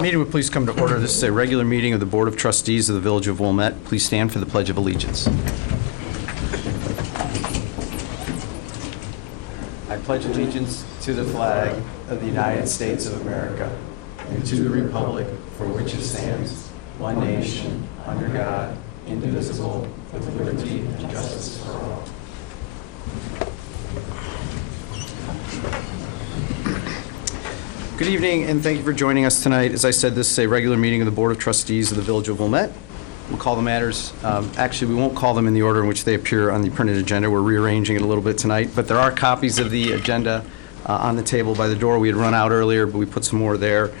Meeting will please come to order. This is a regular meeting of the Board of Trustees of the Village of Wilmette. Please stand for the Pledge of Allegiance. I pledge allegiance to the flag of the United States of America and to the republic for which it stands, one nation, under God, indivisible, with liberty and justice for all. Good evening, and thank you for joining us tonight. As I said, this is a regular meeting of the Board of Trustees of the Village of Wilmette. We'll call the matters, actually, we won't call them in the order in which they appear on the printed agenda. We're rearranging it a little bit tonight, but there are copies of the agenda on the table by the door. We had run out earlier, but we put some more there,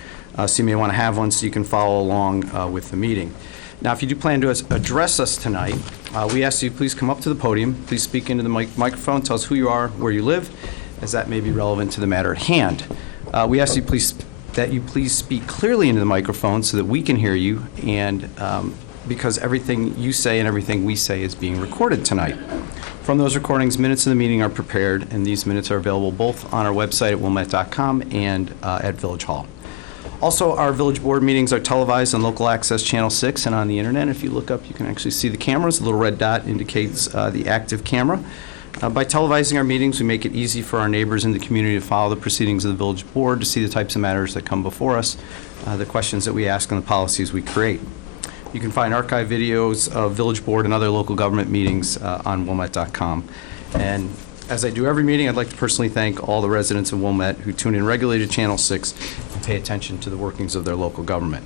so you may want to have one so you can follow along with the meeting. Now, if you do plan to address us tonight, we ask you please come up to the podium, please speak into the microphone, tell us who you are, where you live, as that may be relevant to the matter at hand. We ask you that you please speak clearly into the microphone so that we can hear you, and because everything you say and everything we say is being recorded tonight. From those recordings, minutes of the meeting are prepared, and these minutes are available both on our website at wilmette.com and at Village Hall. Also, our Village Board meetings are televised on Local Access Channel 6 and on the internet. If you look up, you can actually see the cameras. The little red dot indicates the active camera. By televising our meetings, we make it easy for our neighbors in the community to follow the proceedings of the Village Board, to see the types of matters that come before us, the questions that we ask, and the policies we create. You can find archived videos of Village Board and other local government meetings on wilmette.com. And as I do every meeting, I'd like to personally thank all the residents of Wilmette who tune in regularly to Channel 6 and pay attention to the workings of their local government.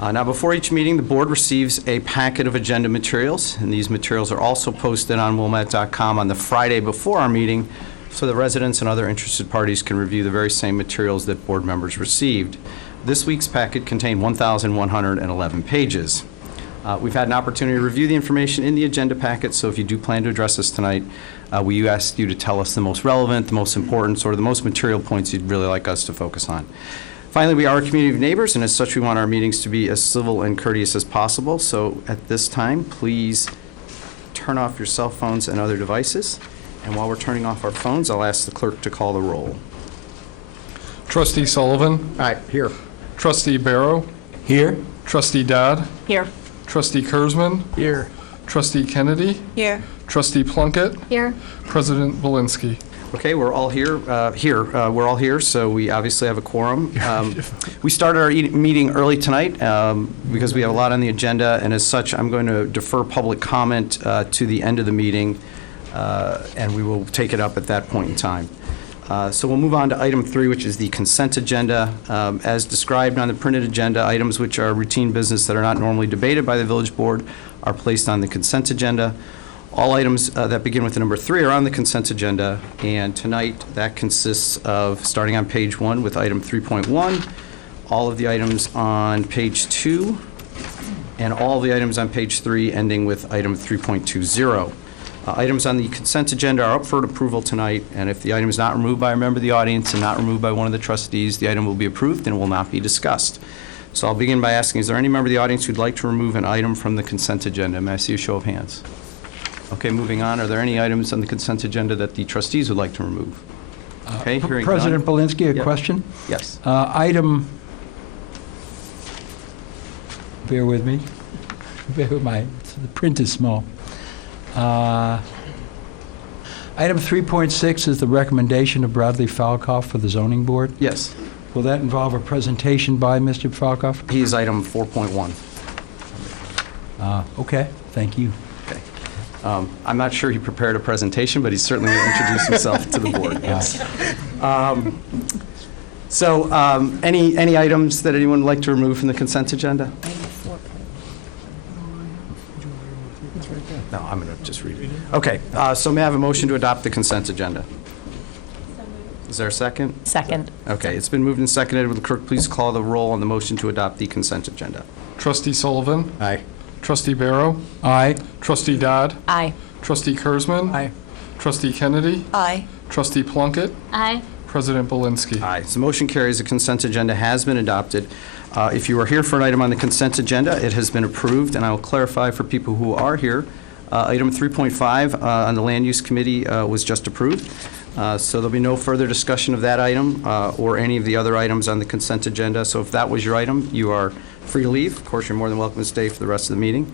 Now, before each meeting, the board receives a packet of agenda materials, and these materials are also posted on wilmette.com on the Friday before our meeting, so the residents and other interested parties can review the very same materials that board members received. This week's packet contained 1,111 pages. We've had an opportunity to review the information in the agenda packet, so if you do plan to address us tonight, we ask you to tell us the most relevant, the most important, sort of the most material points you'd really like us to focus on. Finally, we are a community of neighbors, and as such, we want our meetings to be as civil and courteous as possible. So at this time, please turn off your cell phones and other devices. And while we're turning off our phones, I'll ask the clerk to call the roll. Trustee Sullivan. Aye, here. Trustee Barrow. Here. Trustee Dodd. Here. Trustee Kurzman. Here. Trustee Kennedy. Here. Trustee Plunkett. Here. President Belinsky. Okay, we're all here. We're all here, so we obviously have a quorum. We started our meeting early tonight because we have a lot on the agenda, and as such, I'm going to defer public comment to the end of the meeting, and we will take it up at that point in time. So we'll move on to item 3, which is the consent agenda. As described on the printed agenda, items which are routine business that are not normally debated by the Village Board are placed on the consent agenda. All items that begin with the number 3 are on the consent agenda, and tonight that consists of, starting on page 1 with item 3.1, all of the items on page 2, and all the items on page 3 ending with item 3.20. Items on the consent agenda are up for approval tonight, and if the item is not removed by a member of the audience and not removed by one of the trustees, the item will be approved and will not be discussed. So I'll begin by asking, is there any member of the audience who'd like to remove an item from the consent agenda? May I see a show of hands? Okay, moving on. Are there any items on the consent agenda that the trustees would like to remove? Okay, hearing none. President Belinsky, a Yep. question? Yes. Item, bear with me. The print is small. Item 3.6 is the recommendation of Bradley Falcoff for the zoning board. Yes. Will that involve a presentation by Mr. Falcoff? He is item 4.1. Okay, thank you. Okay. I'm not sure he prepared a presentation, but he certainly will introduce himself to the board. Yes. Any items that anyone would like to remove from the consent agenda? No, I'm going to just read it. Okay, so may I have a motion to adopt the consent agenda? Is there a second? Second. Okay, it's been moved and seconded. Will the clerk please call the roll on the motion to adopt the consent agenda? Trustee Sullivan. Aye. Trustee Barrow. Aye. Trustee Dodd. Aye. Trustee Kurzman. Aye. Trustee Kennedy. Aye. Trustee Plunkett. Aye. President Belinsky. Aye. So motion carries. The consent agenda has been adopted. If you are here for an item on the consent agenda, it has been approved, and I will clarify for people who are here. Item 3.5 on the Land Use Committee was just approved. So there'll be no further discussion of that item or any of the other items on the consent agenda. So if that was your item, you are free to leave. Of course, you're more than welcome to stay for the rest of the meeting.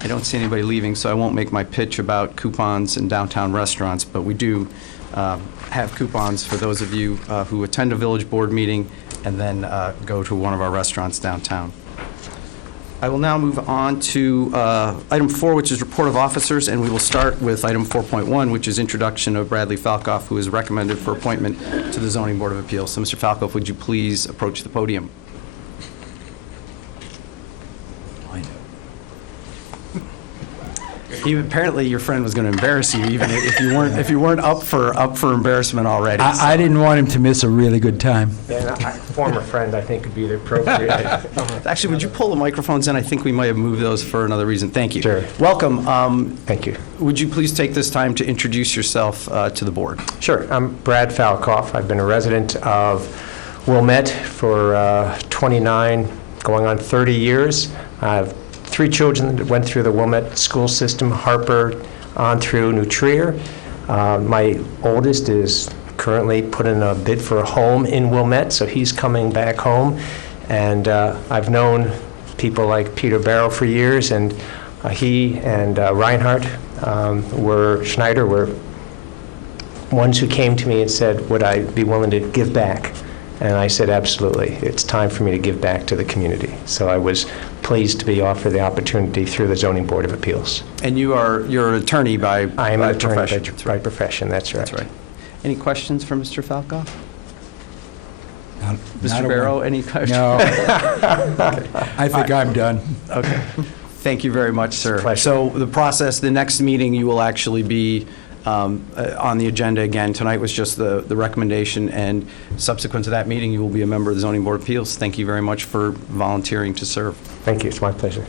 I don't see anybody leaving, so I won't make my pitch about coupons in downtown restaurants, but we do have coupons for those of you who attend a village board meeting and then go to one of our restaurants downtown. I will now move on to item 4, which is report of officers, and we will start with item 4.1, which is introduction of Bradley Falcoff, who is recommended for appointment to the Zoning Board of Appeals. So, Mr. Falcoff, would you please approach the podium? Apparently, your friend was going to embarrass you, even if you weren't up for embarrassment already. I didn't want him to miss a really good time. Yeah, a former friend, I think, would be the appropriate. Actually, would you pull the microphones in? I think we might have moved those for another reason. Thank you. Sure. Welcome. Thank you. Would you please take this time to introduce yourself to the board? Sure. I'm Brad Falcoff. I've been a resident of Wilmette for 29, going on 30 years. I have 3 children that went through the Wilmette school system, Harper on through New Trier. My oldest is currently put in a bid for a home in Wilmette, so he's coming back home. And I've known people like Peter Barrow for years, and he and Reinhardt Schneider were ones who came to me and said, would I be willing to give back? And I said, absolutely. It's time for me to give back to the community. So I was pleased to be offered the opportunity through the Zoning Board of Appeals. And you're an attorney by I am an attorney profession. by profession, that's right. That's right. Any questions for Mr. Falcoff? Not Mr. a Barrow, one. any questions? No. I think I'm done. Okay. Thank you very much, sir. Pleasure. So the process, the next meeting, you will actually be on the agenda again. Tonight was just the recommendation, and subsequent to that meeting, you will be a member of the Zoning Board of Appeals. Thank you very much for volunteering to serve. Thank you, it's my pleasure.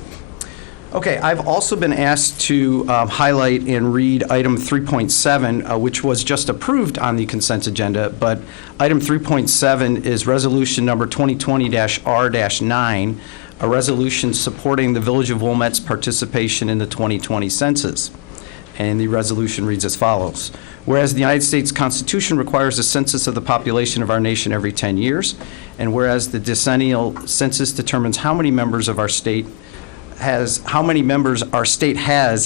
Okay, I've also been asked to highlight and read item 3.7, which was just approved on the consent agenda, but item 3.7 is resolution number 2020-R-9, a resolution supporting the Village of Wilmette's participation in the 2020 census. And the resolution reads as follows. Whereas the United States Constitution requires a census of the population of our nation every 10 years, and whereas the decennial census determines how many members our state has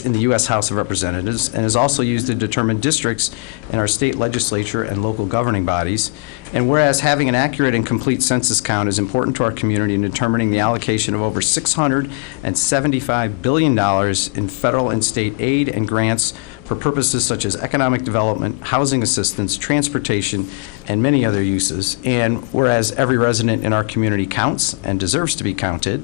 in the U.S. House of Representatives, and is also used to determine districts in our state legislature and local governing bodies. And whereas having an accurate and complete census count is important to our community in determining the allocation of over $675 billion in federal and state aid and grants for purposes such as economic development, housing assistance, transportation, and many other uses. And whereas every resident in our community counts and deserves to be counted,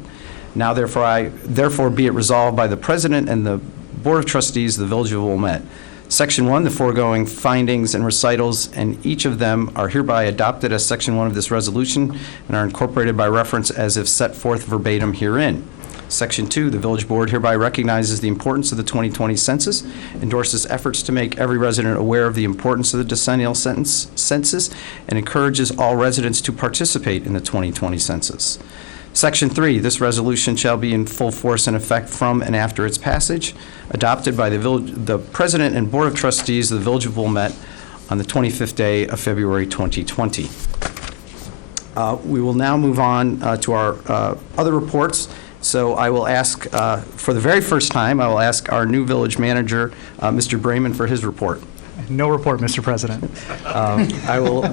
now therefore be it resolved by the President and the Board of Trustees of the Village of Wilmette. Section 1, the foregoing findings and recitals, and each of them are hereby adopted as Section 1 of this resolution and are incorporated by reference as if set forth verbatim herein. Section 2, the Village Board hereby recognizes the importance of the 2020 census, endorses efforts to make every resident aware of the importance of the decennial census, and encourages all residents to participate in the 2020 census. Section 3, this resolution shall be in full force and effect from and after its passage, adopted by the President and Board of Trustees of the Village of Wilmette on the 25th day of February 2020. We will now move on to our other reports. So I will ask, for the very first time, I will ask our new village manager, Mr. Brayman, for his report. No report, Mr. President. I will,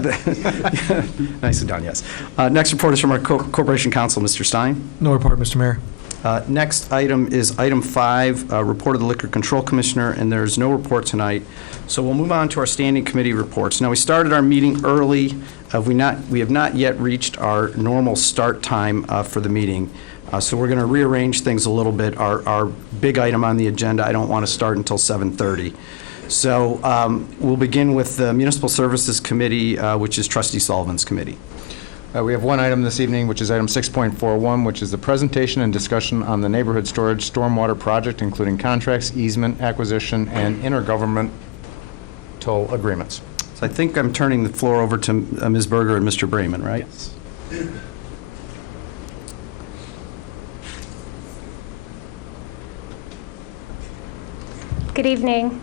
nicely done, yes. Next report is from our Corporation Counsel, Mr. Stein. No report, Mr. Mayor. Next item is item 5, report of the Liquor Control Commissioner, and there's no report tonight. So we'll move on to our standing committee reports. Now, we started our meeting early. We have not yet reached our normal start time for the meeting. So we're going to rearrange things a little bit. Our big item on the agenda, I don't want to start until 7:30. So we'll begin with the Municipal Services Committee, which is Trustee Sullivan's committee. We have one item this evening, which is item 6.41, which is the presentation and discussion on the neighborhood storage stormwater project, including contracts, easement, acquisition, and intergovernmental agreements. So I think I'm turning the floor over to Ms. Berger and Mr. Brayman, right? Yes. Good evening.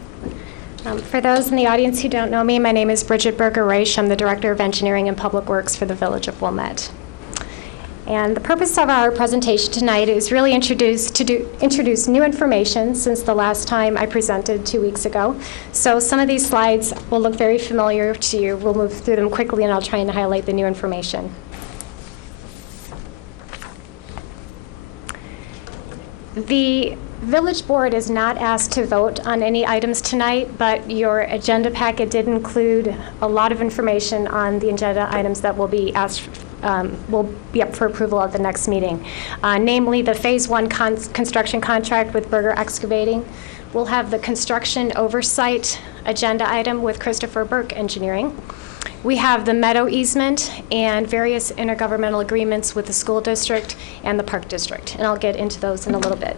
For those in the audience who don't know me, my name is Bridget Berger-Reich. I'm the Director of Engineering and Public Works for the Village of Wilmette. And the purpose of our presentation tonight is really introduce new information since the last time I presented 2 weeks ago. So some of these slides will look very familiar to you. We'll move through them quickly, and I'll try and highlight the new information. The Village Board is not asked to vote on any items tonight, but your agenda packet did include a lot of information on the agenda items that will be up for approval at the next meeting. Namely, the Phase 1 construction contract with Berger Excavating. We'll have the construction oversight agenda item with Christopher Burke Engineering. We have the meadow easement and various intergovernmental agreements with the school district and the park district, and I'll get into those in a little bit.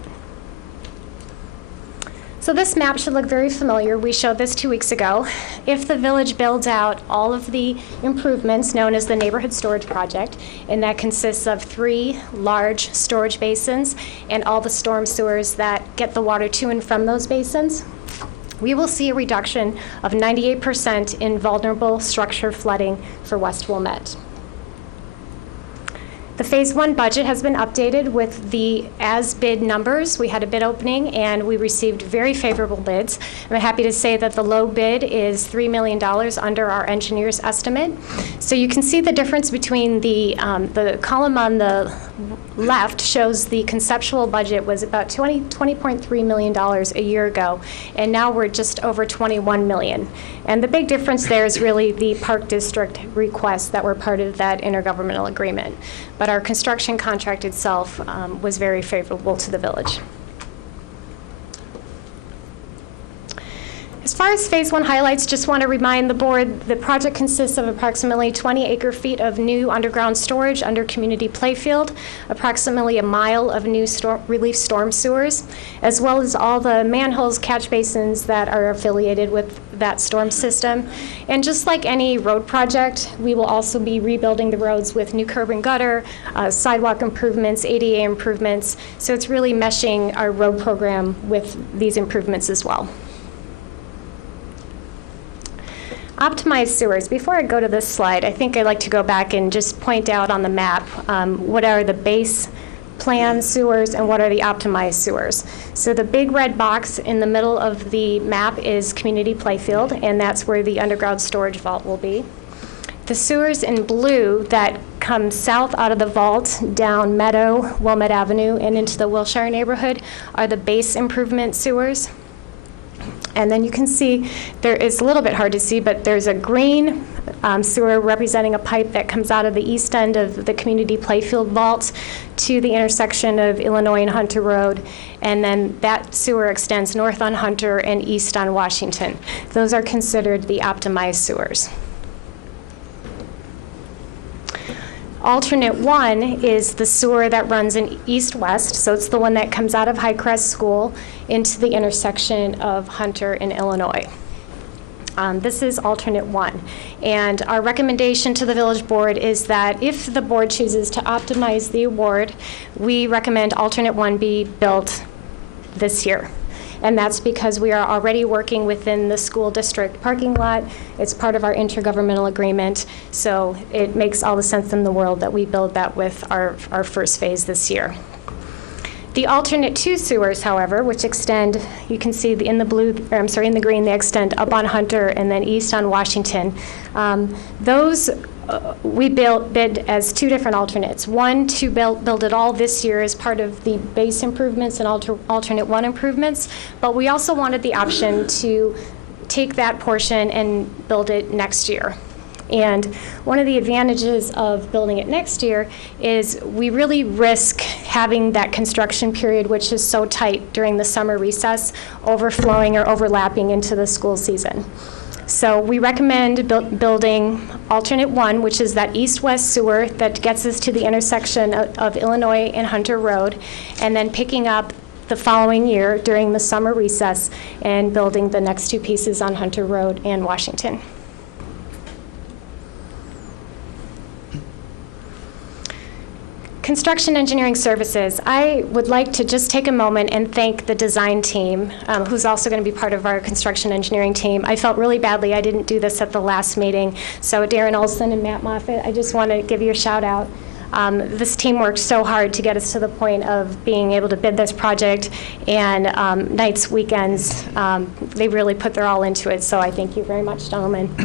So this map should look very familiar. We showed this 2 weeks ago. If the village builds out all of the improvements known as the neighborhood storage project, and that consists of 3 large storage basins and all the storm sewers that get the water to and from those basins, we will see a reduction of 98% in vulnerable structure flooding for West Wilmette. The Phase 1 budget has been updated with the as-bid numbers. We had a bid opening, and we received very favorable bids. I'm happy to say that the low bid is $3 million under our engineer's estimate. So you can see the difference between the column on the left shows the conceptual budget was about $20.3 million a year ago, and now we're just over $21 million. And the big difference there is really the Park District requests that were part of that intergovernmental agreement. But our construction contract itself was very favorable to the village. As far as Phase 1 highlights, just want to remind the board the project consists of approximately 20 acre-feet of new underground storage under community playfield, approximately a mile of new relief storm sewers, as well as all the manholes, catch basins that are affiliated with that storm system. And just like any road project, we will also be rebuilding the roads with new curb and gutter, sidewalk improvements, ADA improvements. So it's really meshing our road program with these improvements as well. Optimized sewers. Before I go to this slide, I think I'd like to go back and just point out on the map what are the base plan sewers and what are the optimized sewers. So the big red box in the middle of the map is community playfield, and that's where the underground storage vault will be. The sewers in blue that come south out of the vault down Meadow, Wilmette Avenue, and into the Wilshire neighborhood are the base improvement sewers. And then you can see, there is a little bit hard to see, but there's a green sewer representing a pipe that comes out of the east end of the community playfield vault to the intersection of Illinois and Hunter Road. And then that sewer extends north on Hunter and east on Washington. Those are considered the optimized sewers. Alternate 1 is the sewer that runs in east-west, so it's the one that comes out of Highcrest School into the intersection of Hunter and Illinois. This is alternate 1. And our recommendation to the village board is that if the board chooses to optimize the award, we recommend alternate 1 be built this year. And that's because we are already working within the school district parking lot. It's part of our intergovernmental agreement, so it makes all the sense in the world that we build that with our first phase this year. The alternate 2 sewers, however, which extend, you can see in the green, they extend up on Hunter and then east on Washington. Those we bid as 2 different alternates. One to build it all this year as part of the base improvements and alternate 1 improvements, but we also wanted the option to take that portion and build it next year. And one of the advantages of building it next year is we really risk having that construction period, which is so tight during the summer recess, overflowing or overlapping into the school season. So we recommend building alternate 1, which is that east-west sewer that gets us to the intersection of Illinois and Hunter Road, and then picking up the following year during the summer recess and building the next 2 pieces on Hunter Road and Washington. Construction engineering services, I would like to just take a moment and thank the design team, who's also going to be part of our construction engineering team. I felt really badly I didn't do this at the last meeting. So Darren Olson and Matt Moffett, I just want to give you a shout out. This team worked so hard to get us to the point of being able to bid this project, and nights, weekends, they really put their all into it. So I thank you very much, gentlemen.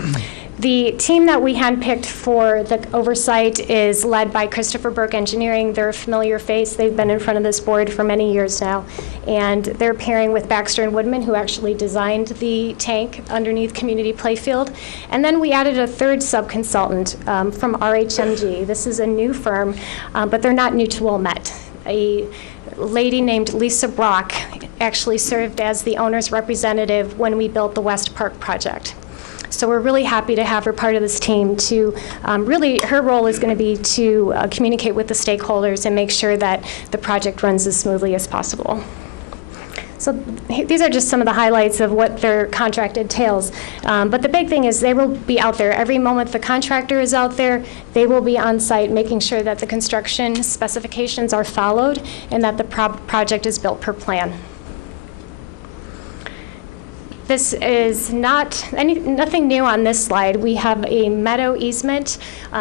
The team that we handpicked for the oversight is led by Christopher Burke Engineering. They're a familiar face. They've been in front of this board for many years now. And they're pairing with Baxter and Woodman, who actually designed the tank underneath Community Playfield. And then we added a third sub-consultant from RHMG. This is a new firm, but they're not new to Wilmette. A lady named Lisa Brock actually served as the owner's representative when we built the West Park project. So we're really happy to have her part of this team to really, her role is going to be to communicate with the stakeholders and make sure that the project runs as smoothly as possible. So these are just some of the highlights of what their contract entails. But the big thing is they will be out there. Every moment the contractor is out there, they will be on site making sure that the construction specifications are followed and that the project is built per plan. This is nothing new on this slide. We have a meadow easement.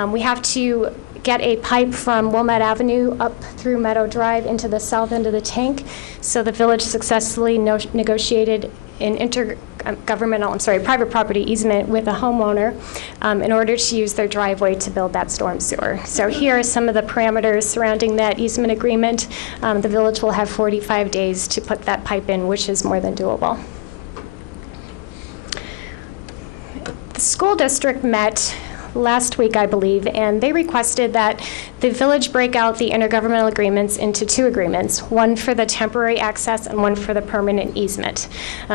We have to get a pipe from Wilmette Avenue up through Meadow Drive into the south end of the tank. So the village successfully negotiated an private property easement with a homeowner in order to use their driveway to build that storm sewer. So here are some of the parameters surrounding that easement agreement. The village will have 45 days to put that pipe in, which is more than doable. The school district met last week, I believe, and they requested that the village break out the intergovernmental agreements into two agreements, one for the temporary access and one for the permanent easement.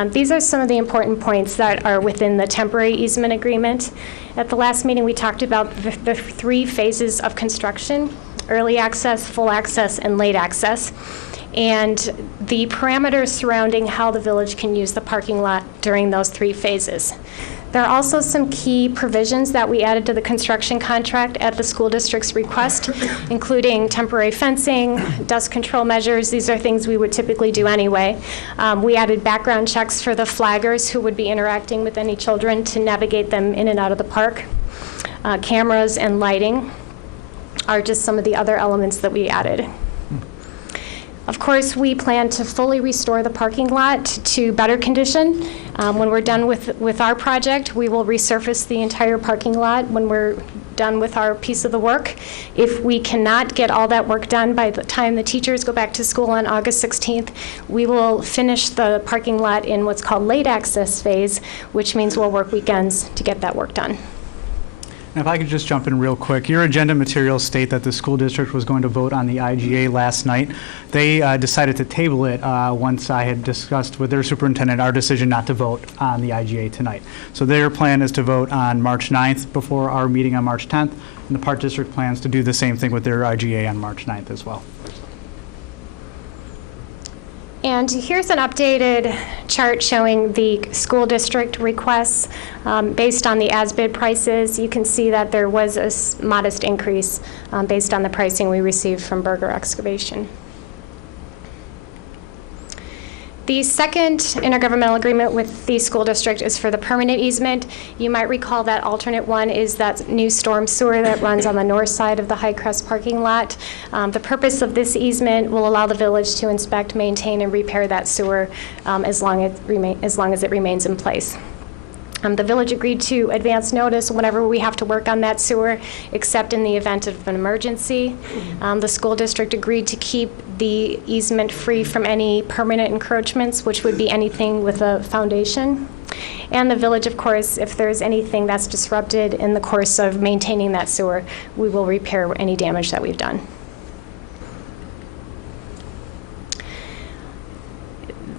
These are some of the important points that are within the temporary easement agreement. At the last meeting, we talked about the three phases of construction: early access, full access, and late access, and the parameters surrounding how the village can use the parking lot during those three phases. There are also some key provisions that we added to the construction contract at the school district's request, including temporary fencing, dust control measures. These are things we would typically do anyway. We added background checks for the flaggers who would be interacting with any children to navigate them in and out of the park. Cameras and lighting are just some of the other elements that we added. Of course, we plan to fully restore the parking lot to better condition. When we're done with our project, we will resurface the entire parking lot when we're done with our piece of the work. If we cannot get all that work done by the time the teachers go back to school on August 16th, we will finish the parking lot in what's called late access phase, which means we'll work weekends to get that work done. And if I could just jump in real quick, your agenda materials state that the school district was going to vote on the IGA last night. They decided to table it once I had discussed with their superintendent our decision not to vote on the IGA tonight. So their plan is to vote on March 9th before our meeting on March 10th, and the Park District plans to do the same thing with their IGA on March 9th as well. And here's an updated chart showing the school district requests based on the as-bid prices. You can see that there was a modest increase based on the pricing we received from Berger Excavation. The second intergovernmental agreement with the school district is for the permanent easement. You might recall that alternate one is that new storm sewer that runs on the north side of the High Crest parking lot. The purpose of this easement will allow the village to inspect, maintain, and repair that sewer as long as it remains in place. The village agreed to advance notice whenever we have to work on that sewer, except in the event of an emergency. The school district agreed to keep the easement free from any permanent encroachments, which would be anything with a foundation. And the village, of course, if there's anything that's disrupted in the course of maintaining that sewer, we will repair any damage that we've done.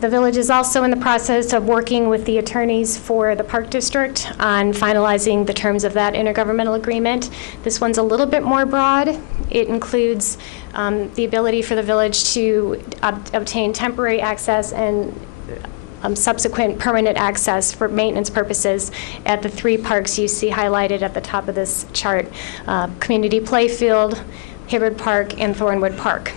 The village is also in the process of working with the attorneys for the Park District on finalizing the terms of that intergovernmental agreement. This one's a little bit more broad. It includes the ability for the village to obtain temporary access and subsequent permanent access for maintenance purposes at the three parks you see highlighted at the top of this chart: Community Playfield, Hibbard Park, and Thornwood Park.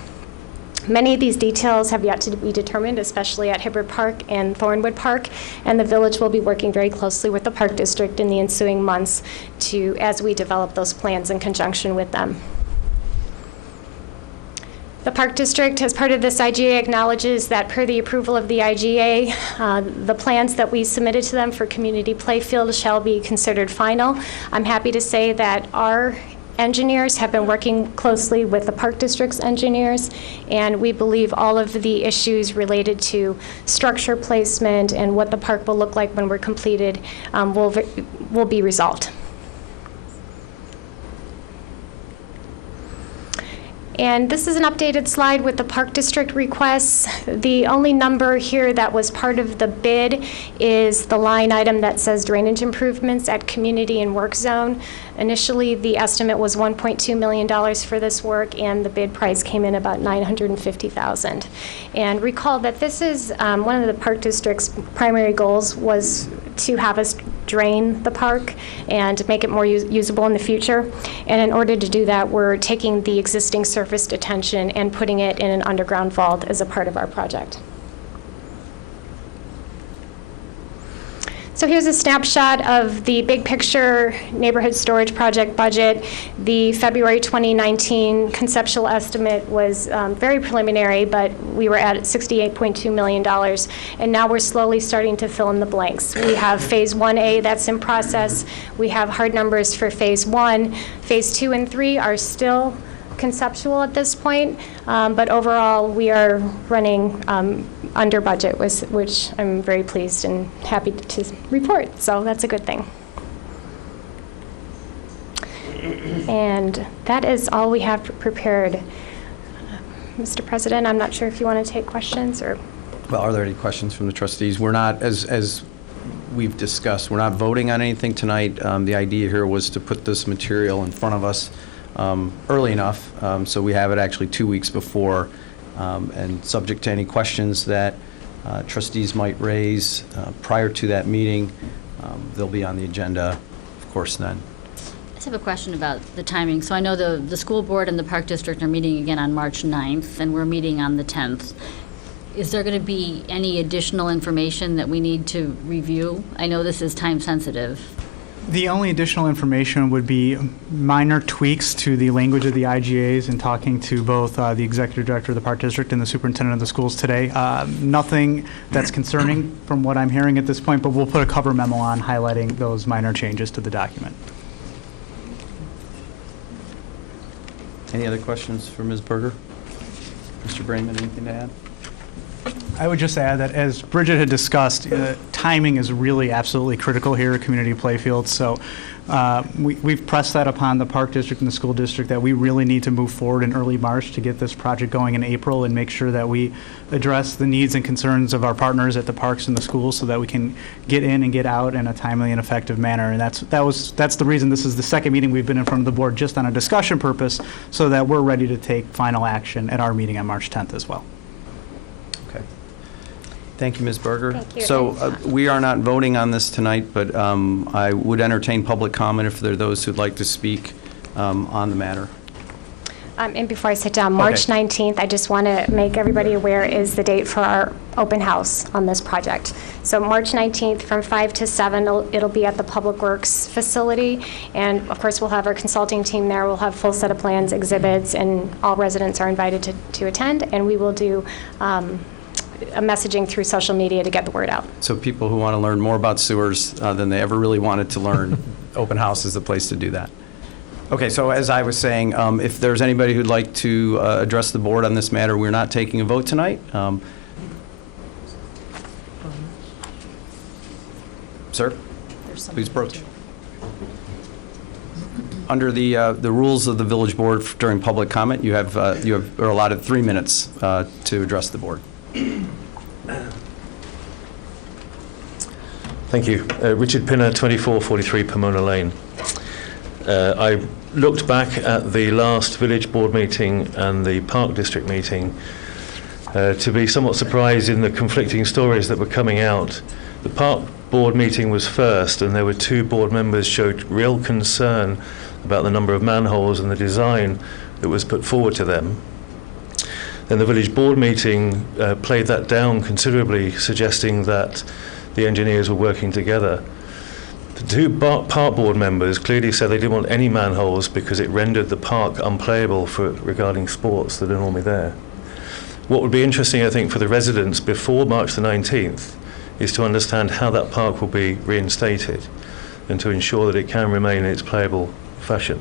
Many of these details have yet to be determined, especially at Hibbard Park and Thornwood Park, and the village will be working very closely with the Park District in the ensuing months as we develop those plans in conjunction with them. The Park District, as part of this IGA, acknowledges that per the approval of the IGA, the plans that we submitted to them for community playfield shall be considered final. I'm happy to say that our engineers have been working closely with the Park District's engineers, and we believe all of the issues related to structure placement and what the park will look like when we're completed will be resolved. And this is an updated slide with the Park District requests. The only number here that was part of the bid is the line item that says drainage improvements at community and work zone. Initially, the estimate was $1.2 million for this work, and the bid price came in about $950,000. And recall that this is one of the Park District's primary goals was to have us drain the park and make it more usable in the future. And in order to do that, we're taking the existing surface detention and putting it in an underground vault as a part of our project. So here's a snapshot of the big picture neighborhood storage project budget. The February 2019 conceptual estimate was very preliminary, but we were at $68.2 million. And now we're slowly starting to fill in the blanks. We have phase 1A that's in process. We have hard numbers for phase 1. Phase 2 and 3 are still conceptual at this point, but overall we are running under budget, which I'm very pleased and happy to report, so that's a good thing. And that is all we have prepared. Mr. President, I'm not sure if you want to take questions or... Well, are there any questions from the trustees? We're not, as we've discussed, we're not voting on anything tonight. The idea here was to put this material in front of us early enough, so we have it actually 2 weeks before, and subject to any questions that trustees might raise prior to that meeting, they'll be on the agenda, of course, then. I just have a question about the timing. So I know the school board and the Park District are meeting again on March 9th, and we're meeting on the 10th. Is there going to be any additional information that we need to review? I know this is time sensitive. The only additional information would be minor tweaks to the language of the IGAs and talking to both the executive director of the Park District and the superintendent of the schools today. Nothing that's concerning from what I'm hearing at this point, but we'll put a cover memo on highlighting those minor changes to the document. Any other questions for Ms. Berger? Mr. Brayman, anything to add? I would just add that, as Bridget had discussed, timing is really absolutely critical here at Community Playfield. So we've pressed that upon the Park District and the school district that we really need to move forward in early March to get this project going in April and make sure that we address the needs and concerns of our partners at the parks and the schools so that we can get in and get out in a timely and effective manner. And that's the reason this is the second meeting we've been in front of the board just on a discussion purpose, so that we're ready to take final action at our meeting on March 10th as well. Thank you, Ms. Berger. Thank you. So we are not voting on this tonight, but I would entertain public comment if there are those who'd like to speak on the matter. And before I sit down, March 19th, I just want to make everybody aware, is the date for our open house on this project. So March 19th from 5 to 7, it'll be at the Public Works facility. And of course, we'll have our consulting team there. We'll have full set of plans, exhibits, and all residents are invited to attend. And we will do a messaging through social media to get the word out. So people who want to learn more about sewers than they ever really wanted to learn, open house is the place to do that. Okay, so as I was saying, if there's anybody who'd like to address the board on this matter, we're not taking a vote tonight. Sir, please approach. Under the rules of the village board during public comment, you are allotted 3 minutes to address the board. Thank you. Richard Pinner, 2443 Pomona Lane. I looked back at the last village board meeting and the Park District meeting to be somewhat surprised in the conflicting stories that were coming out. The Park board meeting was first, and there were 2 board members showed real concern about the number of manholes and the design that was put forward to them. Then the village board meeting played that down considerably, suggesting that the engineers were working together. The two park board members clearly said they didn't want any manholes because it rendered the park unplayable regarding sports that are normally there. What would be interesting, I think, for the residents before March the 19th is to understand how that park will be reinstated and to ensure that it can remain in its playable fashion.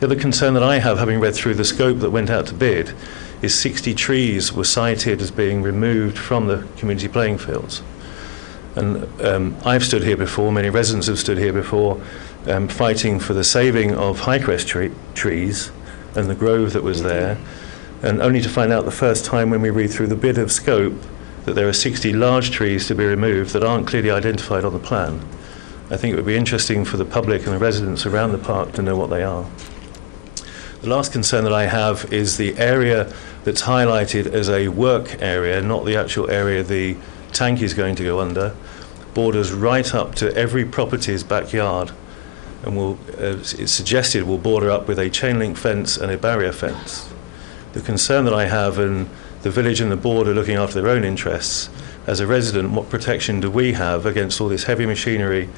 The other concern that I have, having read through the scope that went out to bid, is 60 trees were cited as being removed from the community playing fields. And I've stood here before, many residents have stood here before, fighting for the saving of high-crest trees and the grove that was there, and only to find out the first time when we read through the bid of scope that there are 60 large trees to be removed that aren't clearly identified on the plan. I think it would be interesting for the public and the residents around the park to know what they are. The last concern that I have is the area that's highlighted as a work area, not the actual area the tank is going to go under, borders right up to every property's backyard, and it's suggested will border up with a chain link fence and a barrier fence. The concern that I have, and the village and the board are looking after their own interests, as a resident, what protection do we have against all this heavy machinery,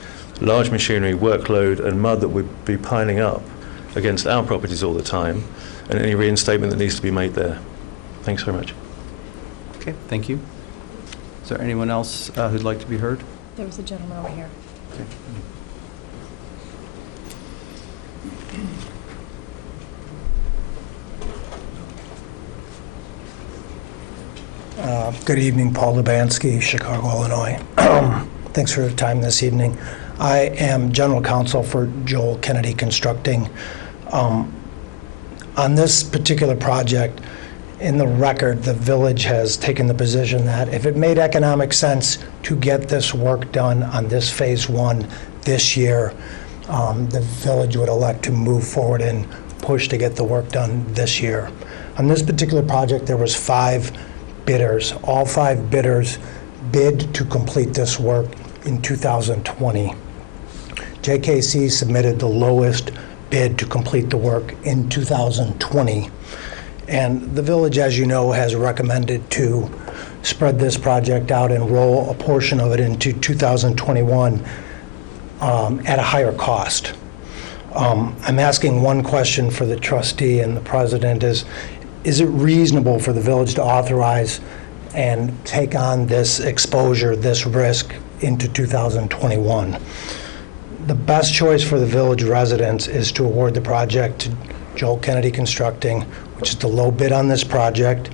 large machinery, workload and mud that would be piling up against our properties all the time, and any reinstatement that needs to be made there? Thanks very much. Okay, thank you. Is there anyone else who'd like to be heard? There was a gentleman over here. Okay. Good evening, Paul Lubansky, Chicago, Illinois. Thanks for your time this evening. I am General Counsel for Joel Kennedy Constructing. On this particular project, in the record, the village has taken the position that if it made economic sense to get this work done on this phase one this year, the village would elect to move forward and push to get the work done this year. On this particular project, there was 5 bidders. All 5 bidders bid to complete this work in 2020. JKC submitted the lowest bid to complete the work in 2020. And the village, as you know, has recommended to spread this project out and roll a portion of it into 2021 at a higher cost. I'm asking one question for the trustee and the president is it reasonable for the village to authorize and take on this exposure, this risk into 2021? The best choice for the village residents is to award the project to Joel Kennedy Constructing, which is the low bid on this project.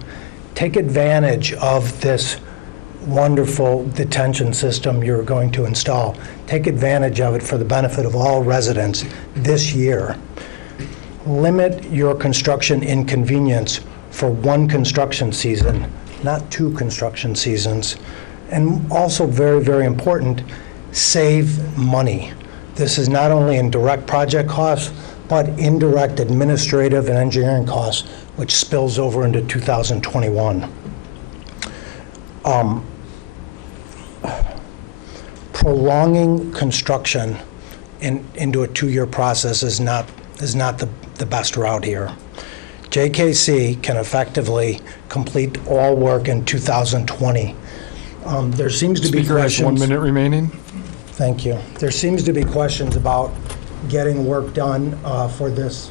Take advantage of this wonderful detention system you're going to install. Take advantage of it for the benefit of all residents this year. Limit your construction inconvenience for one construction season, not 2 construction seasons. And also very, very important, save money. This is not only in direct project costs, but indirect administrative and engineering costs, which spills over into 2021. Prolonging construction into a 2-year process is not the best route here. JKC can effectively complete all work in 2020. There seems to be Speaker has questions. 1 minute remaining. Thank you. There seems to be questions about getting work done for this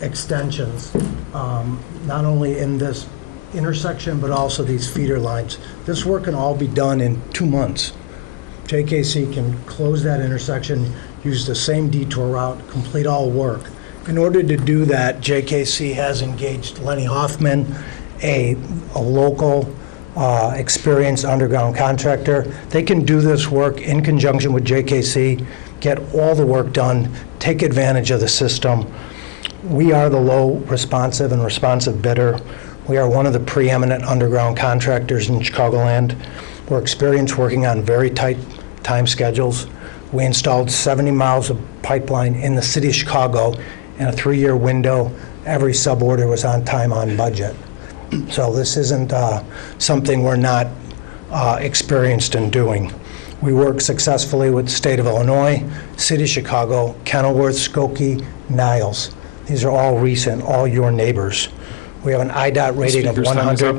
extensions, not only in this intersection, but also these feeder lines. This work can all be done in 2 months. JKC can close that intersection, use the same detour route, complete all work. In order to do that, JKC has engaged Lenny Hoffman, a local experienced underground contractor. They can do this work in conjunction with JKC, get all the work done, take advantage of the system. We are the low responsive and responsive bidder. We are one of the preeminent underground contractors in Chicagoland. We're experienced working on very tight time schedules. We installed 70 miles of pipeline in the city of Chicago in a 3-year window. Every suborder was on time, on budget. So this isn't something we're not experienced in doing. We work successfully with the state of Illinois, City of Chicago, Kenilworth, Skokie, Niles. These are all recent, all your neighbors. We have an IDOT rating of Speaker's time is up.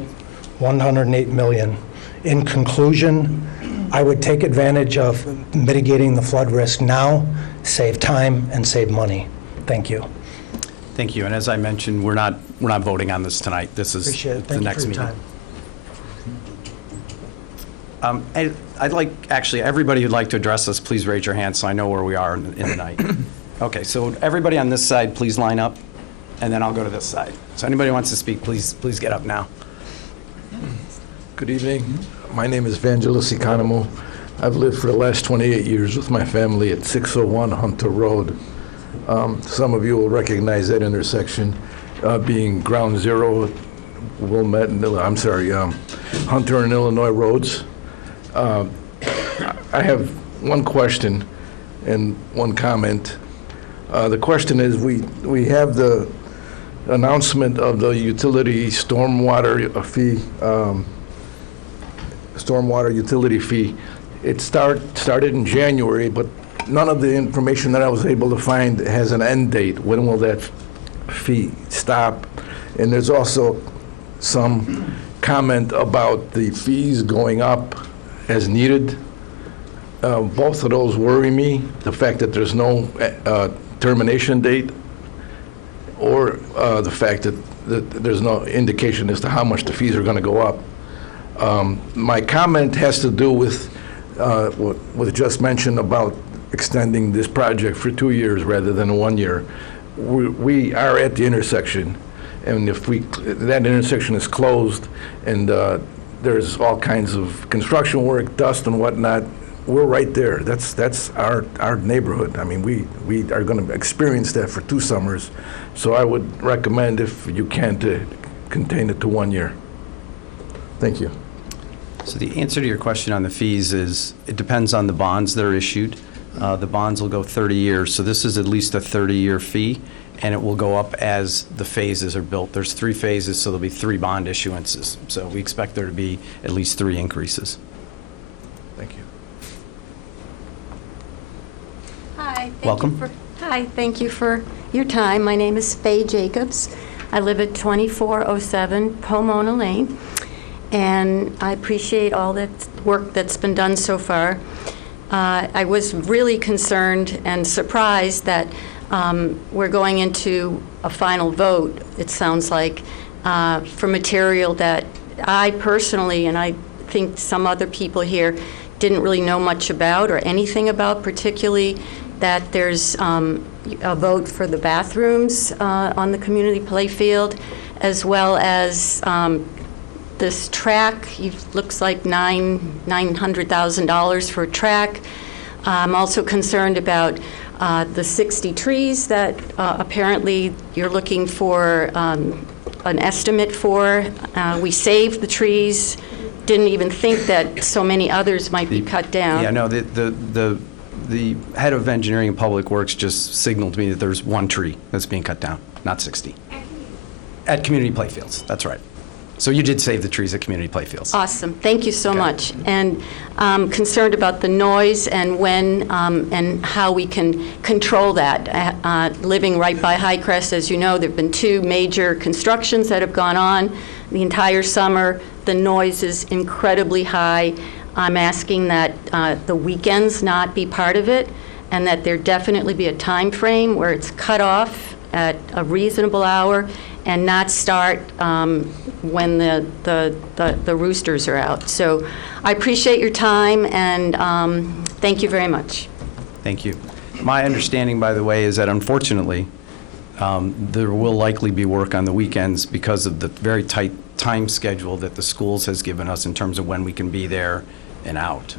108 million. In conclusion, I would take advantage of mitigating the flood risk now, save time and save money. Thank you. Thank you. And as I mentioned, we're not voting on this tonight. This is Appreciate it. the Thank you next for your meeting. time. I'd like, actually, everybody who'd like to address us, please raise your hand so I know where we are in the night. Okay, so everybody on this side, please line up, and then I'll go to this side. So anybody who wants to speak, please get up now. Good evening. My name is Vangelis Economo. I've lived for the last 28 years with my family at 601 Hunter Road. Some of you will recognize that intersection being ground zero, Wilmette and, Hunter and Illinois roads. I have one question and one comment. The question is, we have the announcement of the utility stormwater fee, stormwater utility fee. It started in January, but none of the information that I was able to find has an end date. When will that fee stop? And there's also some comment about the fees going up as needed. Both of those worry me, the fact that there's no termination date, or the fact that there's no indication as to how much the fees are going to go up. My comment has to do with what was just mentioned about extending this project for 2 years rather than 1 year. We are at the intersection, and if that intersection is closed and there's all kinds of construction work, dust and whatnot, we're right there. That's our neighborhood. I mean, we are going to experience that for 2 summers. So I would recommend, if you can, to contain it to 1 year. Thank you. So the answer to your question on the fees is, it depends on the bonds that are issued. The bonds will go 30 years, so this is at least a 30-year fee, and it will go up as the phases are built. There's 3 phases, so there'll be 3 bond issuances. So we expect there to be at least 3 increases. Thank you. Hi. Welcome. Thank you for your time. My name is Faye Jacobs. I live at 2407 Pomona Lane, and I appreciate all that work that's been done so far. I was really concerned and surprised that we're going into a final vote, it sounds like, for material that I personally, and I think some other people here, didn't really know much about or anything about, particularly that there's a vote for the bathrooms on the community play field, as well as this track. Looks like $900,000 for a track. I'm also concerned about the 60 trees that apparently you're looking for an estimate for. We saved the trees, didn't even think that so many others might be cut down. Yeah, no, the head of engineering and public works just signaled to me that there's 1 tree that's being cut down, not 60. At community playfields, that's right. So you did save the trees at community playfields. Awesome. Thank you so Okay. much. And I'm concerned about the noise and when and how we can control that. Living right by Highcrest, as you know, there have been 2 major constructions that have gone on the entire summer. The noise is incredibly high. I'm asking that the weekends not be part of it, and that there definitely be a time frame where it's cut off at a reasonable hour and not start when the roosters are out. So I appreciate your time, and thank you very much. Thank you. My understanding, by the way, is that unfortunately, there will likely be work on the weekends because of the very tight time schedule that the schools has given us in terms of when we can be there and out.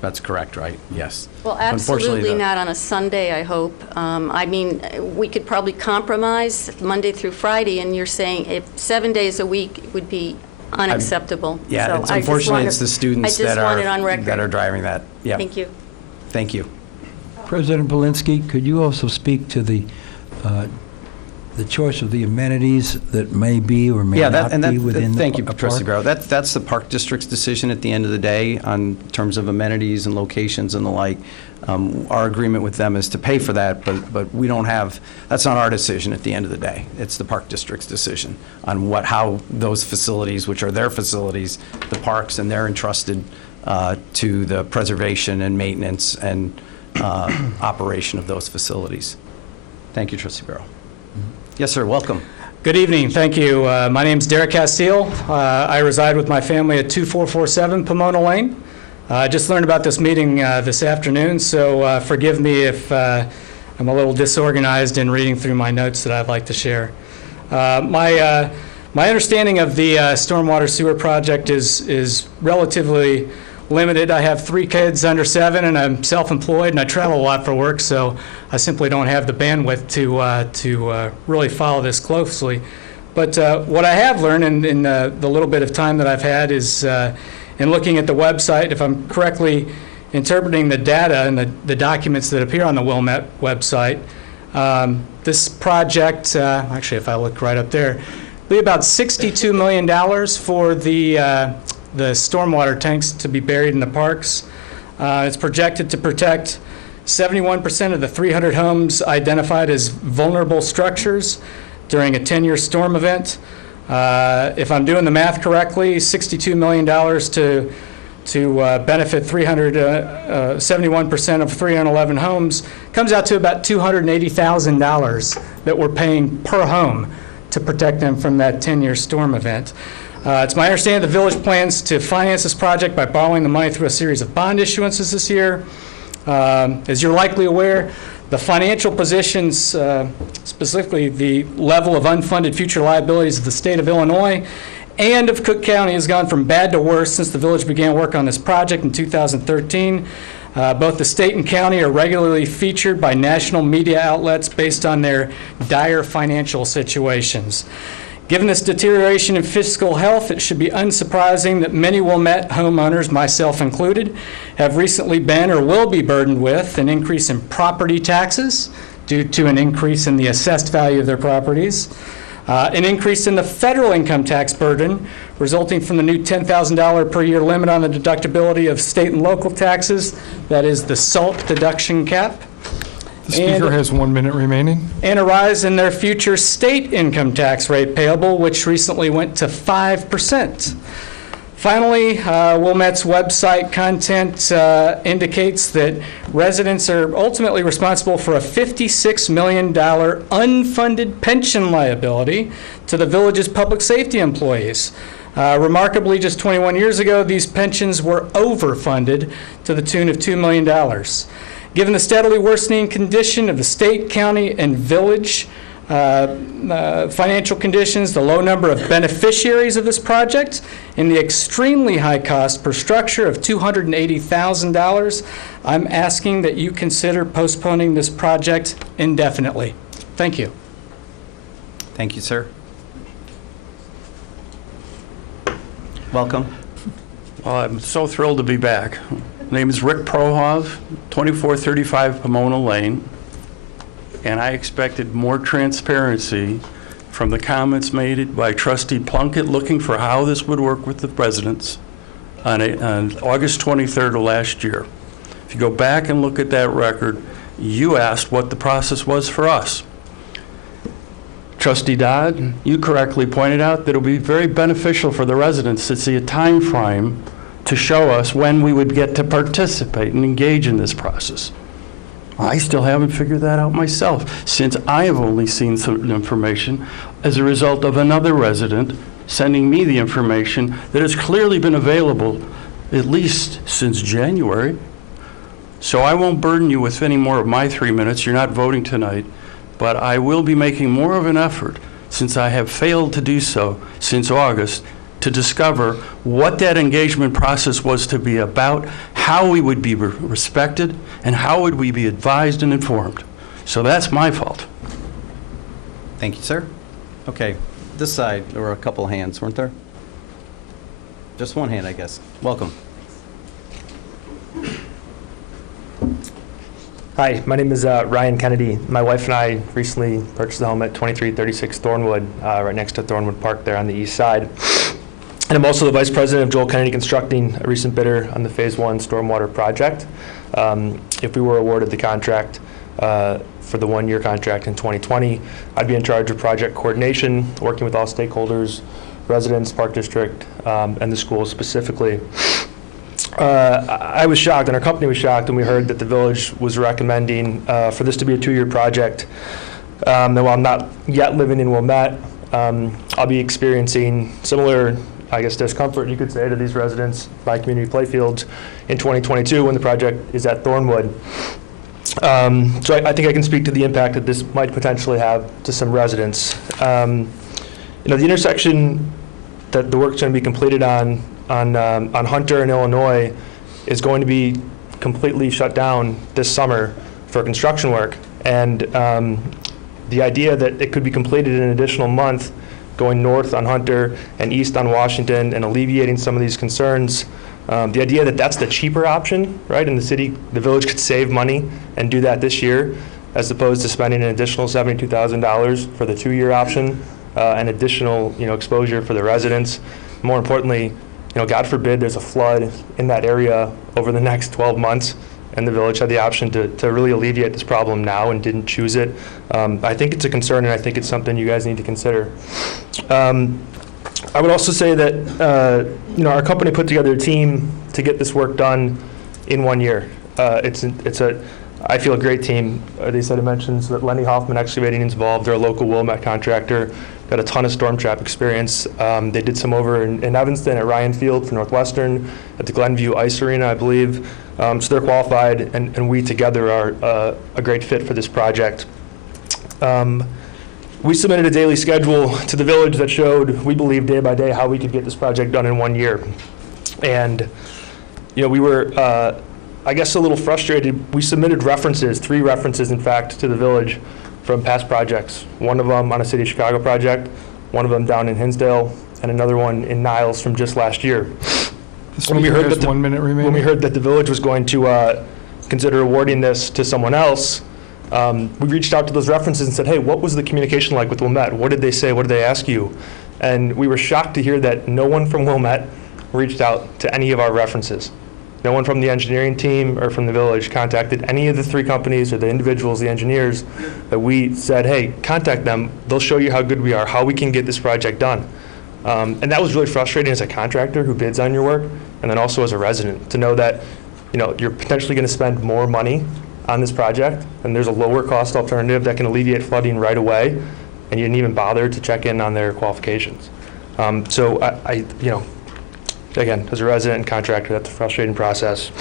That's correct, right? Yes. Well, Unfortunately, absolutely not on a Sunday, I hope. I mean, we could probably compromise Monday through Friday, and you're saying if 7 days a week would be unacceptable. Yeah, So it's I just unfortunately, want it's it- the students I just that want it on record. are driving that. Yeah. Thank you. Thank you. President Polinsky, could you also speak to the the choice of the amenities that may be or may Yeah, not be within the thank you, park? Trustee Barrow. That's the Park District's decision at the end of the day on terms of amenities and locations and the like. Our agreement with them is to pay for that, but we don't have, that's not our decision at the end of the day. It's the Park District's decision on how those facilities, which are their facilities, the parks, and they're entrusted to the preservation and maintenance and operation of those facilities. Thank you, Trustee Barrow. Yes, sir, welcome. Good evening, thank you. My name's Derek Castile. I reside with my family at 2447 Pomona Lane. I just learned about this meeting this afternoon, so forgive me if I'm a little disorganized in reading through my notes that I'd like to share. My understanding of the stormwater sewer project is relatively limited. I have 3 kids under 7, and I'm self-employed, and I travel a lot for work, so I simply don't have the bandwidth to really follow this closely. But what I have learned in the little bit of time that I've had is in looking at the website, if I'm correctly interpreting the data and the documents that appear on the Wilmette website, this project, actually if I look right up there, will be about $62 million for the stormwater tanks to be buried in the parks. It's projected to protect 71% of the 300 homes identified as vulnerable structures during a 10-year storm event. If I'm doing the math correctly, $62 million to benefit 71% of 311 homes comes out to about $280,000 that we're paying per home to protect them from that 10-year storm event. It's my understanding the village plans to finance this project by borrowing the money through a series of bond issuances this year. As you're likely aware, the financial positions, specifically the level of unfunded future liabilities of the state of Illinois and of Cook County, has gone from bad to worse since the village began work on this project in 2013. Both the state and county are regularly featured by national media outlets based on their dire financial situations. Given this deterioration in fiscal health, it should be unsurprising that many Wilmette homeowners, myself included, have recently been or will be burdened with an increase in property taxes due to an increase in the assessed value of their properties, an increase in the federal income tax burden resulting from the new $10,000 per year limit on the deductibility of state and local taxes, that is the SALT deduction cap. The speaker has 1 minute remaining. And a rise in their future state income tax rate payable, which recently went to 5%. Finally, Wilmette's website content indicates that residents are ultimately responsible for a $56 million unfunded pension liability to the village's public safety employees. Remarkably, just 21 years ago, these pensions were overfunded to the tune of $2 million. Given the steadily worsening condition of the state, county, and village financial conditions, the low number of beneficiaries of this project, and the extremely high cost per structure of $280,000, I'm asking that you consider postponing this project indefinitely. Thank you. Thank you, sir. Welcome. Well, I'm so thrilled to be back. My name is Rick Prohov, 2435 Pomona Lane, and I expected more transparency from the comments made by Trustee Plunkett looking for how this would work with the residents on August 23rd of last year. If you go back and look at that record, you asked what the process was for us. Trustee Dodd, you correctly pointed out that it would be very beneficial for the residents to see a time frame to show us when we would get to participate and engage in this process. I still haven't figured that out myself, since I have only seen some information as a result of another resident sending me the information that has clearly been available at least since January. So I won't burden you with any more of my 3 minutes. You're not voting tonight, but I will be making more of an effort, since I have failed to do so since August, to discover what that engagement process was to be about, how we would be respected, and how would we be advised and informed. So that's my fault. Thank you, sir. Okay, this side, there were a couple hands, weren't there? Just one hand, I guess. Welcome. Hi, my name is Ryan Kennedy. My wife and I recently purchased a home at 2336 Thornwood, right next to Thornwood Park there on the east side. And I'm also the vice president of Joel Kennedy Constructing, a recent bidder on the Phase 1 stormwater project. If we were awarded the contract for the one-year contract in 2020, I'd be in charge of project coordination, working with all stakeholders, residents, Park District, and the school specifically. I was shocked, and our company was shocked when we heard that the village was recommending for this to be a 2-year project. And while I'm not yet living in Wilmette, I'll be experiencing similar, I guess, discomfort, you could say, to these residents by community playfields in 2022 when the project is at Thornwood. So I think I can speak to the impact that this might potentially have to some residents. The intersection that the work's going to be completed on Hunter and Illinois is going to be completely shut down this summer for construction work. And the idea that it could be completed in an additional month going north on Hunter and east on Washington and alleviating some of these concerns, the idea that that's the cheaper option, right? And the village could save money and do that this year as opposed to spending an additional $72,000 for the 2-year option and additional exposure for the residents. More importantly, God forbid there's a flood in that area over the next 12 months, and the village had the option to really alleviate this problem now and didn't choose it. I think it's a concern, and I think it's something you guys need to consider. I would also say that our company put together a team to get this work done in 1 year. I feel a great team. They said it mentions that Lenny Hoffman Excavating is involved. They're a local Wilmette contractor. Got a ton of storm trap experience. They did some over in Evanston at Ryan Field for Northwestern, at the Glenview Ice Arena, I believe. So they're qualified, and we together are a great fit for this project. We submitted a daily schedule to the village that showed, we believe, day by day how we could get this project done in 1 year. And we were, I guess, a little frustrated. We submitted references, 3 references, in fact, to the village from past projects. One of them on a City of Chicago project, one of them down in Hinsdale, and another one in Niles from just last year. When we heard that 1 minute remaining. When we heard that the village was going to consider awarding this to someone else, we reached out to those references and said, hey, what was the communication like with Wilmette? What did they say? What did they ask you? And we were shocked to hear that no one from Wilmette reached out to any of our references. No one from the engineering team or from the village contacted any of the 3 companies or the individuals, the engineers, that we said, hey, contact them. They'll show you how good we are, how we can get this project done. And that was really frustrating as a contractor who bids on your work, and then also as a resident, to know that you're potentially going to spend more money on this project, and there's a lower cost alternative that can alleviate flooding right away, and you didn't even bother to check in on their qualifications. So again, as a resident and contractor, that's a frustrating process.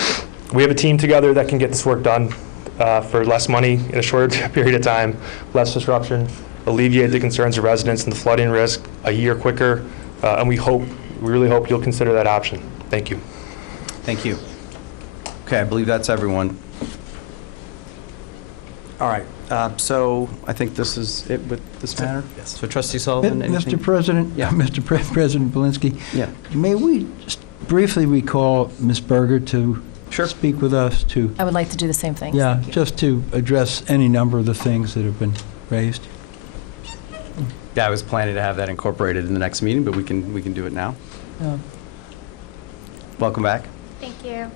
We have a team together that can get this work done for less money in a shorter period of time, less disruption, alleviate the concerns of residents and the flooding risk a year quicker, and we really hope you'll consider that option. Thank you. Thank you. Okay, I believe that's everyone. All right, so I think this is it with this matter? Yes. So Trustee Sullivan, anything? Mr. President, Yeah. Mr. President Belinsky, Yeah. may we just briefly recall Ms. Berger to speak with us to, I would like to do the same thing. yeah, just to address any number of the things that have been raised? Yeah, I was planning to have that incorporated in the next meeting, but we can do it now. Welcome back. Thank you.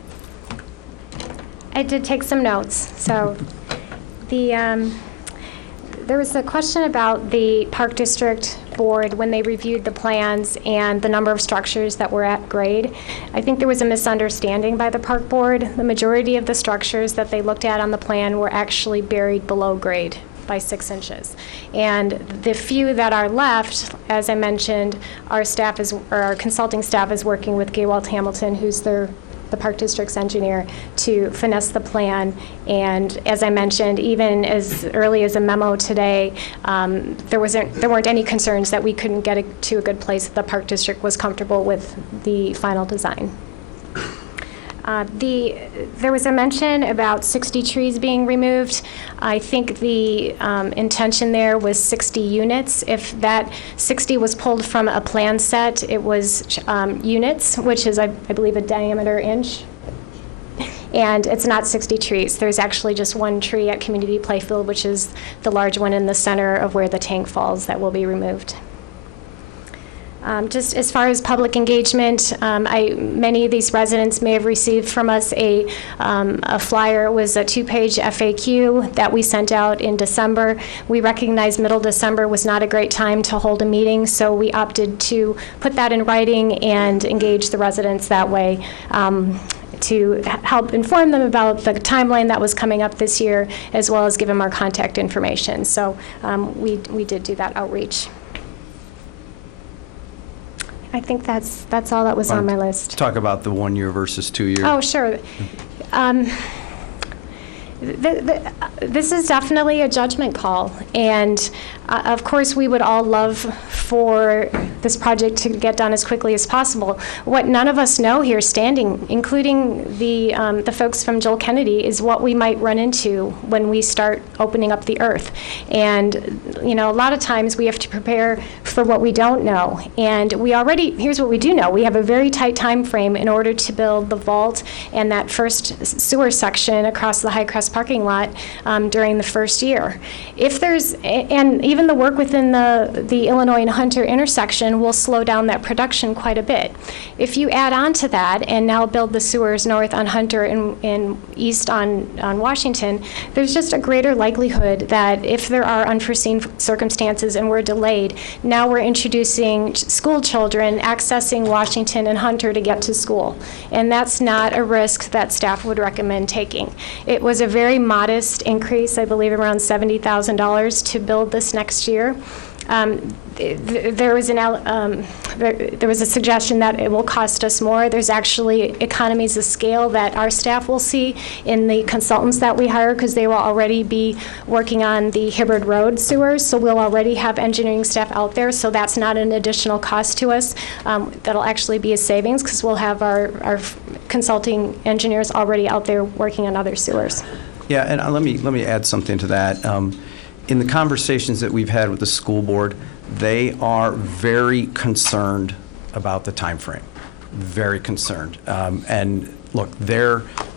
I did take some notes. So there was a question about the Park District Board when they reviewed the plans and the number of structures that were at grade. I think there was a misunderstanding by the Park Board. The majority of the structures that they looked at on the plan were actually buried below grade by 6 inches. And the few that are left, as I mentioned, our consulting staff is working with Gaywalt Hamilton, who's the Park District's engineer, to finesse the plan. And as I mentioned, even as early as a memo today, there weren't any concerns that we couldn't get it to a good place that the Park District was comfortable with the final design. There was a mention about 60 trees being removed. I think the intention there was 60 units. If that 60 was pulled from a plan set, it was units, which is, I believe, a diameter inch. And it's not 60 trees. There's actually just one tree at Community Playfield, which is the large one in the center of where the tank falls, that will be removed. Just as far as public engagement, many of these residents may have received from us a flyer. It was a 2-page FAQ that we sent out in December. We recognized middle December was not a great time to hold a meeting, so we opted to put that in writing and engage the residents that way. To help inform them about the timeline that was coming up this year, as well as give them our contact information. So we did do that outreach. I think that's all that was on my list. Talk about the 1 year versus 2 year. Oh, sure. This is definitely a judgment call, and of course we would all love for this project to get done as quickly as possible. What none of us know here standing, including the folks from Joel Kennedy, is what we might run into when we start opening up the earth. And you know, a lot of times we have to prepare for what we don't know. And here's what we do know. We have a very tight time frame in order to build the vault and that first sewer section across the High Crest parking lot during the first year. And even the work within the Illinois and Hunter intersection will slow down that production quite a bit. If you add on to that and now build the sewers north on Hunter and east on Washington, there's just a greater likelihood that if there are unforeseen circumstances and we're delayed, now we're introducing school children accessing Washington and Hunter to get to school. And that's not a risk that staff would recommend taking. It was a very modest increase, I believe around $70,000 to build this next year. There was a suggestion that it will cost us more. There's actually economies of scale that our staff will see in the consultants that we hire, because they will already be working on the Hibbard Road sewers, so we'll already have engineering staff out there, so that's not an additional cost to us. That'll actually be a savings, because we'll have our consulting engineers already out there working on other sewers. Yeah, and let me add something to that. In the conversations that we've had with the school board, they are very concerned about the time frame. Very concerned. And look,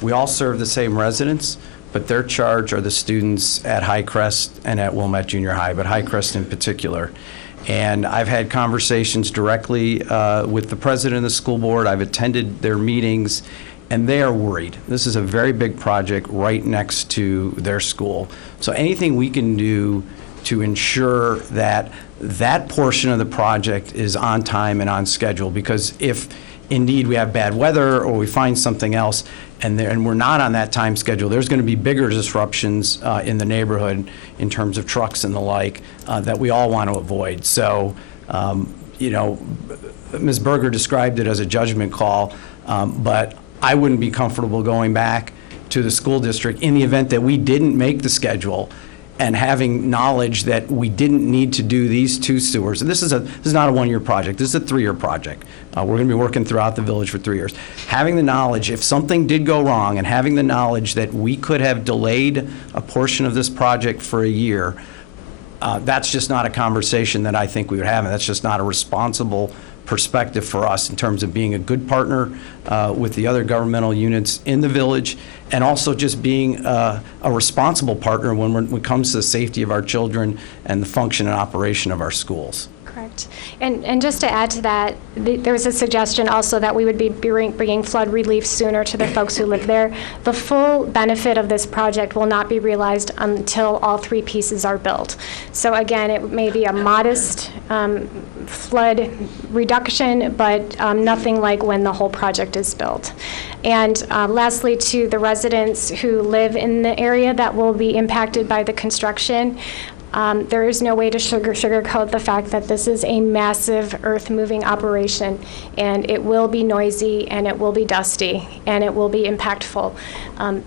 we all serve the same residents, but their charge are the students at High Crest and at Wilmette Junior High, but High Crest in particular. And I've had conversations directly with the president of the school board. I've attended their meetings, and they are worried. This is a very big project right next to their school. So anything we can do to ensure that that portion of the project is on time and on schedule, because if indeed we have bad weather or we find something else and we're not on that time schedule, there's going to be bigger disruptions in the neighborhood in terms of trucks and the like that we all want to avoid. So, you know, Ms. Berger described it as a judgment call, but I wouldn't be comfortable going back to the school district in the event that we didn't make the schedule and having knowledge that we didn't need to do these 2 sewers. And this is not a 1-year project. This is a 3-year project. We're going to be working throughout the village for 3 years. Having the knowledge, if something did go wrong, and having the knowledge that we could have delayed a portion of this project for a year, that's just not a conversation that I think we would have, and that's just not a responsible perspective for us in terms of being a good partner with the other governmental units in the village, and also just being a responsible partner when it comes to the safety of our children and the function and operation of our schools. Correct. And just to add to that, there was a suggestion also that we would be bringing flood relief sooner to the folks who live there. The full benefit of this project will not be realized until all 3 pieces are built. So again, it may be a modest flood reduction, but nothing like when the whole project is built. And lastly, to the residents who live in the area that will be impacted by the construction, there is no way to sugarcoat the fact that this is a massive earth-moving operation, and it will be noisy, and it will be dusty, and it will be impactful.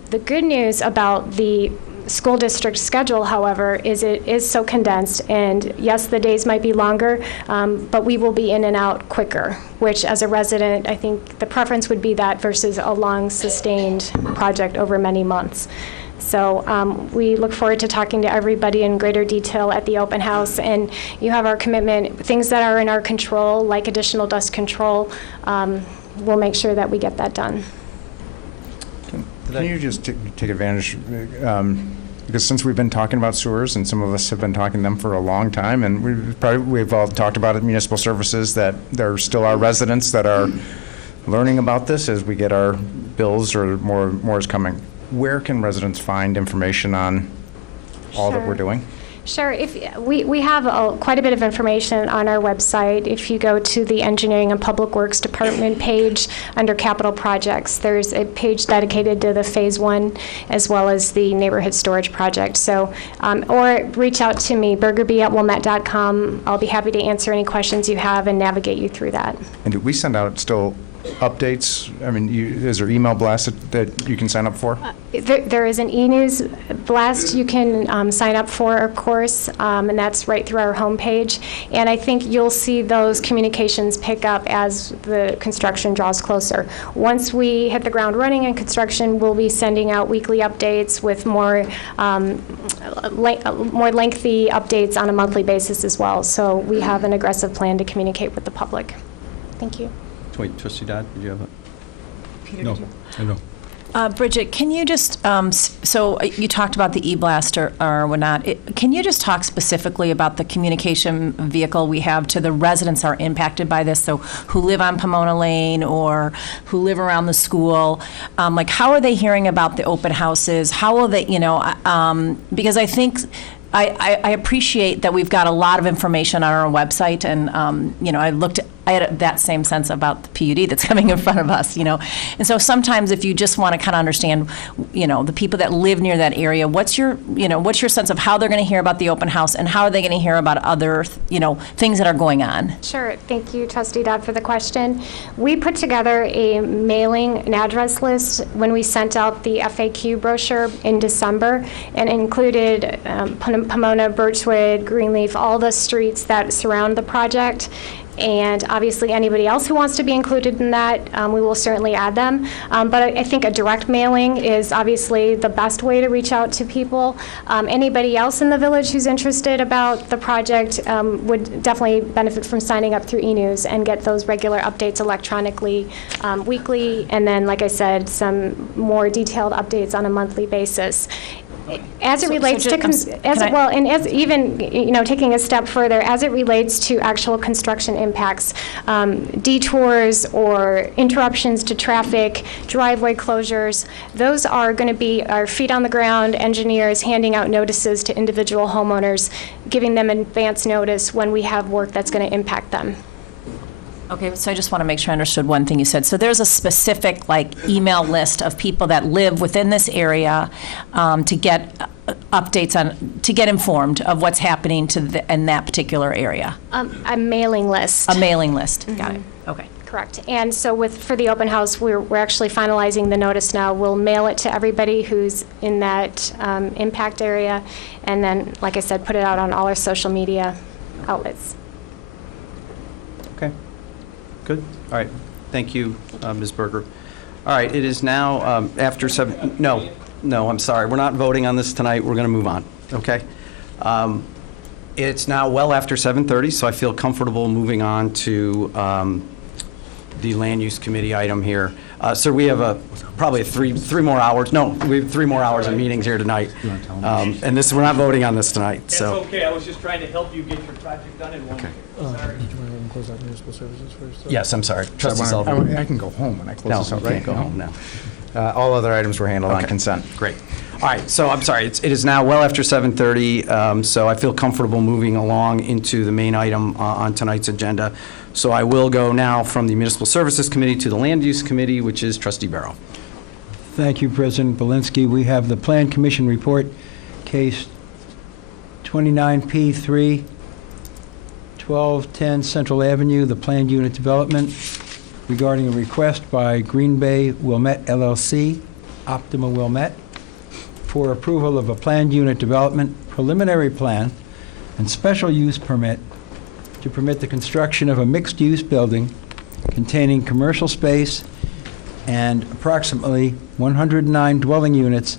The good news about the school district schedule, however, is it is so condensed, and yes, the days might be longer, but we will be in and out quicker, which as a resident, I think the preference would be that versus a long, sustained project over many months. So we look forward to talking to everybody in greater detail at the open house, and you have our commitment. Things that are in our control, like additional dust control, we'll make sure that we get that done. Can you just take advantage, because since we've been talking about sewers, and some of us have been talking them for a long time, and we've all talked about it, municipal services, that there still are residents that are learning about this as we get our bills or more is coming. Where can residents find information on all that we're doing? Sure. If we have quite a bit of information on our website. If you go to the Engineering and Public Works Department page under Capital Projects, there's a page dedicated to the Phase 1 as well as the Neighborhood Storage Project. So, or reach out to me, burgerby@wilmette.com. I'll be happy to answer any questions you have and navigate you through that. And do we send out still updates? I mean, is there email blasts that you can sign up for? There is an e-news blast you can sign up for, of course, and that's right through our homepage. And I think you'll see those communications pick up as the construction draws closer. Once we hit the ground running in construction, we'll be sending out weekly updates with more lengthy updates on a monthly basis as well. So we have an aggressive plan to communicate with the public. Thank you. Wait, Trustee Dodd, did you have a? Peter, no, I don't. Bridget, can you just, so you talked about the e-blast or whatnot. Can you just talk specifically about the communication vehicle we have to the residents that are impacted by this, so who live on Pomona Lane or who live around the school? Like, how are they hearing about the open houses? How will they, because I think I appreciate that we've got a lot of information on our website, and I had that same sense about the PUD that's coming in front of us, And so sometimes if you just want to kind of understand, the people that live near that area, what's your sense of how they're going to hear about the open house, and how are they going to hear about other, things that are going on? Sure. Thank you, Trustee Dodd, for the question. We put together a mailing and address list when we sent out the FAQ brochure in December, and included Pomona, Birchwood, Greenleaf, all the streets that surround the project. And obviously, anybody else who wants to be included in that, we will certainly add them. But I think a direct mailing is obviously the best way to reach out to people. Anybody else in the village who's interested about the project would definitely benefit from signing up through e-news and get those regular updates electronically weekly. And then, like I said, some more detailed updates on a monthly basis. As it relates to, taking a step further, as it relates to actual construction impacts, detours or interruptions to traffic, driveway closures, those are going to be our feet on the ground engineers handing out notices to individual homeowners, giving them advance notice when we have work that's going to impact them. Okay, so I just want to make sure I understood one thing you said. So there's a specific email list of people that live within this area to get updates to get informed of what's happening in that particular area. A mailing list. A mailing list. Mm-hmm. Got it. Okay. Correct. And so for the open house, we're actually finalizing the notice now. We'll mail it to everybody who's in that impact area, and then, like I said, put it out on all our social media outlets. Okay. Good. All right. Thank you, Ms. Berger. All right. It is now after 7. No, I'm sorry. We're not voting on this tonight. We're going to move on. Okay. It's now well after 7:30, so I feel comfortable moving on to the Land Use Committee item here. Sir, we have probably three more hours. No, we have 3 more hours of meetings here tonight. And we're not voting on this tonight. That's so. Okay. I was just trying to help you get your project done in one. Okay. Sorry. Did you want to close out municipal services first? Yes, I'm sorry. Trustee Sullivan. I can go home when I close this out, right? Can't go home now. All other items were handled on consent. Great. All right, so I'm sorry, it is now well after 7:30, so I feel comfortable moving along into the main item on tonight's agenda. So I will go now from the Municipal Services Committee to the Land Use Committee, which is Trustee Barrow. Thank you, President Belinsky. We have the Plan Commission report, case 29P3, 1210 Central Avenue, the planned unit development, regarding a request by Green Bay Wilmette LLC, Optima Wilmette, for approval of a planned unit development preliminary plan and special use permit to permit the construction of a mixed-use building containing commercial space and approximately 109 dwelling units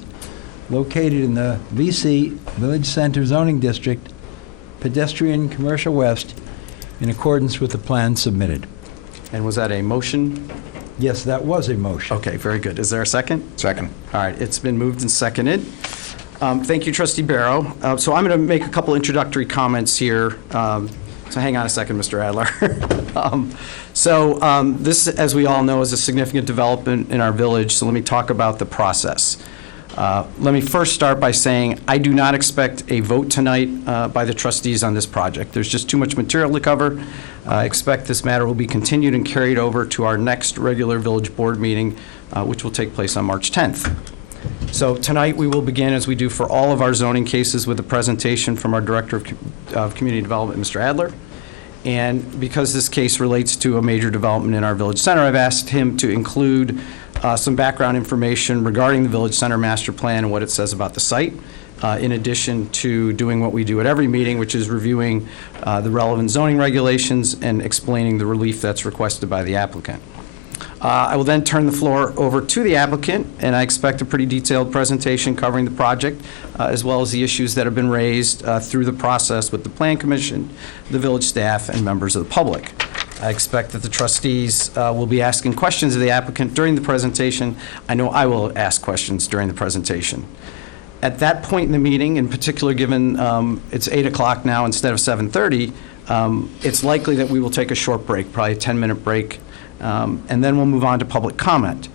located in the VC Village Center Zoning District, Pedestrian Commercial West, in accordance with the plan submitted. And was that a motion? Yes, that was a motion. Okay, very good. Is there a second? Second. All right, it's been moved and seconded. Thank you, Trustee Barrow. So I'm going to make a couple introductory comments here. So hang on a second, Mr. Adler. This, as we all know, is a significant development in our village, so let me talk about the process. Let me first start by saying I do not expect a vote tonight by the trustees on this project. There's just too much material to cover. I expect this matter will be continued and carried over to our next regular village board meeting, which will take place on March 10th. So tonight we will begin, as we do for all of our zoning cases, with a presentation from our Director of Community Development, Mr. Adler. And because this case relates to a major development in our village center, I've asked him to include some background information regarding the village center master plan and what it says about the site, in addition to doing what we do at every meeting, which is reviewing the relevant zoning regulations and explaining the relief that's requested by the applicant. I will then turn the floor over to the applicant, and I expect a pretty detailed presentation covering the project, as well as the issues that have been raised through the process with the Plan Commission, the village staff, and members of the public. I expect that the trustees will be asking questions of the applicant during the presentation. I know I will ask questions during the presentation. At that point in the meeting, in particular, given it's 8 o'clock now instead of 7:30, it's likely that we will take a short break, probably a 10-minute break, and then we'll move on to public comment.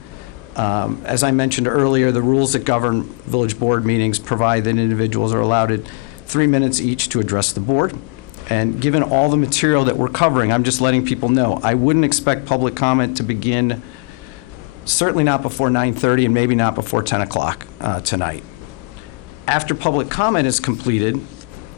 As I mentioned earlier, the rules that govern village board meetings provide that individuals are allowed 3 minutes each to address the board. And given all the material that we're covering, I'm just letting people know, I wouldn't expect public comment to begin, certainly not before 9:30 and maybe not before 10 o'clock tonight. After public comment is completed,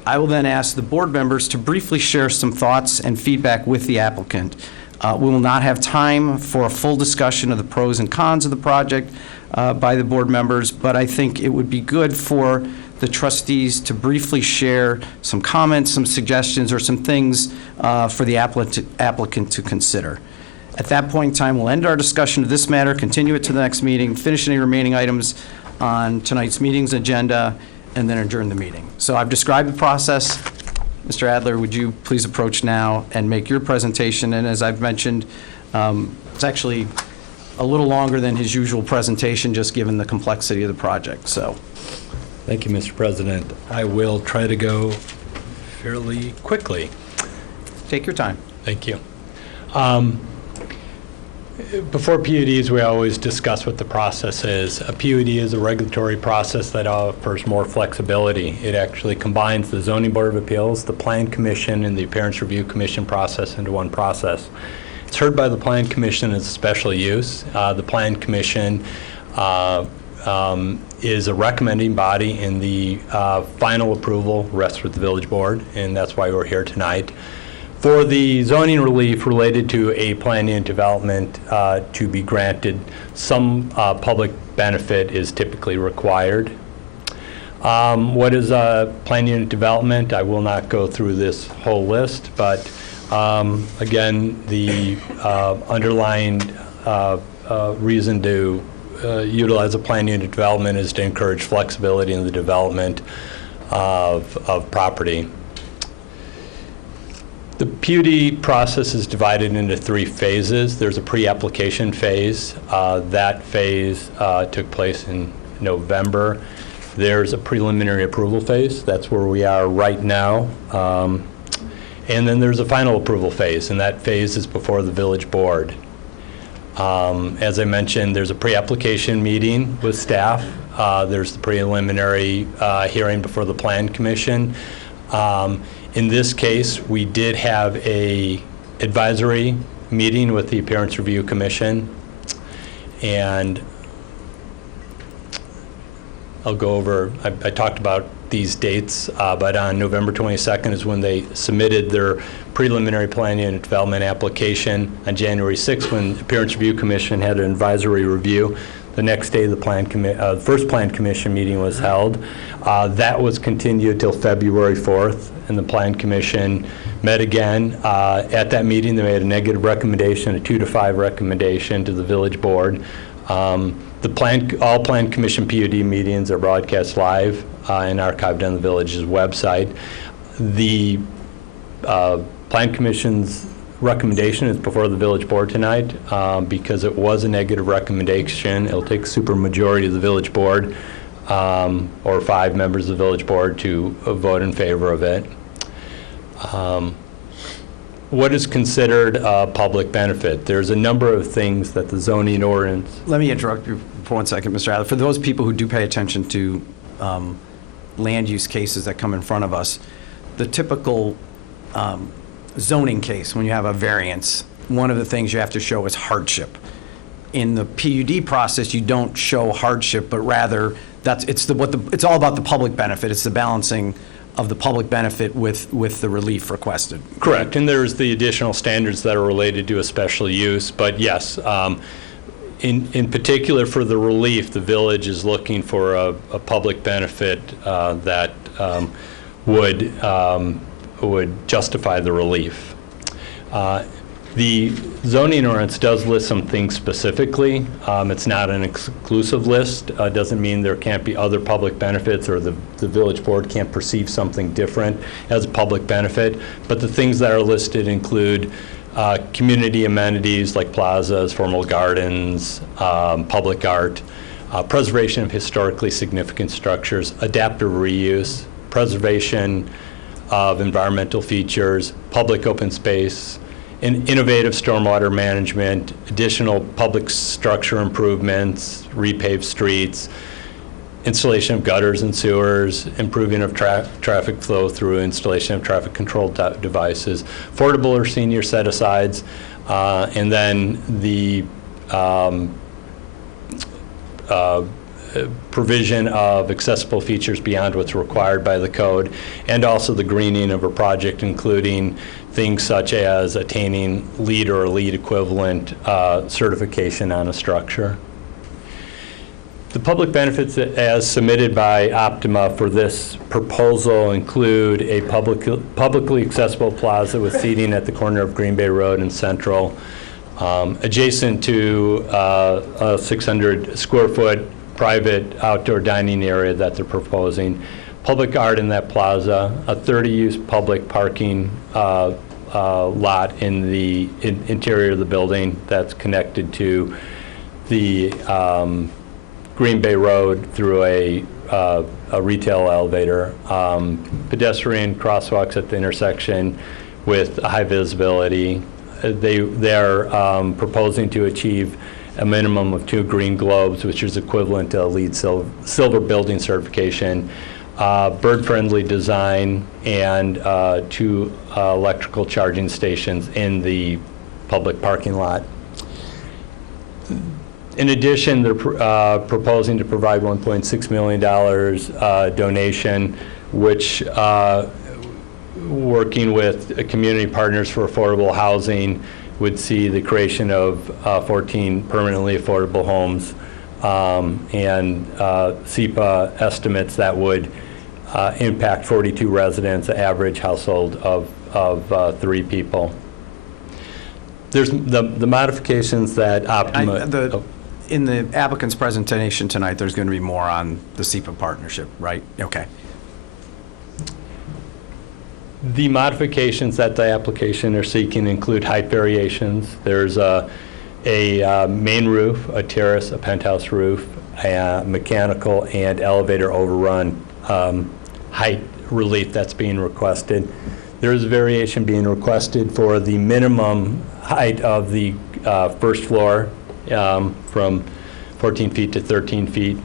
I will then ask the board members to briefly share some thoughts and feedback with the applicant. We will not have time for a full discussion of the pros and cons of the project by the board members, but I think it would be good for the trustees to briefly share some comments, some suggestions, or some things for the applicant to consider. At that point in time, we'll end our discussion of this matter, continue it to the next meeting, finish any remaining items on tonight's meeting's agenda, and then adjourn the meeting. So I've described the process. Mr. Adler, would you please approach now and make your presentation? And as I've mentioned, it's actually a little longer than his usual presentation, just given the complexity of the project. So, thank you, Mr. President. I will try to go fairly quickly. Take your time. Thank you. Before PUDs, we always discuss what the process is. A PUD is a regulatory process that offers more flexibility. It actually combines the Zoning Board of Appeals, the Plan Commission, and the Appearance Review Commission process into one process. It's heard by the Plan Commission as a special use. The Plan Commission is a recommending body, and the final approval rests with the Village Board, and that's why we're here tonight. For the zoning relief related to a plan unit development to be granted, some public benefit is typically required. What is a plan unit development? I will not go through this whole list, but again, the underlying reason to utilize a plan unit development is to encourage flexibility in the development of property. The PUD process is divided into 3 phases. There's a pre-application phase. That phase took place in November. There's a preliminary approval phase. That's where we are right now. And then there's a final approval phase, and that phase is before the village board. As I mentioned, there's a pre-application meeting with staff. There's the preliminary hearing before the Plan Commission. In this case, we did have a advisory meeting with the Appearance Review Commission, and I'll go over, I talked about these dates, but on November 22nd is when they submitted their preliminary plan unit development application. On January 6th, when the Appearance Review Commission had an advisory review, the next day the first Plan Commission meeting was held. That was continued till February 4th, and the Plan Commission met again. At that meeting, they made a negative recommendation, a 2-to-5 recommendation to the village board. All Plan Commission PUD meetings are broadcast live and archived on the village's website. The Plan Commission's recommendation is before the village board tonight. Because it was a negative recommendation, it'll take a supermajority of the village board, or 5 members of the village board, to vote in favor of it. What is considered a public benefit? There's a number of things that the zoning ordinance... Let me interrupt you for 1 second, Mr. Adler. For those people who do pay attention to land use cases that come in front of us, the typical zoning case, when you have a variance, one of the things you have to show is hardship. In the PUD process, you don't show hardship, but rather it's all about the public benefit. It's the balancing of the public benefit with the relief requested. Correct, and there's the additional standards that are related to a special use, but yes, in particular for the relief, the village is looking for a public benefit that would justify the relief. The zoning ordinance does list some things specifically. It's not an exclusive list. Doesn't mean there can't be other public benefits, or the village board can't perceive something different as a public benefit. But the things that are listed include community amenities like plazas, formal gardens, public art, preservation of historically significant structures, adaptive reuse, preservation of environmental features, public open space, innovative stormwater management, additional public structure improvements, repaved streets, installation of gutters and sewers, improving of traffic flow through installation of traffic control devices, affordable or senior set-asides, and then the provision of accessible features beyond what's required by the code, and also the greening of a project, including things such as attaining LEED or LEED equivalent certification on a structure. The public benefits as submitted by Optima for this proposal include a publicly accessible plaza with seating at the corner of Green Bay Road and Central, adjacent to a 600 square foot private outdoor dining area that they're proposing, public art in that plaza, a 30-use public parking lot in the interior of the building that's connected to the Green Bay Road through a retail elevator, pedestrian crosswalks at the intersection with high visibility. They're proposing to achieve a minimum of 2 green globes, which is equivalent to a LEED silver building certification, bird-friendly design, and 2 electrical charging stations in the public parking lot. In addition, they're proposing to provide $1.6 million donation, which, working with community partners for affordable housing, would see the creation of 14 permanently affordable homes, and SEPA estimates that would impact 42 residents, an average household of 3 people. There's the modifications that Optima... In the applicant's presentation tonight, there's going to be more on the SEPA partnership, right? Okay. The modifications that the application are seeking include height variations. There's a main roof, a terrace, a penthouse roof, a mechanical and elevator overrun height relief that's being requested. There is a variation being requested for the minimum height of the first floor from 14 feet to 13 feet.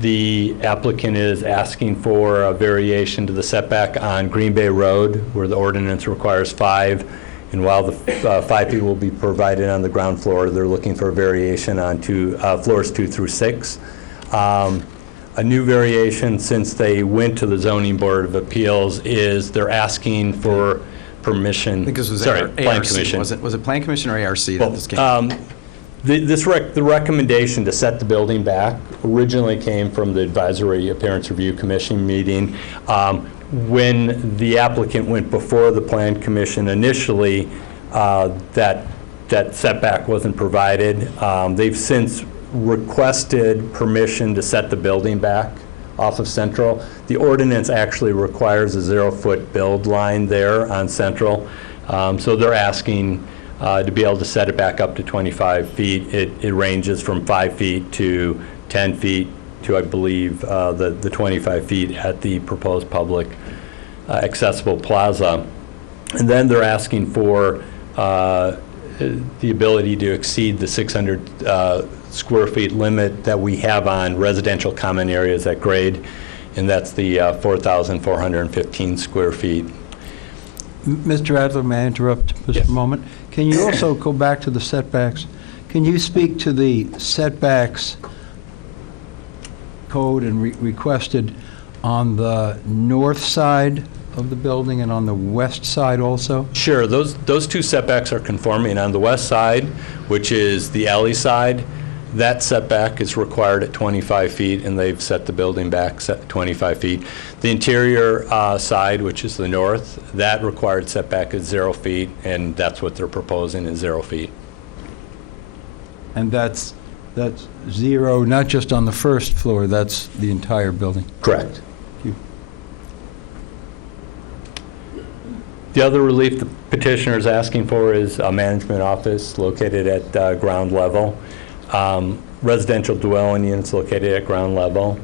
The applicant is asking for a variation to the setback on Green Bay Road, where the ordinance requires 5. And while the 5 feet will be provided on the ground floor, they're looking for a variation on floors 2 through 6. A new variation, since they went to the Zoning Board of Appeals, is they're asking for permission. I think this was Plan ARC. Commission. Was it Plan Commission or ARC that this came? The recommendation to set the building back originally came from the Advisory Appearance Review Commission meeting. When the applicant went before the Plan Commission initially, that setback wasn't provided. They've since requested permission to set the building back, off of Central. The ordinance actually requires a 0-foot build line there on Central. So they're asking to be able to set it back up to 25 feet. It ranges from 5 feet to 10 feet to, I believe, the 25 feet at the proposed public accessible plaza. And then they're asking for the ability to exceed the 600 square feet limit that we have on residential common areas at grade, and that's the 4,415 square feet. Mr. Adler, may I interrupt just Yes. a moment? Can you also go back to the setbacks? Can you speak to the setbacks code and requested on the north side of the building and on the west side also? Sure, those two setbacks are conforming. On the west side, which is the alley side, that setback is required at 25 feet, and they've set the building back 25 feet. The interior side, which is the north, that required setback is 0 feet, and that's what they're proposing is 0 feet. And that's 0, not just on the first floor, that's the entire building? Correct. The other relief the petitioner is asking for is a management office located at ground level. Residential dwelling units located at ground level.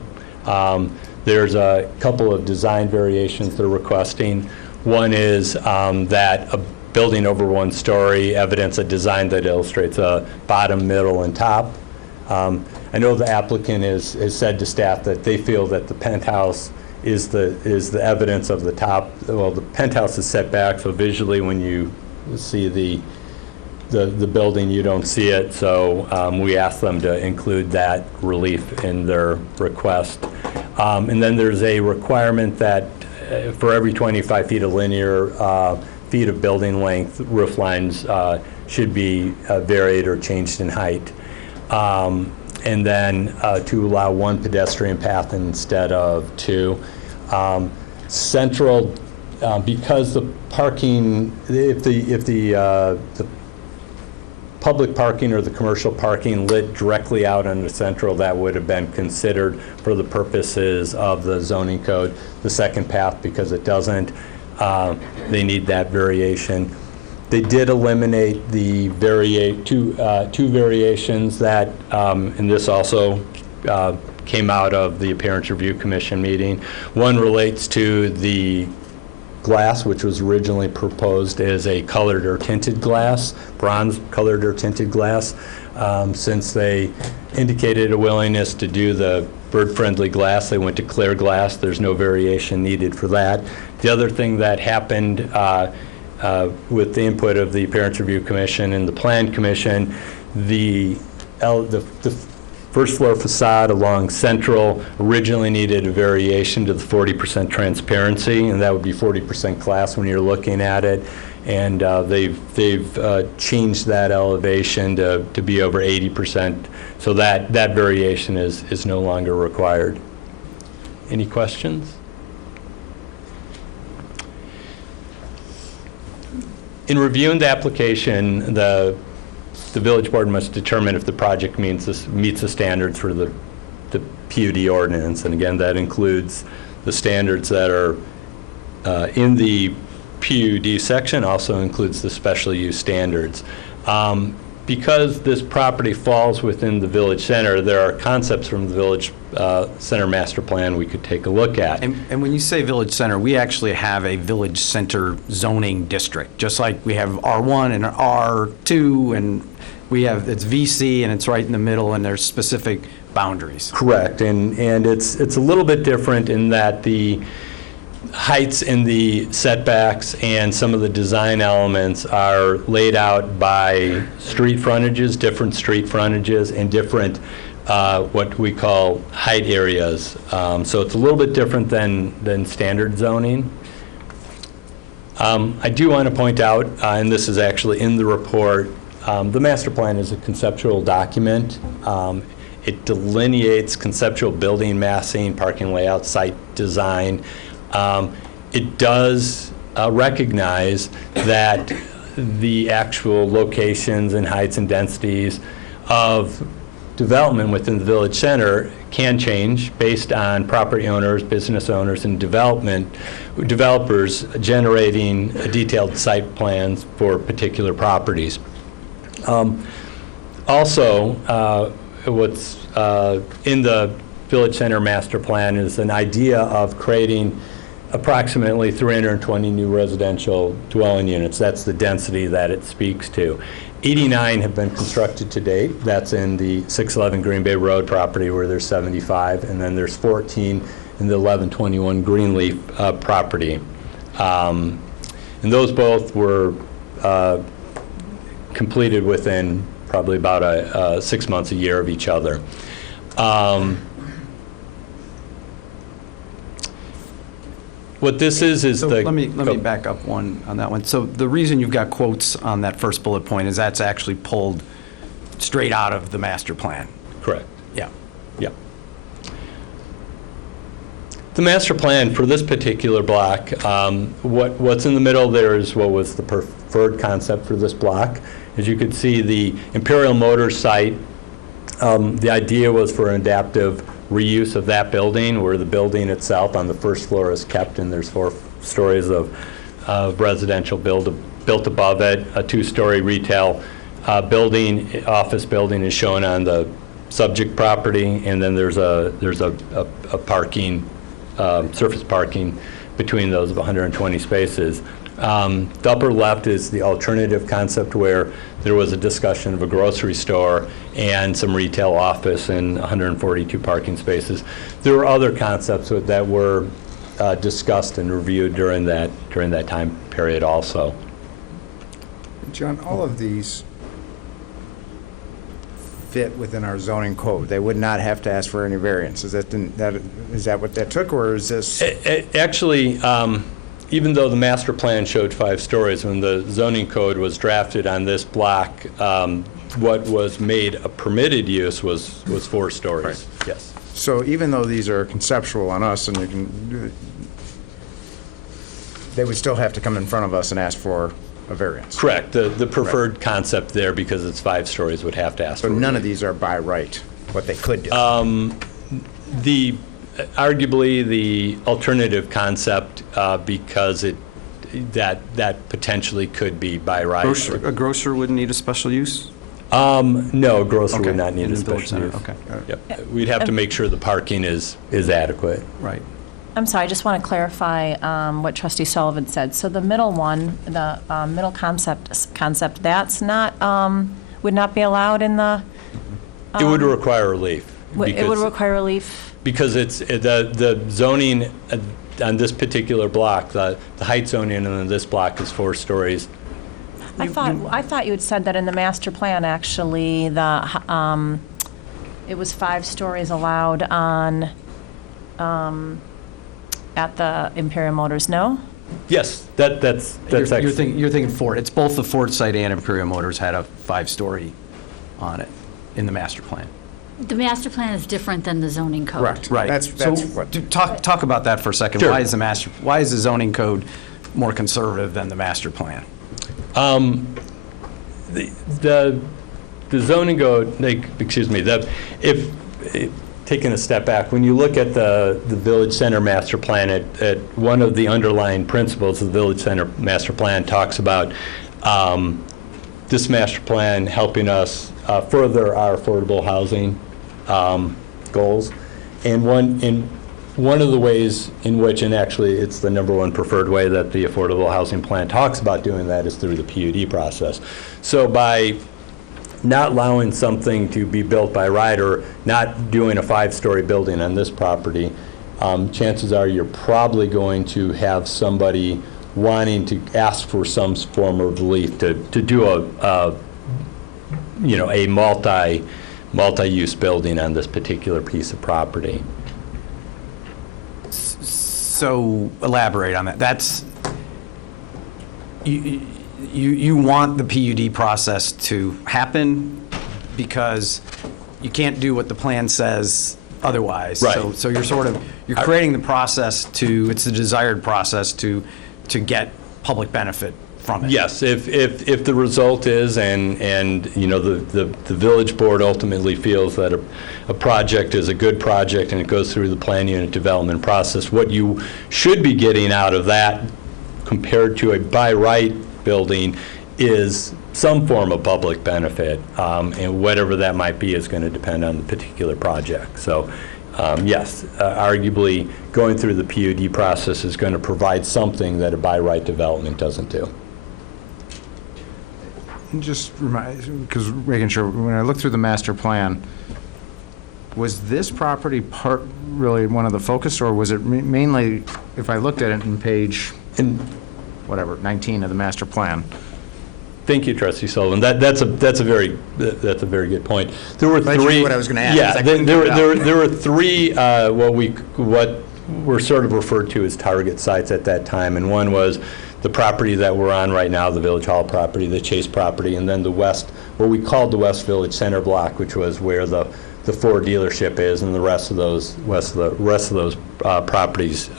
There's a couple of design variations they're requesting. One is that a building over 1 story, evidence a design that illustrates a bottom, middle, and top. I know the applicant has said to staff that they feel that the penthouse is the evidence of the top. Well, the penthouse is set back, so visually when you see the building, you don't see it. So we asked them to include that relief in their request. And then there's a requirement that for every 25 feet of linear feet of building length, roof lines should be varied or changed in height. And then to allow 1 pedestrian path instead of 2. Central, because the parking, if the public parking or the commercial parking lit directly out onto Central, that would have been considered for the purposes of the zoning code. The second path, because it doesn't, they need that variation. They did eliminate the two variations that, and this also came out of the Appearance Review Commission meeting. One relates to the glass, which was originally proposed as a colored or tinted glass, bronze colored or tinted glass. Since they indicated a willingness to do the bird-friendly glass, they went to clear glass. There's no variation needed for that. The other thing that happened with the input of the Appearance Review Commission and the Plan Commission, the first floor facade along Central originally needed a variation to the 40% transparency, and that would be 40% glass when you're looking at it. And they've changed that elevation to be over 80%, so that variation is no longer required. Any questions? In reviewing the application, the village board must determine if the project meets the standards for the PUD ordinance. And again, that includes the standards that are in the PUD section, also includes the special use standards. Because this property falls within the village center, there are concepts from the village center master plan we could take a look at. And when you say village center, we actually have a village center zoning district, just like we have R1 and R2, and we have, it's VC, and it's right in the middle, and there's specific boundaries. Correct, and it's a little bit different in that the heights in the setbacks and some of the design elements are laid out by street frontages, different street frontages, and different what we call height areas. So it's a little bit different than standard zoning. I do want to point out, and this is actually in the report, the master plan is a conceptual document. It delineates conceptual building massing, parking layout, site design. It does recognize that the actual locations and heights and densities of development within the village center can change based on property owners, business owners, and developers generating detailed site plans for particular properties. Also, what's in the Village Center Master Plan is an idea of creating approximately 320 new residential dwelling units. That's the density that it speaks to. 89 have been constructed to date. That's in the 611 Green Bay Road property where there's 75, and then there's 14 in the 1121 Greenleaf property. And those both were completed within probably about 6 months, a year of each other. What this is So the... let me back up one on that one. So the reason you've got quotes on that first bullet point is that's actually pulled straight out of the master plan. Correct. Yeah. Yeah. The master plan for this particular block, what's in the middle there is what was the preferred concept for this block. As you can see, the Imperial Motors site, the idea was for an adaptive reuse of that building, where the building itself on the first floor is kept, and there's 4 stories of residential built above it. A 2-story retail building, office building, is shown on the subject property, and then there's a parking, surface parking between those of 120 spaces. The upper left is the alternative concept, where there was a discussion of a grocery store and some retail office and 142 parking spaces. There were other concepts that were discussed and reviewed during that time period also. John, all of these fit within our zoning code. They would not have to ask for any variance. Is that what that took, or is this? Actually, even though the master plan showed 5 stories, when the zoning code was drafted on this block, what was made a permitted use was 4 stories. Right. Yes. So even though these are conceptual on us, and they would still have to come in front of us and ask for a variance. Correct. The preferred concept there, because it's 5 stories, would have to ask for. So none of these are by right what they could do. Arguably the alternative concept, because that potentially could be by right. A grocer wouldn't need a special use? No, a grocer Okay. would not need In a the village special center, use. okay. Yep. We'd have to make sure the parking is adequate. Right. I'm sorry, I just want to clarify what Trustee Sullivan said. So the middle one, the middle concept, that's not, would not be allowed in the... It would require relief. It would require relief? Because it's the zoning on this particular block, the height zoning on this block is 4 stories. I thought you had said that in the master plan, actually, it was 5 stories allowed on, at the Imperial Motors, no? Yes, that's actually... You're thinking Ford. It's both the Ford site and Imperial Motors had a 5-story on it in the master plan. The master plan is different than the zoning code. Correct. Right. That's what. Talk about that for a second. Sure. Why is the zoning code more conservative than the master plan? The zoning code, taking a step back, when you look at the Village Center Master Plan, at one of the underlying principles of the Village Center Master Plan talks about this master plan helping us further our affordable housing goals. And one of the ways in which, and actually it's the #1 preferred way that the Affordable Housing Plan talks about doing that, is through the PUD process. So by not allowing something to be built by right, or not doing a 5-story building on this property, chances are you're probably going to have somebody wanting to ask for some form of relief to do a multi-use building on this particular piece of property. So elaborate on that. That's, you want the PUD process to happen because you can't do what the plan says otherwise. Right. So you're creating the process it's the desired process to get public benefit from it. Yes, if the result is, and you know, the village board ultimately feels that a project is a good project and it goes through the plan unit development process, what you should be getting out of that compared to a by right building is some form of public benefit, and whatever that might be is going to depend on the particular project. So yes, arguably going through the PUD process is going to provide something that a by right development doesn't do. And just remind, because making sure, when I looked through the master plan, was this property really one of the focus, or was it mainly, if I looked at it in page, whatever, 19 of the master plan? Thank you, Trustee Sullivan. That's a very good point. There were That's three. what I was going to ask. Yeah, there were three what were sort of referred to as target sites at that time, and one was the property that we're on right now, the Village Hall property, the Chase property, and then the west, what we called the West Village Center block, which was where the Ford dealership is, and the rest of those properties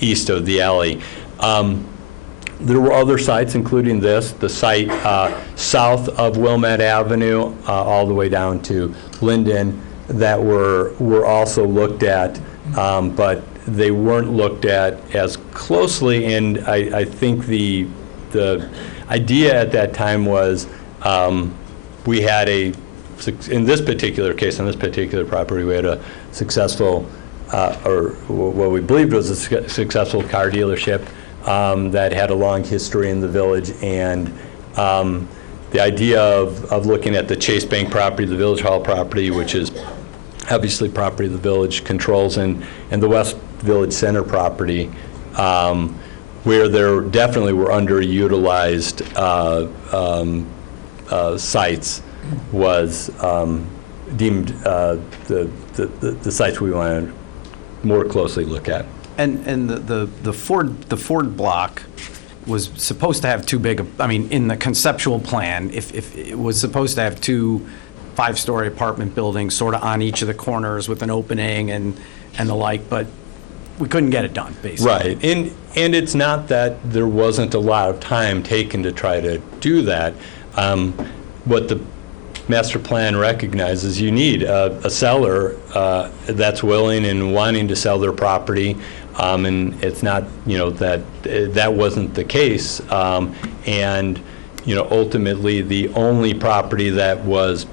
east of the alley. There were other sites, including this, the site south of Wilmette Avenue, all the way down to Linden, that were also looked at, but they weren't looked at as closely. And I think the idea at that time was we had in this particular case, on this particular property, we had a successful, or what we believed was a successful car dealership that had a long history in the village, and the idea of looking at the Chase Bank property, the Village Hall property, which is obviously property the village controls, and the West Village Center property, where there definitely were underutilized sites, was deemed the sites we want to more closely look at. And the Ford block was supposed to have too big, in the conceptual plan, if it was supposed to have two 5-story apartment buildings sort of on each of the corners with an opening and the like, but we couldn't get it done, basically. Right, and it's not that there wasn't a lot of time taken to try to do that. What the master plan recognizes, you need a seller that's willing and wanting to sell their property, and it's not, that wasn't the case, and ultimately the only property that was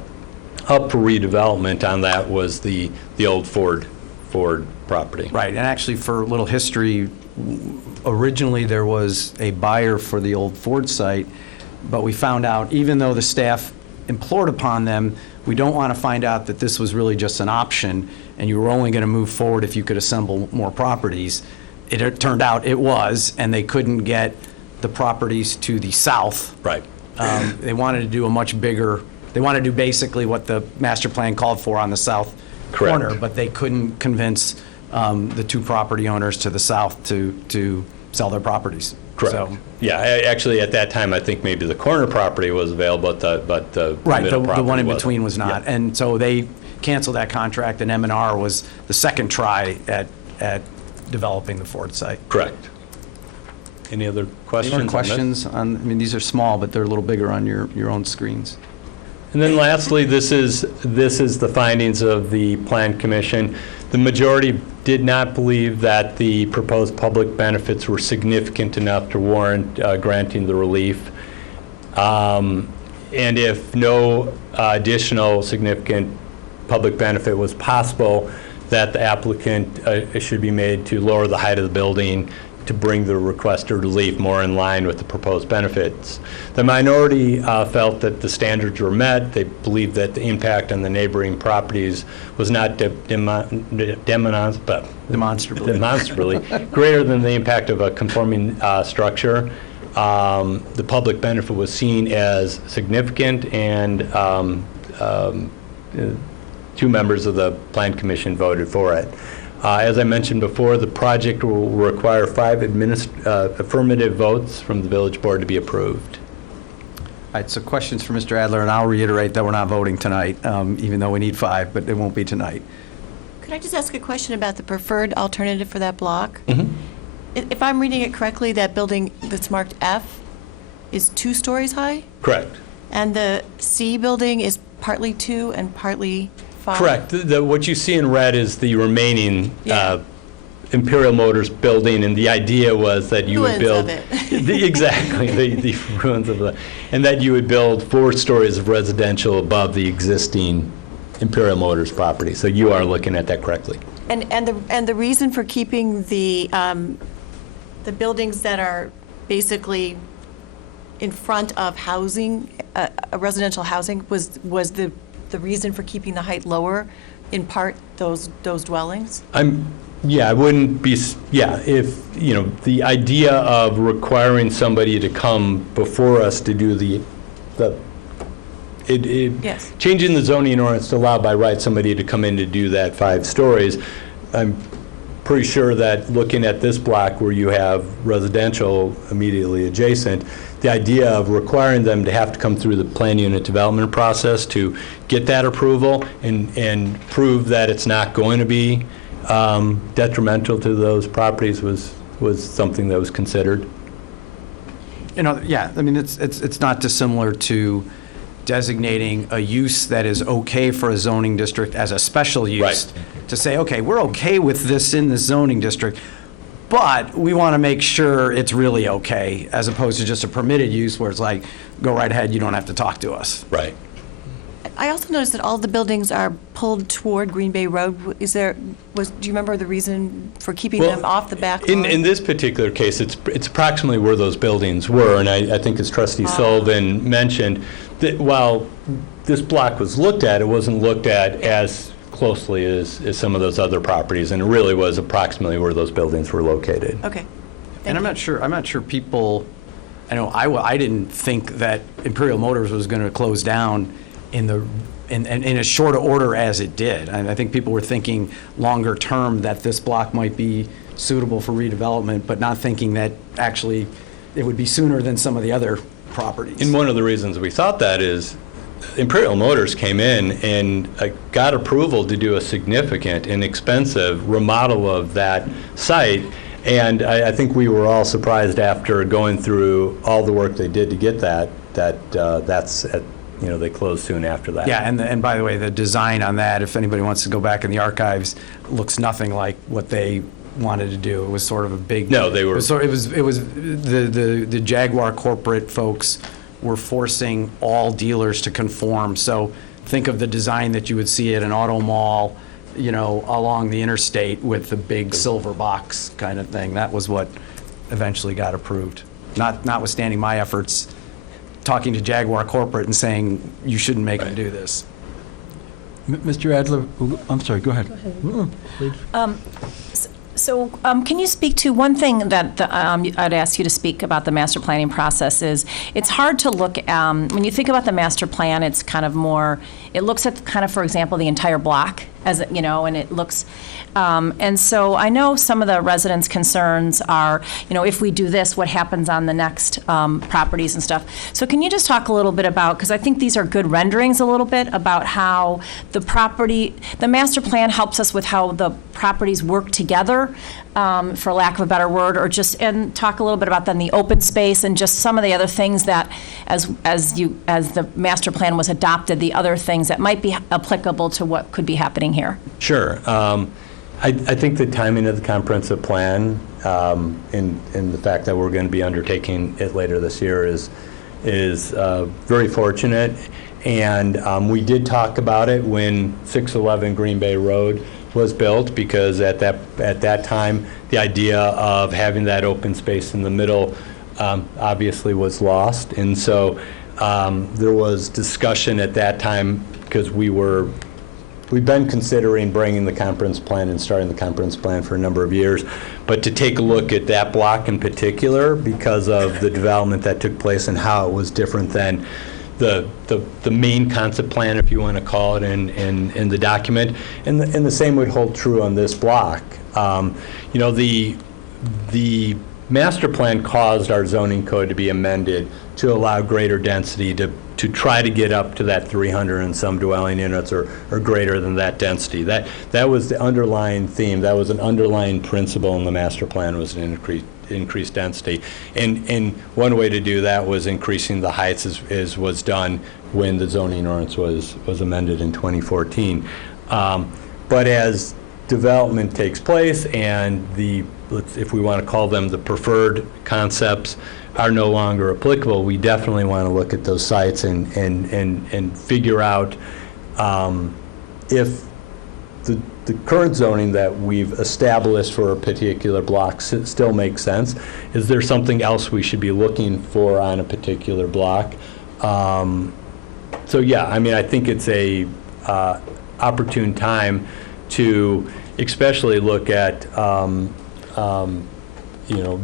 up for redevelopment on that was the old Ford property. Right, and actually, for a little history, originally there was a buyer for the old Ford site, but we found out, even though the staff implored upon them, we don't want to find out that this was really just an option and you were only going to move forward if you could assemble more properties. It turned out it was, and they couldn't get the properties to the south. Right. They wanted to do a much bigger, they wanted to do basically what the master plan called for on the south corner, but they couldn't convince the two property owners to the south to sell their properties. Correct. So, yeah, actually, at that time, I think maybe the corner property was available, but the right, middle the one in between was not. Yeah. And so they canceled that contract, and M&R was the second try at developing the Ford site. Correct. Any other questions? Any more questions on, these are small, but they're a little bigger on your own screens. And then lastly, this is the findings of the Plan Commission. The majority did not believe that the proposed public benefits were significant enough to warrant granting the relief. And if no additional significant public benefit was possible, that the applicant should be made to lower the height of the building to bring the requested relief more in line with the proposed benefits. The minority felt that the standards were met. They believed that the impact on the neighboring properties was not demonstrably greater than the impact of a conforming structure. The public benefit was seen as significant, and 2 members of the Plan Commission voted for it. As I mentioned before, the project will require 5 affirmative votes from the village board to be approved. All right, so questions for Mr. Adler, and I'll reiterate that we're not voting tonight, even though we need 5, but it won't be tonight. Could I just ask a question about the preferred alternative for that block? Mm-hmm. If I'm reading it correctly, that building that's marked F, is 2 stories high? Correct. And the C building is partly 2 and partly 5? Correct. What you see in red is the remaining Yeah. Imperial Motors building, and the idea was that you would Ruins build... of it. Exactly, the ruins of the... And that you would build 4 stories of residential above the existing Imperial Motors property. So you are looking at that correctly. And the reason for keeping the buildings that are basically in front of housing, residential housing, was the reason for keeping the height lower, in part, those dwellings? Yeah, I wouldn't be, if, the idea of requiring somebody to come before us to do Yes. changing the zoning ordinance to allow by right somebody to come in to do that 5 stories, I'm pretty sure that looking at this block where you have residential immediately adjacent, the idea of requiring them to have to come through the plan unit development process to get that approval and prove that it's not going to be detrimental to those properties was something that was considered. Yeah, I mean, it's not dissimilar to designating a use that is okay for a zoning district as a special use. Right. To say, okay, we're okay with this in the zoning district, but we want to make sure it's really okay, as opposed to just a permitted use where it's like, go right ahead, you don't have to talk to us. Right. I also noticed that all the buildings are pulled toward Green Bay Road. Do you remember the reason for keeping them off the back lawn? In this particular case, it's approximately where those buildings were, and I think as Trustee Sullivan mentioned, that while this block was looked at, it wasn't looked at as closely as some of those other properties, and it really was approximately where those buildings were located. Okay. And I'm not sure people, I didn't think that Imperial Motors was going to close down in as short order as it did. I think people were thinking longer term that this block might be suitable for redevelopment, but not thinking that actually it would be sooner than some of the other properties. And one of the reasons we thought that is Imperial Motors came in and got approval to do a significant and expensive remodel of that site. And I think we were all surprised after going through all the work they did to get they closed soon after that. Yeah, and by the way, the design on that, if anybody wants to go back in the archives, looks nothing like what they wanted to do. It was sort of a big... No, they were... It was the Jaguar corporate folks were forcing all dealers to conform. So think of the design that you would see at an auto mall, along the interstate with the big silver box kind of thing. That was what eventually got approved. Notwithstanding my efforts talking to Jaguar corporate and saying, you shouldn't make them do this. Mr. Adler, I'm sorry, go ahead. Please. So can you speak to one thing that I'd ask you to speak about the master planning process is it's hard to look, when you think about the master plan, it's kind of more, it looks at kind of, for example, the entire block as, and it looks, and so I know some of the residents' concerns are, if we do this, what happens on the next properties and stuff. So can you just talk a little bit about, because I think these are good renderings a little bit about how the master plan helps us with how the properties work together, for lack of a better word, and talk a little bit about then the open space and just some of the other things that, as the master plan was adopted, the other things that might be applicable to what could be happening here. Sure. I think the timing of the comprehensive plan and the fact that we're going to be undertaking it later this year is very fortunate. And we did talk about it when 611 Green Bay Road was built, because at that time the idea of having that open space in the middle obviously was lost, and so there was discussion at that time, because we've been considering bringing the comprehensive plan and starting the comprehensive plan for a number of years, but to take a look at that block in particular because of the development that took place and how it was different than the main concept plan, if you want to call it, in the document, and the same would hold true on this block. The master plan caused our zoning code to be amended to allow greater density to try to get up to that 300 and some dwelling units or greater than that density. That was the underlying theme. That was an underlying principle in the master plan, was an increase density. And one way to do that was increasing the heights, as was done when the zoning ordinance was amended in 2014. But as development takes place and if we want to call them the preferred concepts, are no longer applicable, we definitely want to look at those sites and figure out if the current zoning that we've established for a particular block still makes sense. Is there something else we should be looking for on a particular block? So yeah, I mean, I think it's a opportune time to especially look at,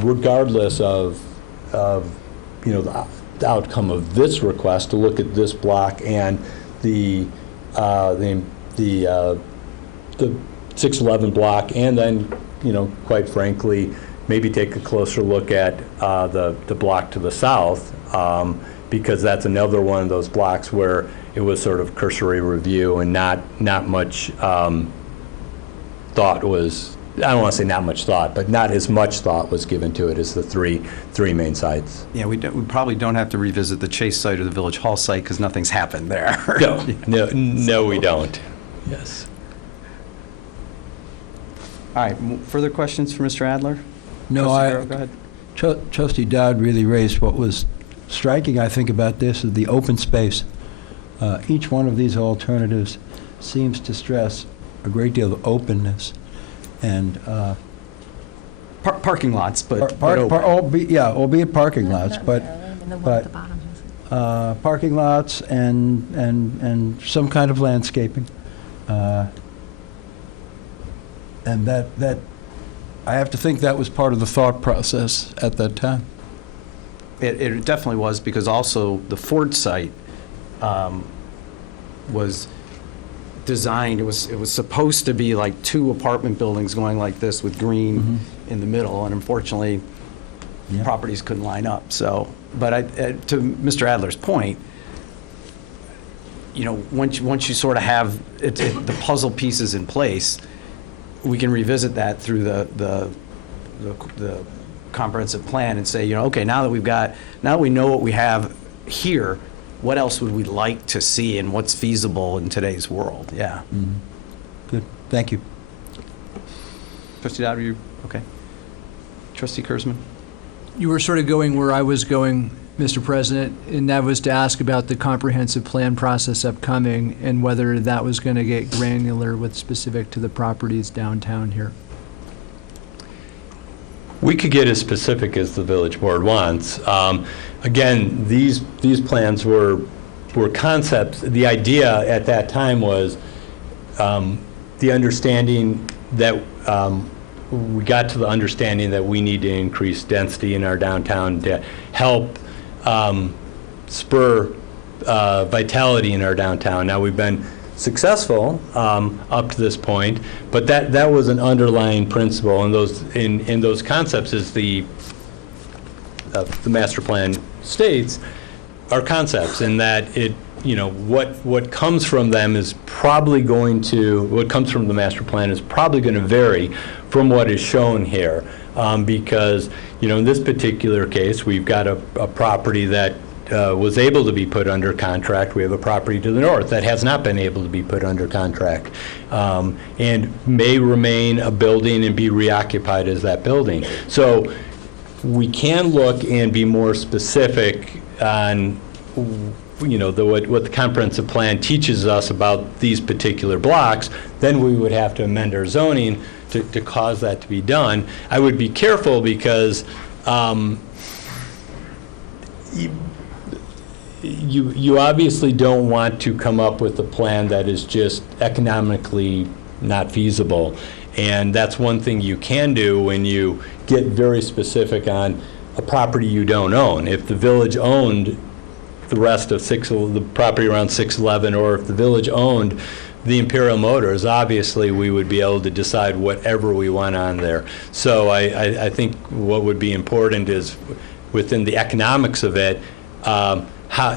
regardless of the outcome of this request, to look at this block and the 611 block, and then, quite frankly, maybe take a closer look at the block to the south, because that's another one of those blocks where it was sort of cursory review and not much thought was, I don't want to say not much thought, but not as much thought was given to it as the three main sites. Yeah, we probably don't have to revisit the Chase site or the Village Hall site because nothing's happened there. No, we don't. Yes. All right, further questions for Mr. Adler? No, Trustee Guerrero, go ahead. Trustee Dodd really raised what was striking, I think, about this is the open space. Each one of these alternatives seems to stress a great deal of openness and parking lots, but albeit parking lots, but parking lots and some kind of landscaping, and that I have to think that was part of the thought process at that time. It definitely was, because also the Ford site was designed, it was supposed to be like two apartment buildings going like this with green in the middle, and unfortunately, properties couldn't line up. So, but to Mr. Adler's point, once you sort of have the puzzle pieces in place, we can revisit that through the comprehensive plan and say, okay, now that we know what we have here, what else would we like to see and what's feasible in today's world? Yeah. Mm-hmm. Good. Thank you. Trustee Dodd, are you okay? Trustee Kurzman? You were sort of going where I was going, Mr. President, and that was to ask about the comprehensive plan process upcoming and whether that was going to get granular with specific to the properties downtown here. We could get as specific as the village board wants. Again, these plans were concepts. The idea at that time was the understanding that we got to the understanding that we need to increase density in our downtown to help spur vitality in our downtown. Now, we've been successful up to this point, but that was an underlying principle, and those concepts is the master plan states are concepts, in that what comes from them is probably what comes from the master plan is probably going to vary from what is shown here, because in this particular case we've got a property that was able to be put under contract. We have a property to the north that has not been able to be put under contract, and may remain a building and be reoccupied as that building. So we can look and be more specific on what the comprehensive plan teaches us about these particular blocks. Then we would have to amend our zoning to cause that to be done. I would be careful, because you obviously don't want to come up with a plan that is just economically not feasible. And that's one thing you can do when you get very specific on a property you don't own. If the village owned the rest of the property around 611, or if the village owned the Imperial Motors, obviously we would be able to decide whatever we want on there. So I think what would be important is, within the economics of it,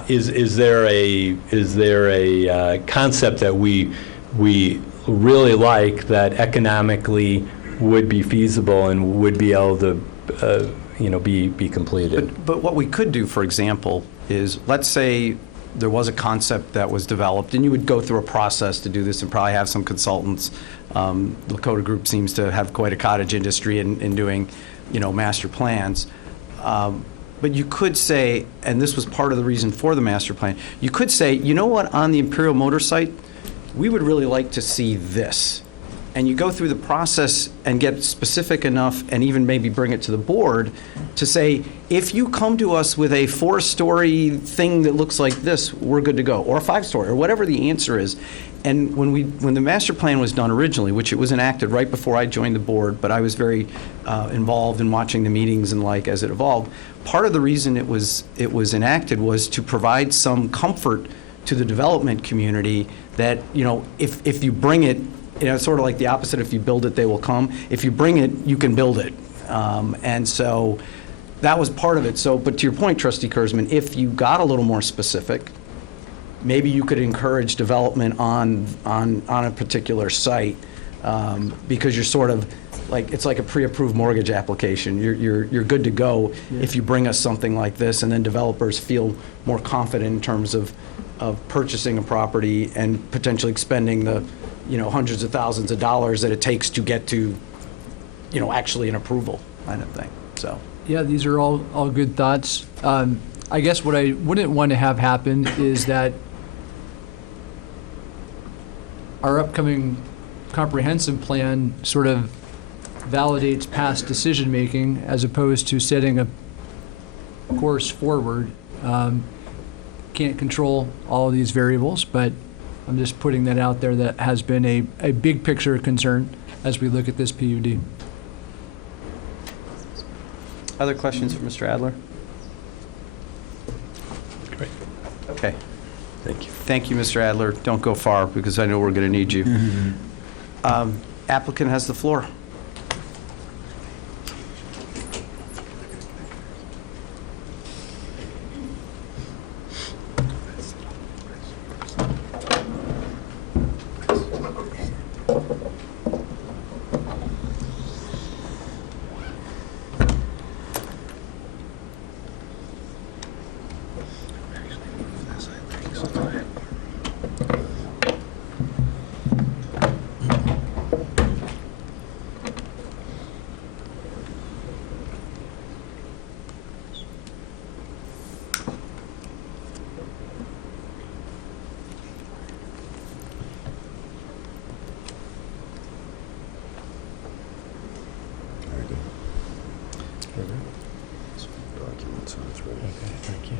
is there a concept that we really like, that economically would be feasible and would be able to be completed. But what we could do, for example, is, let's say there was a concept that was developed, and you would go through a process to do this and probably have some consultants. Lakota Group seems to have quite a cottage industry in doing, master plans. But you could say, and this was part of the reason for the master plan, you could say, you know what, on the Imperial Motor site, we would really like to see this. And you go through the process and get specific enough, and even maybe bring it to the board to say, if you come to us with a 4-story thing that looks like this, we're good to go, or a 5-story, or whatever the answer is. And when the master plan was done originally, which it was enacted right before I joined the board, but I was very involved in watching the meetings and as it evolved, part of the reason it was enacted was to provide some comfort to the development community that, if you bring it, it's sort of like the opposite. If you build it, they will come. If you bring it, you can build it. And so that was part of it. So, but to your point, Trustee Kurzman, if you got a little more specific, maybe you could encourage development on a particular site, because you're sort of like, it's like a pre-approved mortgage application. You're good to go if you bring us something like this, and then developers feel more confident in terms of purchasing a property and potentially expending the hundreds of thousands of dollars that it takes to get to, actually an approval kind of thing, so. Yeah, these are all good thoughts. I guess what I wouldn't want to have happen is that our upcoming comprehensive plan sort of validates past decision-making as opposed to setting a course forward. Can't control all of these variables, but I'm just putting that out there. That has been a big picture concern as we look at this PUD. Other questions for Mr. Adler? Great. Okay. Thank you. Thank you, Mr. Adler. Don't go far, because I know we're going to need you. Applicant has the floor.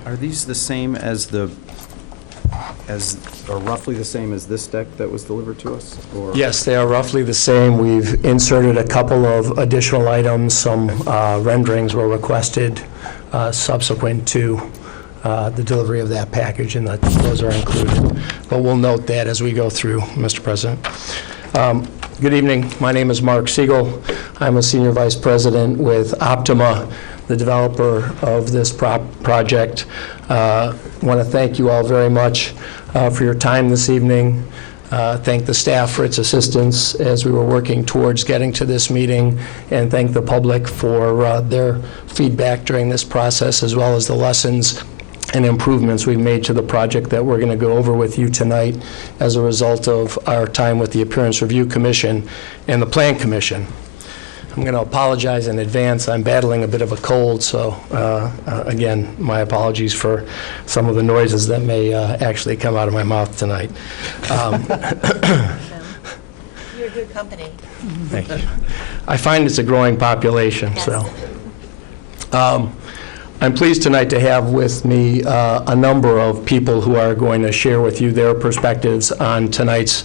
Are these the same as or roughly the same as this deck that was delivered to us? Or? Yes, they are roughly the same. We've inserted a couple of additional items. Some renderings were requested subsequent to the delivery of that package, and those are included. But we'll note that as we go through, Mr. President. Good evening. My name is Mark Siegel. I'm a Senior Vice President with Optima, the developer of this project. I want to thank you all very much for your time this evening. Thank the staff for its assistance as we were working towards getting to this meeting, and thank the public for their feedback during this process, as well as the lessons and improvements we've made to the project that we're going to go over with you tonight as a result of our time with the Appearance Review Commission and the Plan Commission. I'm going to apologize in advance. I'm battling a bit of a cold, so again, my apologies for some of the noises that may actually come out of my mouth tonight. You're good company. Thank you. I find it's a growing population, yes. So. I'm pleased tonight to have with me a number of people who are going to share with you their perspectives on tonight's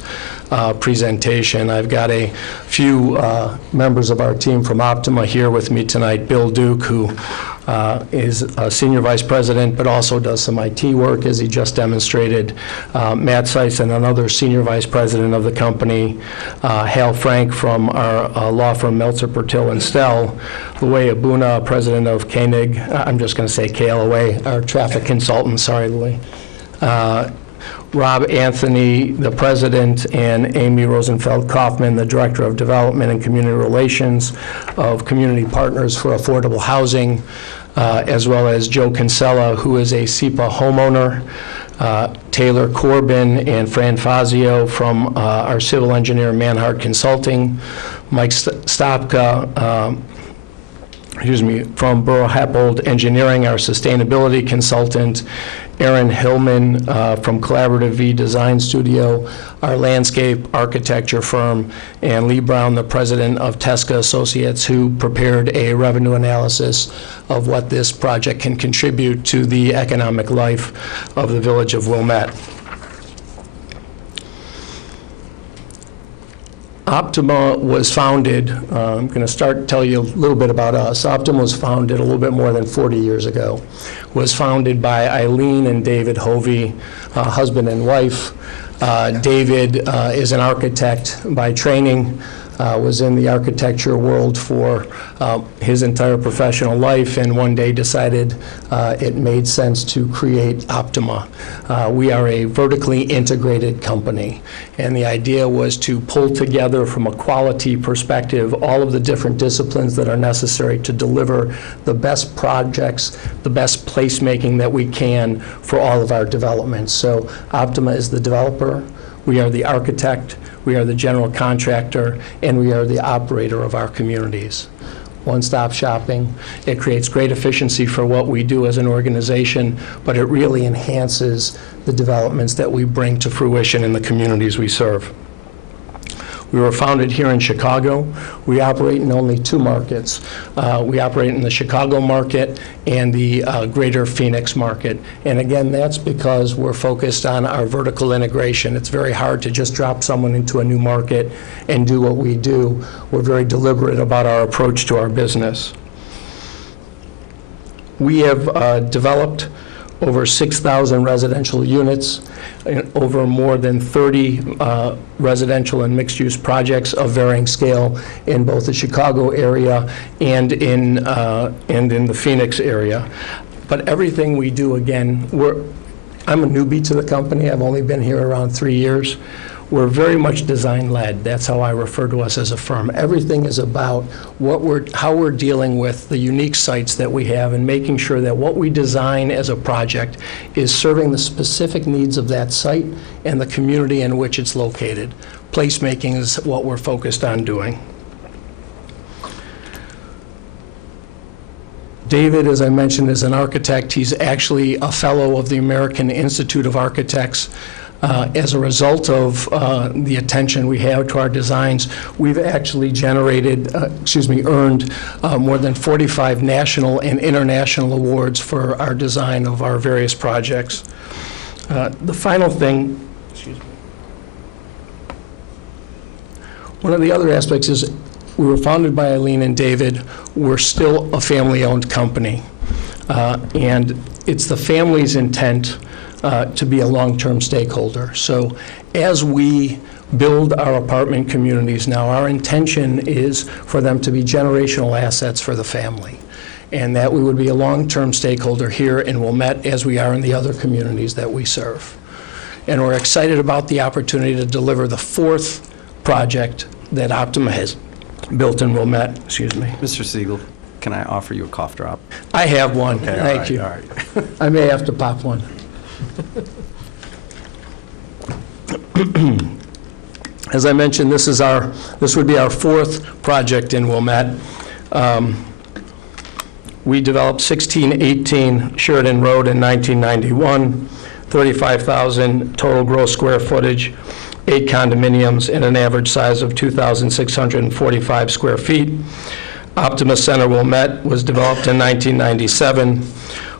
presentation. I've got a few members of our team from Optima here with me tonight. Bill Duke, who is a Senior Vice President, but also does some IT work, as he just demonstrated. Matt Sison, another Senior Vice President of the company. Hal Frank from our law firm Meltzer, Pertil and Stell. Louis Abuna, President of Koenig. I'm just going to say KLOA, our traffic consultant. Sorry, Louis. Rob Anthony, the president, and Amy Rosenfeld-Kaufman, the director of development and community relations of Community Partners for Affordable Housing, as well as Joe Kinsella, who is a SEPA homeowner, Taylor Corbin and Fran Fazio from our civil engineer Manhart Consulting, Mike Stopka, from Burrow Happold Engineering, our sustainability consultant, Aaron Hillman from Collaborative V Design Studio, our landscape architecture firm, and Lee Brown, the president of Tesca Associates, who prepared a revenue analysis of what this project can contribute to the economic life of the village of Wilmette. Optima was founded, I'm going to tell you a little bit about us. Optima was founded a little bit more than 40 years ago. Was founded by Eileen and David Hovey, husband and wife. David is an architect by training, was in the architecture world for his entire professional life, and one day decided it made sense to create Optima. We are a vertically integrated company, and the idea was to pull together from a quality perspective all of the different disciplines that are necessary to deliver the best projects, the best placemaking that we can for all of our developments. So Optima is the developer, we are the architect, we are the general contractor, and we are the operator of our communities. One-stop shopping. It creates great efficiency for what we do as an organization, but it really enhances the developments that we bring to fruition in the communities we serve. We were founded here in Chicago. We operate in only 2 markets. We operate in the Chicago market and the greater Phoenix market. And again, that's because we're focused on our vertical integration. It's very hard to just drop someone into a new market and do what we do. We're very deliberate about our approach to our business. We have developed over 6,000 residential units, over more than 30 residential and mixed-use projects of varying scale in both the Chicago area and in the Phoenix area. But everything we do, again, I'm a newbie to the company. I've only been here around 3 years. We're very much design-led. That's how I refer to us as a firm. Everything is about how we're dealing with the unique sites that we have and making sure that what we design as a project is serving the specific needs of that site and the community in which it's located. Placemaking is what we're focused on doing. David, as I mentioned, is an architect. He's actually a fellow of the American Institute of Architects. As a result of the attention we have to our designs, we've actually earned more than 45 national and international awards for our design of our various projects. The final thing, one of the other aspects is we were founded by Eileen and David. We're still a family-owned company, and it's the family's intent to be a long-term stakeholder. So as we build our apartment communities now, our intention is for them to be generational assets for the family, and that we would be a long-term stakeholder here in Wilmette as we are in the other communities that we serve. And we're excited about the opportunity to deliver the 4th project that Optima has built in Wilmette. Excuse me. Mr. Siegel, can I offer you a cough drop? I have one. Okay, Thank you. All right. I may have to pop one. As I mentioned, this would be our 4th project in Wilmette. We developed 1618 Sheridan Road in 1991, 35,000 total gross square footage, 8 condominiums, and an average size of 2,645 square feet. Optima Center Wilmette was developed in 1997.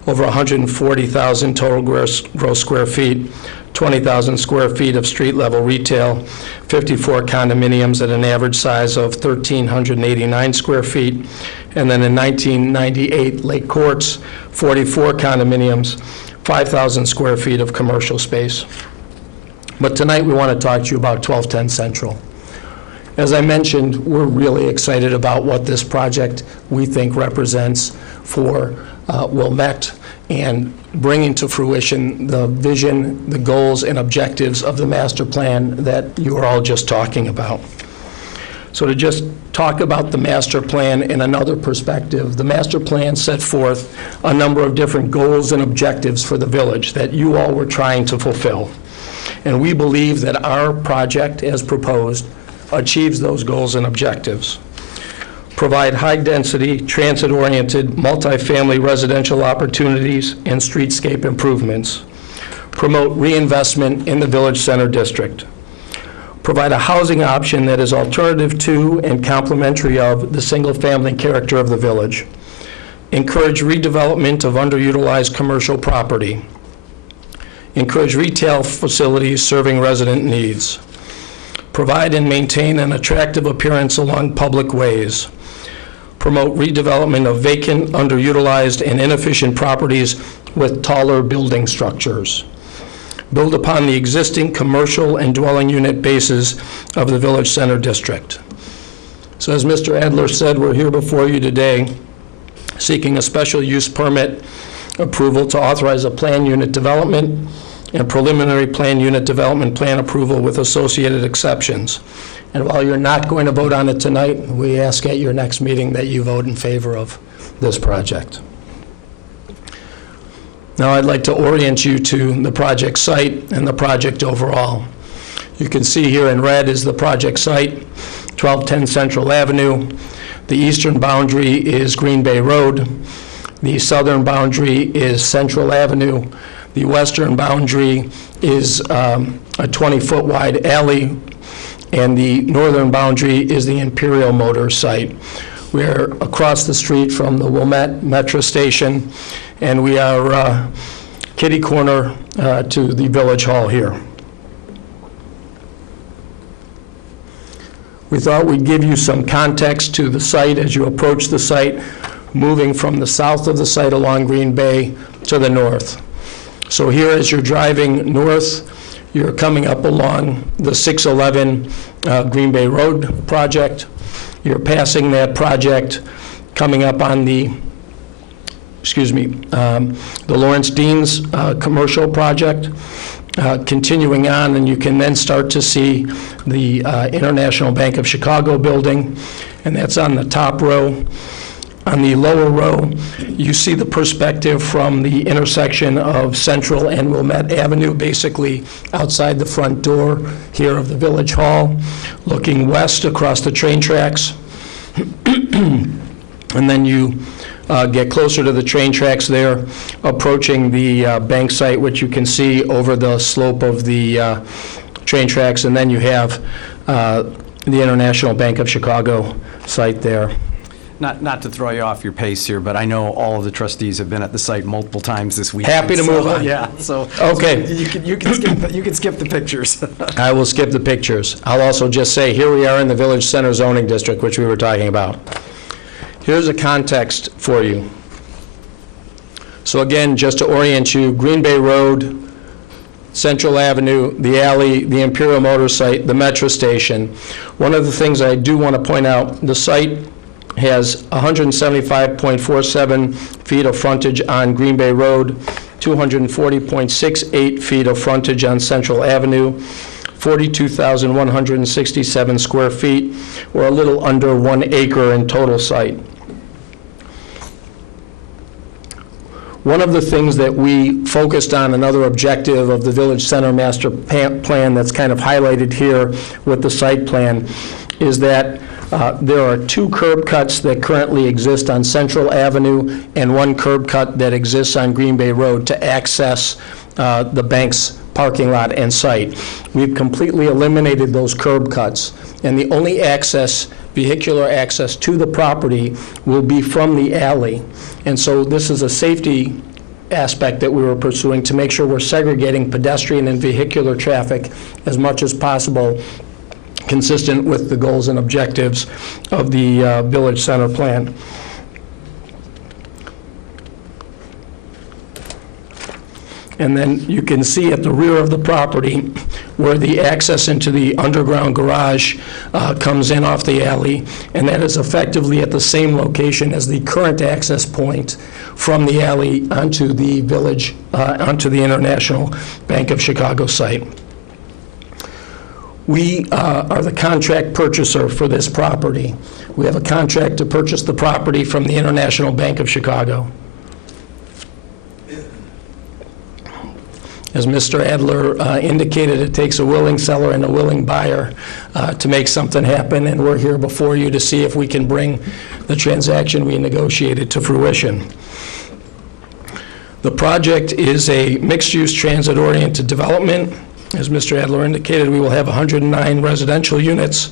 Over 140,000 total gross square feet, 20,000 square feet of street-level retail, 54 condominiums at an average size of 1,389 square feet, and then in 1998, Lake Courts, 44 condominiums, 5,000 square feet of commercial space. But tonight we want to talk to you about 1210 Central. As I mentioned, we're really excited about what this project we think represents for Wilmette and bringing to fruition the vision, the goals, and objectives of the master plan that you were all just talking about. So to just talk about the master plan in another perspective, the master plan set forth a number of different goals and objectives for the village that you all were trying to fulfill. And we believe that our project, as proposed, achieves those goals and objectives. Provide high-density, transit-oriented, multifamily residential opportunities and streetscape improvements. Promote reinvestment in the Village Center District. Provide a housing option that is alternative to and complementary of the single-family character of the village. Encourage redevelopment of underutilized commercial property. Encourage retail facilities serving resident needs. Provide and maintain an attractive appearance along public ways. Promote redevelopment of vacant, underutilized, and inefficient properties with taller building structures. Build upon the existing commercial and dwelling unit bases of the Village Center District. So as Mr. Adler said, we're here before you today seeking a special use permit approval to authorize a plan unit development and preliminary plan unit development plan approval with associated exceptions. And while you're not going to vote on it tonight, we ask at your next meeting that you vote in favor of this project. Now I'd like to orient you to the project site and the project overall. You can see here in red is the project site, 1210 Central Avenue. The eastern boundary is Green Bay Road. The southern boundary is Central Avenue. The western boundary is a 20-foot wide alley, and the northern boundary is the Imperial Motors site. We're across the street from the Wilmette Metro Station, and we are kitty corner to the Village Hall here. We thought we'd give you some context to the site as you approach the site, moving from the south of the site along Green Bay to the north. So here, as you're driving north, you're coming up along the 611 Green Bay Road project. You're passing that project, coming up on the, the Lawrence Dean's commercial project, continuing on, and you can then start to see the International Bank of Chicago building, and that's on the top row. On the lower row, you see the perspective from the intersection of Central and Wilmette Avenue, basically outside the front door here of the Village Hall, looking west across the train tracks. And then you get closer to the train tracks there, approaching the bank site, which you can see over the slope of the train tracks, and then you have the International Bank of Chicago site there. Not to throw you off your pace here, but I know all of the trustees have been at the site multiple times this week. Happy to move on. Yeah, so okay. So you can skip the pictures. I will skip the pictures. I'll also just say, here we are in the Village Center zoning district, which we were talking about. Here's a context for you. So again, just to orient you, Green Bay Road, Central Avenue, the alley, the Imperial Motor site, the Metro Station. One of the things I do want to point out, the site has 175.47 feet of frontage on Green Bay Road, 240.68 feet of frontage on Central Avenue, 42,167 square feet, or a little under 1 acre in total site. One of the things that we focused on, another objective of the Village Center Master Plan that's kind of highlighted here with the site plan, is that there are 2 curb cuts that currently exist on Central Avenue and 1 curb cut that exists on Green Bay Road to access the bank's parking lot and site. We've completely eliminated those curb cuts, and the only access, vehicular access to the property, will be from the alley. And so this is a safety aspect that we were pursuing to make sure we're segregating pedestrian and vehicular traffic as much as possible, consistent with the goals and objectives of the Village Center Plan. And then you can see at the rear of the property where the access into the underground garage comes in off the alley, and that is effectively at the same location as the current access point from the alley onto the village, onto the International Bank of Chicago site. We are the contract purchaser for this property. We have a contract to purchase the property from the International Bank of Chicago. As Mr. Adler indicated, it takes a willing seller and a willing buyer to make something happen, and we're here before you to see if we can bring the transaction we negotiated to fruition. The project is a mixed-use transit-oriented development. As Mr. Adler indicated, we will have 109 residential units.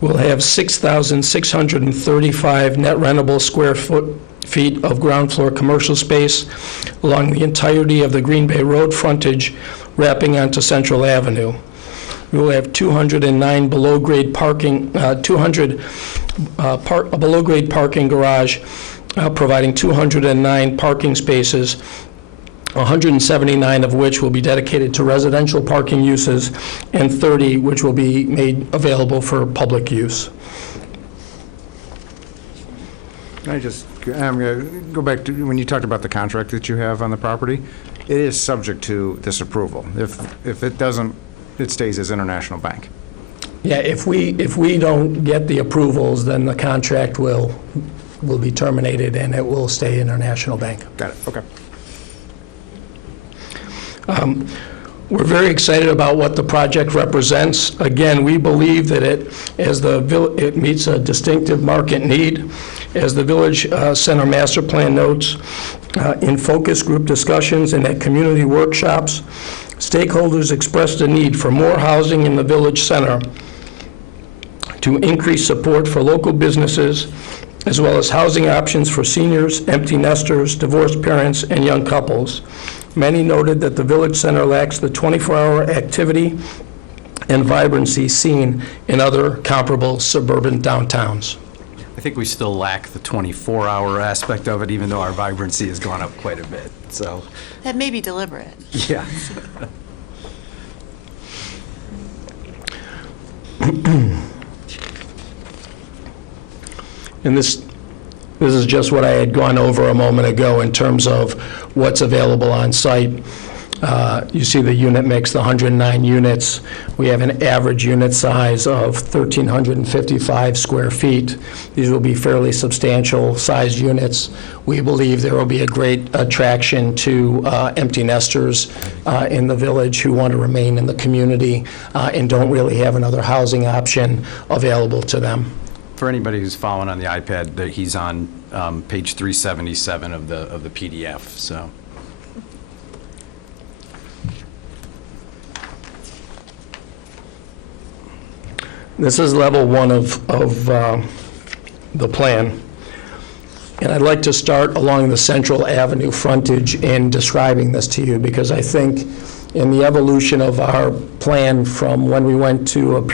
We'll have 6,635 net rentable square feet of ground floor commercial space along the entirety of the Green Bay Road frontage, wrapping onto Central Avenue. We will have 209 below-grade parking, a below-grade parking garage, providing 209 parking spaces, 179 of which will be dedicated to residential parking uses, and 30 which will be made available for public use. I'm going to go back to when you talked about the contract that you have on the property. It is subject to this approval. If it doesn't, it stays as International Bank. Yeah, if we don't get the approvals, then the contract will be terminated and it will stay International Bank. Got it. Okay. We're very excited about what the project represents. Again, we believe that it meets a distinctive market need. As the Village Center Master Plan notes, in focus group discussions and at community workshops, stakeholders expressed a need for more housing in the Village Center to increase support for local businesses, as well as housing options for seniors, empty nesters, divorced parents, and young couples. Many noted that the Village Center lacks the 24-hour activity and vibrancy seen in other comparable suburban downtowns. I think we still lack the 24-hour aspect of it, even though our vibrancy has gone up quite a bit, so. That may be deliberate. Yeah. And this is just what I had gone over a moment ago in terms of what's available on site. You see the unit mix, the 109 units. We have an average unit size of 1,355 square feet. These will be fairly substantial sized units. We believe there will be a great attraction to empty nesters in the village who want to remain in the community and don't really have another housing option available to them. For anybody who's following on the iPad, he's on page 377 of the PDF, so. This is level one of the plan. And I'd like to start along the Central Avenue frontage in describing this to you, because I think in the evolution of our plan from when we went to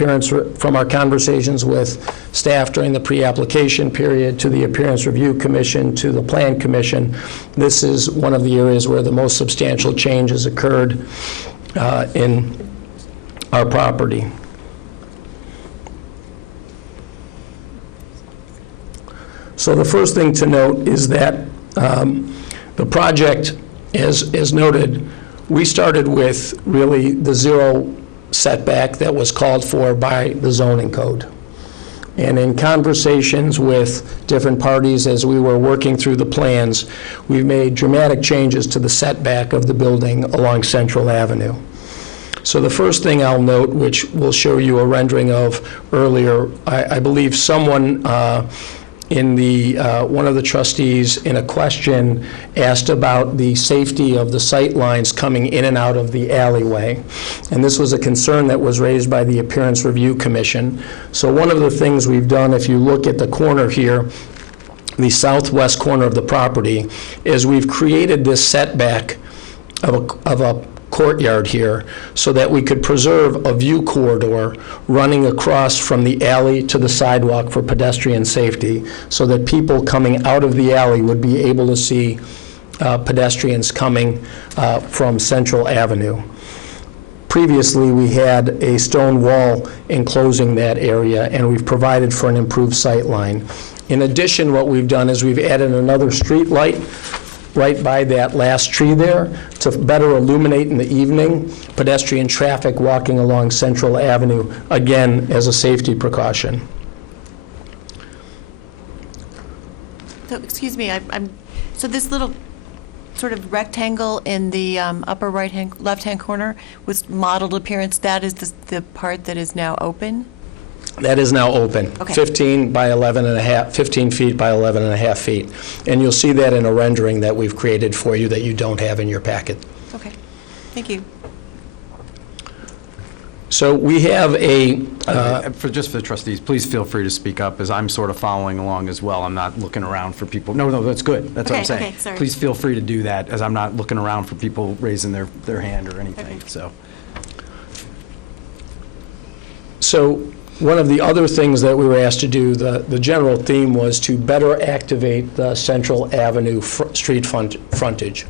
from our conversations with staff during the pre-application period to the Appearance Review Commission to the Plan Commission, this is one of the areas where the most substantial change has occurred in our property. So the first thing to note is that the project, as noted, we started with really the zero setback that was called for by the zoning code. And in conversations with different parties as we were working through the plans, we've made dramatic changes to the setback of the building along Central Avenue. So the first thing I'll note, which we'll show you a rendering of earlier, I believe someone in the one of the trustees in a question asked about the safety of the sight lines coming in and out of the alleyway. And this was a concern that was raised by the Appearance Review Commission. So one of the things we've done, if you look at the corner here, the southwest corner of the property, is we've created this setback of a courtyard here so that we could preserve a view corridor running across from the alley to the sidewalk for pedestrian safety, so that people coming out of the alley would be able to see pedestrians coming from Central Avenue. Previously, we had a stone wall enclosing that area, and we've provided for an improved sight line. In addition, what we've done is we've added another street light right by that last tree there to better illuminate in the evening pedestrian traffic walking along Central Avenue, again, as a safety precaution. So, excuse me, so this little sort of rectangle in the upper left-hand corner was modeled appearance, that is the part that is now open? That is now open, Okay. 15 by 11 and a half, 15 feet by 11 and a half feet. And you'll see that in a rendering that we've created for you that you don't have in your packet. Okay, thank you. So we have Just for the trustees, please feel free to speak up, as I'm sort of following along as well. I'm not looking around for people. No, that's good. That's what I'm Okay, saying. okay, sorry. Please feel free to do that, as I'm not looking around for people raising their hand or anything, so. So one of the other things that we were asked to do, the general theme was to better activate the Central Avenue street frontage,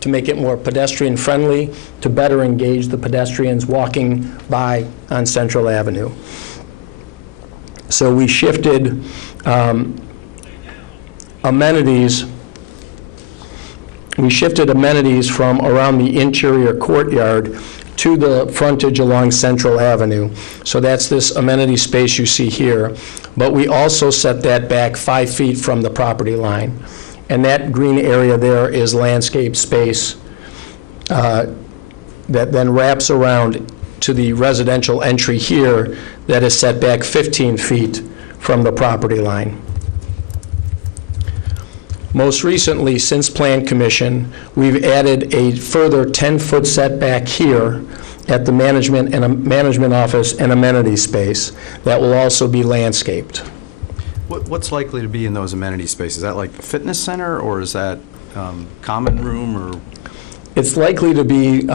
to make it more pedestrian-friendly, to better engage the pedestrians walking by on Central Avenue. So we shifted amenities. We shifted amenities from around the interior courtyard to the frontage along Central Avenue. So that's this amenity space you see here. But we also set that back 5 feet from the property line. And that green area there is landscape space that then wraps around to the residential entry here that is set back 15 feet from the property line. Most recently, since Plan Commission, we've added a further 10-foot setback here at the management office and amenity space that will also be landscaped. What's likely to be in those amenity spaces? Is that like a fitness center, or is that common room, or? It's likely to be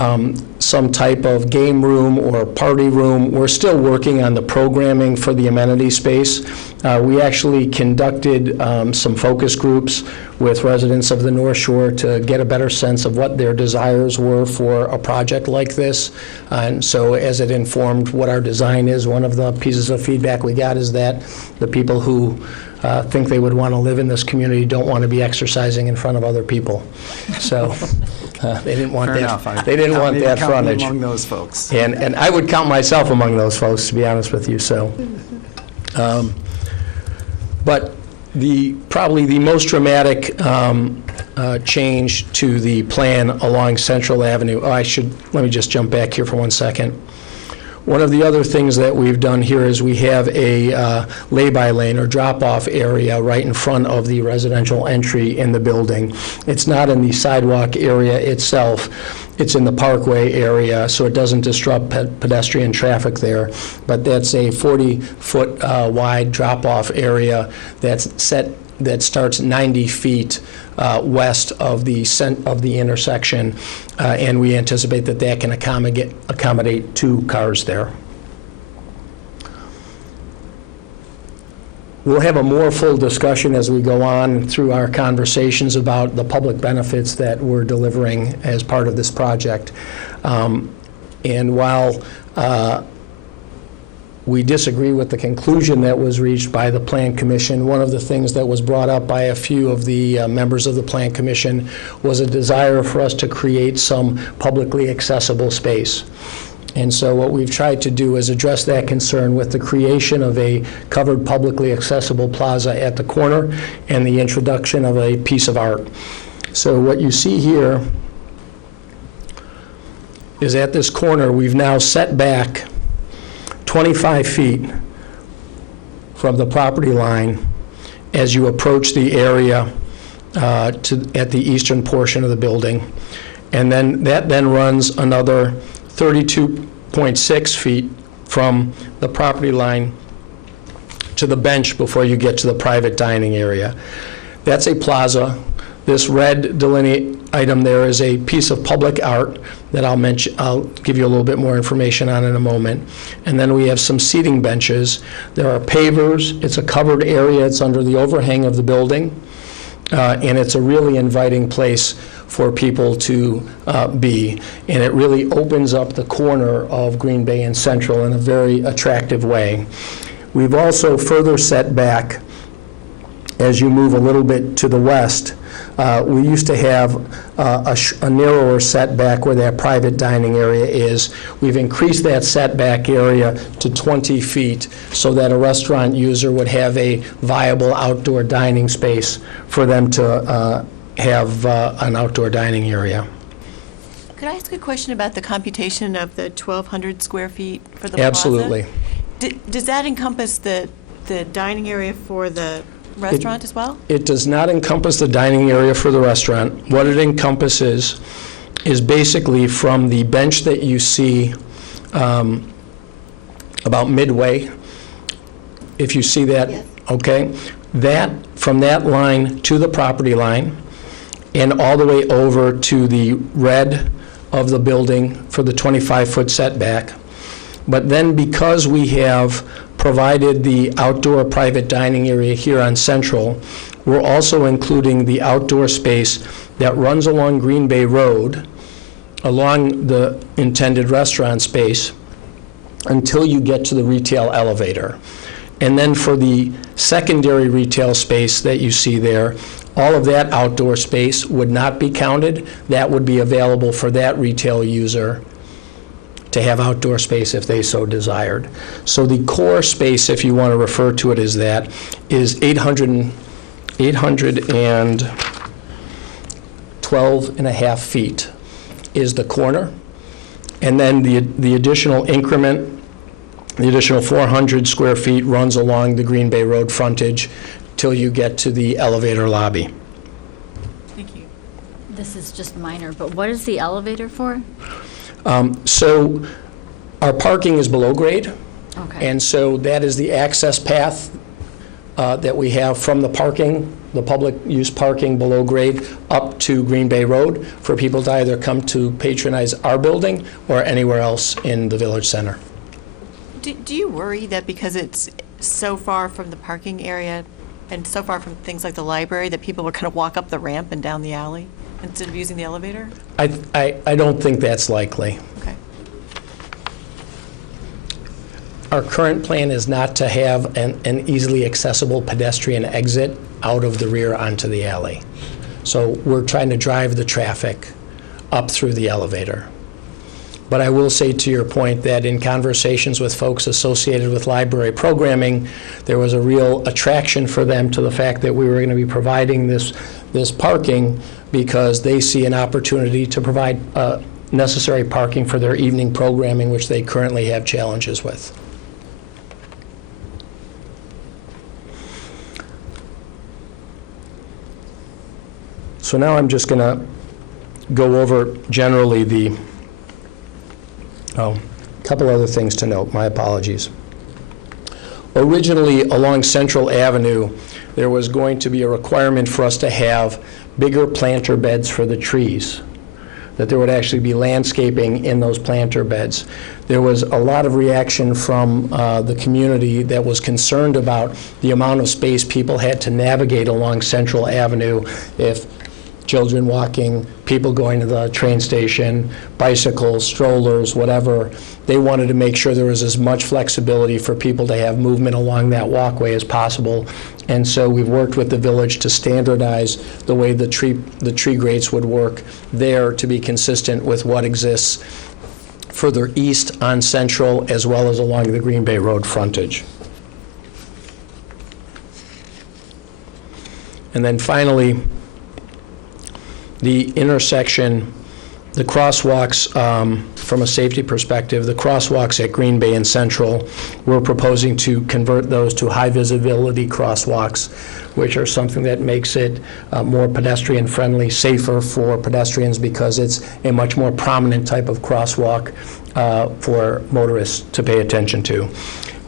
some type of game room or party room. We're still working on the programming for the amenity space. We actually conducted some focus groups with residents of the North Shore to get a better sense of what their desires were for a project like this. And so as it informed what our design is, one of the pieces of feedback we got is that the people who think they would want to live in this community don't want to be exercising in front of other people. So they didn't want Fair that. enough. They didn't want that count me frontage. among those folks. And I would count myself among those folks, to be honest with you. So, but probably the most dramatic change to the plan along Central Avenue. Let me just jump back here for 1 second. One of the other things that we've done here is we have a lay-by lane or drop-off area right in front of the residential entry in the building. It's not in the sidewalk area itself. It's in the parkway area, so it doesn't disrupt pedestrian traffic there. But that's a 40-foot wide drop-off area that starts 90 feet west of the intersection, and we anticipate that can accommodate 2 cars there. We'll have a more full discussion as we go on through our conversations about the public benefits that we're delivering as part of this project. And while we disagree with the conclusion that was reached by the Plan Commission, one of the things that was brought up by a few of the members of the Plan Commission was a desire for us to create some publicly accessible space. And so what we've tried to do is address that concern with the creation of a covered publicly accessible plaza at the corner and the introduction of a piece of art. So what you see here is at this corner, we've now set back 25 feet from the property line as you approach the area at the eastern portion of the building. And then that runs another 32.6 feet from the property line to the bench before you get to the private dining area. That's a plaza. This red delineate item there is a piece of public art that I'll give you a little bit more information on in a moment. And then we have some seating benches. There are pavers. It's a covered area. It's under the overhang of the building. and it's a really inviting place for people to be, and it really opens up the corner of Green Bay and Central in a very attractive way. We've also further set back, as you move a little bit to the west, we used to have a narrower setback where that private dining area is. We've increased that setback area to 20 feet so that a restaurant user would have a viable outdoor dining space for them to have an outdoor dining area. Could I ask a question about the computation of the 1,200 square feet for the plaza? Absolutely. Does that encompass the dining area for the restaurant as well? It does not encompass the dining area for the restaurant. What it encompasses is basically from the bench that you see about midway, if you see that, yes. Okay, that from that line to the property line and all the way over to the red of the building for the 25-foot setback. But then because we have provided the outdoor private dining area here on Central, we're also including the outdoor space that runs along Green Bay Road, along the intended restaurant space, until you get to the retail elevator. And then for the secondary retail space that you see there, all of that outdoor space would not be counted. That would be available for that retail user to have outdoor space if they so desired. So the core space, if you want to refer to it as that, is 812 and a half feet is the corner. And then the additional increment, the additional 400 square feet runs along the Green Bay Road frontage till you get to the elevator lobby. Thank you. This is just minor, but what is the elevator for? So our parking is below grade. Okay. And so that is the access path that we have from the parking, the public use parking below grade, up to Green Bay Road for people to either come to patronize our building or anywhere else in the village center. Do you worry that because it's so far from the parking area and so far from things like the library that people are going to walk up the ramp and down the alley instead of using the elevator? I don't think that's likely. Okay. Our current plan is not to have an easily accessible pedestrian exit out of the rear onto the alley. So we're trying to drive the traffic up through the elevator. But I will say to your point that in conversations with folks associated with library programming, there was a real attraction for them to the fact that we were going to be providing this parking because they see an opportunity to provide necessary parking for their evening programming, which they currently have challenges with. So now I'm just going to go over generally the couple other things to note. My apologies. Originally, along Central Avenue, there was going to be a requirement for us to have bigger planter beds for the trees, that there would actually be landscaping in those planter beds. There was a lot of reaction from the community that was concerned about the amount of space people had to navigate along Central Avenue if children walking, people going to the train station, bicycles, strollers, whatever. They wanted to make sure there was as much flexibility for people to have movement along that walkway as possible. And so we've worked with the village to standardize the way the tree grates would work there to be consistent with what exists further east on Central as well as along the Green Bay Road frontage. And then finally, the intersection, the crosswalks, from a safety perspective, the crosswalks at Green Bay and Central, we're proposing to convert those to high visibility crosswalks, which are something that makes it more pedestrian friendly, safer for pedestrians because it's a much more prominent type of crosswalk for motorists to pay attention to.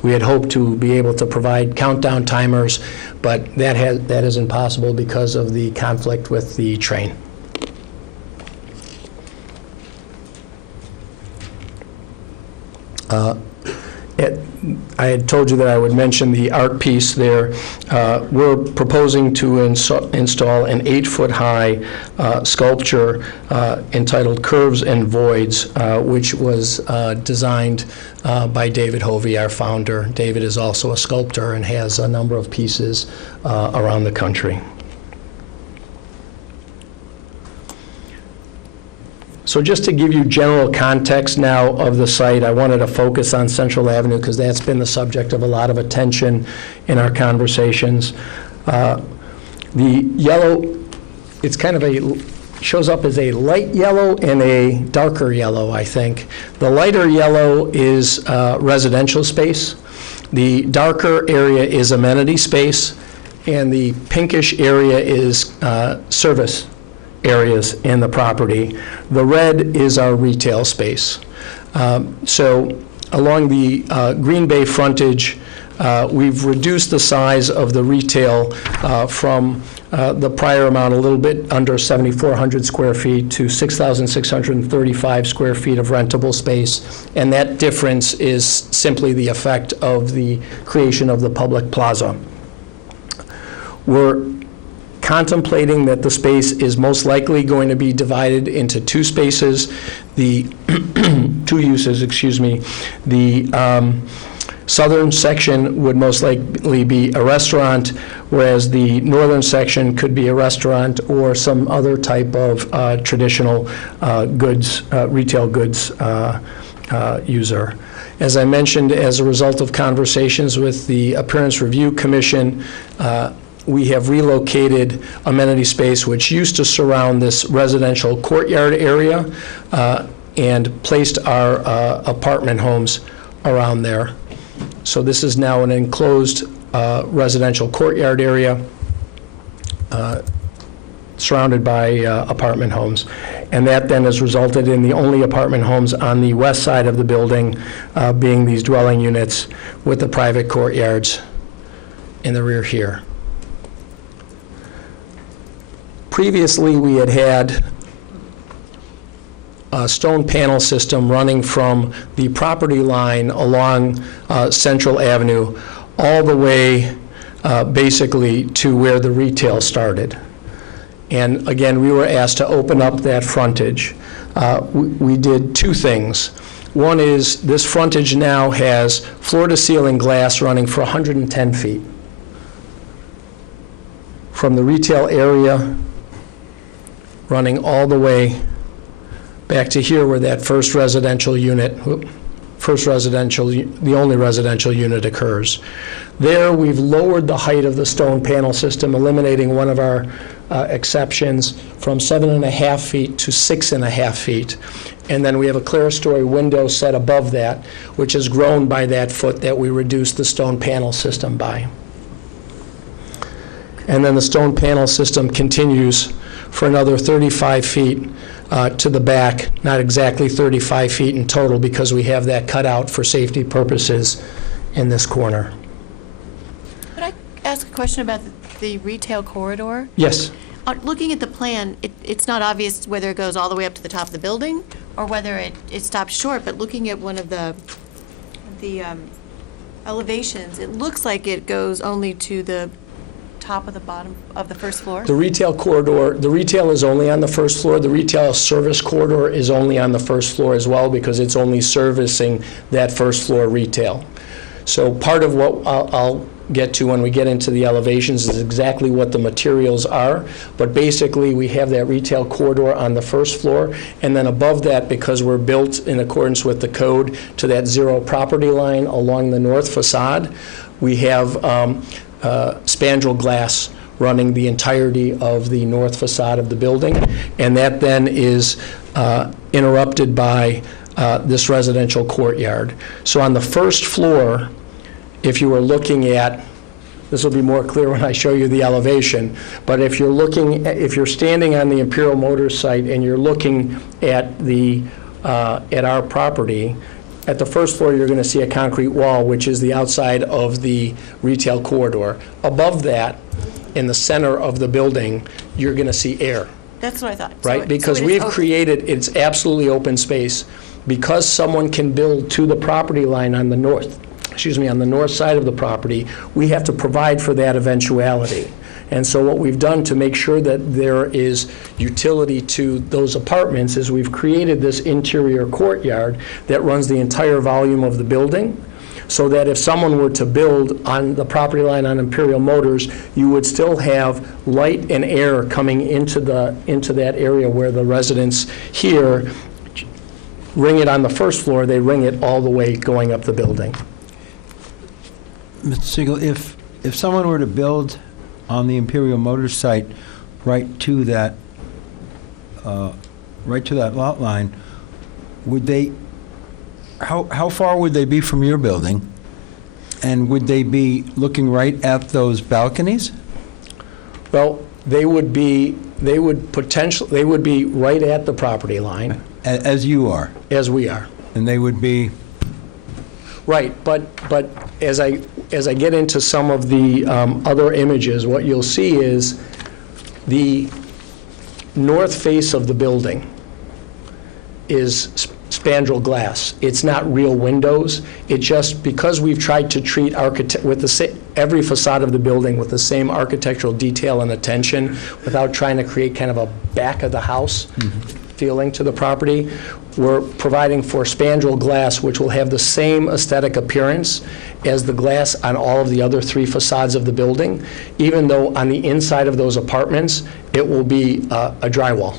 We had hoped to be able to provide countdown timers, but that isn't possible because of the conflict with the train. I had told you that I would mention the art piece there. We're proposing to install an 8-foot-high sculpture entitled Curves and Voids, which was designed by David Hovey, our founder. David is also a sculptor and has a number of pieces around the country. So just to give you general context now of the site, I wanted to focus on Central Avenue because that's been the subject of a lot of attention in our conversations. The yellow, it's kind of shows up as a light yellow and a darker yellow, I think. The lighter yellow is residential space. The darker area is amenity space, and the pinkish area is service areas in the property. The red is our retail space. So along the Green Bay frontage, we've reduced the size of the retail from the prior amount, a little bit under 7,400 square feet, to 6,635 square feet of rentable space. And that difference is simply the effect of the creation of the public plaza. We're contemplating that the space is most likely going to be divided into two spaces, the two uses, excuse me. The southern section would most likely be a restaurant, whereas the northern section could be a restaurant or some other type of traditional goods, retail goods user. As I mentioned, as a result of conversations with the Appearance Review Commission, we have relocated amenity space which used to surround this residential courtyard area and placed our apartment homes around there. So this is now an enclosed residential courtyard area surrounded by apartment homes. And that then has resulted in the only apartment homes on the west side of the building being these dwelling units with the private courtyards in the rear here. Previously, we had a stone panel system running from the property line along Central Avenue all the way basically to where the retail started. And again, we were asked to open up that frontage. We did two things. One is this frontage now has floor-to-ceiling glass running for 110 feet. From the retail area running all the way back to here where that first residential unit, the only residential unit occurs. There, we've lowered the height of the stone panel system, eliminating one of our exceptions from 7.5 feet to 6.5 feet. And then we have a clerestory window set above that, which has grown by that foot that we reduced the stone panel system by. And then the stone panel system continues for another 35 feet to the back, not exactly 35 feet in total because we have that cut out for safety purposes in this corner. Could I ask a question about the retail corridor? Yes. Looking at the plan, it's not obvious whether it goes all the way up to the top of the building or whether it stops short, but looking at one of the elevations, it looks like it goes only to the top of the bottom of the first floor? The retail corridor, the retail is only on the first floor. The retail service corridor is only on the first floor as well because it's only servicing that first floor retail. So part of what I'll get to when we get into the elevations is exactly what the materials are. But basically, we have that retail corridor on the first floor. And then above that, because we're built in accordance with the code to that zero property line along the north facade, we have spandrel glass running the entirety of the north facade of the building, and that then is interrupted by this residential courtyard. So on the first floor, if you were looking at, this will be more clear when I show you the elevation, but if you're standing on the Imperial Motors site and you're looking at at our property, at the first floor, you're going to see a concrete wall, which is the outside of the retail corridor. Above that, in the center of the building, you're going to see air. That's what I thought. Right? Because we've created, it's absolutely open space. Because someone can build to the property line on the north on the north side of the property, we have to provide for that eventuality. And so what we've done to make sure that there is utility to those apartments is we've created this interior courtyard that runs the entire volume of the building, so that if someone were to build on the property line on Imperial Motors, you would still have light and air coming into that area where the residents here ring it on the first floor, they ring it all the way going up the building. Mr. Siegel, if someone were to build on the Imperial Motors site right to that lot line, would they, how far would they be from your building? And would they be looking right at those balconies? Well, they would be right at the property line. As you are? As we are. And they would be? Right, but as I get into some of the other images, what you'll see is the north face of the building is spandrel glass. It's not real windows. It just, because we've tried to treat every facade of the building with the same architectural detail and attention without trying to create kind of a back of the house feeling to the property, we're providing for spandrel glass, which will have the same aesthetic appearance as the glass on all of the other three facades of the building, even though on the inside of those apartments, it will be a drywall.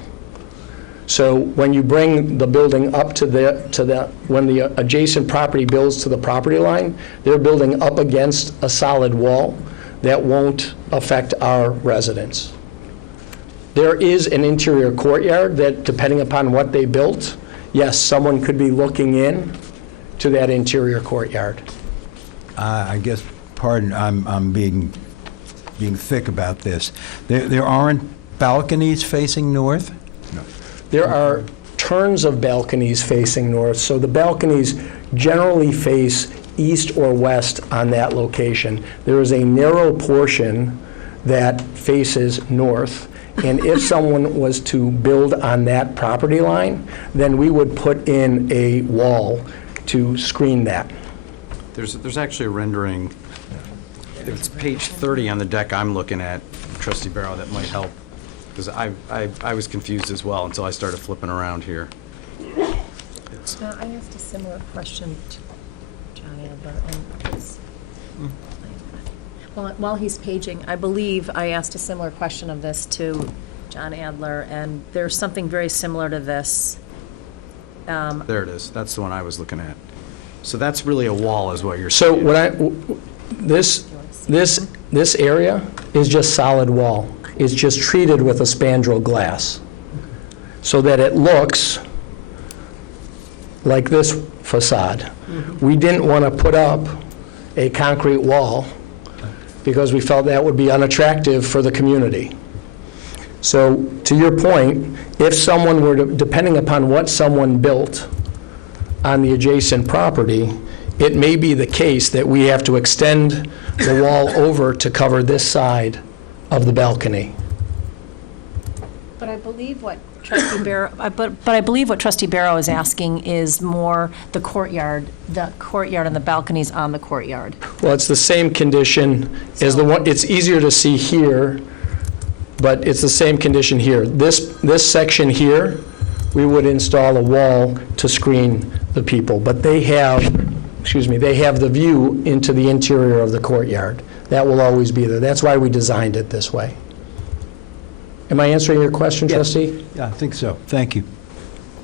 So when you bring the building up when the adjacent property builds to the property line, they're building up against a solid wall that won't affect our residents. There is an interior courtyard that, depending upon what they built, yes, someone could be looking in to that interior courtyard. I guess, pardon, I'm being thick about this. There aren't balconies facing north? No. There are turns of balconies facing north, so the balconies generally face east or west on that location. There is a narrow portion that faces north, and if someone was to build on that property line, then we would put in a wall to screen that. There's actually a rendering. It's page 30 on the deck I'm looking at, Trustee Barrow, that might help, because I was confused as well until I started flipping around here. I asked a similar question to John Adler, and it's, while he's paging, I believe I asked a similar question of this to John Adler, and there's something very similar to this. There it is. That's the one I was looking at. So that's really a wall, is what you're So saying. this area is just solid wall. It's just treated with a spandrel glass so that it looks like this facade. We didn't want to put up a concrete wall because we felt that would be unattractive for the community. So to your point, if someone were to, depending upon what someone built on the adjacent property, it may be the case that we have to extend the wall over to cover this side of the balcony. But I believe what Trustee Barrow, but I believe what Trustee Barrow is asking is more the courtyard and the balconies on the courtyard. Well, it's the same condition as the one, it's easier to see here, but it's the same condition here. This section here, we would install a wall to screen the people, but they have the view into the interior of the courtyard. That will always be there. That's why we designed it this way. Am I answering your question, Trustee? Yeah, I think so. Thank you.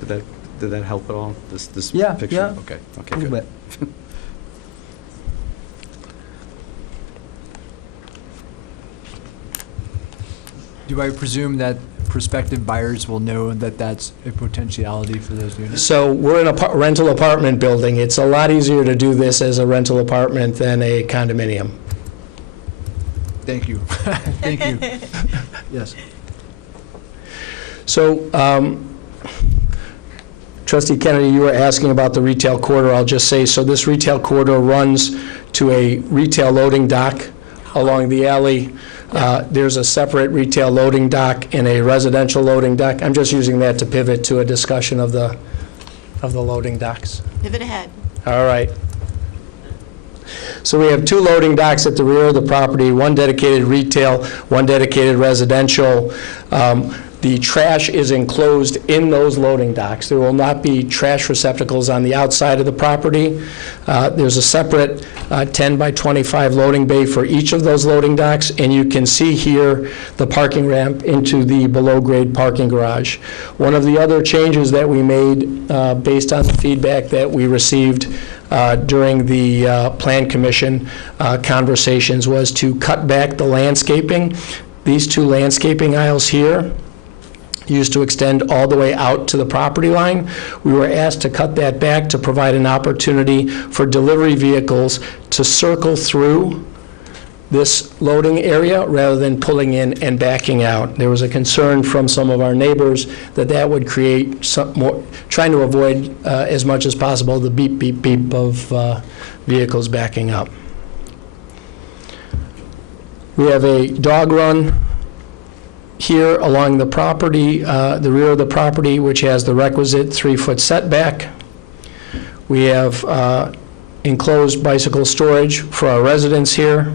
Did that help at all, this Yeah, picture? yeah. Okay, A good. little bit. Do I presume that prospective buyers will know that that's a potentiality for those units? So we're in a rental apartment building. It's a lot easier to do this as a rental apartment than a condominium. Thank you. Thank you. Yes. So, Trustee Kennedy, you were asking about the retail corridor. I'll just say, so this retail corridor runs to a retail loading dock along the alley. There's a separate retail loading dock and a residential loading dock. I'm just using that to pivot to a discussion of the loading docks. Pivot ahead. All right. So we have 2 loading docks at the rear of the property, 1 dedicated retail, 1 dedicated residential. The trash is enclosed in those loading docks. There will not be trash receptacles on the outside of the property. There's a separate 10 by 25 loading bay for each of those loading docks, and you can see here the parking ramp into the below-grade parking garage. One of the other changes that we made based on the feedback that we received during the Plan Commission conversations was to cut back the landscaping. These 2 landscaping aisles here used to extend all the way out to the property line. We were asked to cut that back to provide an opportunity for delivery vehicles to circle through this loading area rather than pulling in and backing out. There was a concern from some of our neighbors that that would create some more, trying to avoid as much as possible the beep, beep, beep of vehicles backing up. We have a dog run here along the property, the rear of the property, which has the requisite 3-foot setback. We have enclosed bicycle storage for our residents here.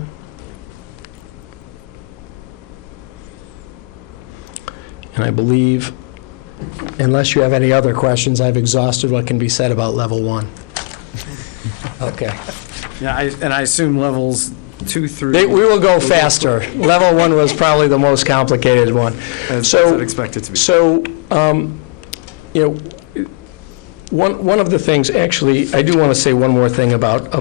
And I believe, unless you have any other questions, I've exhausted what can be said about level 1. Okay. Yeah, I assume levels 2 through... We will go faster. Level 1 was probably the most complicated one. As I'd expect it to be. So, you know, one of the things, actually, I do want to say one more thing about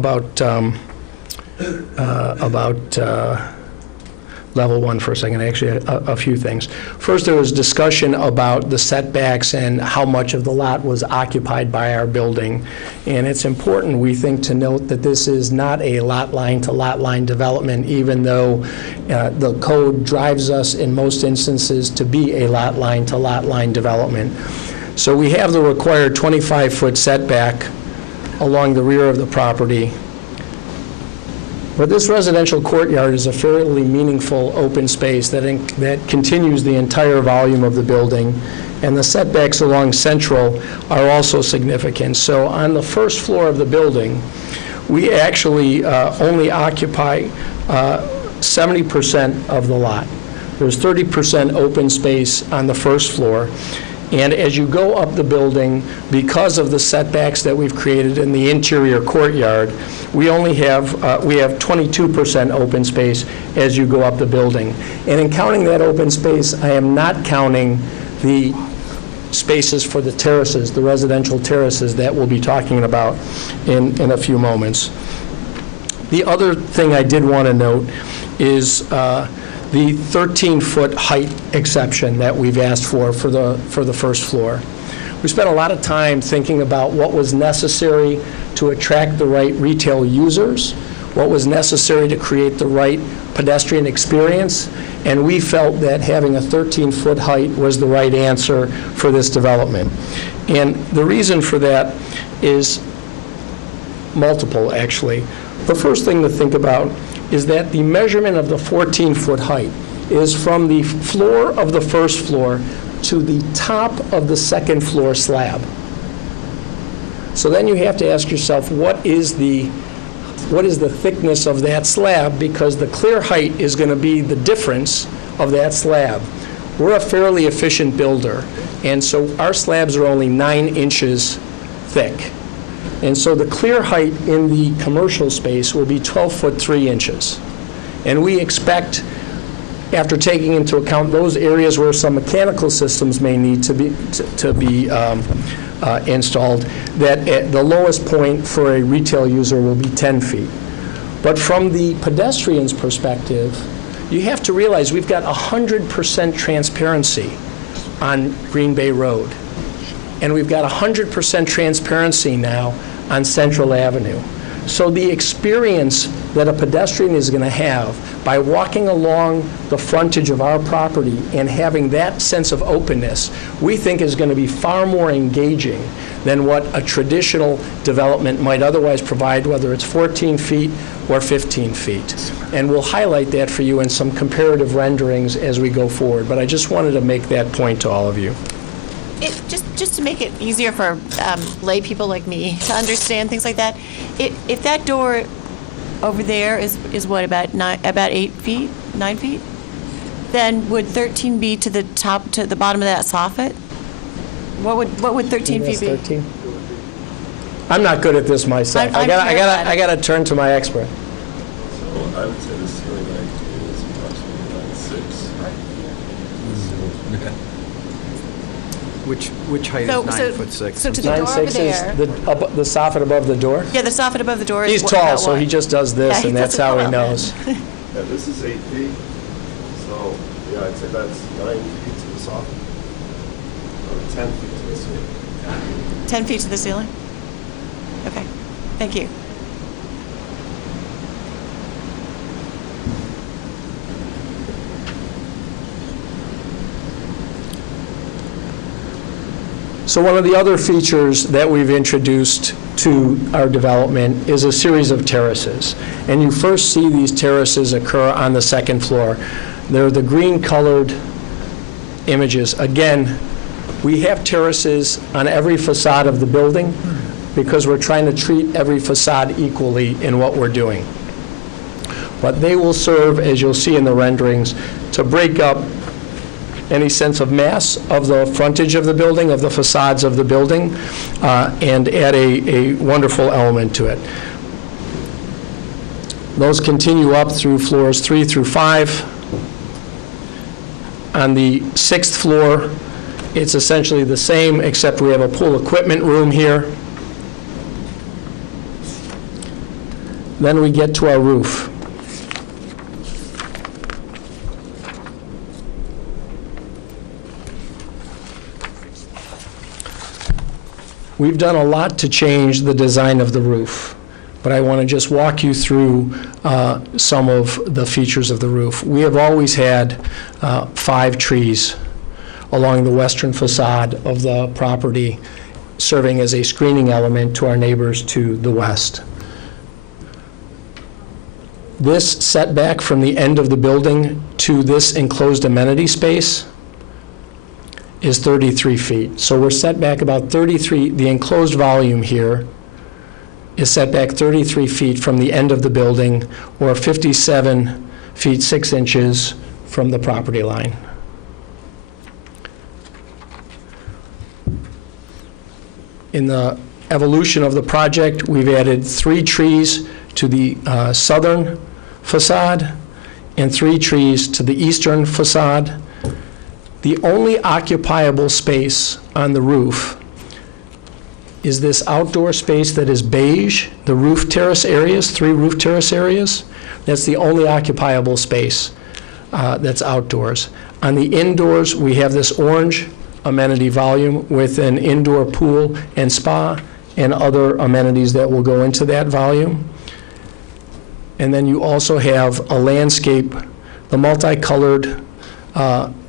level 1 for a second, actually, a few things. First, there was discussion about the setbacks and how much of the lot was occupied by our building. And it's important, we think, to note that this is not a lot line to lot line development, even though the code drives us in most instances to be a lot line to lot line development. So we have the required 25-foot setback along the rear of the property. But this residential courtyard is a fairly meaningful open space that continues the entire volume of the building, and the setbacks along Central are also significant. So on the first floor of the building, we actually only occupy 70% of the lot. There's 30% open space on the first floor. And as you go up the building, because of the setbacks that we've created in the interior courtyard, we only have 22% open space as you go up the building. And in counting that open space, I am not counting the spaces for the terraces, the residential terraces that we'll be talking about in a few moments. The other thing I did want to note is the 13-foot height exception that we've asked for the first floor. We spent a lot of time thinking about what was necessary to attract the right retail users, what was necessary to create the right pedestrian experience, and we felt that having a 13-foot height was the right answer for this development. And the reason for that is multiple, actually. The first thing to think about is that the measurement of the 14-foot height is from the floor of the first floor to the top of the second floor slab. So then you have to ask yourself, what is the thickness of that slab, because the clear height is going to be the difference of that slab. We're a fairly efficient builder, and so our slabs are only 9 inches thick. And so the clear height in the commercial space will be 12 foot 3 inches. And we expect, after taking into account those areas where some mechanical systems may need to be installed, that at the lowest point for a retail user will be 10 feet. But from the pedestrian's perspective, you have to realize we've got 100% transparency on Green Bay Road. And we've got 100% transparency now on Central Avenue. So the experience that a pedestrian is going to have by walking along the frontage of our property and having that sense of openness, we think is going to be far more engaging than what a traditional development might otherwise provide, whether it's 14 feet or 15 feet. And we'll highlight that for you in some comparative renderings as we go forward. But I just wanted to make that point to all of you. Just to make it easier for lay people like me to understand things like that, if that door over there is what, about 8 feet, 9 feet? Then would 13 be to the top, to the bottom of that soffit? What would 13 feet be? 13? I'm not good at this myself. I gotta turn to my expert. So I would say the ceiling height is approximately 9'6". Which height is 9'6"? So to the door over there. The soffit above the door? Yeah, the soffit above the door is He's tall, so he just does this, and that's how he knows. Yeah, this is 8 feet. So, yeah, I'd say that's 9 feet to the soffit. Or 10 feet to the ceiling. 10 feet to the ceiling? Okay, thank you. So one of the other features that we've introduced to our development is a series of terraces. And you first see these terraces occur on the second floor. They're the green-colored images. Again, we have terraces on every facade of the building because we're trying to treat every facade equally in what we're doing. But they will serve, as you'll see in the renderings, to break up any sense of mass of the frontage of the building, of the facades of the building, and add a wonderful element to it. Those continue up through floors 3 through 5. On the 6th floor, it's essentially the same, except we have a pool equipment room here. Then we get to our roof. We've done a lot to change the design of the roof, but I want to just walk you through some of the features of the roof. We have always had 5 trees along the western facade of the property, serving as a screening element to our neighbors to the west. This setback from the end of the building to this enclosed amenity space is 33 feet. So we're set back about 33, the enclosed volume here is set back 33 feet from the end of the building, or 57 feet 6 inches from the property line. In the evolution of the project, we've added 3 trees to the southern facade and 3 trees to the eastern facade. The only occupiable space on the roof is this outdoor space that is beige, the roof terrace areas, 3 roof terrace areas. That's the only occupiable space that's outdoors. On the indoors, we have this orange amenity volume with an indoor pool and spa and other amenities that will go into that volume. And then you also have a landscape, the multicolored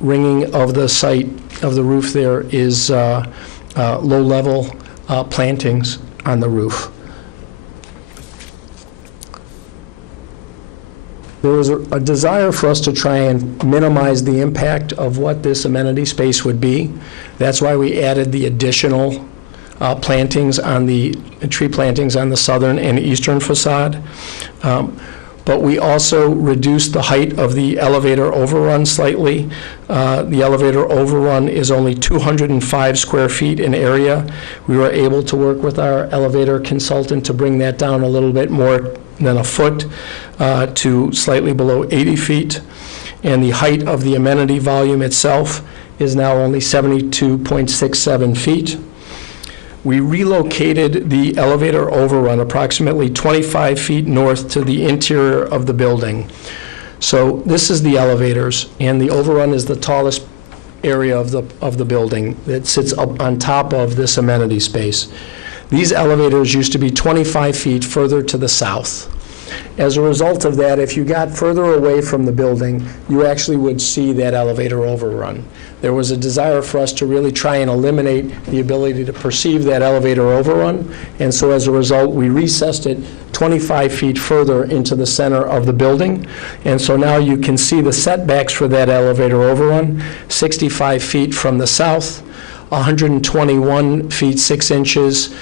ringing of the site of the roof there is low-level plantings on the roof. There was a desire for us to try and minimize the impact of what this amenity space would be. That's why we added the additional plantings on the tree plantings on the southern and eastern facade. But we also reduced the height of the elevator overrun slightly. The elevator overrun is only 205 square feet in area. We were able to work with our elevator consultant to bring that down a little bit more than a foot to slightly below 80 feet. And the height of the amenity volume itself is now only 72.67 feet. We relocated the elevator overrun approximately 25 feet north to the interior of the building. So this is the elevators, and the overrun is the tallest area of the building that sits up on top of this amenity space. These elevators used to be 25 feet further to the south. As a result of that, if you got further away from the building, you actually would see that elevator overrun. There was a desire for us to really try and eliminate the ability to perceive that elevator overrun, and so as a result, we recessed it 25 feet further into the center of the building, and so now you can see the setbacks for that elevator overrun, 65 feet from the south, 121 feet 6 inches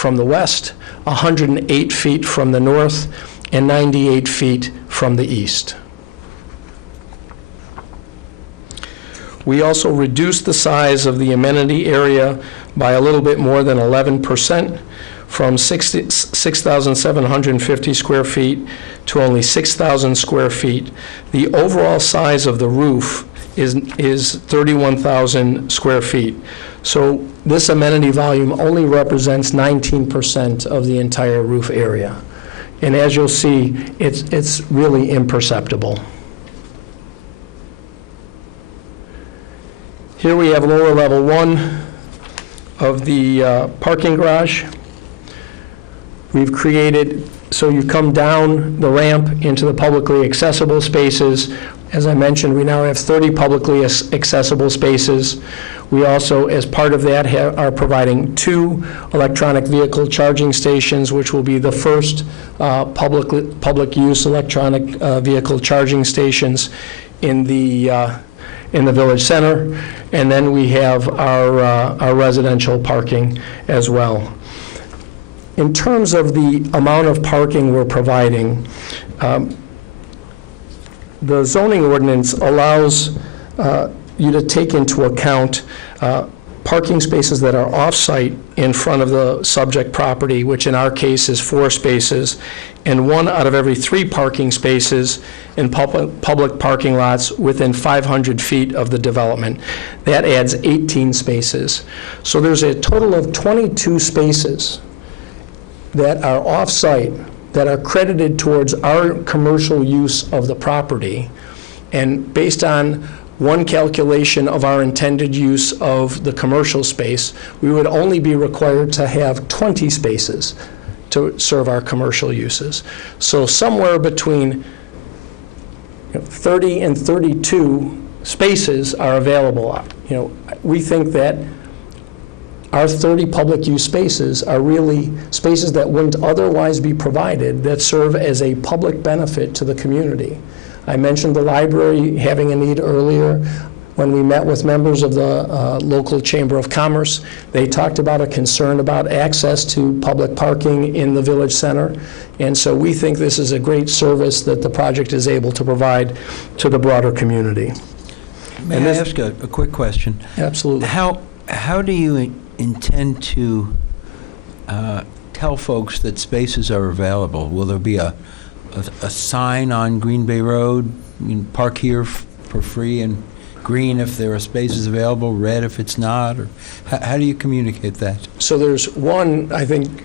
from the west, 108 feet from the north, and 98 feet from the east. We also reduced the size of the amenity area by a little bit more than 11%, from 6,750 square feet to only 6,000 square feet. The overall size of the roof is 31,000 square feet. So this amenity volume only represents 19% of the entire roof area. And as you'll see, it's really imperceptible. Here we have lower level 1 of the parking garage. We've created, so you come down the ramp into the publicly accessible spaces. As I mentioned, we now have 30 publicly accessible spaces. We also, as part of that, are providing 2 electronic vehicle charging stations, which will be the first public use electronic vehicle charging stations in the village center. And then we have our residential parking as well. In terms of the amount of parking we're providing, the zoning ordinance allows you to take into account parking spaces that are off-site in front of the subject property, which in our case is 4 spaces, and 1 out of every 3 parking spaces in public parking lots within 500 feet of the development. That adds 18 spaces. So there's a total of 22 spaces that are off-site, that are credited towards our commercial use of the property. And based on one calculation of our intended use of the commercial space, we would only be required to have 20 spaces to serve our commercial uses. So somewhere between 30 and 32 spaces are available. We think that our 30 public use spaces are really spaces that wouldn't otherwise be provided, that serve as a public benefit to the community. I mentioned the library having a need earlier. When we met with members of the local Chamber of Commerce, they talked about a concern about access to public parking in the village center. And so we think this is a great service that the project is able to provide to the broader community. May I ask a quick question? Absolutely. How do you intend to tell folks that spaces are available? Will there be a sign on Green Bay Road, park here for free, and green if there are spaces available, red if it's not? Or how do you communicate that? So there's one, I think,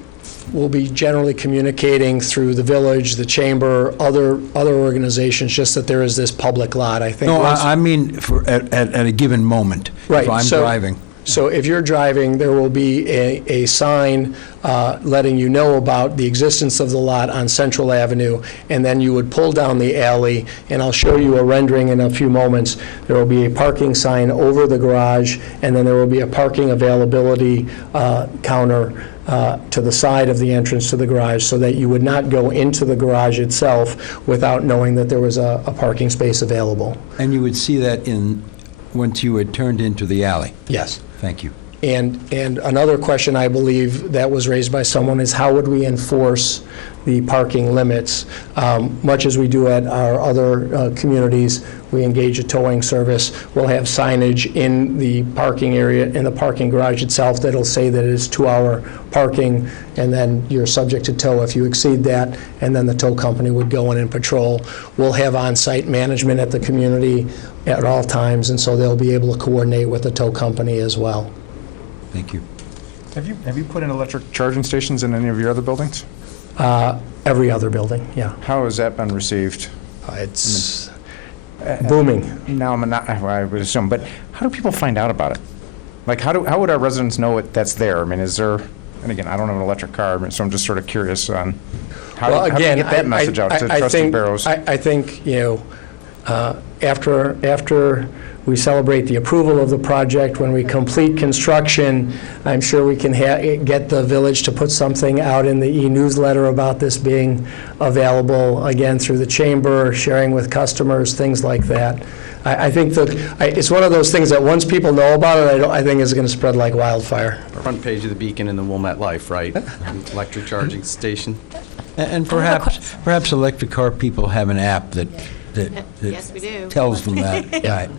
we'll be generally communicating through the village, the chamber, other organizations, just that there is this public lot. I think. No, I mean at a given moment. Right. If I'm driving. So if you're driving, there will be a sign letting you know about the existence of the lot on Central Avenue, and then you would pull down the alley, and I'll show you a rendering in a few moments. There will be a parking sign over the garage, and then there will be a parking availability counter to the side of the entrance to the garage, so that you would not go into the garage itself without knowing that there was a parking space available. And you would see that once you had turned into the alley? Yes. Thank you. And another question I believe that was raised by someone is how would we enforce the parking limits? Much as we do at our other communities, we engage a towing service. We'll have signage in the parking area, in the parking garage itself, that'll say that it is 2-hour parking, and then you're subject to tow if you exceed that, and then the tow company would go in and patrol. We'll have on-site management at the community at all times, and so they'll be able to coordinate with the tow company as well. Thank you. Have you put in electric charging stations in any of your other buildings? Every other building, yeah. How has that been received? It's booming. Now, I would assume, but how do people find out about it? Like, how would our residents know that's there? I mean, is there, and again, I don't have an electric car, so I'm just sort of curious on how do you get that message out to trustee Barrows? I think, after we celebrate the approval of the project, when we complete construction, I'm sure we can get the village to put something out in the e-newsletter about this being available, again, through the chamber, sharing with customers, things like that. I think that, it's one of those things that once people know about it, I think it's going to spread like wildfire. Front page of the Beacon in the Wilmette Life, right? Electric charging station. And perhaps electric car people have an app that Yes, we do. tells them that. Right.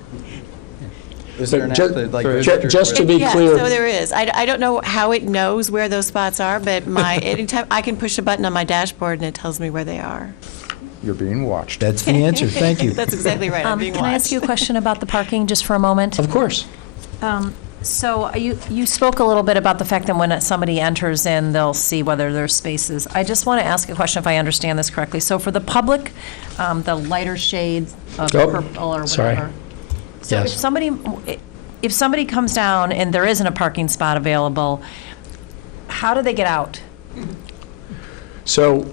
Is there an app that, like, Just to be clear. So there is. I don't know how it knows where those spots are, but anytime I can push a button on my dashboard and it tells me where they are. You're being watched. That's the answer. Thank you. That's exactly right. I'm being Can I ask watched. you a question about the parking just for a moment? Of course. So you spoke a little bit about the fact that when somebody enters in, they'll see whether there's spaces. I just want to ask a question if I understand this correctly. So for the public, the lighter shades of purple or whatever. Sorry. So Yes. if somebody comes down and there isn't a parking spot available, how do they get out? So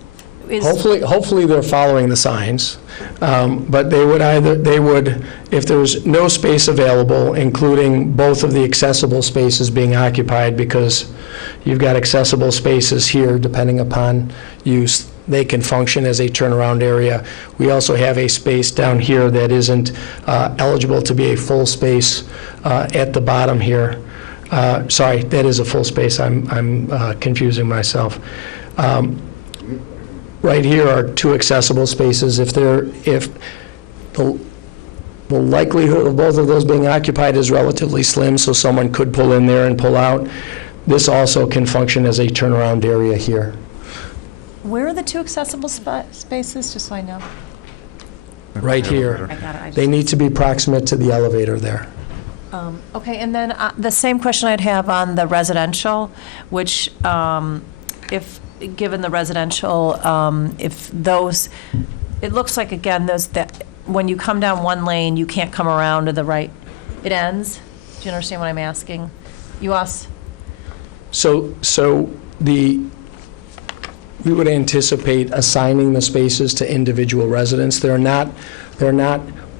hopefully they're following the signs, but they would, if there's no space available, including both of the accessible spaces being occupied, because you've got accessible spaces here, depending upon use, they can function as a turnaround area. We also have a space down here that isn't eligible to be a full space at the bottom here. Sorry, that is a full space. I'm confusing myself. Right here are two accessible spaces. If the likelihood of both of those being occupied is relatively slim, so someone could pull in there and pull out. This also can function as a turnaround area here. Where are the two accessible spaces, just so I know? Right here. I got it. They need to be proximate to the elevator there. Okay, and then the same question I'd have on the residential, which if, given the residential, if those, it looks like, again, that when you come down one lane, you can't come around to the right. It ends? Do you understand what I'm asking? You ask? So we would anticipate assigning the spaces to individual residents. They're not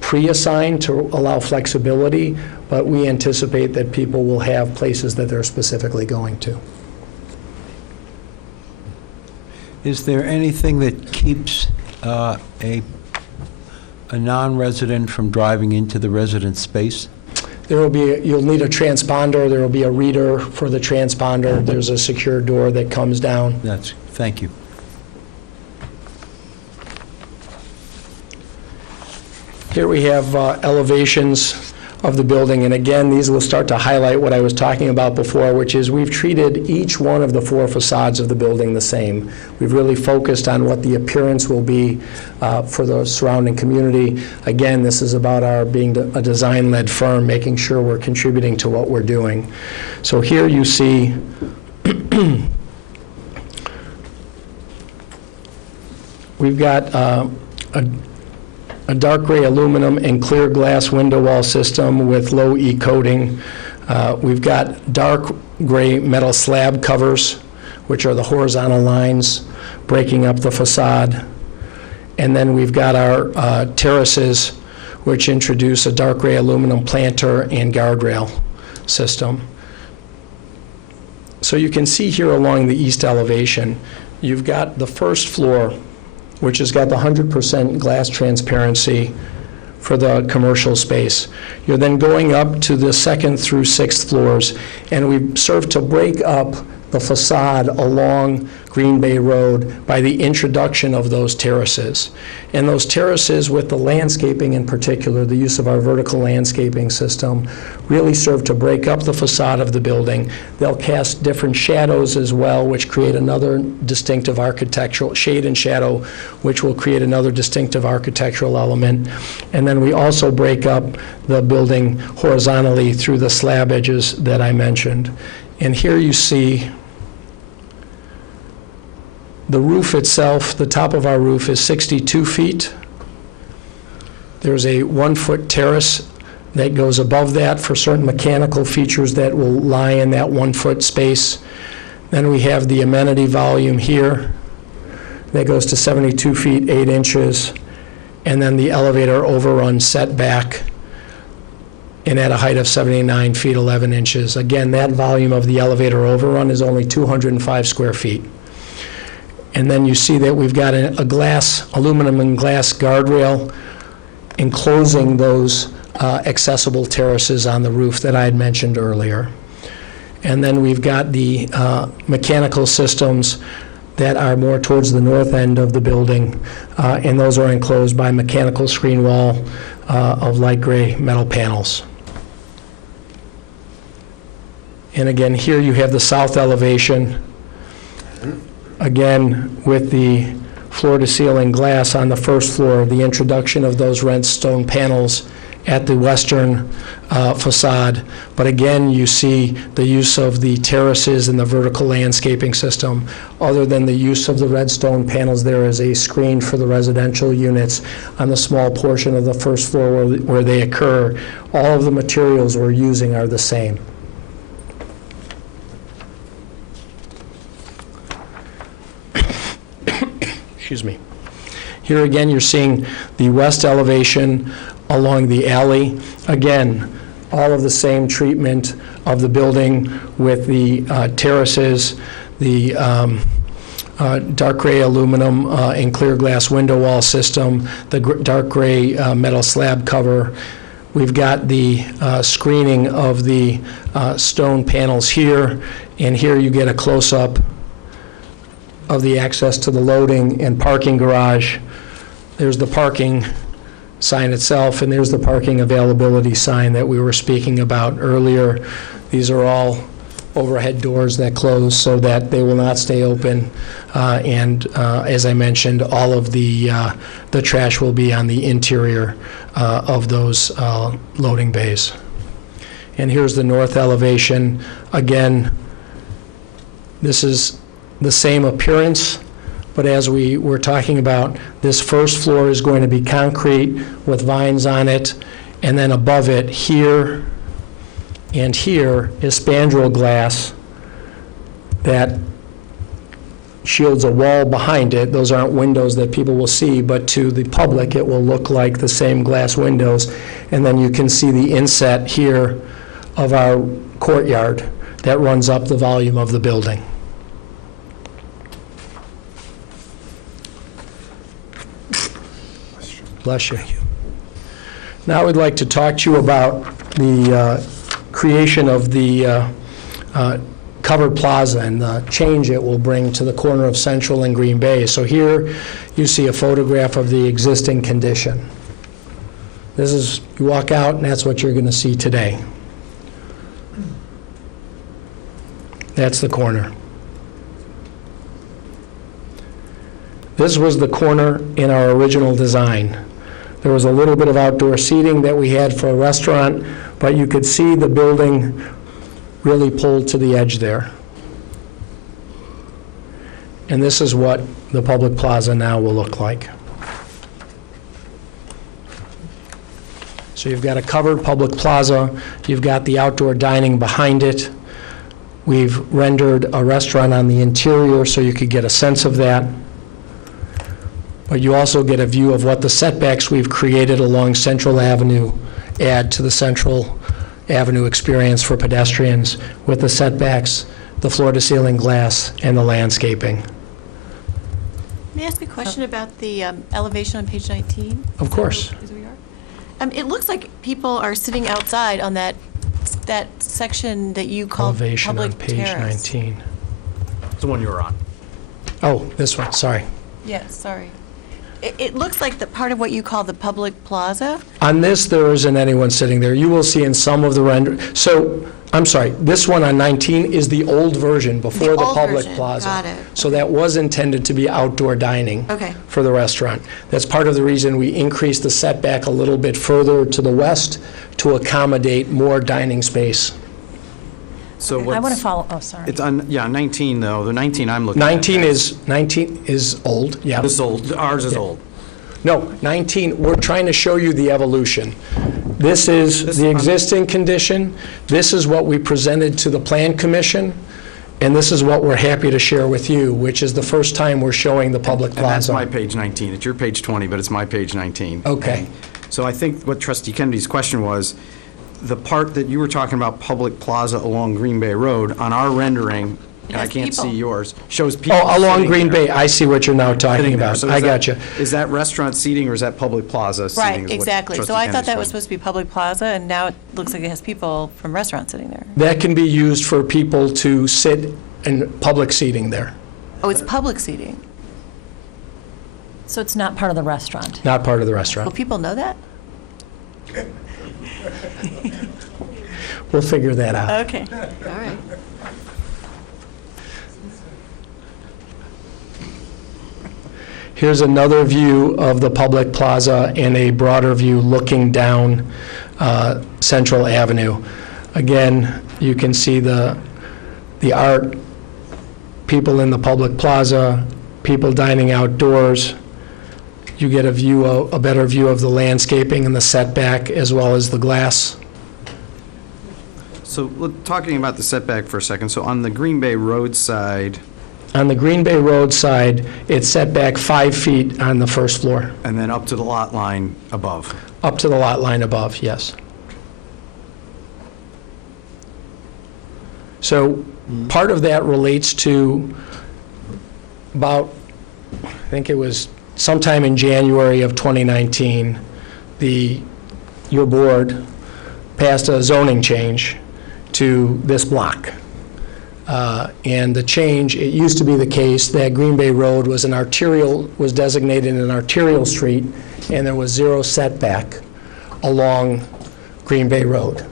pre-assigned to allow flexibility, but we anticipate that people will have places that they're specifically going to. Is there anything that keeps a non-resident from driving into the resident space? You'll need a transponder. There will be a reader for the transponder. There's a secure door that comes down. Thank you. Here we have elevations of the building, and again, these will start to highlight what I was talking about before, which is we've treated each one of the four facades of the building the same. We've really focused on what the appearance will be for the surrounding community. Again, this is about our being a design-led firm, making sure we're contributing to what we're doing. So here you see we've got a dark gray aluminum and clear glass window wall system with low E coating. We've got dark gray metal slab covers, which are the horizontal lines breaking up the facade. And then we've got our terraces, which introduce a dark gray aluminum planter and guardrail system. So you can see here along the east elevation, you've got the first floor, which has got the 100% glass transparency for the commercial space. You're then going up to the second through sixth floors, and we've served to break up the facade along Green Bay Road by the introduction of those terraces. And those terraces, with the landscaping in particular, the use of our vertical landscaping system, really serve to break up the facade of the building. They'll cast different shadows as well, which create another distinctive architectural shade and shadow, which will create another distinctive architectural element. And then we also break up the building horizontally through the slab edges that I mentioned. And here you see the roof itself. The top of our roof is 62 feet. There's a 1-foot terrace that goes above that for certain mechanical features that will lie in that 1-foot space. Then we have the amenity volume here that goes to 72 feet 8 inches, and then the elevator overrun setback, and at a height of 79 feet 11 inches. Again, that volume of the elevator overrun is only 205 square feet. And then you see that we've got a aluminum and glass guardrail enclosing those accessible terraces on the roof that I had mentioned earlier. And then we've got the mechanical systems that are more towards the north end of the building, and those are enclosed by mechanical screen wall of light gray metal panels. And again, here you have the south elevation, again with the floor-to-ceiling glass on the first floor, the introduction of those red stone panels at the western facade. But again, you see the use of the terraces and the vertical landscaping system. Other than the use of the red stone panels, there is a screen for the residential units on the small portion of the first floor where they occur. All of the materials we're using are the same. Excuse me. Here again, you're seeing the west elevation along the alley. Again, all of the same treatment of the building with the terraces, the dark gray aluminum and clear glass window wall system, the dark gray metal slab cover. We've got the screening of the stone panels here, and here you get a close-up of the access to the loading and parking garage. There's the parking sign itself, and there's the parking availability sign that we were speaking about earlier. These are all overhead doors that close so that they will not stay open. And as I mentioned, all of the trash will be on the interior of those loading bays. And here's the north elevation. Again, this is the same appearance, but as we were talking about, this first floor is going to be concrete with vines on it, and then above it, here and here, is spandrel glass that shields a wall behind it. Those aren't windows that people will see, but to the public, it will look like the same glass windows. And then you can see the inset here of our courtyard that runs up the volume of the building. Bless you. Now I'd like to talk to you about the creation of the covered plaza and the change it will bring to the corner of Central and Green Bay. So here you see a photograph of the existing condition. This is, you walk out and that's what you're going to see today. That's the corner. This was the corner in our original design. There was a little bit of outdoor seating that we had for a restaurant, but you could see the building really pulled to the edge there. And this is what the public plaza now will look like. So you've got a covered public plaza, you've got the outdoor dining behind it. We've rendered a restaurant on the interior so you could get a sense of that. But you also get a view of what the setbacks we've created along Central Avenue add to the Central Avenue experience for pedestrians with the setbacks, the floor-to-ceiling glass, and the landscaping. May I ask a question about the elevation on page 19? Of course. It looks like people are sitting outside on that section that you call Elevation public on page terrace. 19. It's the one you were on. Oh, this one, sorry. Yes, sorry. It looks like the part of what you call the public plaza. On this, there isn't anyone sitting there. You will see in some of the render. So, I'm sorry, this one on 19 is the old version before the public plaza. Got it. So that was intended to be outdoor dining Okay. for the restaurant. That's part of the reason we increased the setback a little bit further to the west to accommodate more dining space. So I want what's, to follow, oh, sorry. it's on, yeah, 19 though, the 19 I'm looking at. 19 is old, yeah. This is old, ours is Yeah. old. No, 19, we're trying to show you the evolution. This is the existing condition, this is what we presented to the Plan Commission, and this is what we're happy to share with you, which is the first time we're showing the public And that's plaza. my page 19. It's your page 20, but it's my page 19. Okay. And so I think what Trustee Kennedy's question was, the part that you were talking about public plaza along Green Bay Road, on our rendering, and I has can't see people. yours, shows people Oh, along sitting Green there. Bay, I see what you're now talking Sitting there. about. So I is that- got you. Is that restaurant seating or is that public plaza seating? Right, is what exactly. Trustee So I thought Kennedy's that was saying? supposed to be public plaza, and now it looks like it has people from restaurants sitting there. That can be used for people to sit in public seating there, Oh, it's public seating. So it's not part of the restaurant? not part of the Will restaurant. people know that? We'll figure that out. Okay, all right. Here's another view of the public plaza and a broader view looking down Central Avenue. Again, you can see the art, people in the public plaza, people dining outdoors. You get a better view of the landscaping and the setback as well as the glass. So, talking about the setback for a second, so on the Green Bay Road side, On the Green Bay Road side, it's set back 5 feet on the first floor, and then up to the lot line above. up to the lot line above, yes. So part of that relates to about, I think it was sometime in January of 2019, your board passed a zoning change to this block. And the change, it used to be the case that Green Bay Road was was designated an arterial street, and there was zero setback along Green Bay Road.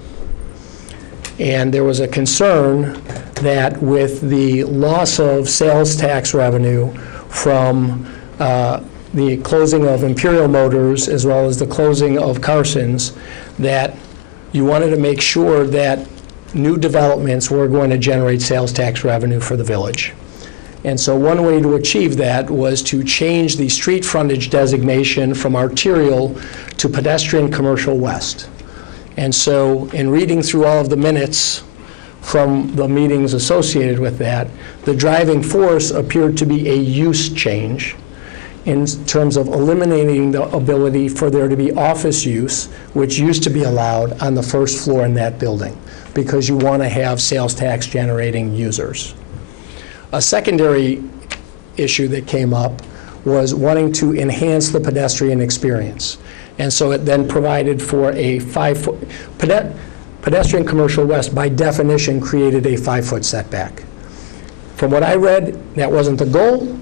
And there was a concern that with the loss of sales tax revenue from the closing of Imperial Motors as well as the closing of Carson's, that you wanted to make sure that new developments were going to generate sales tax revenue for the village. And so one way to achieve that was to change the street frontage designation from arterial to pedestrian commercial west. And so in reading through all of the minutes from the meetings associated with that, the driving force appeared to be a use change in terms of eliminating the ability for there to be office use, which used to be allowed on the first floor in that building, because you want to have sales tax generating users. A secondary issue that came up was wanting to enhance the pedestrian experience. And so it then provided for a 5-foot, pedestrian commercial west by definition created a 5-foot setback. From what I read, that wasn't the goal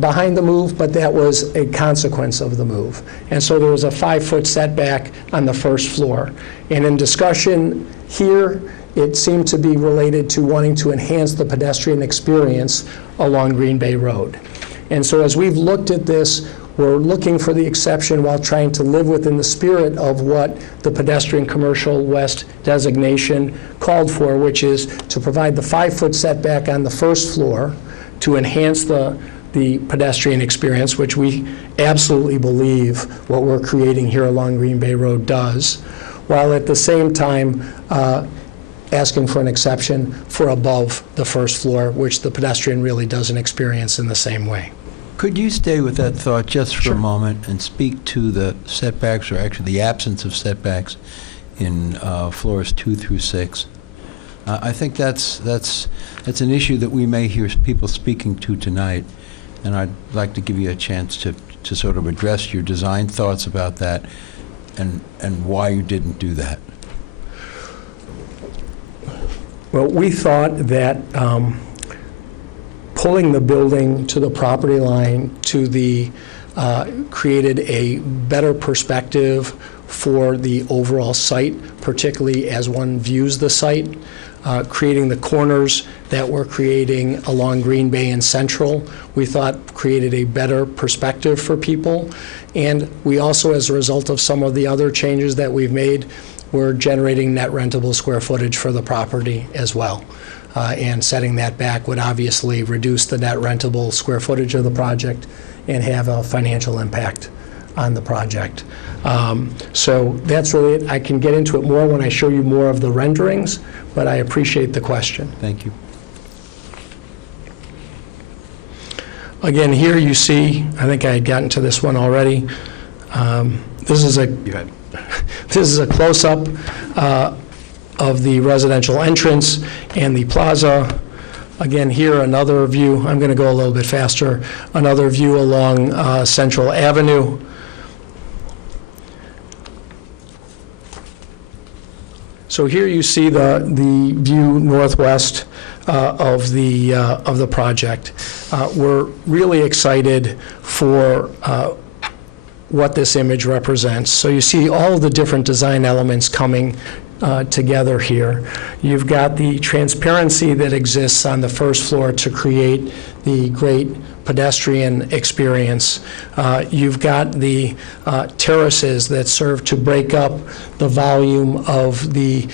behind the move, but that was a consequence of the move. And so there was a 5-foot setback on the first floor. And in discussion here, it seemed to be related to wanting to enhance the pedestrian experience along Green Bay Road. And so as we've looked at this, we're looking for the exception while trying to live within the spirit of what the pedestrian commercial west designation called for, which is to provide the 5-foot setback on the first floor to enhance the pedestrian experience, which we absolutely believe what we're creating here along Green Bay Road does, while at the same time asking for an exception for above the first floor, which the pedestrian really doesn't experience in the same way. Could you stay with that thought just for a moment and speak to the setbacks, or actually the absence of setbacks in floors 2 through 6? I think that's an issue that we may hear people speaking to tonight, and I'd like to give you a chance to sort of address your design thoughts about that and why you didn't do that. Well, we thought that pulling the building to the property line to the created a better perspective for the overall site, particularly as one views the site. Creating the corners that we're creating along Green Bay and Central, we thought created a better perspective for people. And we also, as a result of some of the other changes that we've made, we're generating net rentable square footage for the property as well. And setting that back would obviously reduce the net rentable square footage of the project and have a financial impact on the project. So that's really it. I can get into it more when I show you more of the renderings, but I appreciate the question. Thank you. Again, here you see, I think I had gotten to this one already. This is a close-up of the residential entrance and the plaza. Again, here, another view, I'm going to go a little bit faster, another view along Central Avenue. So here you see the view northwest of the project. We're really excited for what this image represents. So you see all of the different design elements coming together here. You've got the transparency that exists on the first floor to create the great pedestrian experience. You've got the terraces that serve to break up the volume of the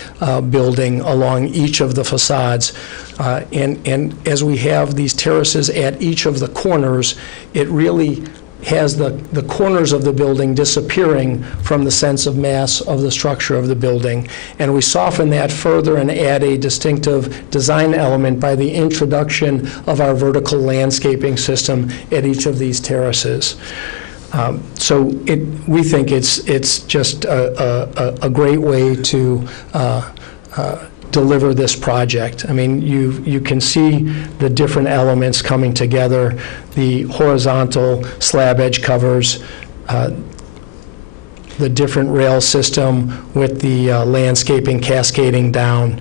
building along each of the facades. And as we have these terraces at each of the corners, it really has the corners of the building disappearing from the sense of mass of the structure of the building. And we soften that further and add a distinctive design element by the introduction of our vertical landscaping system at each of these terraces. So we think it's just a great way to deliver this project. I mean, you can see the different elements coming together, the horizontal slab edge covers, the different rail system with the landscaping cascading down,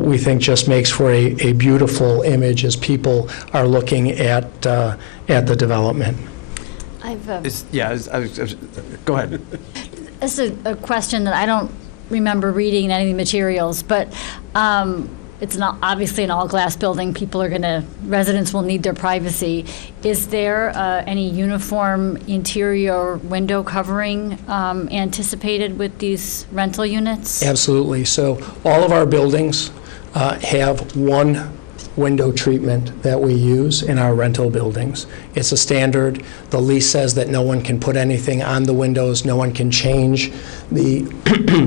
we think just makes for a beautiful image as people are looking at the development. Go ahead. This is a question that I don't remember reading in any of the materials, but it's not obviously an all-glass building. Residents will need their privacy. Is there any uniform interior window covering anticipated with these rental units? Absolutely. So all of our buildings have one window treatment that we use in our rental buildings. It's a standard. The lease says that no one can put anything on the windows, no one can change the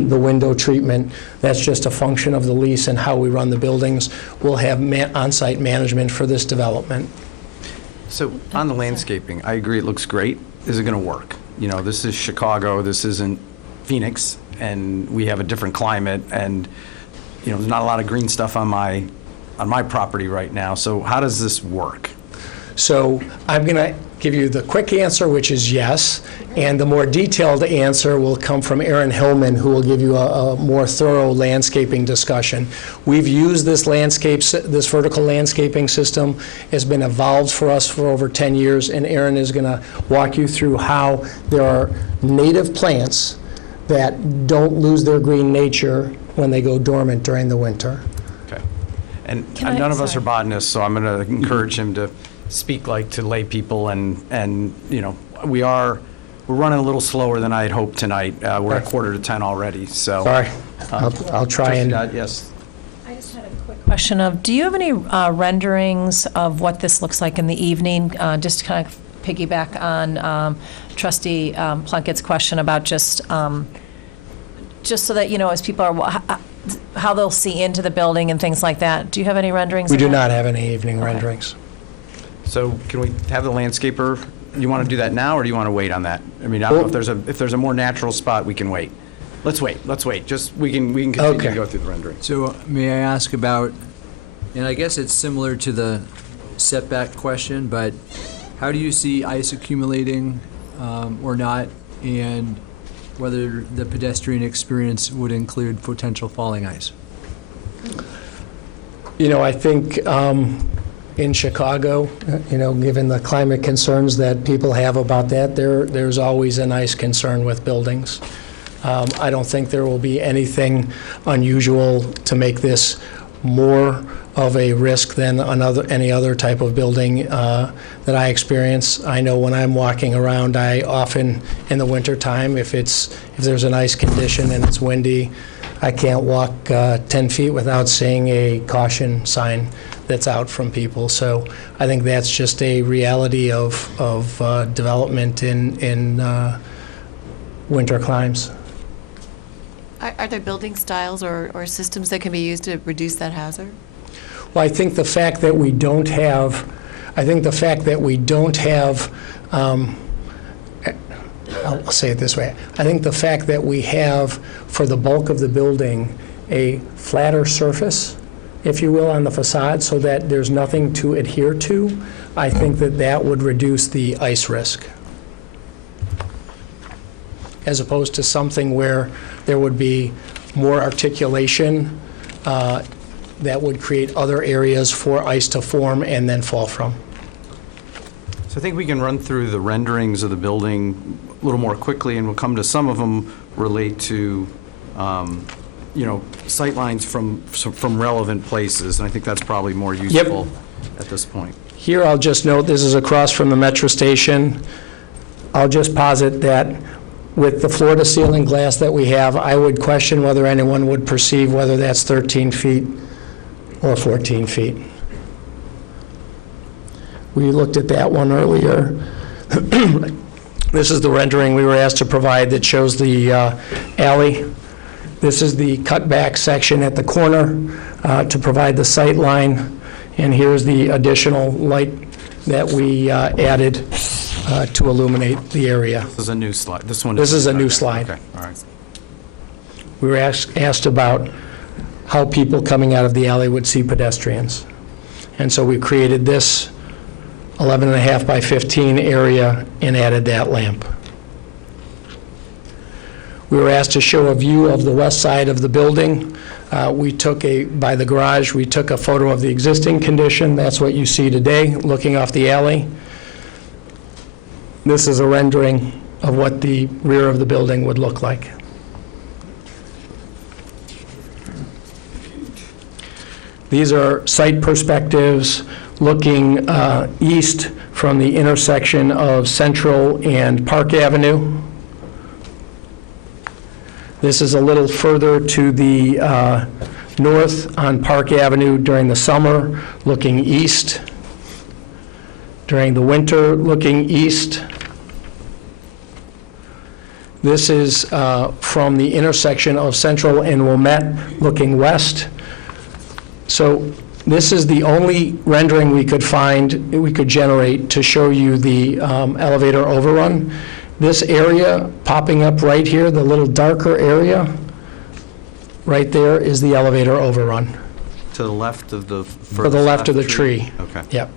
the window treatment. That's just a function of the lease and how we run the buildings. We'll have on-site management for this development. So on the landscaping, I agree it looks great. Is it going to work? You know, this is Chicago, this isn't Phoenix, and we have a different climate, and you know, there's not a lot of green stuff on my property right now. So how does this work? So I'm going to give you the quick answer, which is yes, and the more detailed answer will come from Aaron Hillman, who will give you a more thorough landscaping discussion. We've used this vertical landscaping system. It's been evolved for us for over 10 years, and Aaron is going to walk you through how there are native plants that don't lose their green nature when they go dormant during the winter. And none of us are botanists, so I'm going to encourage him to speak like to lay people, and you know, we're running a little slower than I had hoped tonight. We're at 9:45 already, so. Sorry, I'll try and. Yes. I just had a quick question of, do you have any renderings of what this looks like in the evening? Just to kind of piggyback on Trustee Plunkett's question about just so that, you know, as people are, how they'll see into the building and things like that. Do you have any renderings? We do not have any evening renderings. So can we have the landscaper, you want to do that now, or do you want to wait on that? I mean, I don't know if there's a more natural spot, we can wait. Let's wait. Just, we can continue to go through the rendering. So may I ask about, and I guess it's similar to the setback question, but how do you see ice accumulating or not, and whether the pedestrian experience would include potential falling ice? You know, I think in Chicago, you know, given the climate concerns that people have about that, there's always an ice concern with buildings. I don't think there will be anything unusual to make this more of a risk than any other type of building that I experience. I know when I'm walking around, I often, in the wintertime, if there's an ice condition and it's windy, I can't walk 10 feet without seeing a caution sign that's out from people. So I think that's just a reality of development in winter climes. Are there building styles or systems that can be used to reduce that hazard? Well, I think the fact that we don't have, I'll say it this way. I think the fact that we have, for the bulk of the building, a flatter surface if you will, on the facade so that there's nothing to adhere to, I think that that would reduce the ice risk. As opposed to something where there would be more articulation that would create other areas for ice to form and then fall from. So I think we can run through the renderings of the building a little more quickly, and we'll come to some of them relate to, sightlines from relevant places, and I think that's probably more useful at this point. Here, I'll just note, this is across from the metro station. I'll just posit that with the floor-to-ceiling glass that we have, I would question whether anyone would perceive whether that's 13 feet or 14 feet. We looked at that one earlier. This is the rendering we were asked to provide that shows the alley. This is the cutback section at the corner to provide the sight line. And here's the additional light that we added to illuminate the area. This is a new slide. This is a new slide. Okay, all right. We were asked about how people coming out of the alley would see pedestrians. And so we created this 11.5 by 15 area and added that lamp. We were asked to show a view of the west side of the building. By the garage, we took a photo of the existing condition. That's what you see today, looking off the alley. This is a rendering of what the rear of the building would look like. These are site perspectives looking east from the intersection of Central and Park Avenue. This is a little further to the north on Park Avenue during the summer, looking east. During the winter, looking east. This is from the intersection of Central and Wilmette, looking west. So this is the only rendering we could generate to show you the elevator overrun. This area popping up right here, the little darker area, right there is the elevator overrun. To the left of the To the left of the tree. Okay. Yep.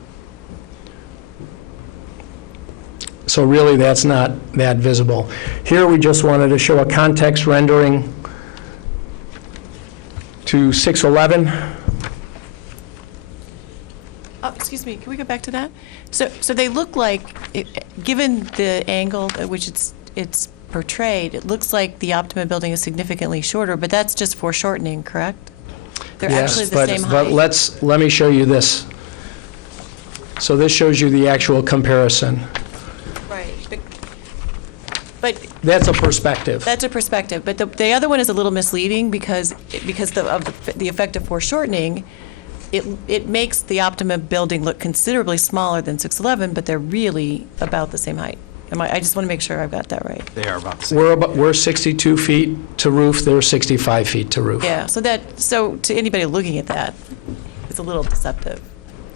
So really, that's not that visible. Here, we just wanted to show a context rendering to 611. Excuse me, can we go back to that? So they look like, given the angle at which it's portrayed, it looks like the Optima building is significantly shorter, but that's just foreshortening, correct? They're actually the same height. But let me show you this. So this shows you the actual comparison. Right. But That's a perspective. that's a perspective, but the other one is a little misleading because of the effect of foreshortening. It makes the Optima building look considerably smaller than 611, but they're really about the same height. I just want to make sure I've got that right. They are about the same. We're 62 feet to roof, they're 65 feet to roof. Yeah, so to anybody looking at that, it's a little deceptive.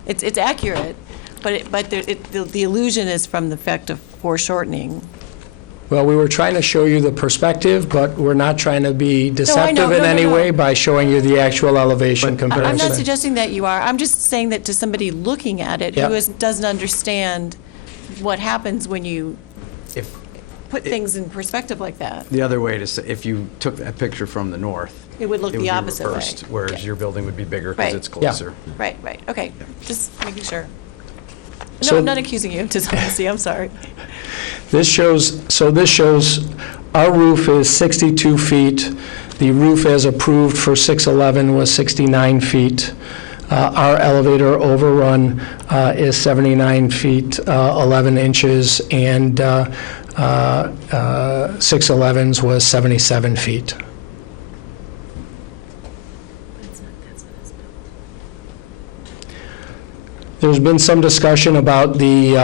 It's accurate, but the illusion is from the effect of foreshortening. Well, we were trying to show you the perspective, but we're not trying to be deceptive in any way by showing you the actual elevation comparison. I'm not suggesting that you are. I'm just saying that to somebody looking at it who doesn't understand what happens when you put things in perspective like that. The other way to say, if you took that picture from the north, It would look the opposite way. reversed, whereas your building would be bigger because Right. it's closer. Right, okay, just making sure. No, So- I'm not accusing you, just honesty, I'm sorry. This shows our roof is 62 feet. The roof as approved for 611 was 69 feet. Our elevator overrun is 79 feet, 11 inches, and 611's was 77 feet. There's been some discussion about the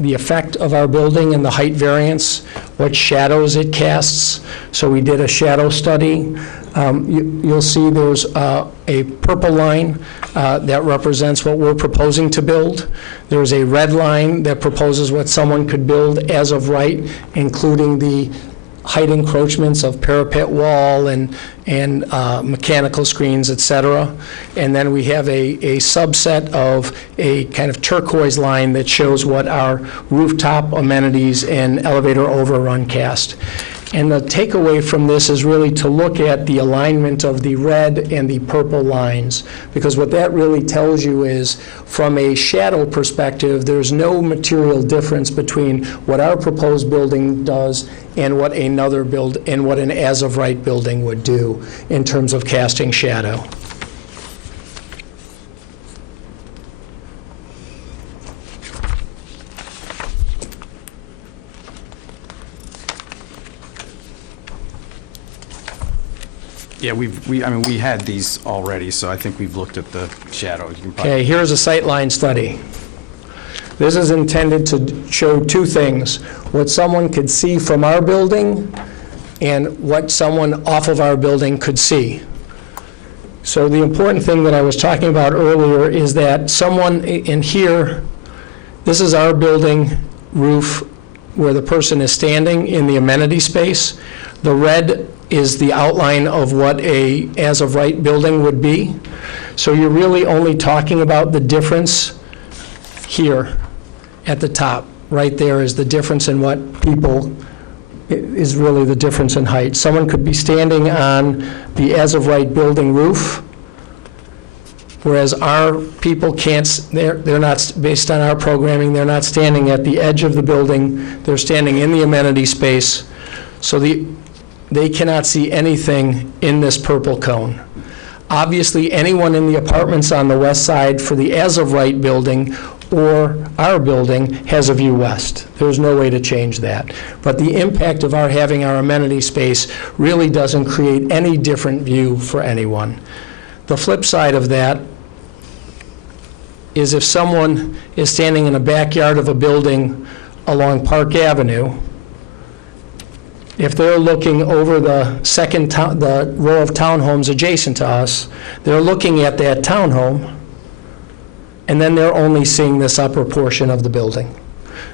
effect of our building and the height variance, what shadows it casts. So we did a shadow study. You'll see there's a purple line that represents what we're proposing to build. There's a red line that proposes what someone could build as of right, including the height encroachments of parapet wall and mechanical screens, et cetera. And then we have a subset of a kind of turquoise line that shows what our rooftop amenities and elevator overrun cast. And the takeaway from this is really to look at the alignment of the red and the purple lines, because what that really tells you is, from a shadow perspective, there's no material difference between what our proposed building does and what another and what an as-of-right building would do in terms of casting shadow. Yeah, we had these already, so I think we've looked at the shadow. You can probably- Okay, here's a sightline study. This is intended to show two things: what someone could see from our building and what someone off of our building could see. So the important thing that I was talking about earlier is that someone in here, this is our building roof where the person is standing in the amenity space. The red is the outline of what a as-of-right building would be. So you're really only talking about the difference here at the top. Right there is the difference in what people, is really the difference in height. Someone could be standing on the as-of-right building roof, whereas our people can't, they're not, based on our programming, they're not standing at the edge of the building, they're standing in the amenity space. So they cannot see anything in this purple cone. Obviously, anyone in the apartments on the west side for the as-of-right building or our building has a view west. There's no way to change that. But the impact of our having our amenity space really doesn't create any different view for anyone. The flip side of that is if someone is standing in a backyard of a building along Park Avenue, if they're looking over the the row of townhomes adjacent to us, they're looking at that townhome, and then they're only seeing this upper portion of the building.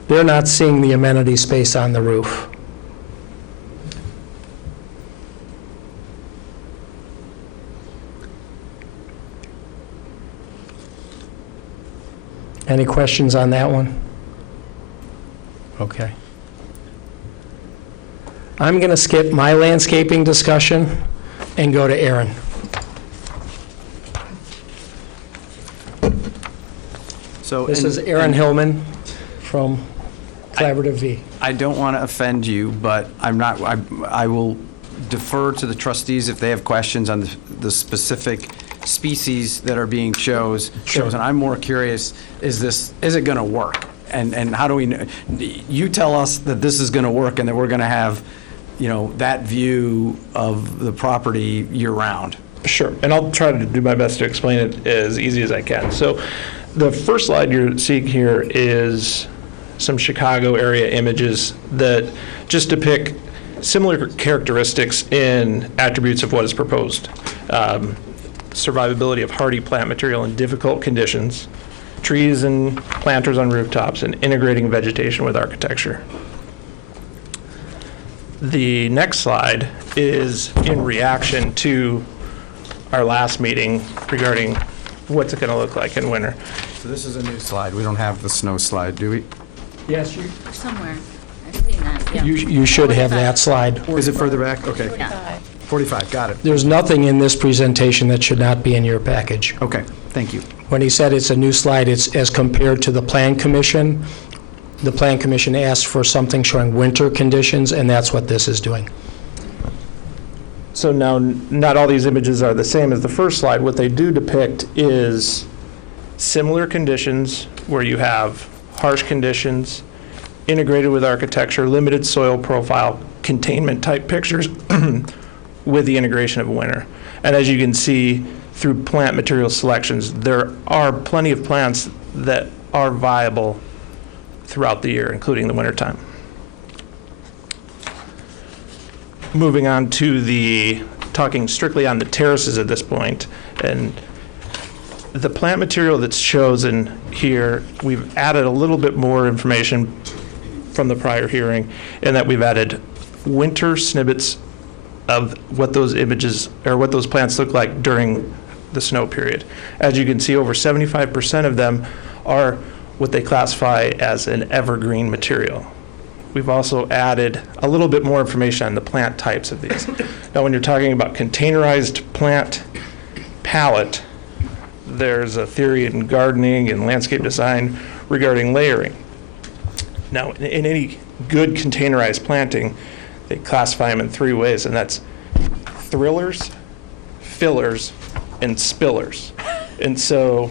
They're not seeing the amenity space on the roof. Any questions on that one? Okay. I'm going to skip my landscaping discussion and go to Aaron. So This is Aaron Hillman from Collaborative V. I don't want to offend you, but I will defer to the trustees if they have questions on the specific species that are being chosen. And I'm more curious, is it going to work? And how do we know? You tell us that this is going to work and that we're going to have, that view of the property year-round. Sure, and I'll try to do my best to explain it as easy as I can. So the first slide you're seeing here is some Chicago area images that just depict similar characteristics in attributes of what is proposed. Survivability of hardy plant material in difficult conditions, trees and planters on rooftops, and integrating vegetation with architecture. The next slide is in reaction to our last meeting regarding what's it going to look like in winter. So this is a new slide. We don't have the snow slide, do we? Yes, Somewhere. I've seen that, yeah. you should have that slide. Is it further back? Okay. Yeah. 45, got it. There's nothing in this presentation that should not be in your package. Okay, thank you. When he said it's a new slide, it's as compared to the Plan Commission. The Plan Commission asked for something showing winter conditions, and that's what this is doing. So now, not all these images are the same as the first slide. What they do depict is similar conditions where you have harsh conditions, integrated with architecture, limited soil profile, containment type pictures with the integration of winter. And as you can see through plant material selections, there are plenty of plants that are viable throughout the year, including the wintertime. Moving on to talking strictly on the terraces at this point, and the plant material that's chosen here, we've added a little bit more information from the prior hearing, in that we've added winter snippets of what those images, or what those plants look like during the snow period. As you can see, over 75% of them are what they classify as an evergreen material. We've also added a little bit more information on the plant types of these. Now, when you're talking about containerized plant palette, there's a theory in gardening and landscape design regarding layering. Now, in any good containerized planting, they classify them in 3 ways, and that's thrillers, fillers, and spillers. And so,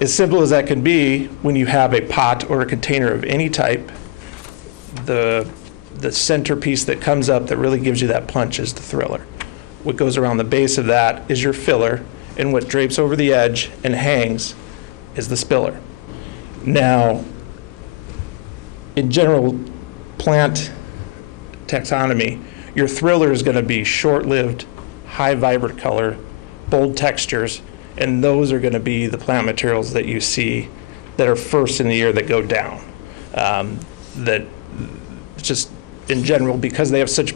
as simple as that can be, when you have a pot or a container of any type, the centerpiece that comes up that really gives you that punch is the thriller. What goes around the base of that is your filler, and what drapes over the edge and hangs is the spiller. Now, in general plant taxonomy, your thriller is going to be short-lived, high vibrant color, bold textures, and those are going to be the plant materials that you see that are first in the year that go down. That just in general, because they have such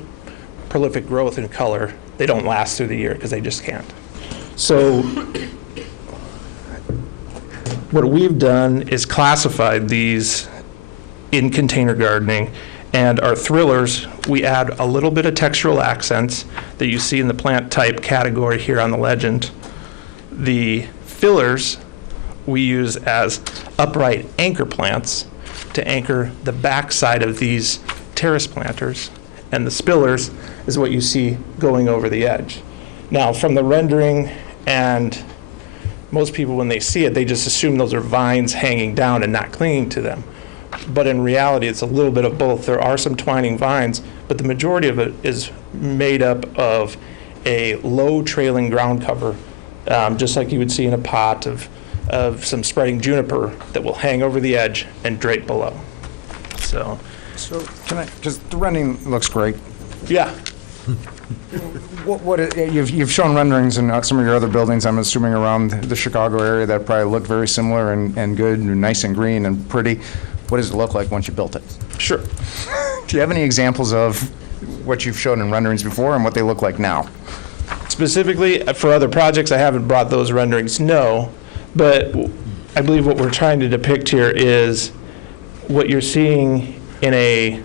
prolific growth in color, they don't last through the year because they just can't. So what we've done is classified these in container gardening, and our thrillers, we add a little bit of textural accents that you see in the plant type category here on the legend. The fillers we use as upright anchor plants to anchor the backside of these terrace planters, and the spillers is what you see going over the edge. Now, from the rendering, and most people when they see it, they just assume those are vines hanging down and not clinging to them. But in reality, it's a little bit of both. There are some twining vines, but the majority of it is made up of a low trailing ground cover, just like you would see in a pot of some spreading juniper that will hang over the edge and drape below. So can I, just the rendering looks great. Yeah. You've shown renderings in some of your other buildings, I'm assuming around the Chicago area, that probably look very similar and good and nice and green and pretty. What does it look like once you built it? Sure. Do you have any examples of what you've shown in renderings before and what they look like now? Specifically for other projects, I haven't brought those renderings, no. But I believe what we're trying to depict here is what you're seeing in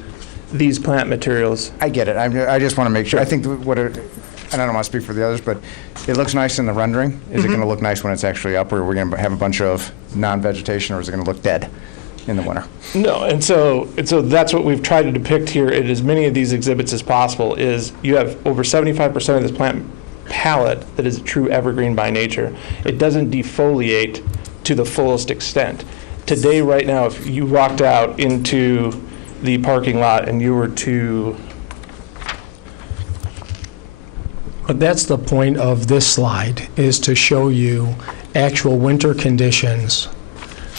these plant materials. I get it. I just want to make sure. I think and I don't want to speak for the others, but it looks nice in the rendering. Is it going to look nice when it's actually up, or are we going to have a bunch of non-vegetation, or is it going to look dead in the winter? No, and so that's what we've tried to depict here in as many of these exhibits as possible. Is you have over 75% of this plant palette that is true evergreen by nature. It doesn't defoliate to the fullest extent. Today, right now, if you walked out into the parking lot and you were to... But that's the point of this slide, is to show you actual winter conditions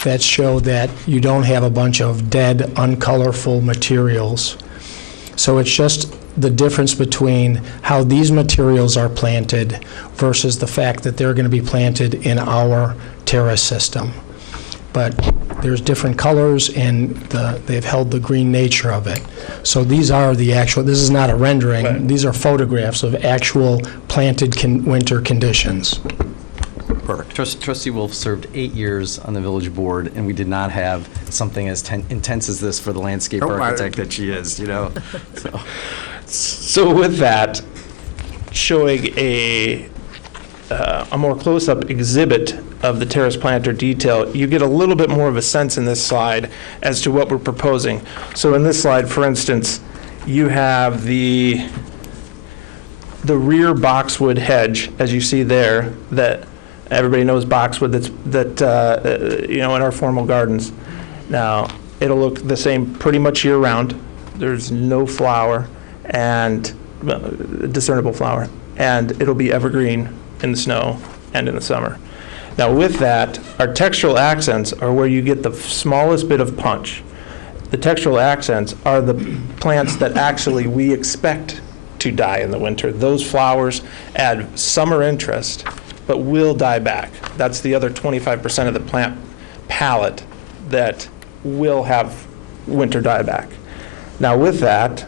that show that you don't have a bunch of dead, uncolorful materials. So it's just the difference between how these materials are planted versus the fact that they're going to be planted in our terrace system. But there's different colors, and they've held the green nature of it. So these are the actual, this is not a rendering, right. These are photographs of actual planted winter conditions. Perfect. Trustee Wolf served 8 years on the village board, and we did not have something as intense as this for the landscape architect that she is, you know? So with that, showing a more close-up exhibit of the terrace planter detail, you get a little bit more of a sense in this slide as to what we're proposing. So in this slide, for instance, you have the rear boxwood hedge, as you see there, that everybody knows boxwood in our formal gardens. Now, it'll look the same pretty much year-round. There's no flower, and discernible flower, and it'll be evergreen in the snow and in the summer. Now with that, our textural accents are where you get the smallest bit of punch. The textural accents are the plants that actually we expect to die in the winter. Those flowers add summer interest, but will die back. That's the other 25% of the plant palette that will have winter dieback. Now with that,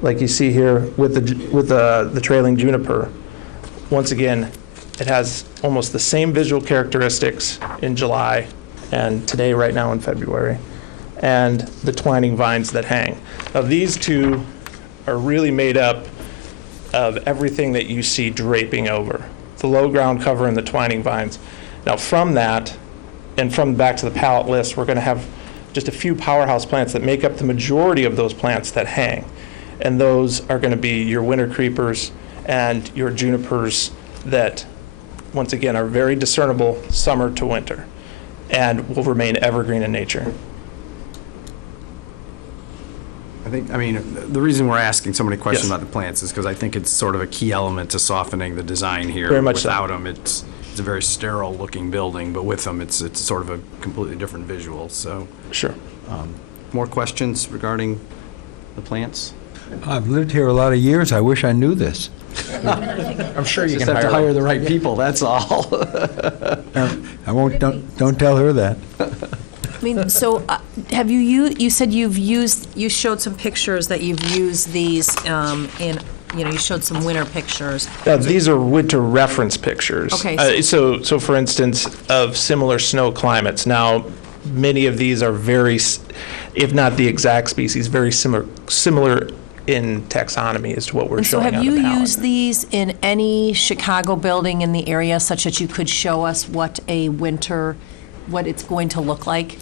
like you see here with the trailing juniper, once again, it has almost the same visual characteristics in July and today, right now in February, and the twining vines that hang. Now these two are really made up of everything that you see draping over, the low ground cover and the twining vines. Now from that, and from back to the palette list, we're going to have just a few powerhouse plants that make up the majority of those plants that hang. And those are going to be your winter creepers and your junipers that, once again, are very discernible summer to winter and will remain evergreen in nature. I mean, the reason we're asking so many questions about the plants is because I think it's sort of a key element to softening the design here. Very much so. Without them, it's a very sterile-looking building, but with them, it's sort of a completely different visual, so. Sure. More questions regarding the plants? I've lived here a lot of years. I wish I knew this. I'm sure you Just can have to hire hire the right people, that's all. I won't, don't tell her that. I mean, so have you said you showed some pictures that you've used these you showed some winter pictures. These are winter reference pictures. Okay. So for instance, of similar snow climates. Now, many of these are very, if not the exact species, very similar in taxonomy as to what we're showing on the palette. So have you used these in any Chicago building in the area such that you could show us what it's going to look like?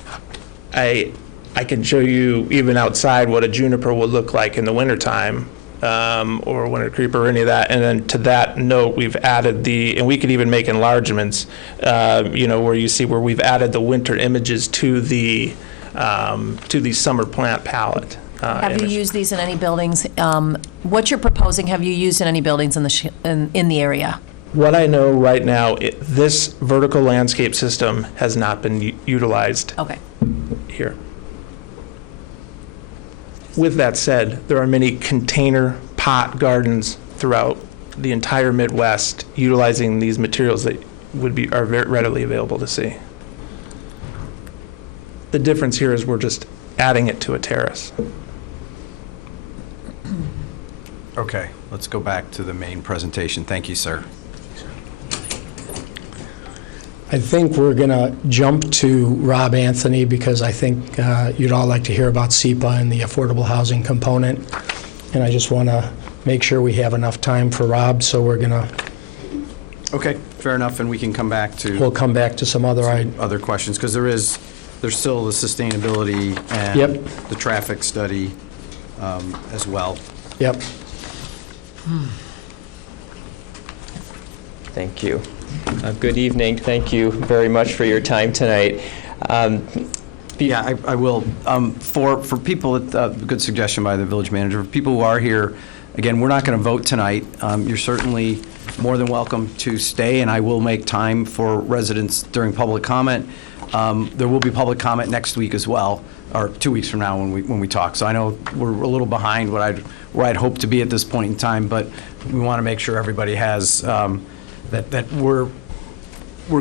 I can show you even outside what a juniper would look like in the wintertime, or winter creeper or any of that. And then to that note, we've added and we could even make enlargements, where you see where we've added the winter images to the summer plant palette. Have you used these in any buildings? What you're proposing, have you used in any buildings in the area? What I know right now, this vertical landscape system has not been utilized here. With that said, there are many container pot gardens throughout the entire Midwest utilizing these materials that are very readily available to see. The difference here is we're just adding it to a terrace. Okay, let's go back to the main presentation. Thank you, sir. I think we're going to jump to Rob Anthony because I think you'd all like to hear about SEPA and the affordable housing component. And I just want to make sure we have enough time for Rob, so we're going to... Okay, fair enough, and we can come back to... We'll come back to some other questions, because there's still the sustainability and the traffic study as well. Yep. Thank you. Good evening. Thank you very much for your time tonight. Yeah, I will. For people, good suggestion by the village manager. For people who are here, again, we're not going to vote tonight. You're certainly more than welcome to stay, and I will make time for residents during public comment. There will be public comment next week as well, or 2 weeks from now when we talk. So I know we're a little behind where I'd hope to be at this point in time, but we want to make sure everybody has that we're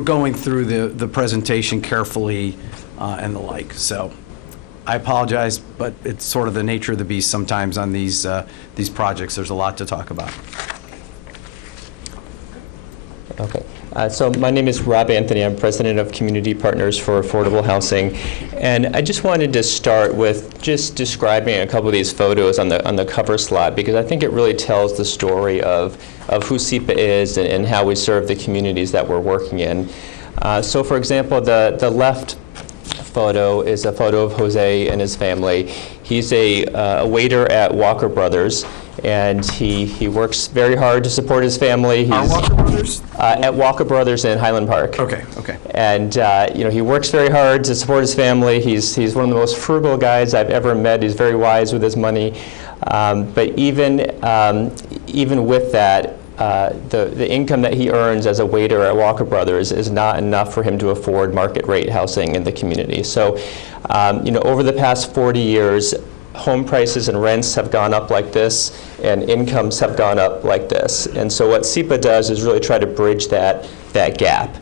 going through the presentation carefully and the like. So I apologize, but it's sort of the nature of the beast sometimes on these projects. There's a lot to talk about. Okay. So my name is Rob Anthony. I'm president of Community Partners for Affordable Housing. And I just wanted to start with just describing a couple of these photos on the cover slide, because I think it really tells the story of who SEPA is and how we serve the communities that we're working in. So for example, the left photo is a photo of Jose and his family. He's a waiter at Walker Brothers, and he works very hard to support his family. He's Walker Brothers? At Walker Brothers in Highland Park. Okay. And he works very hard to support his family. He's one of the most frugal guys I've ever met. He's very wise with his money. But even with that, the income that he earns as a waiter at Walker Brothers is not enough for him to afford market rate housing in the community. So, over the past 40 years, home prices and rents have gone up like this, and incomes have gone up like this. And so what SEPA does is really try to bridge that gap.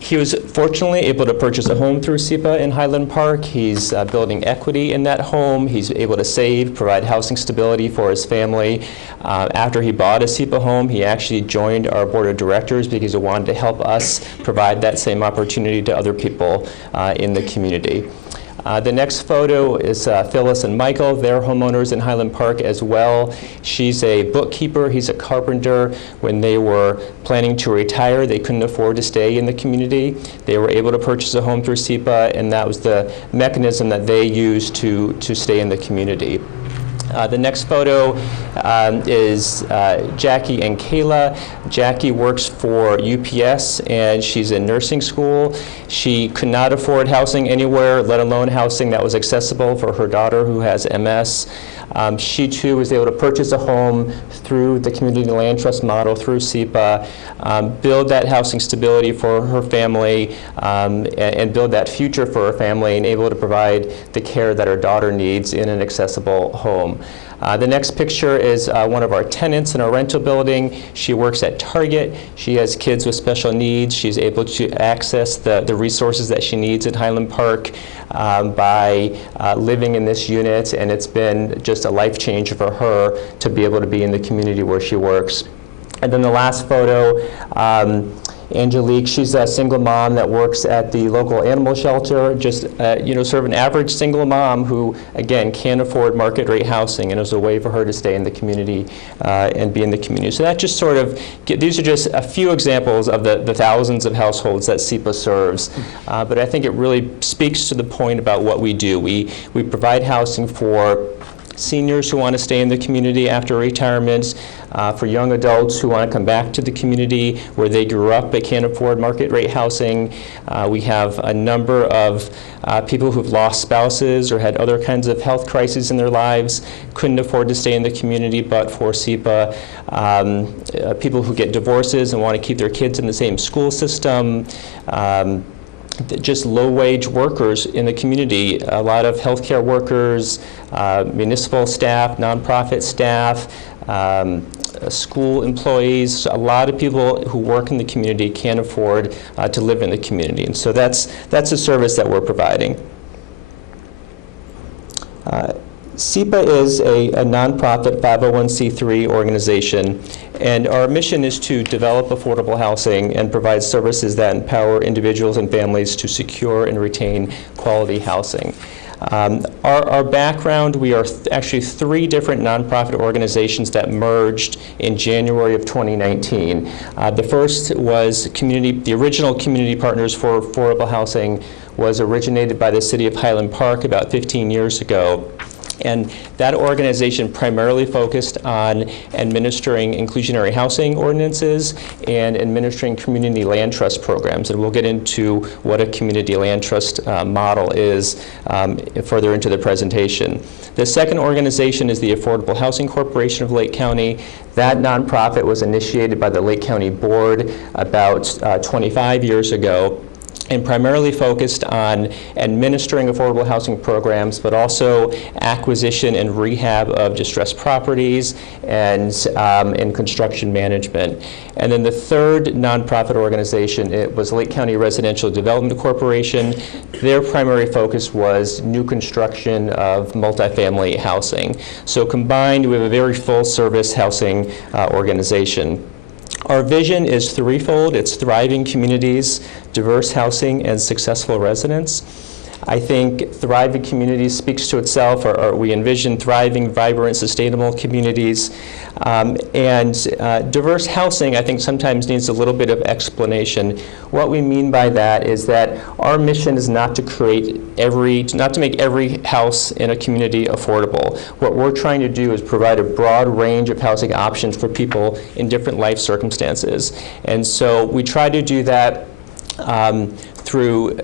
He was fortunately able to purchase a home through SEPA in Highland Park. He's building equity in that home. He's able to save, provide housing stability for his family. After he bought a SEPA home, he actually joined our board of directors because he wanted to help us provide that same opportunity to other people in the community. The next photo is Phyllis and Michael. They're homeowners in Highland Park as well. She's a bookkeeper. He's a carpenter. When they were planning to retire, they couldn't afford to stay in the community. They were able to purchase a home through SEPA, and that was the mechanism that they used to stay in the community. The next photo is Jackie and Kayla. Jackie works for UPS, and she's in nursing school. She could not afford housing anywhere, let alone housing that was accessible for her daughter who has MS. She too was able to purchase a home through the community land trust model through SEPA, build that housing stability for her family, and build that future for her family, and able to provide the care that her daughter needs in an accessible home. The next picture is one of our tenants in our rental building. She works at Target. She has kids with special needs. She's able to access the resources that she needs in Highland Park by living in this unit, and it's been just a life changer for her to be able to be in the community where she works. And then the last photo, Angelique, she's a single mom that works at the local animal shelter, just sort of an average single mom who, again, can't afford market rate housing, and it was a way for her to stay in the community and be in the community. So that just sort of, these are just a few examples of the thousands of households that SEPA serves. But I think it really speaks to the point about what we do. We provide housing for seniors who want to stay in the community after retirement, for young adults who want to come back to the community where they grew up but can't afford market rate housing. We have a number of people who've lost spouses or had other kinds of health crises in their lives, couldn't afford to stay in the community but for SEPA. People who get divorces and want to keep their kids in the same school system. Just low-wage workers in the community, a lot of healthcare workers, municipal staff, nonprofit staff, school employees. A lot of people who work in the community can't afford to live in the community, and so that's a service that we're providing. SEPA is a nonprofit 501c3 organization, and our mission is to develop affordable housing and provide services that empower individuals and families to secure and retain quality housing. Our background, we are actually 3 different nonprofit organizations that merged in January of 2019. The first was the original Community Partners for Affordable Housing was originated by the city of Highland Park about 15 years ago. And that organization primarily focused on administering inclusionary housing ordinances and administering community land trust programs. And we'll get into what a community land trust model is further into the presentation. The second organization is the Affordable Housing Corporation of Lake County. That nonprofit was initiated by the Lake County Board about 25 years ago, and primarily focused on administering affordable housing programs, but also acquisition and rehab of distressed properties and construction management. And then the third nonprofit organization, it was Lake County Residential Development Corporation. Their primary focus was new construction of multifamily housing. So combined, we have a very full-service housing organization. Our vision is threefold. It's thriving communities, diverse housing, and successful residents. I think thriving communities speaks to itself, or we envision thriving, vibrant, sustainable communities. And diverse housing, I think, sometimes needs a little bit of explanation. What we mean by that is that our mission is not to make every house in a community affordable. What we're trying to do is provide a broad range of housing options for people in different life circumstances. And so we try to do that through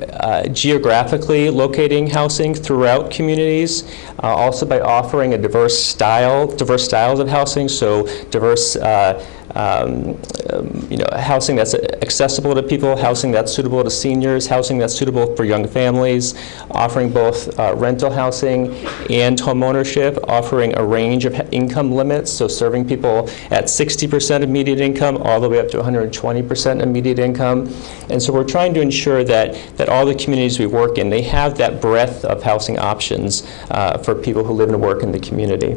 geographically locating housing throughout communities, also by offering a diverse styles of housing, so diverse housing that's accessible to people, housing that's suitable to seniors, housing that's suitable for young families, offering both rental housing and home ownership, offering a range of income limits, so serving people at 60% of median income all the way up to 120% of median income. And so we're trying to ensure that all the communities we work in, they have that breadth of housing options for people who live and work in the community.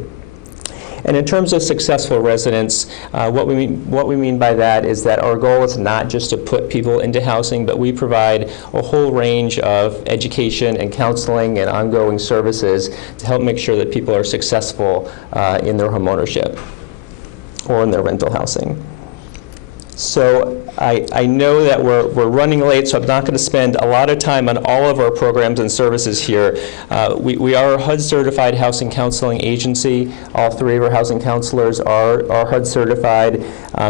And in terms of successful residents, what we mean by that is that our goal is not just to put people into housing, but we provide a whole range of education and counseling and ongoing services to help make sure that people are successful in their home ownership or in their rental housing. So I know that we're running late, so I'm not going to spend a lot of time on all of our programs and services here. We are a HUD certified housing counseling agency. All 3 of our housing counselors are HUD certified.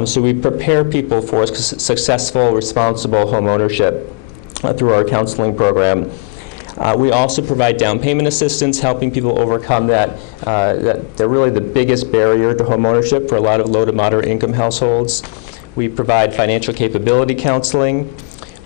So we prepare people for successful, responsible home ownership through our counseling program. We also provide down payment assistance, helping people overcome that they're really the biggest barrier to home ownership for a lot of low to moderate income households. We provide financial capability counseling.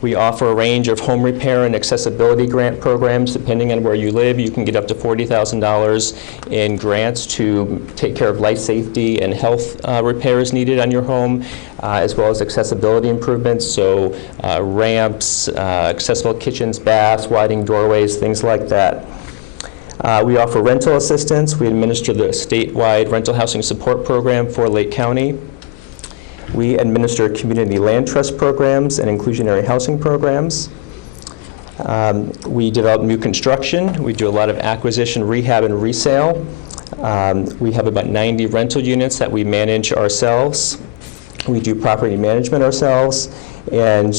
We offer a range of home repair and accessibility grant programs. Depending on where you live, you can get up to $40,000 in grants to take care of life safety and health repairs needed on your home, as well as accessibility improvements, so ramps, accessible kitchens, baths, widening doorways, things like that. We offer rental assistance. We administer the statewide rental housing support program for Lake County. We administer community land trust programs and inclusionary housing programs. We develop new construction. We do a lot of acquisition, rehab, and resale. We have about 90 rental units that we manage ourselves. We do property management ourselves and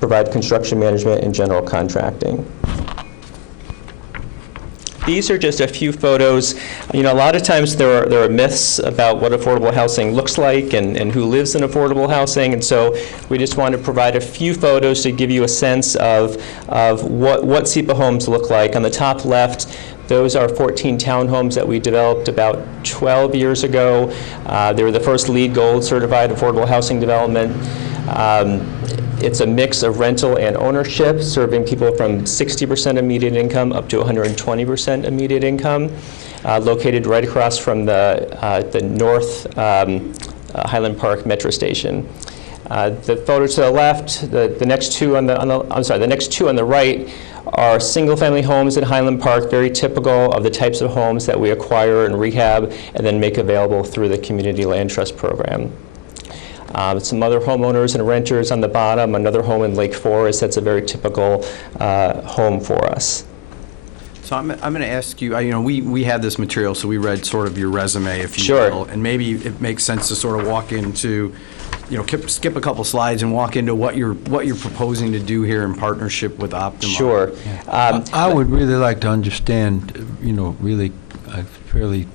provide construction management and general contracting. These are just a few photos. A lot of times there are myths about what affordable housing looks like and who lives in affordable housing, and so we just want to provide a few photos to give you a sense of what SEPA homes look like. On the top left, those are 14 townhomes that we developed about 12 years ago. They were the first LEED Gold certified affordable housing development. It's a mix of rental and ownership, serving people from 60% of median income up to 120% of median income, located right across from the North Highland Park Metro Station. The photo to the left, the next two on the right are single-family homes in Highland Park, very typical of the types of homes that we acquire and rehab and then make available through the Community Land Trust program. Some other homeowners and renters on the bottom, another home in Lake Forest, that's a very typical home for us. So I'm going to ask you, we have this material, so we read sort of your resume, if you Sure. will, and maybe it makes sense to sort of walk into, skip a couple slides and walk into what you're proposing to do here in partnership with Optima. Sure. I would really like to understand, really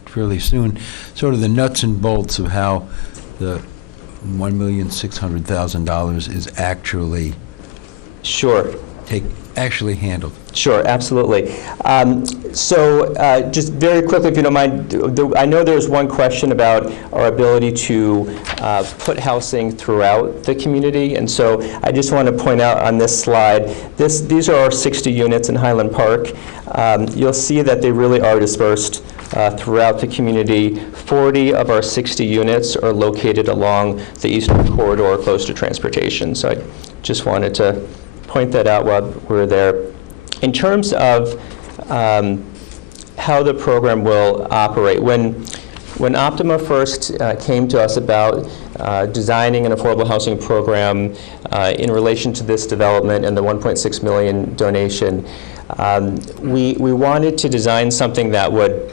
fairly soon, sort of the nuts and bolts of how the $1,600,000 is actually actually handled. Sure, absolutely. So just very quickly, if you don't mind, I know there's one question about our ability to put housing throughout the community, and so I just want to point out on this slide, these are our 60 units in Highland Park. You'll see that they really are dispersed throughout the community. 40 of our 60 units are located along the eastern corridor close to transportation. So I just wanted to point that out while we're there. In terms of how the program will operate, when Optima first came to us about designing an affordable housing program in relation to this development and the $1.6 million donation, we wanted to design something that would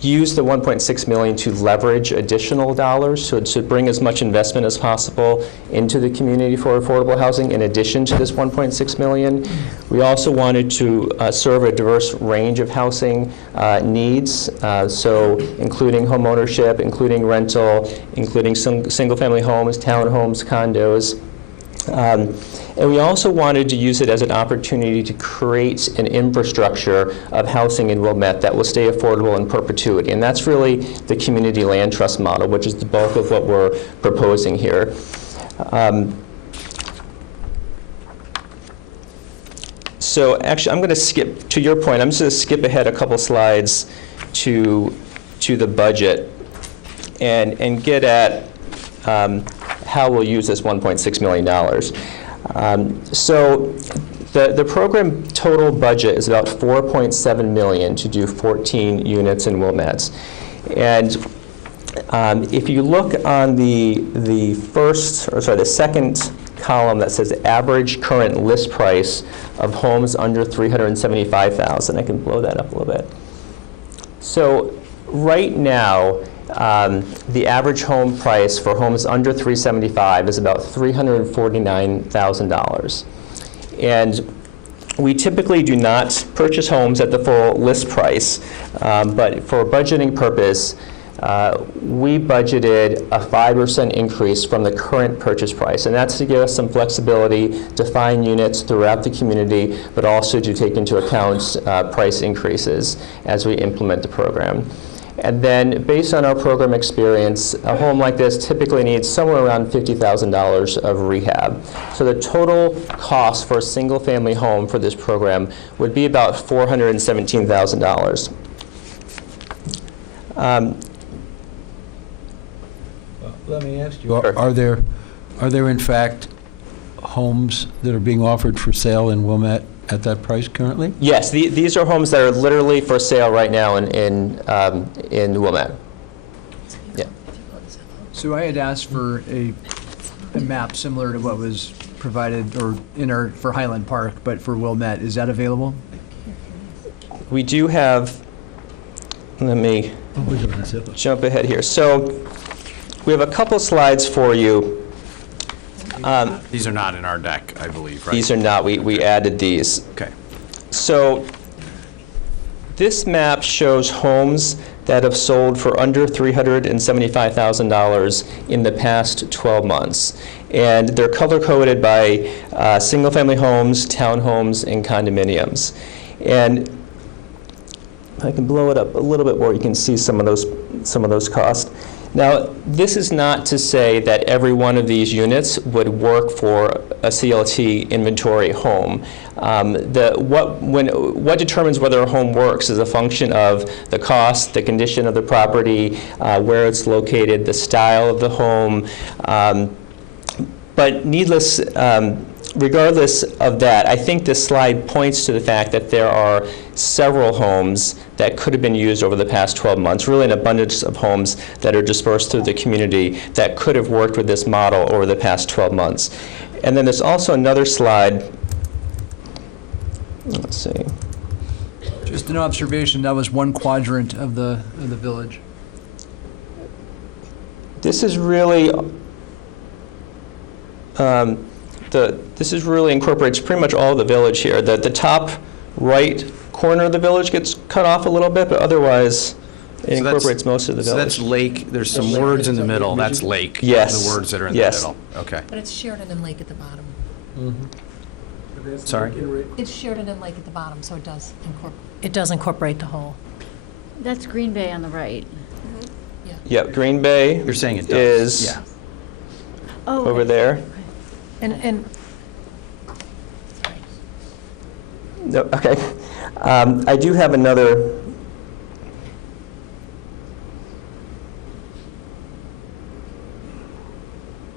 use the $1.6 million to leverage additional dollars, so to bring as much investment as possible into the community for affordable housing in addition to this $1.6 million. We also wanted to serve a diverse range of housing needs, so including home ownership, including rental, including single-family homes, townhomes, condos. And we also wanted to use it as an opportunity to create an infrastructure of housing in Wilmette that will stay affordable in perpetuity. And that's really the community land trust model, which is the bulk of what we're proposing here. So actually, I'm going to skip, to your point, I'm just going to skip ahead a couple slides to the budget and get at how we'll use this $1.6 million. So the program total budget is about $4.7 million to do 14 units in Wilmette. And if you look on the second column that says average current list price of homes under $375,000, I can blow that up a little bit. So right now, the average home price for homes under $375,000 is about $349,000. And we typically do not purchase homes at the full list price, but for budgeting purpose, we budgeted a 5% increase from the current purchase price, and that's to give us some flexibility to find units throughout the community, but also to take into account price increases as we implement the program. And then, based on our program experience, a home like this typically needs somewhere around $50,000 of rehab. So the total cost for a single-family home for this program would be about $417,000. Let me ask you, are there in fact homes that are being offered for sale in Wilmette at that price currently? Yes, these are homes that are literally for sale right now in Wilmette. Yeah. So I had asked for a map similar to what was provided or for Highland Park, but for Wilmette. Is that available? We do have, let me jump ahead here. So we have a couple slides for you. These are not in our deck, I believe, right? These are not. We added these. Okay. So this map shows homes that have sold for under $375,000 in the past 12 months. And they're color-coded by single-family homes, townhomes, and condominiums. And I can blow it up a little bit more. You can see some of those costs. Now, this is not to say that every one of these units would work for a CLT inventory home. What determines whether a home works is a function of the cost, the condition of the property, where it's located, the style of the home. But regardless of that, I think this slide points to the fact that there are several homes that could have been used over the past 12 months, really an abundance of homes that are dispersed through the community that could have worked with this model over the past 12 months. And then there's also another slide. Let's see. Just an observation, that was one quadrant of the village. This is really this really incorporates pretty much all of the village here. The top right corner of the village gets cut off a little bit, but otherwise it incorporates most of the village. So that's Lake, there's some words in the middle, that's Lake. Yes. The words that are in Yes. the middle. Okay. But it's Sheridan and Lake at the bottom. Sorry? It's Sheridan and Lake at the bottom, so it does incorporate the whole. That's Green Bay on the right. Yep, Green Bay. You're saying it does. Is Yeah. over there. And No, okay. I do have another.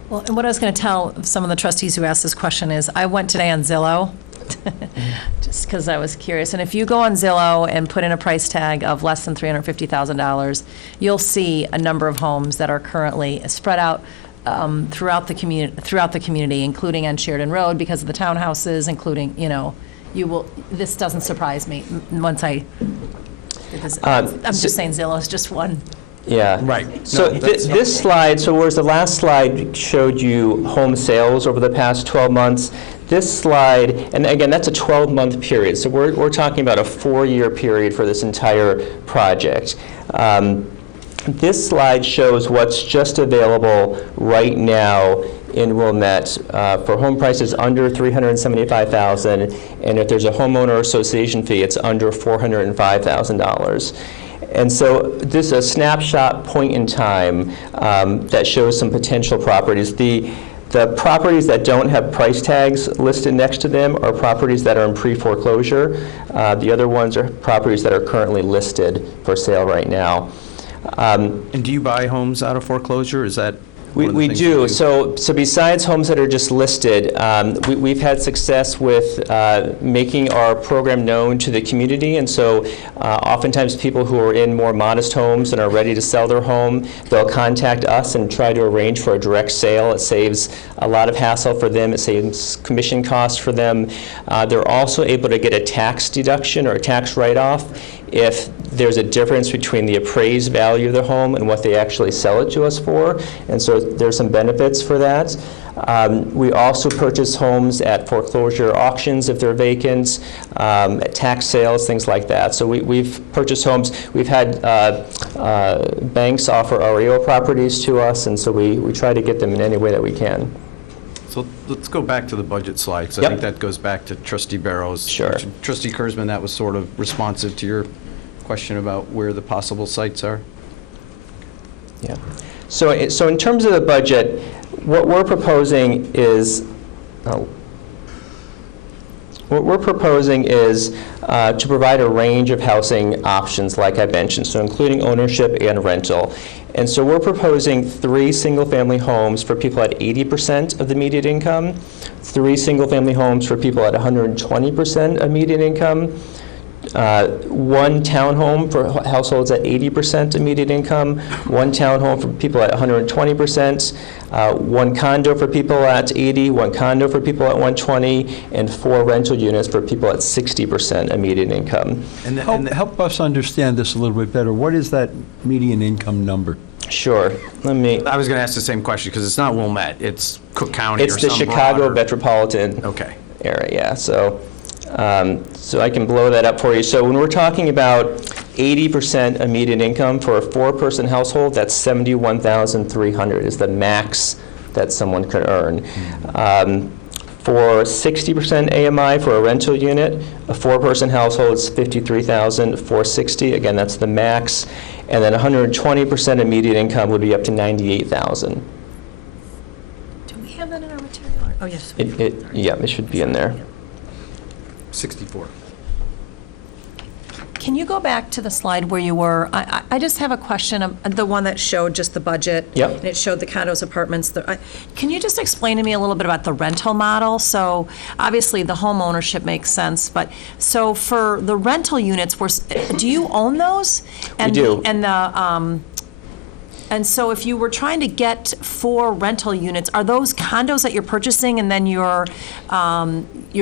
Well, and what I was going to tell some of the trustees who asked this question is, I went today on Zillow, just because I was curious. And if you go on Zillow and put in a price tag of less than $350,000, you'll see a number of homes that are currently spread out throughout the community, including on Sheridan Road because of the townhouses, including, this doesn't surprise me once I did this. I'm just saying Zillow is just one. Yeah. Right. So this slide, whereas the last slide showed you home sales over the past 12 months, this slide, and again, that's a 12-month period, so we're talking about a 4-year period for this entire project. This slide shows what's just available right now in Wilmette for home prices under $375,000, and if there's a homeowner association fee, it's under $405,000. And so this is a snapshot point in time that shows some potential properties. The properties that don't have price tags listed next to them are properties that are in pre-foreclosure. The other ones are properties that are currently listed for sale right now. And do you buy homes out of foreclosure? Is that We do. So besides homes that are just listed, we've had success with making our program known to the community. And so oftentimes people who are in more modest homes and are ready to sell their home, they'll contact us and try to arrange for a direct sale. It saves a lot of hassle for them. It saves commission costs for them. They're also able to get a tax deduction or a tax write-off if there's a difference between the appraised value of the home and what they actually sell it to us for. And so there's some benefits for that. We also purchase homes at foreclosure auctions if they're vacant, at tax sales, things like that. So we've purchased homes. We've had banks offer REO properties to us, and so we try to get them in any way that we can. So let's go back to the budget slide, because I think that goes back to Trustee Barrows. Sure. Trustee Kurzman, that was sort of responsive to your question about where the possible sites are. Yeah. So in terms of the budget, what we're proposing is to provide a range of housing options, like I mentioned, so including ownership and rental. And so we're proposing 3 single-family homes for people at 80% of the median income, 3 single-family homes for people at 120% of median income, 1 townhome for households at 80% of median income, 1 townhome for people at 120%, 1 condo for people at 80, 1 condo for people at 120, and 4 rental units for people at 60% of median income. And help us understand this a little bit better. What is that median income number? Sure. I was going to ask the same question, because it's not Wilmette, it's Cook County. It's the Chicago metropolitan area, yeah. So I can blow that up for you. So when we're talking about 80% of median income for a 4-person household, that's $71,300 is the max that someone could earn. For 60% AMI for a rental unit, a 4-person household is $53,460. Again, that's the max. And then 120% of median income would be up to $98,000. Do we have that in our material? Oh, yes. Yeah, it should be in there. 64. Can you go back to the slide where you were? I just have a question, the one that showed just the budget. Yep. And it showed the condos, apartments. Can you just explain to me a little bit about the rental model? So obviously the home ownership makes sense, but so for the rental units, do you own those? We do. And so if you were trying to get 4 rental units, are those condos that you're purchasing and then you're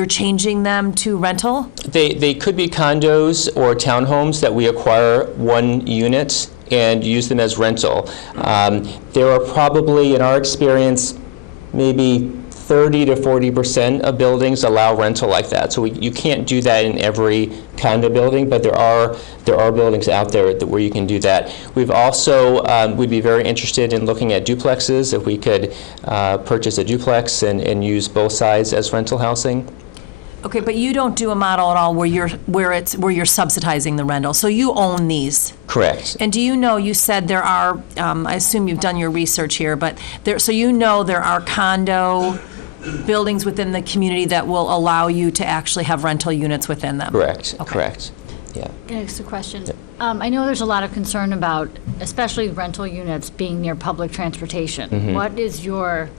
changing them to rental? They could be condos or townhomes that we acquire 1 unit and use them as rental. There are probably, in our experience, maybe 30 to 40% of buildings allow rental like that. So you can't do that in every condo building, but there are buildings out there where you can do that. We've also, we'd be very interested in looking at duplexes, if we could purchase a duplex and use both sides as rental housing. Okay, but you don't do a model at all where you're subsidizing the rental, so you own these? Correct. And do you know, you said there are, I assume you've done your research here, but so you know there are condo buildings within the community that will allow you to actually have rental units within them? Correct, okay. Correct, yeah. Can I ask a question? I know there's a lot of concern about, especially rental units being near public transportation. Mm-hmm. What is your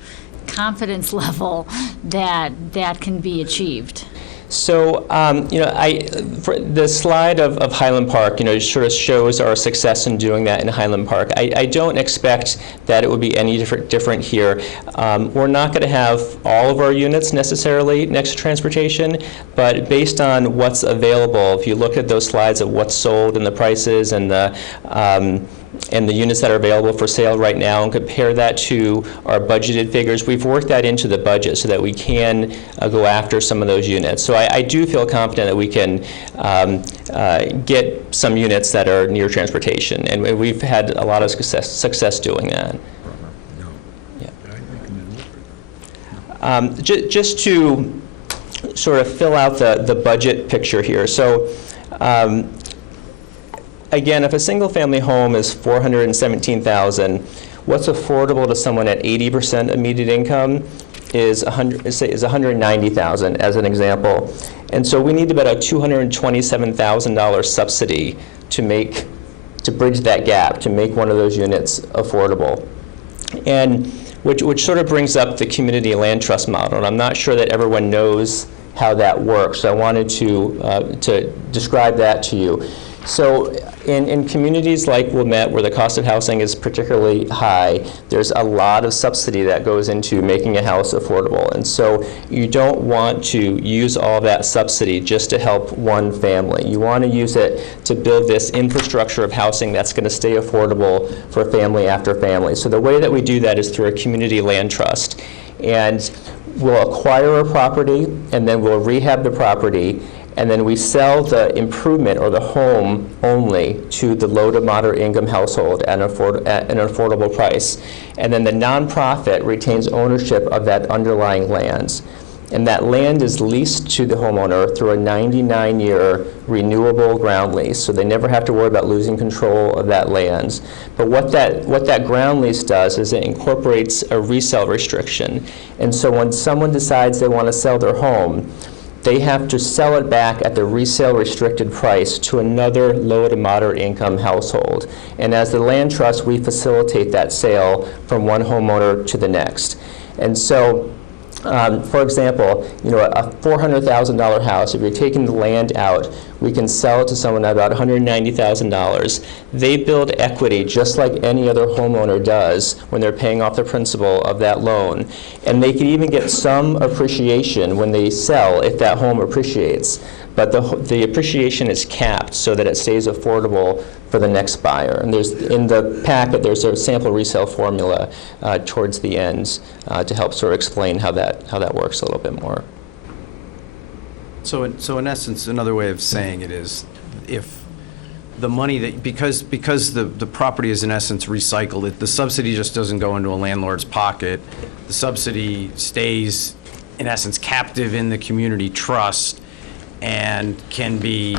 confidence level that that can be achieved? So, for the slide of Highland Park, sort of shows our success in doing that in Highland Park. I don't expect that it would be any different here. We're not going to have all of our units necessarily next to transportation, but based on what's available, if you look at those slides of what's sold and the prices and the units that are available for sale right now and compare that to our budgeted figures, we've worked that into the budget so that we can go after some of those units. So I do feel confident that we can get some units that are near transportation, and we've had a lot of success doing that. Yeah. Just to sort of fill out the budget picture here. So again, if a single-family home is $417,000, what's affordable to someone at 80% of median income is $190,000 as an example. And so we need about a $227,000 subsidy to bridge that gap, to make one of those units affordable. And which sort of brings up the community land trust model. And I'm not sure that everyone knows how that works. So I wanted to describe that to you. So in communities like Wilmette, where the cost of housing is particularly high, there's a lot of subsidy that goes into making a house affordable. And so you don't want to use all that subsidy just to help one family. You want to use it to build this infrastructure of housing that's going to stay affordable for family after family. So the way that we do that is through a community land trust. And we'll acquire a property, and then we'll rehab the property, and then we sell the improvement or the home only to the low to moderate income household at an affordable price. And then the nonprofit retains ownership of that underlying land. And that land is leased to the homeowner through a 99-year renewable ground lease. So they never have to worry about losing control of that land. But what that ground lease does is it incorporates a resale restriction. And so when someone decides they want to sell their home, they have to sell it back at the resale restricted price to another low to moderate income household. And as the land trust, we facilitate that sale from one homeowner to the next. And so, for example, a $400,000 house, if you're taking the land out, we can sell it to someone at about $190,000. They build equity just like any other homeowner does when they're paying off the principal of that loan. And they can even get some appreciation when they sell if that home appreciates. But the appreciation is capped so that it stays affordable for the next buyer. And in the packet, there's a sample resale formula towards the end to help sort of explain how that works a little bit more. So in essence, another way of saying it is, if the money that, because the property is in essence recycled, the subsidy just doesn't go into a landlord's pocket. The subsidy stays in essence captive in the community trust and can be,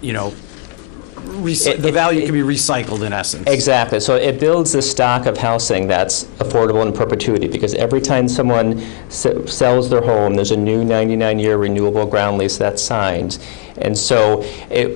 the value can be recycled in essence. Exactly. So it builds a stock of housing that's affordable in perpetuity, because every time someone sells their home, there's a new 99-year renewable ground lease that's signed. And so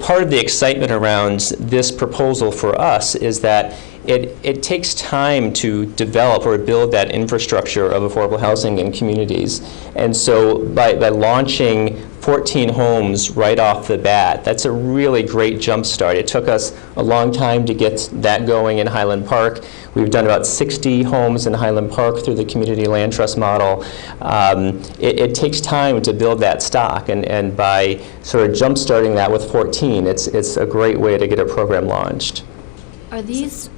part of the excitement around this proposal for us is that it takes time to develop or build that infrastructure of affordable housing in communities. And so by launching 14 homes right off the bat, that's a really great jump start. It took us a long time to get that going in Highland Park. We've done about 60 homes in Highland Park through the community land trust model. It takes time to build that stock, and by sort of jump starting that with 14, it's a great way to get a program launched. Are these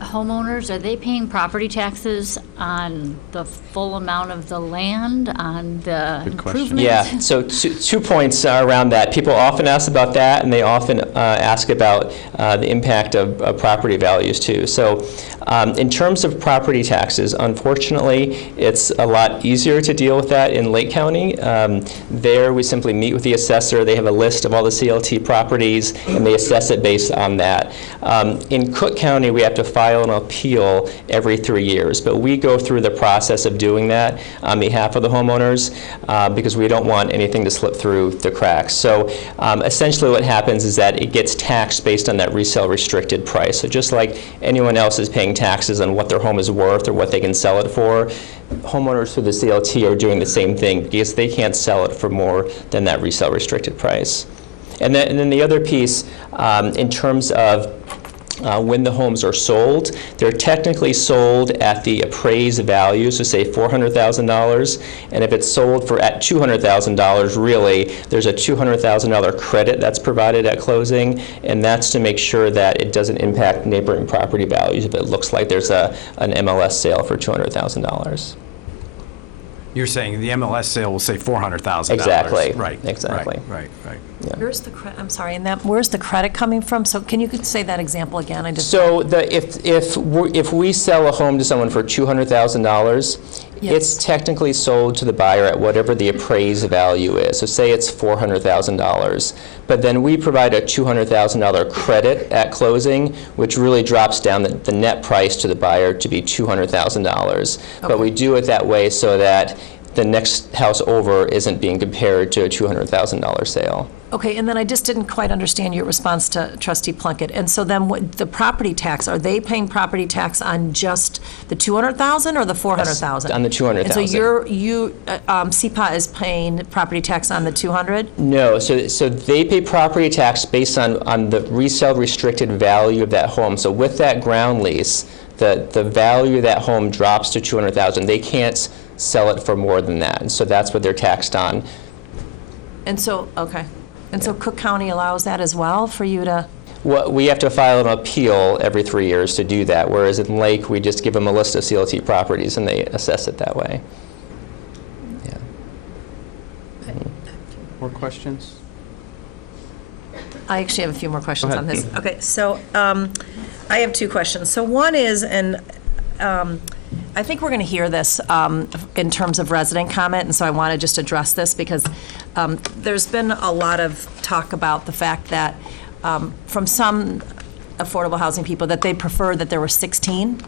homeowners, are they paying property taxes on the full amount of the land, on the improvements? Yeah, so two points around that. People often ask about that, and they often ask about the impact of property values too. So in terms of property taxes, unfortunately, it's a lot easier to deal with that in Lake County. There we simply meet with the assessor. They have a list of all the CLT properties, and they assess it based on that. In Cook County, we have to file an appeal every 3 years, but we go through the process of doing that on behalf of the homeowners because we don't want anything to slip through the cracks. So essentially what happens is that it gets taxed based on that resale restricted price. So just like anyone else is paying taxes on what their home is worth or what they can sell it for, homeowners through the CLT are doing the same thing because they can't sell it for more than that resale restricted price. And then the other piece, in terms of when the homes are sold, they're technically sold at the appraised value, so say $400,000, and if it's sold at $200,000, really, there's a $200,000 credit that's provided at closing, and that's to make sure that it doesn't impact neighboring property values if it looks like there's an MLS sale for $200,000. You're saying the MLS sale will say $400,000. Exactly. Right. Exactly. Right. Yeah. Where's the credit? I'm sorry. Where's the credit coming from? So can you say that example again? So if we sell a home to someone for $200,000, it's technically sold to the buyer at whatever the appraised value is. So say it's $400,000, but then we provide a $200,000 credit at closing, which really drops down the net price to the buyer to be $200,000. But we do it that way so that the next house over isn't being compared to a $200,000 sale. Okay, and then I just didn't quite understand your response to Trustee Plunkett. And so then what, the property tax, are they paying property tax on just the $200,000 or the $400,000? On the $200,000. And so CPA is paying property tax on the $200,000? No, so they pay property tax based on the resale restricted value of that home. So with that ground lease, the value of that home drops to $200,000. They can't sell it for more than that. And so that's what they're taxed on. And so, okay. And so Cook County allows that as well for you to? Well, we have to file an appeal every 3 years to do that, whereas in Lake, we just give them a list of CLT properties and they assess it that way. Yeah. More questions? I actually have a few more questions Go on ahead. this. Okay, so I have two questions. So one is, and I think we're going to hear this in terms of resident comment, and so I want to just address this because there's been a lot of talk about the fact that from some affordable housing people that they prefer that there were 16,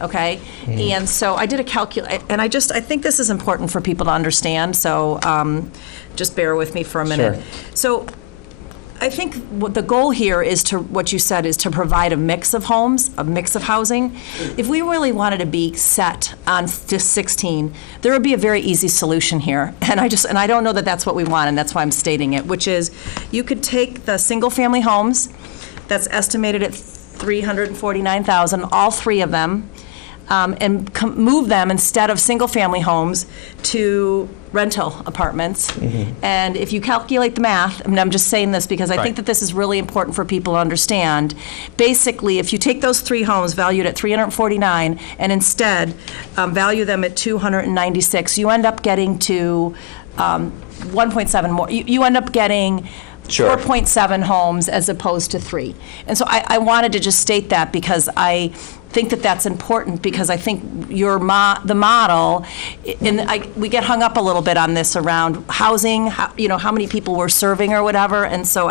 okay? And so I did a calculate, and I think this is important for people to understand, so just bear with me for a minute. Sure. So I think what the goal here is to, what you said, is to provide a mix of homes, a mix of housing. If we really wanted to be set on just 16, there would be a very easy solution here. And I don't know that that's what we want, and that's why I'm stating it, which is you could take the single-family homes that's estimated at $349,000, all three of them, and move them instead of single-family homes to rental apartments. And if you calculate the math, I mean, I'm just saying this because I think that this is really important for people to understand. Basically, if you take those three homes valued at $349 and instead value them at $296, you end up getting to 1.7 more. You end up getting 4.7 homes as opposed to 3. And so I wanted to just state that because I think that that's important, because I think the model, and we get hung up a little bit on this around housing, how many people we're serving or whatever, and so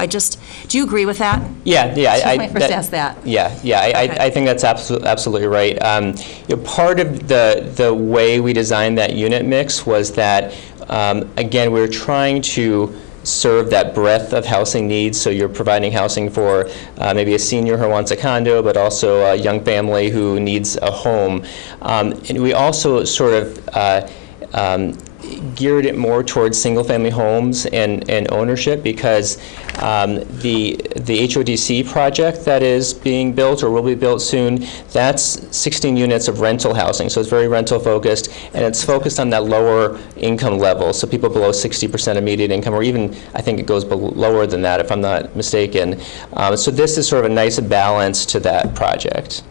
do you agree with that? Yeah. I first ask that. Yeah. Okay. I think that's absolutely right. Part of the way we designed that unit mix was that, again, we were trying to serve that breadth of housing needs. So you're providing housing for maybe a senior who wants a condo, but also a young family who needs a home. And we also sort of geared it more towards single-family homes and ownership, because the HODC project that is being built or will be built soon, that's 16 units of rental housing, so it's very rental focused, and it's focused on that lower income level, so people below 60% of median income, or even I think it goes lower than that if I'm not mistaken. So this is sort of a nice balance to that project.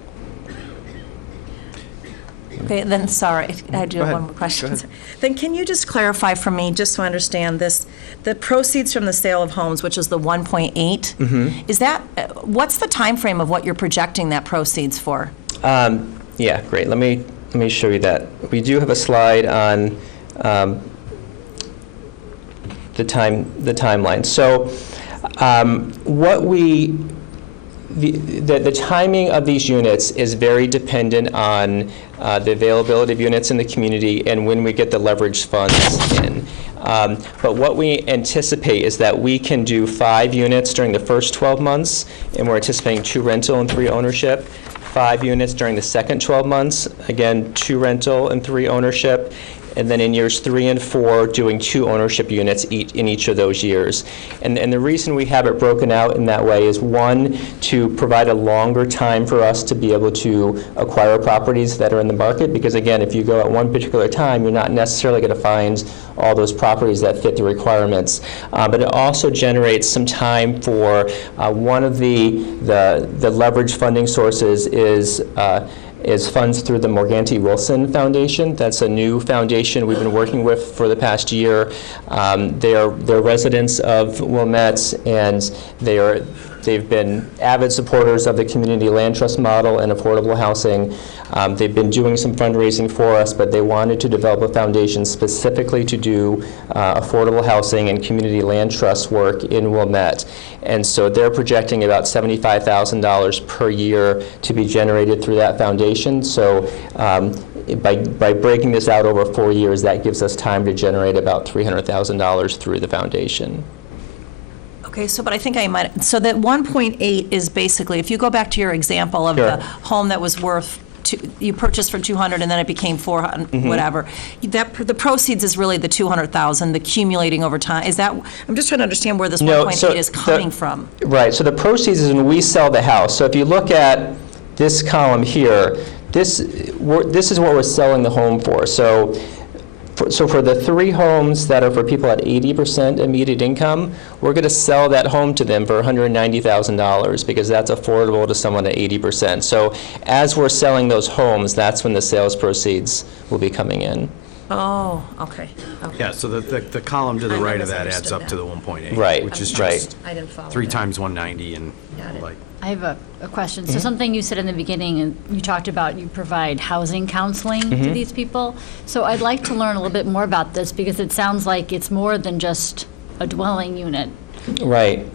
Okay, then, sorry, I do have one more question. Then can you just clarify for me, just to understand this, the proceeds from the sale of homes, which is the 1.8, is that, what's the time frame of what you're projecting that proceeds for? Yeah, great. Let me show you that. We do have a slide on the timeline. So the timing of these units is very dependent on the availability of units in the community and when we get the leveraged funds in. But what we anticipate is that we can do 5 units during the first 12 months, and we're anticipating 2 rental and 3 ownership. 5 units during the second 12 months, again, 2 rental and 3 ownership. And then in years 3 and 4, doing 2 ownership units in each of those years. And the reason we have it broken out in that way is, 1, to provide a longer time for us to be able to acquire properties that are in the market, because again, if you go at one particular time, you're not necessarily going to find all those properties that fit the requirements. But it also generates some time for one of the leverage funding sources is funds through the Morganti Wilson Foundation. That's a new foundation we've been working with for the past year. They're residents of Wilmette, and they've been avid supporters of the community land trust model and affordable housing. They've been doing some fundraising for us, but they wanted to develop a foundation specifically to do affordable housing and community land trust work in Wilmette. And so they're projecting about $75,000 per year to be generated through that foundation. So by breaking this out over 4 years, that gives us time to generate about $300,000 through the foundation. Okay, so, but I think I might, so that 1.8 is basically, if you go back to your example of Sure. the home that was worth, you purchased for 200 and then it became 400, whatever, that, the proceeds is really the 200,000, the accumulating over time. Is that, I'm just trying to understand where this 1.8 is coming from. Right, so the proceeds is when we sell the house. So if you look at this column here, this is what we're selling the home for. So for the 3 homes that are for people at 80% immediate income, we're going to sell that home to them for $190,000 because that's affordable to someone at 80%. So as we're selling those homes, that's when the sales proceeds will be coming in. Oh, okay. Yeah, so the column to the I right of that misunderstood adds up that. to the 1.8. Right, Which is right. just I didn't follow 3 that. times 190 and like. I have a question. So something you said in the beginning, and you talked about you provide housing counseling to these people. So I'd like to learn a little bit more about this because it sounds like it's more than just a dwelling unit. Right.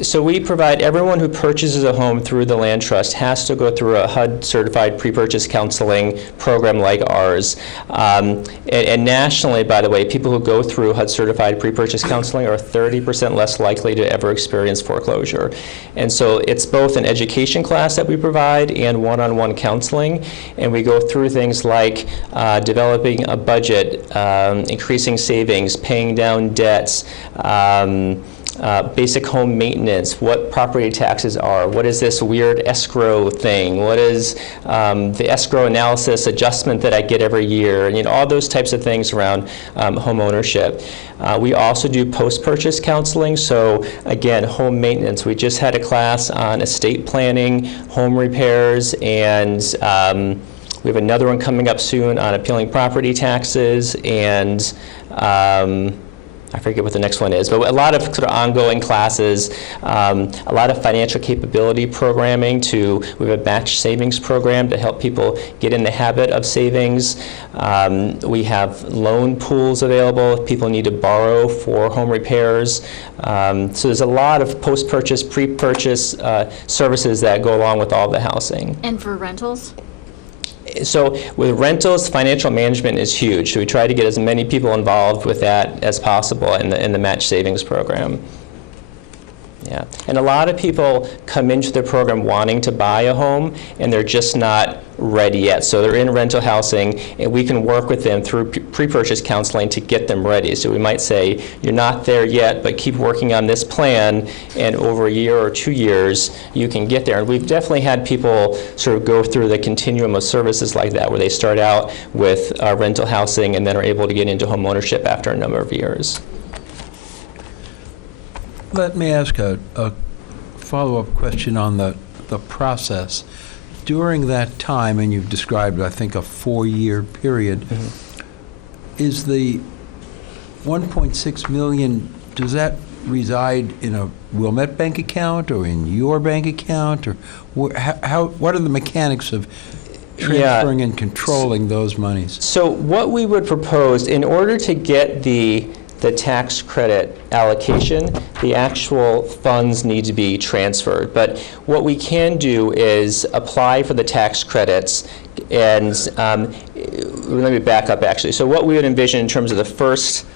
So we provide, everyone who purchases a home through the land trust has to go through a HUD-certified pre-purchase counseling program like ours. And nationally, by the way, people who go through HUD-certified pre-purchase counseling are 30% less likely to ever experience foreclosure. And so it's both an education class that we provide and one-on-one counseling. And we go through things like developing a budget, increasing savings, paying down debts, basic home maintenance, what property taxes are, what is this weird escrow thing, what is the escrow analysis adjustment that I get every year, and all those types of things around home ownership. We also do post-purchase counseling, so again, home maintenance. We just had a class on estate planning, home repairs, and we have another one coming up soon on appealing property taxes, and I forget what the next one is, but a lot of sort of ongoing classes, a lot of financial capability programming we have a match savings program to help people get in the habit of savings. We have loan pools available if people need to borrow for home repairs. So there's a lot of post-purchase, pre-purchase services that go along with all the housing. And for rentals? So with rentals, financial management is huge. So we try to get as many people involved with that as possible in the match savings program. Yeah, and a lot of people come into the program wanting to buy a home, and they're just not ready yet. So they're in rental housing, and we can work with them through pre-purchase counseling to get them ready. So we might say, you're not there yet, but keep working on this plan, and over a year or 2 years, you can get there. And we've definitely had people sort of go through the continuum of services like that, where they start out with rental housing and then are able to get into home ownership after a number of years. Let me ask a follow-up question on the process. During that time, and you've described, I think, a 4-year period, is the 1.6 million, does that reside in a Wilmette bank account or in your bank account? Or what are the mechanics of transferring and controlling those monies? So what we would propose, in order to get the tax credit allocation, the actual funds need to be transferred. But what we can do is apply for the tax credits, and let me back up actually. So what we would envision in terms of the first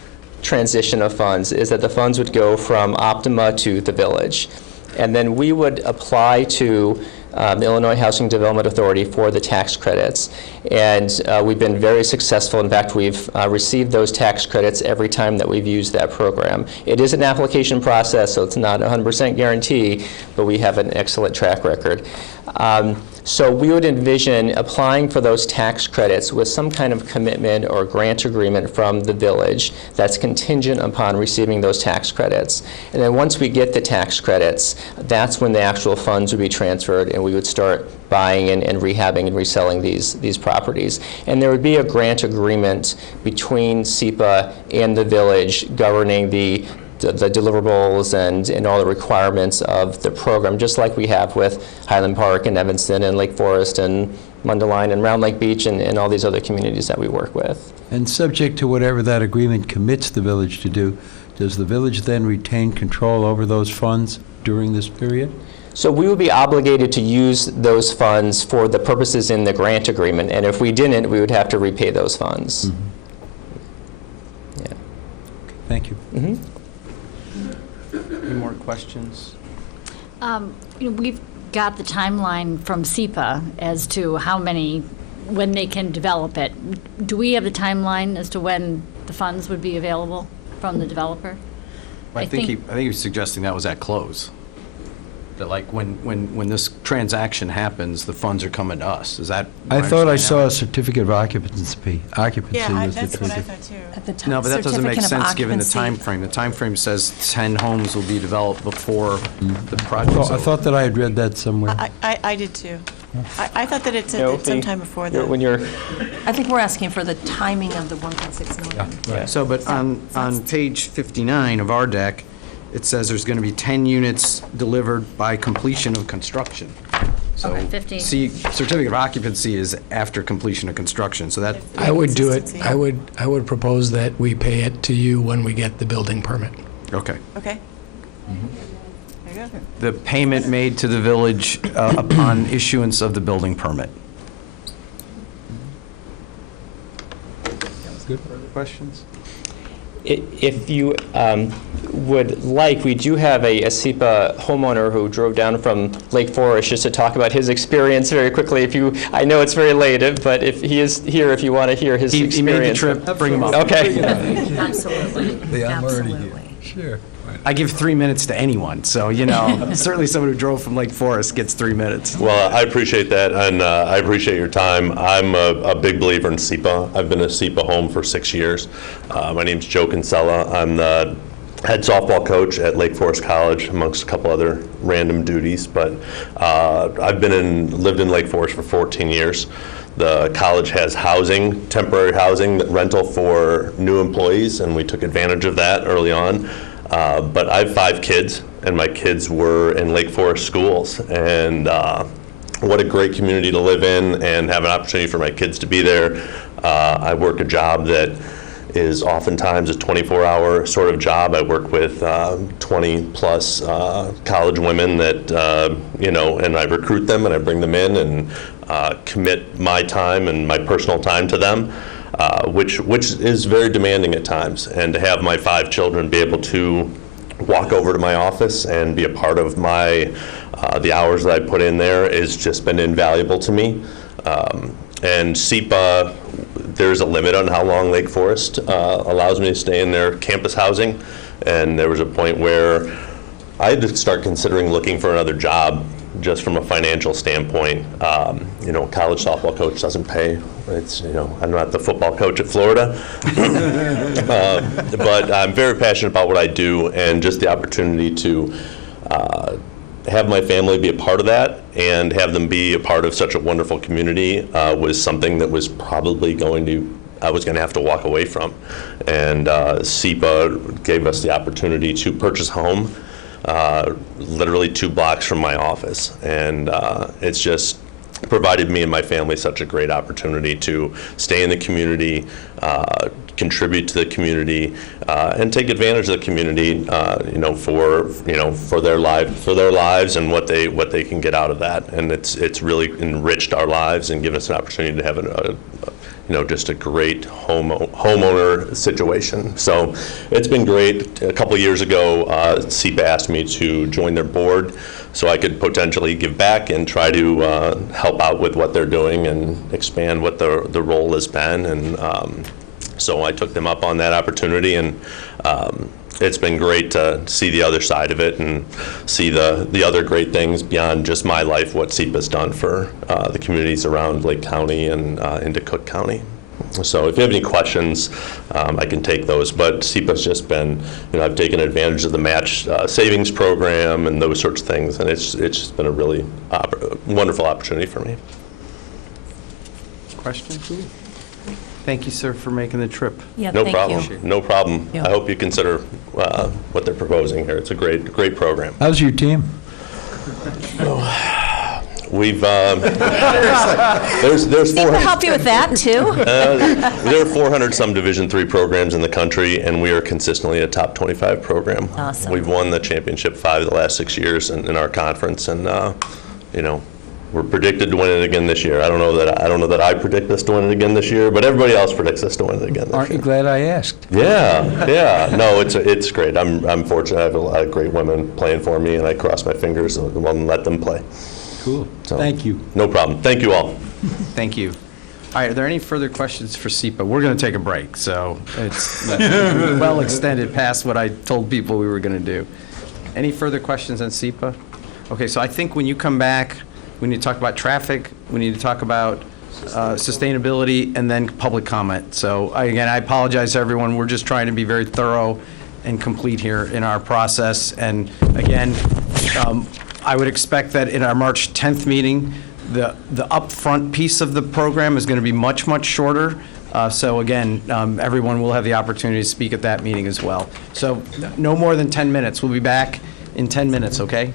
transition of funds is that the funds would go from Optima to the village. And then we would apply to the Illinois Housing Development Authority for the tax credits. And we've been very successful. In fact, we've received those tax credits every time that we've used that program. It is an application process, so it's not a 100% guarantee, but we have an excellent track record. So we would envision applying for those tax credits with some kind of commitment or grant agreement from the village that's contingent upon receiving those tax credits. And then once we get the tax credits, that's when the actual funds would be transferred, and we would start buying and rehabbing and reselling these properties. And there would be a grant agreement between SEPA and the village governing the deliverables and all the requirements of the program, just like we have with Highland Park and Evanston and Lake Forest and Mundelein and Round Lake Beach and all these other communities that we work with. And subject to whatever that agreement commits the village to do, does the village then retain control over those funds during this period? So we would be obligated to use those funds for the purposes in the grant agreement, and if we didn't, we would have to repay those funds. Mm-hmm. Yeah. Thank you. Mm-hmm. Any more questions? We've got the timeline from SEPA as to when they can develop it. Do we have the timeline as to when the funds would be available from the developer? I think he was suggesting that was at close. That like when this transaction happens, the funds are coming to us. Is that? I thought I saw a certificate of occupancy. Yeah, Was that's the what I trigger. thought too. At the time, No, but that doesn't make certificate of sense given the occupancy. time frame. The time frame says 10 homes will be developed before the project's I over. thought that I had read that somewhere. I did too. I thought that it said No, that sometime before that. When you're I think we're asking for the timing of the 1.6 million. Yeah. So, but on page 59 of our deck, it says there's going to be 10 units delivered by completion of construction. So, Okay, 15. see, certificate of occupancy is after completion of construction, so that, I would do it, I would propose that we pay it to you when we get the building permit. okay. Okay. There you go. The payment made to the village upon issuance of the building permit. Good. Further questions? If you would like, we do have a SEPA homeowner who drove down from Lake Forest just to talk about his experience very quickly. I know it's very late, but if he is here, if you want to hear his experience. He made the trip, bring him up. Okay. Absolutely. I'm already here. Absolutely. Sure. I give 3 minutes to anyone, so, certainly someone who drove from Lake Forest gets 3 minutes. Well, I appreciate that, and I appreciate your time. I'm a big believer in SEPA. I've been a SEPA home for 6 years. My name's Joe Kinsella. I'm the head softball coach at Lake Forest College, amongst a couple other random duties. But I've lived in Lake Forest for 14 years. The college has housing, temporary housing, rental for new employees, and we took advantage of that early on. But I have 5 kids, and my kids were in Lake Forest schools. And what a great community to live in and have an opportunity for my kids to be there. I work a job that is oftentimes a 24-hour sort of job. I work with 20-plus college women that, and I recruit them and I bring them in and commit my time and my personal time to them. Which is very demanding at times, and to have my 5 children be able to walk over to my office and be a part of the hours that I put in there has just been invaluable to me. And SEPA, there's a limit on how long Lake Forest allows me to stay in their campus housing, and there was a point where I had to start considering looking for another job just from a financial standpoint. College softball coach doesn't pay. I'm not the football coach at Florida. But I'm very passionate about what I do, and just the opportunity to have my family be a part of that and have them be a part of such a wonderful community was something that was probably I was going to have to walk away from. And SEPA gave us the opportunity to purchase a home literally 2 blocks from my office. And it's just provided me and my family such a great opportunity to stay in the community, contribute to the community, and take advantage of the community, for their lives and what they can get out of that. And it's really enriched our lives and given us an opportunity to have just a great homeowner situation. So it's been great. A couple of years ago, SEPA asked me to join their board so I could potentially give back and try to help out with what they're doing and expand what the role has been. And so I took them up on that opportunity, and it's been great to see the other side of it and see the other great things beyond just my life, what SEPA's done for the communities around Lake County and into Cook County. So if you have any questions, I can take those. But SEPA's just been, I've taken advantage of the match savings program and those sorts of things, and it's just been a really wonderful opportunity for me. Questions? Thank you, sir, for making the trip. Yeah, No thank problem. you. No problem. Yeah. I hope you consider what they're proposing here. It's a great program. How's your team? We've, there's Steve 400. will help you with that, too. There are 400 some Division III programs in the country, and we are consistently a top 25 program. Awesome. We've won the championship 5 of the last 6 years in our conference, and we're predicted to win it again this year. I don't know that I predict us to win it again this year, but everybody else predicts us to win it again this year. Aren't you glad I asked? Yeah. No, it's great. I'm fortunate. I have a lot of great women playing for me, and I cross my fingers and let them play. Cool. So, Thank you. No problem. Thank you all. Thank you. All right, are there any further questions for SEPA? We're going to take a break, so it's well extended past what I told people we were going to do. Any further questions on SEPA? Okay, so I think when you come back, we need to talk about traffic, we need to talk about sustainability, and then public comment. So again, I apologize to everyone. We're just trying to be very thorough and complete here in our process. And again, I would expect that in our March 10th meeting, the upfront piece of the program is going to be much, much shorter. So again, everyone will have the opportunity to speak at that meeting as well. So no more than 10 minutes. We'll be back in 10 minutes, okay?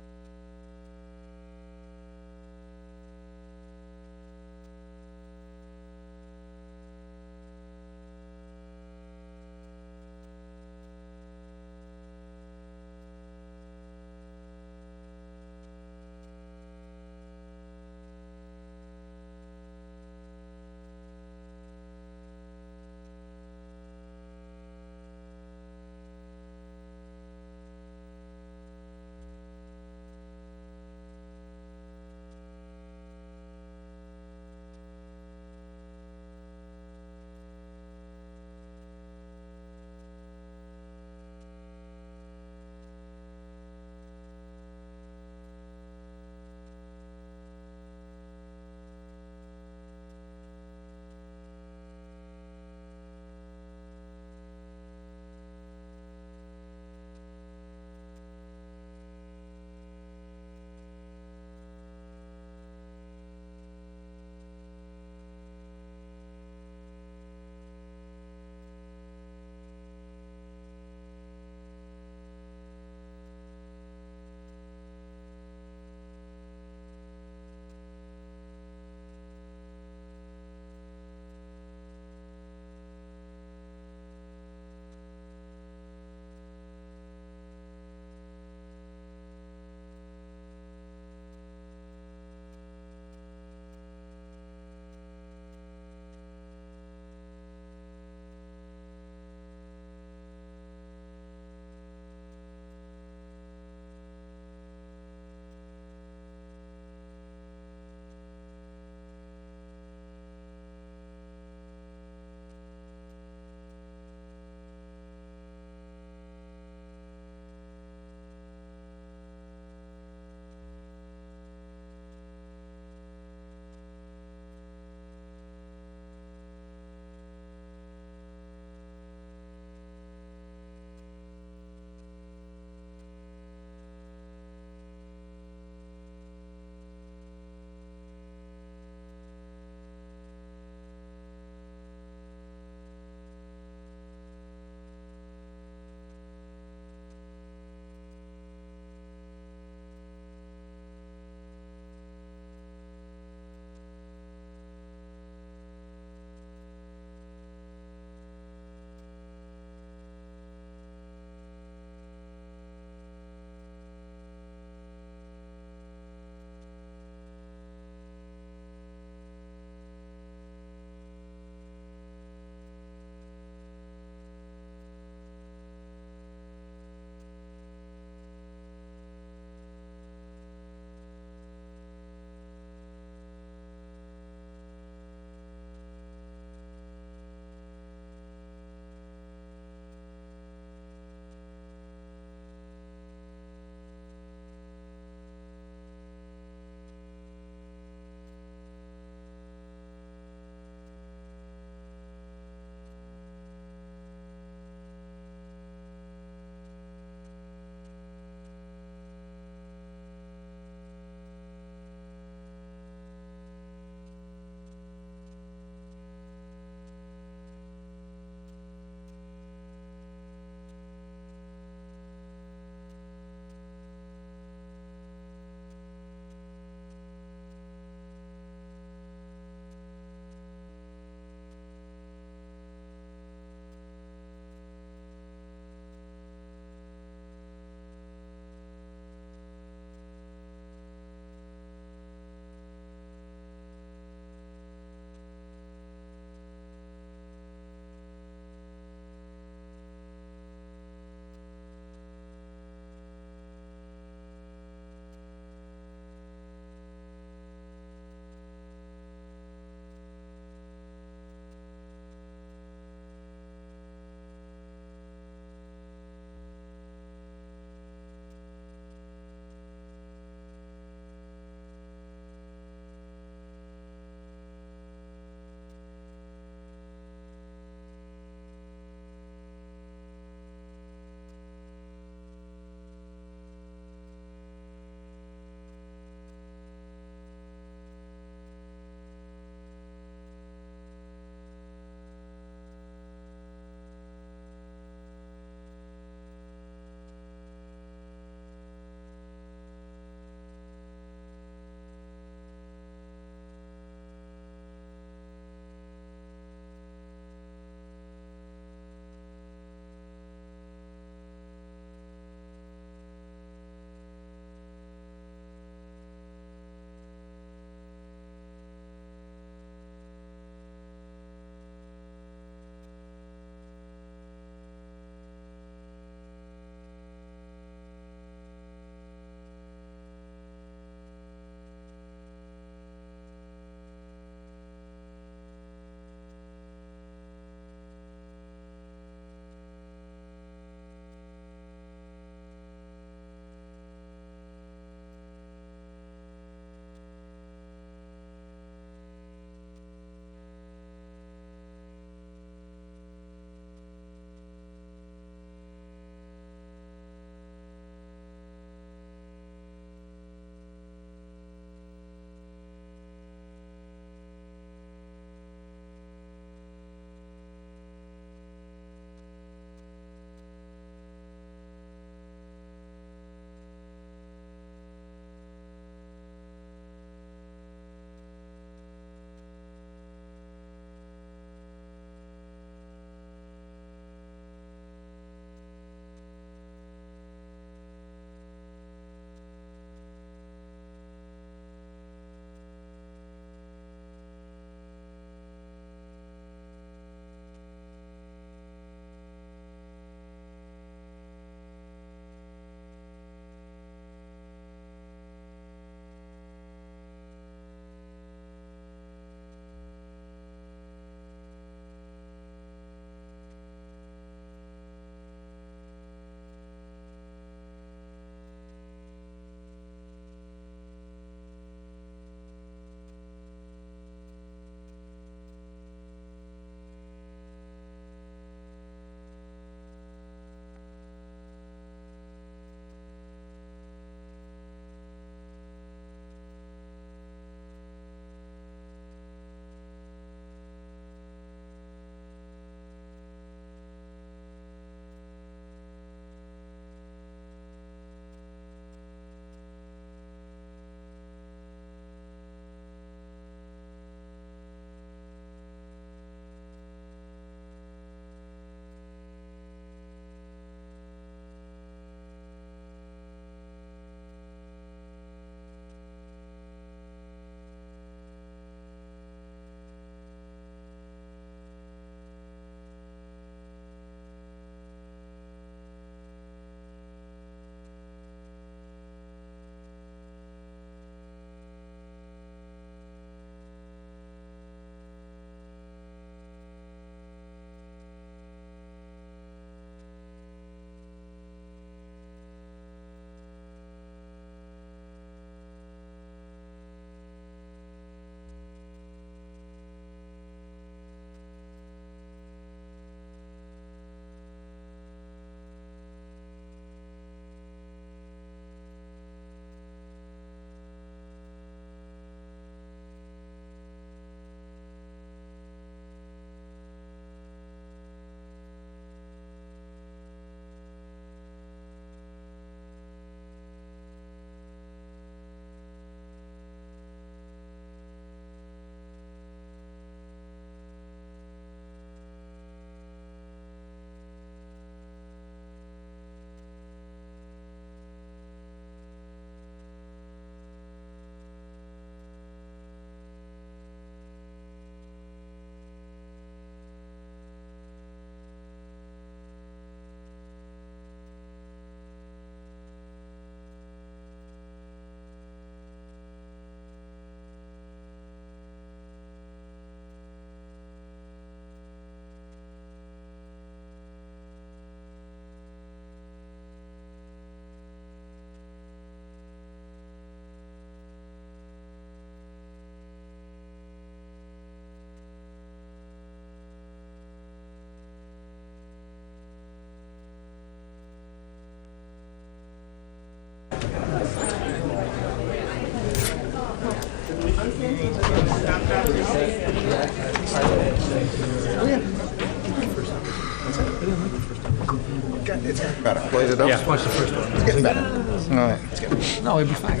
It's better. Close it up. Yeah. Watch the first one. It's getting better. All right. It's getting better. No, it'd be fine.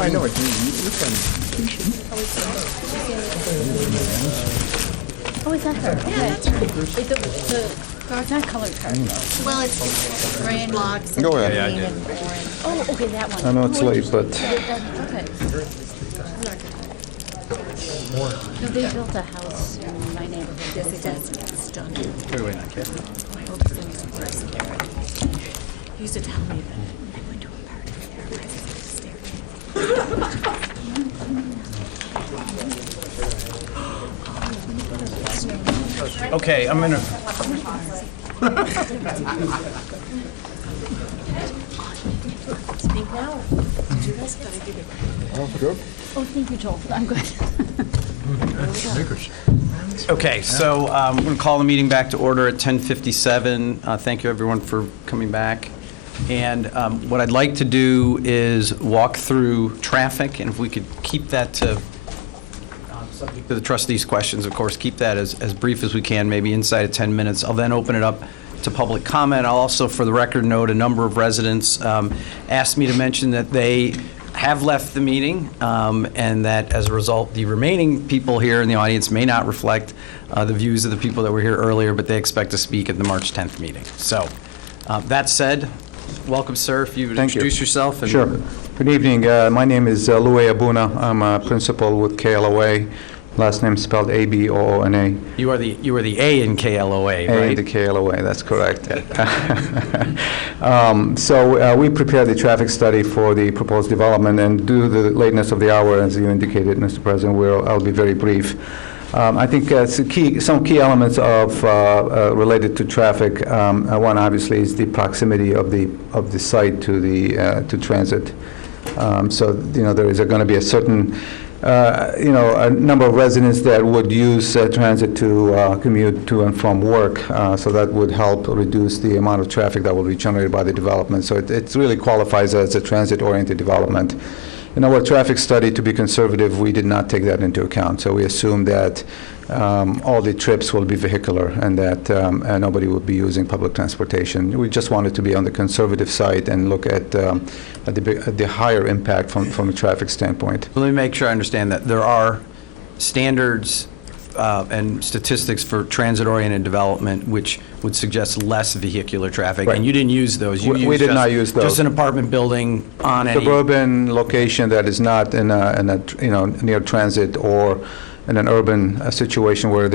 I know what you mean. You've done completion. Oh, is that her? Yeah, that's her. It's not colored card. Well, it's gray blocks and Go ahead. green and orange. Oh, okay, that one. I know it's late, but Okay. No, they built a house in my neighborhood. Yes, it does. It's done. Wait, not yet. My older son used to work security. He used to tell me that I went to a party there. I was staring. Okay, I'm gonna. Speak now. Did you guys gotta give it? oh, good. Oh, thank you, Joel. I'm good. Okay, so we're going to call the meeting back to order at 10:57. Thank you, everyone, for coming back. And what I'd like to do is walk through traffic, and if we could keep that to subject to the trustees' questions, of course, keep that as brief as we can, maybe inside of 10 minutes. I'll then open it up to public comment. I'll also, for the record, note a number of residents asked me to mention that they have left the meeting, and that as a result, the remaining people here in the audience may not reflect the views of the people that were here earlier, but they expect to speak at the March 10th meeting. So, that said, welcome, sir, if you would introduce yourself. And Sure. Good evening. My name is Louie Abuna. I'm a principal with KLOA. Last name spelled A-B-O-O-N-A. You are the A in KLOA, right? A in the KLOA, that's correct. So we prepared the traffic study for the proposed development, and due to the lateness of the hour, as you indicated, Mr. President, I'll be very brief. I think some key elements of related to traffic. One, obviously, is the proximity of the site to the to transit. So there is going to be a certain a number of residents that would use transit to commute to and from work, so that would help reduce the amount of traffic that will be generated by the development. So it really qualifies as a transit-oriented development. In our traffic study, to be conservative, we did not take that into account. So we assumed that all the trips will be vehicular and that nobody will be using public transportation. We just wanted to be on the conservative side and look at the higher impact from a traffic standpoint. Let me make sure I understand that. There are standards and statistics for transit-oriented development which would suggest less vehicular traffic, Right. and you didn't use those. We did not use those. Just an apartment building on any Suburban location that is not in a near transit or in an urban situation where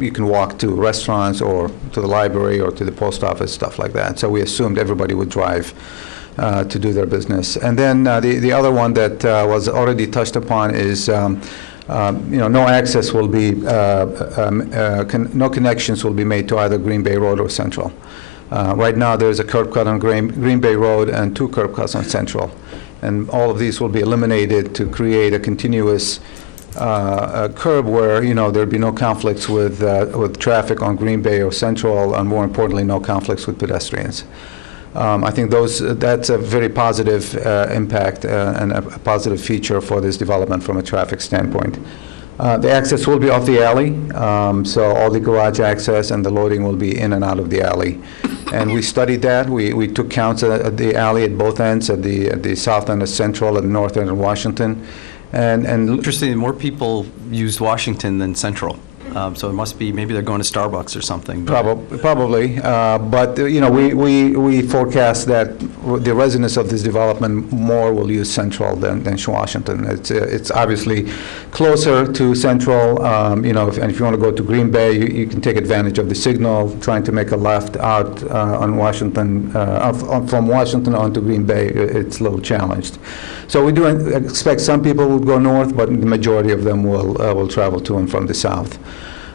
you can walk to restaurants or to the library or to the post office, stuff like that. So we assumed everybody would drive to do their business. And then the other one that was already touched upon is no access will be, no connections will be made to either Green Bay Road or Central. Right now, there's a curb cut on Green Bay Road and 2 curb cuts on Central. And all of these will be eliminated to create a continuous curb where, there'd be no conflicts with traffic on Green Bay or Central, and more importantly, no conflicts with pedestrians. I think that's a very positive impact and a positive feature for this development from a traffic standpoint. The access will be off the alley, so all the garage access and the loading will be in and out of the alley. And we studied that. We took counts at the alley at both ends, at the south end of Central and the north end of Washington. And interesting, more people used Washington than Central. So it must be, maybe they're going to Starbucks or something. Probably, but we forecast that the residents of this development more will use Central than Washington. It's obviously closer to Central. And if you want to go to Green Bay, you can take advantage of the signal. Trying to make a left out on Washington, from Washington onto Green Bay, it's a little challenged. So we do expect some people will go north, but the majority of them will travel to and from the south.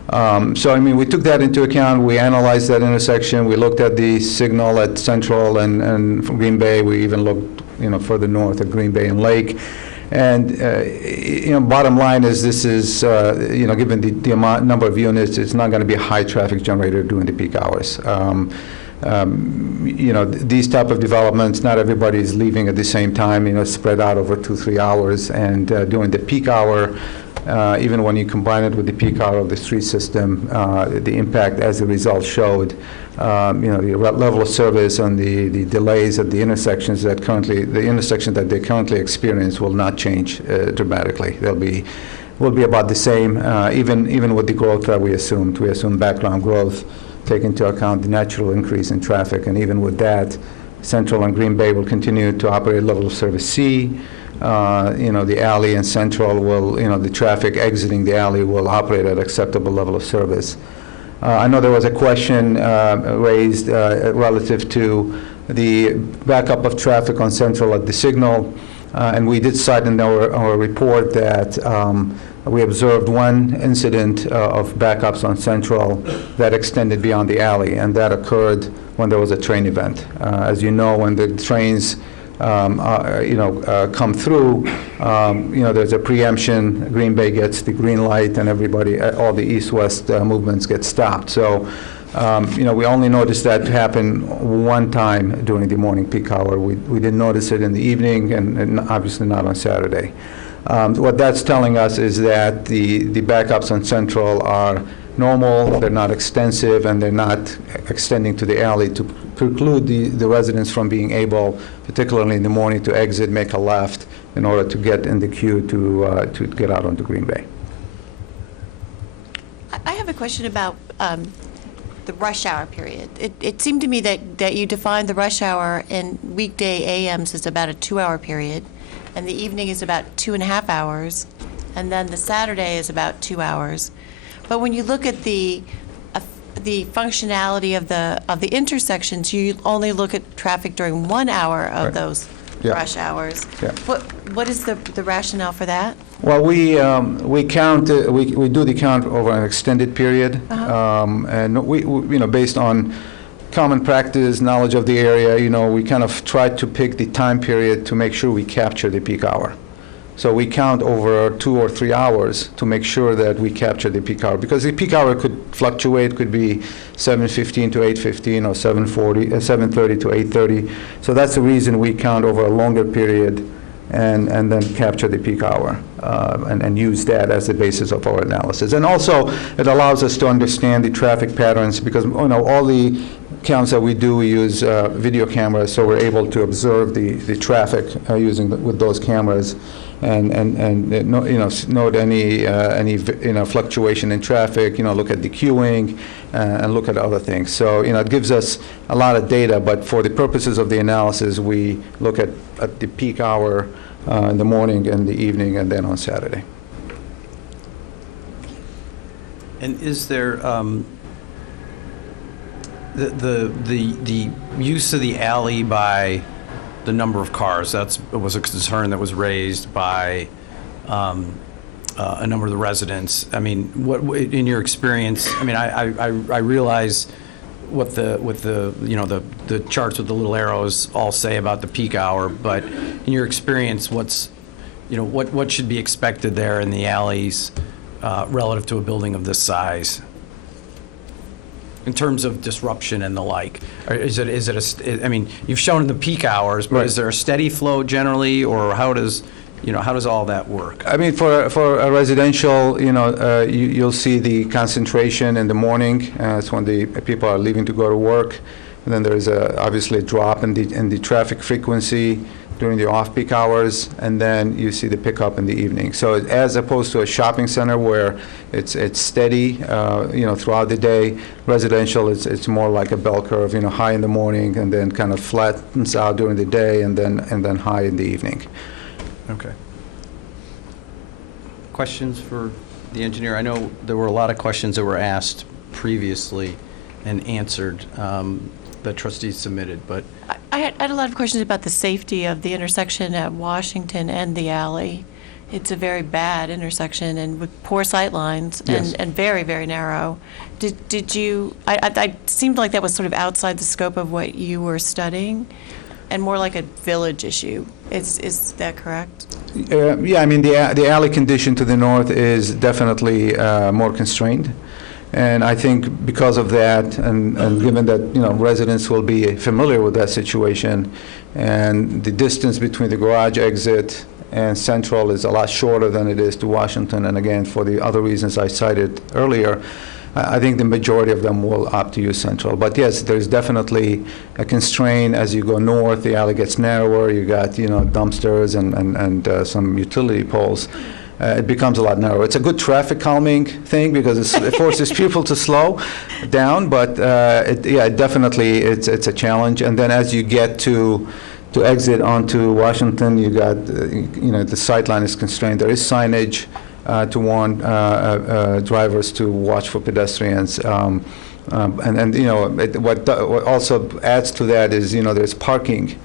We took that into account. We analyzed that intersection. We looked at the signal at Central and from Green Bay. We even looked, further north at Green Bay and Lake. And, bottom line is this is, given the number of units, it's not going to be a high traffic generator during the peak hours. these type of developments, not everybody is leaving at the same time, spread out over 2-3 hours. And during the peak hour, even when you combine it with the peak hour of the street system, the impact as the results showed, the level of service and the delays at the intersections that they currently experience will not change dramatically. Will be about the same, even with the growth that we assumed. We assumed background growth, take into account the natural increase in traffic, and even with that, Central and Green Bay will continue to operate level of service C. The alley and Central will, the traffic exiting the alley will operate at acceptable level of service. I know there was a question raised relative to the backup of traffic on Central at the signal, and we did cite in our report that we observed one incident of backups on Central that extended beyond the alley, and that occurred when there was a train event. As you know, when the trains come through, there's a preemption. Green Bay gets the green light, and all the east-west movements get stopped. So, we only noticed that happen one time during the morning peak hour. We didn't notice it in the evening, and obviously not on Saturday. What that's telling us is that the backups on Central are normal, they're not extensive, and they're not extending to the alley to preclude the residents from being able, particularly in the morning, to exit, make a left in order to get in the queue to get out onto Green Bay. I have a question about the rush hour period. It seemed to me that you defined the rush hour in weekday AMs as about a 2-hour period, and the evening is about 2.5 hours, and then the Saturday is about 2 hours. But when you look at the functionality of the intersections, you only look at traffic during 1 hour of those rush hours. Yeah. What is the rationale for that? Well, we count. We do the count over an extended period, and we based on common practice, knowledge of the area, we kind of try to pick the time period to make sure we capture the peak hour. So we count over 2 or 3 hours to make sure that we capture the peak hour, because the peak hour could fluctuate, could be 7:15 to 8:15 or 7:30 to 8:30. So that's the reason we count over a longer period and then capture the peak hour and use that as the basis of our analysis. And also, it allows us to understand the traffic patterns, because all the counts that we do, we use video cameras, so we're able to observe the traffic with those cameras and note any fluctuation in traffic, look at the queuing and look at other things. So it gives us a lot of data, but for the purposes of the analysis, we look at the peak hour in the morning and the evening, and then on Saturday. And is there the use of the alley by the number of cars? That was a concern that was raised by a number of the residents. I mean, what in your experience? I mean, I realize what the charts with the little arrows all say about the peak hour, but in your experience, what should be expected there in the alleys relative to a building of this size, in terms of disruption and the like? Or is it I mean, you've shown in the peak hours, but is there a steady flow generally, or how does all that work? I mean, for a residential, you'll see the concentration in the morning. It's when the people are leaving to go to work, and then there is obviously a drop in the traffic frequency during the off-peak hours, and then you see the pickup in the evening. So as opposed to a shopping center where it's steady, throughout the day, residential it's more like a bell curve, high in the morning and then kind of flattens out during the day, and then high in the evening. Okay. Questions for the engineer? I know there were a lot of questions that were asked previously and answered that trustees submitted, but I had a lot of questions about the safety of the intersection at Washington and the alley. It's a very bad intersection and with poor sight lines and very, very narrow. Did you, I seemed like that was sort of outside the scope of what you were studying and more like a village issue. Is that correct? Yeah, I mean, the alley condition to the north is definitely more constrained. And I think because of that, and given that, residents will be familiar with that situation, and the distance between the garage exit and Central is a lot shorter than it is to Washington, and again, for the other reasons I cited earlier, I think the majority of them will opt to use Central. But yes, there's definitely a constraint as you go north. The alley gets narrower. You got, dumpsters and some utility poles. It becomes a lot narrower. It's a good traffic calming thing because it forces people to slow down. But definitely it's a challenge. And then as you get to exit onto Washington, you got, the sight line is constrained. There is signage to warn drivers to watch for pedestrians. What also adds to that is, there's parking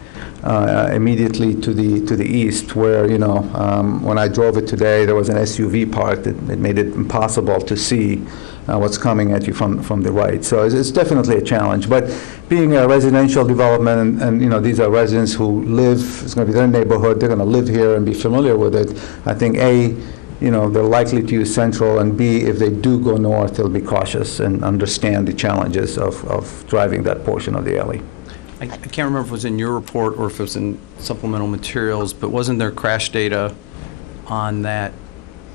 immediately to the east where, when I drove it today, there was an SUV parked. It made it impossible to see what's coming at you from the right. So it's definitely a challenge. But being a residential development, and these are residents who live, it's going to be their neighborhood, they're going to live here and be familiar with it. I think, A, they're likely to use Central, and B, if they do go north, they'll be cautious and understand the challenges of driving that portion of the alley. I can't remember if it was in your report or if it was in supplemental materials, but wasn't there crash data on that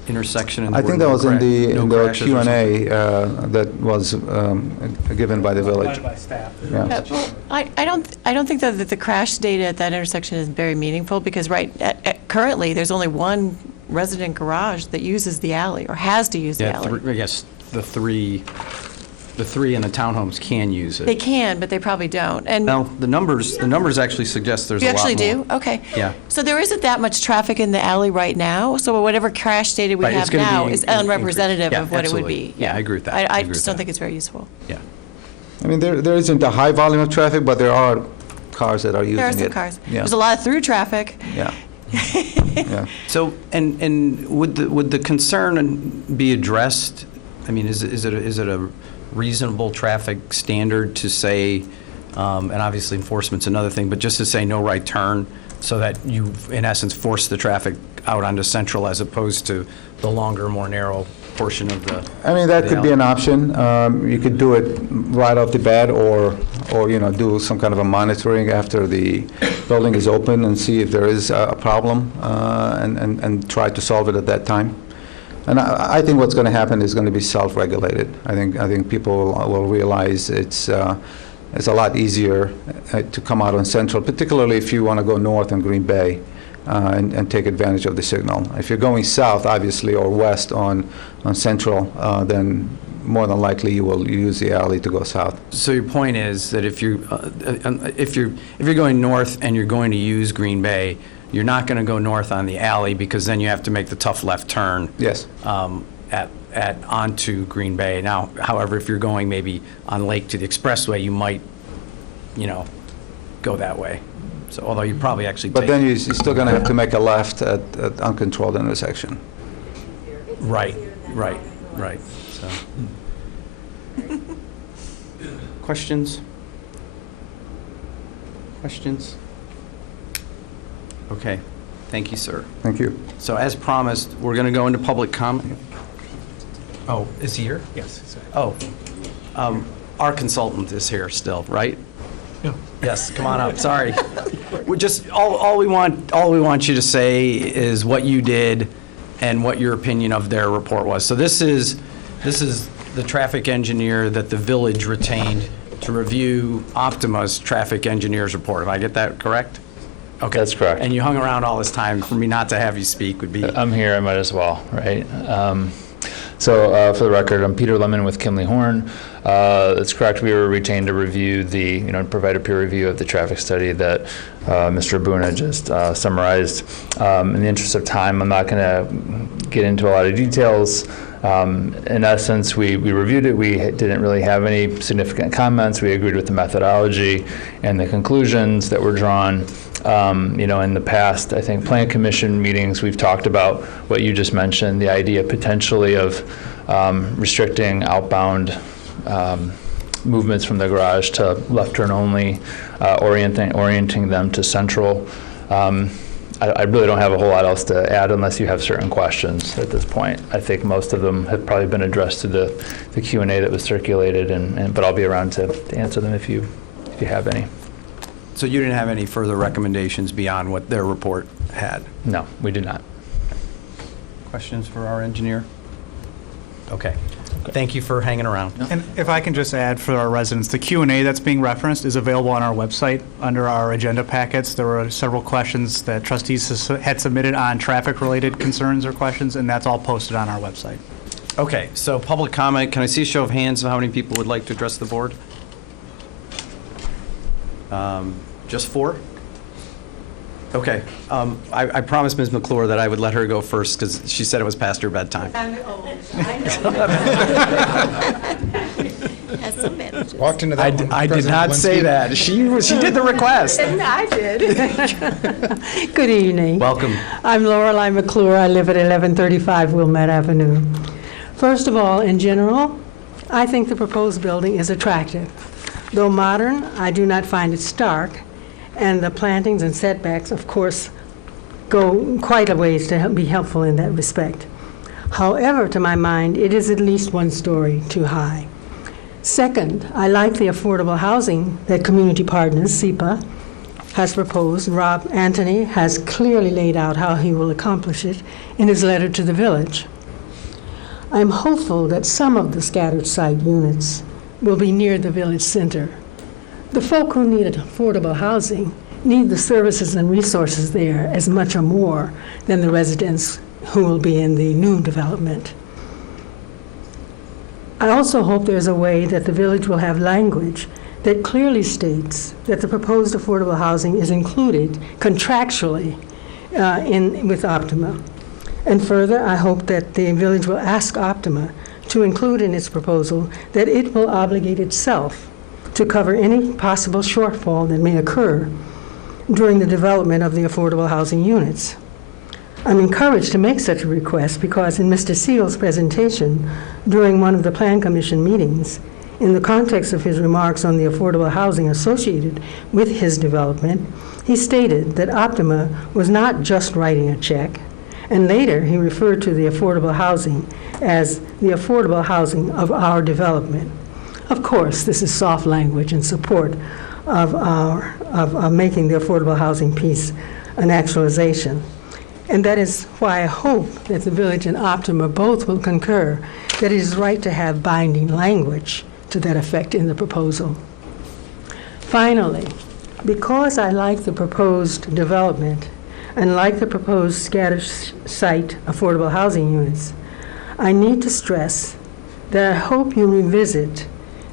intersection? I think that was in the Q&A that was given by the village. By staff. Yeah. Well, I don't think that the crash data at that intersection is very meaningful because currently there's only one resident garage that uses the alley or has to use the alley. Yes, the three in the townhomes can use it. They can, but they probably don't. And no, the numbers actually suggest there's a lot more. You actually do? Okay. Yeah. So there isn't that much traffic in the alley right now. So whatever crash data we have now is unrepresentative of what it would be. Yeah, I agree with that. I just don't think it's very useful. Yeah. I mean, there isn't a high volume of traffic, but there are cars that are using it. There are some cars. Yeah. There's a lot of through traffic. Yeah. Yeah. So, and would the concern be addressed? I mean, is it a reasonable traffic standard to say, and obviously enforcement's another thing, but just to say no right turn, so that you, in essence, force the traffic out onto Central as opposed to the longer, more narrow portion of the. I mean, that could be an option. You could do it right off the bat, or do some kind of a monitoring after the building is open and see if there is a problem, and try to solve it at that time. And I think what's going to happen is going to be self-regulated. I think people will realize it's a lot easier to come out on Central, particularly if you want to go north on Green Bay and take advantage of the signal. If you're going south, obviously, or west on Central, then more than likely you will use the alley to go south. So your point is that if you're going north and you're going to use Green Bay, you're not going to go north on the alley because then you have to make the tough left turn. Yes. Onto Green Bay. Now, however, if you're going maybe on Lake to the expressway, you might, go that way. So, although you probably actually. But then you're still going to have to make a left at uncontrolled intersection. Right. So. Questions? Okay. Thank you, sir. Thank you. So as promised, we're going to go into public comment. Oh, is he here? Yes. Oh, our consultant is here still, right? Yeah. Yes, come on up. Sorry. We just all we want you to say is what you did and what your opinion of their report was. So this is the traffic engineer that the village retained to review Optima's traffic engineer's report. If I get that correct? Okay. That's correct. And you hung around all this time. For me not to have you speak would be. I'm here, I might as well, right? So for the record, I'm Peter Lemon with Kimley Horn. It's correct, we were retained to review provide a peer review of the traffic study that Mr. Abuna just summarized. In the interest of time, I'm not going to get into a lot of details. In essence, we reviewed it. We didn't really have any significant comments. We agreed with the methodology and the conclusions that were drawn. In the past, I think Plan Commission meetings, we've talked about what you just mentioned, the idea potentially of restricting outbound movements from the garage to left turn only, orienting them to Central. I really don't have a whole lot else to add unless you have certain questions at this point. I think most of them have probably been addressed to the Q&A that was circulated, but I'll be around to answer them if you have any. So you didn't have any further recommendations beyond what their report had? No, we did not. Questions for our engineer? Okay. Thank you for hanging around. And if I can just add for our residents, the Q&A that's being referenced is available on our website under our agenda packets. There were several questions that trustees had submitted on traffic-related concerns or questions, and that's all posted on our website. Okay, so public comment. Can I see a show of hands of how many people would like to address the board? Just 4? Okay. I promised Ms. McClure that I would let her go first because she said it was past her bedtime. Walked into that one. I did not say that. She did the request. I did. Good evening. Welcome. I'm Lorelei McClure. I live at 1135 Wilmette Avenue. First of all, in general, I think the proposed building is attractive. Though modern, I do not find it stark, and the plantings and setbacks, of course, go quite a ways to be helpful in that respect. However, to my mind, it is at least 1 story too high. Second, I like the affordable housing that Community Partners, SEPA, has proposed. Rob Anthony has clearly laid out how he will accomplish it in his letter to the village. I'm hopeful that some of the scattered site units will be near the village center. The folk who need affordable housing need the services and resources there as much or more than the residents who will be in the new development. I also hope there's a way that the village will have language that clearly states that the proposed affordable housing is included contractually with Optima. And further, I hope that the village will ask Optima to include in its proposal that it will obligate itself to cover any possible shortfall that may occur during the development of the affordable housing units. I'm encouraged to make such a request because in Mr. Seal's presentation during one of the Plan Commission meetings, in the context of his remarks on the affordable housing associated with his development, he stated that Optima was not just writing a check, and later he referred to the affordable housing as the affordable housing of our development. Of course, this is soft language in support of making the affordable housing piece an actualization. And that is why I hope that the village and Optima both will concur that it is right to have binding language to that effect in the proposal. Finally, because I like the proposed development and like the proposed scattered site affordable housing units, I need to stress that I hope you revisit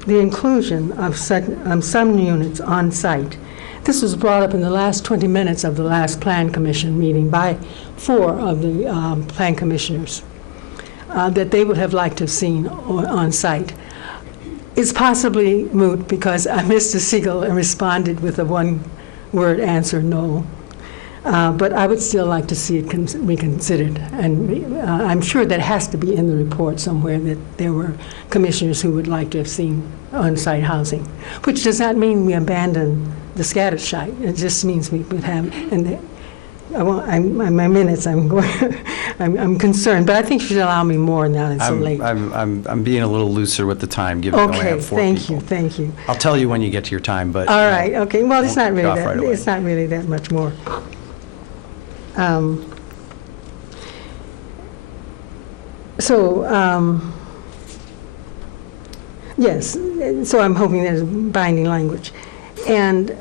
the inclusion of some units on site. This was brought up in the last 20 minutes of the last Plan Commission meeting by 4 of the Plan Commissioners that they would have liked to have seen on site. It's possibly moot because Mr. Siegel responded with a 1-word answer, no. But I would still like to see it reconsidered. And I'm sure that has to be in the report somewhere that there were commissioners who would like to have seen on-site housing, which does not mean we abandon the scattered site. It just means we would have, and my minutes, I'm going, I'm concerned, but I think you should allow me more now that it's so late. I'm being a little looser with the time, given we only have 4 people. Thank you. I'll tell you when you get to your time, but. All right, okay, well, it's not really off right away. it's not really that much more. Yes, so I'm hoping there's binding language. And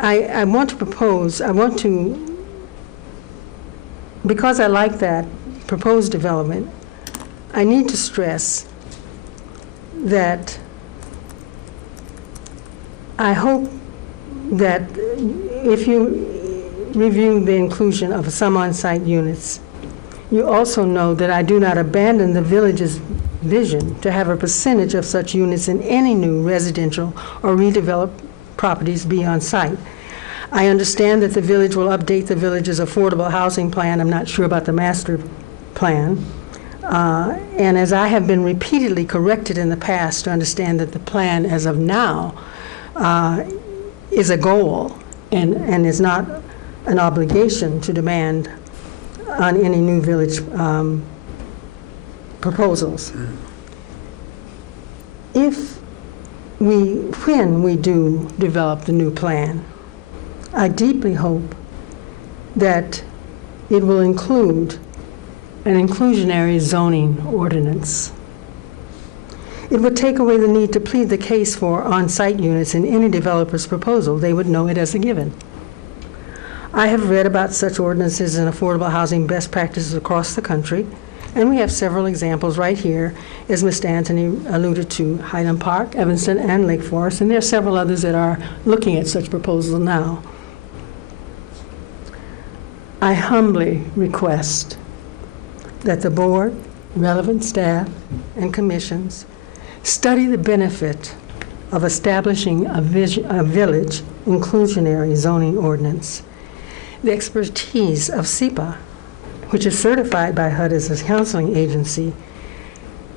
I want to propose, because I like that proposed development, I need to stress that I hope that if you review the inclusion of some on-site units, you also know that I do not abandon the village's vision to have a percentage of such units in any new residential or redeveloped properties be on site. I understand that the village will update the village's affordable housing plan. I'm not sure about the master plan. And as I have been repeatedly corrected in the past to understand that the plan as of now is a goal and is not an obligation to demand on any new village proposals. When we do develop the new plan, I deeply hope that it will include an inclusionary zoning ordinance. It would take away the need to plead the case for on-site units in any developer's proposal. They would know it as a given. I have read about such ordinances and affordable housing best practices across the country, and we have several examples right here, as Mr. Anthony alluded to, Highland Park, Evanston, and Lake Forest, and there are several others that are looking at such proposals now. I humbly request that the board, relevant staff, and commissions study the benefit of establishing a village inclusionary zoning ordinance. The expertise of SEPA, which is certified by HUD as a counseling agency,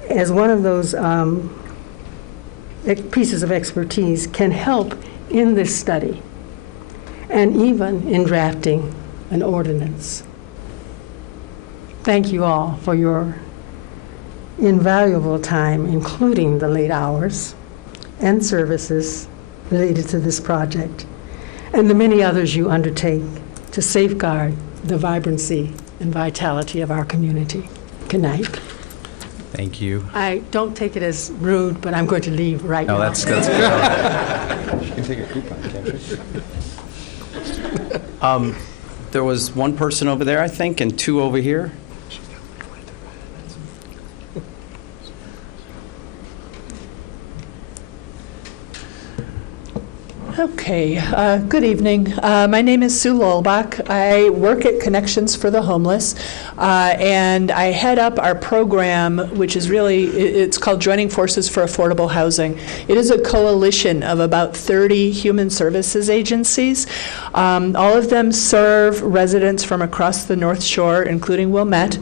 as one of those pieces of expertise, can help in this study and even in drafting an ordinance. Thank you all for your invaluable time, including the late hours and services related to this project, and the many others you undertake to safeguard the vibrancy and vitality of our community. Good night. Thank you. I don't take it as rude, but I'm going to leave right now. No, that's good. You can take a coupon, can't you? There was one person over there, I think, and two over here. Okay, good evening. My name is Sue Lolbach. I work at Connections for the Homeless, and I head up our program, which is really, it's called Joining Forces for Affordable Housing. It is a coalition of about 30 human services agencies. All of them serve residents from across the North Shore, including Wilmette,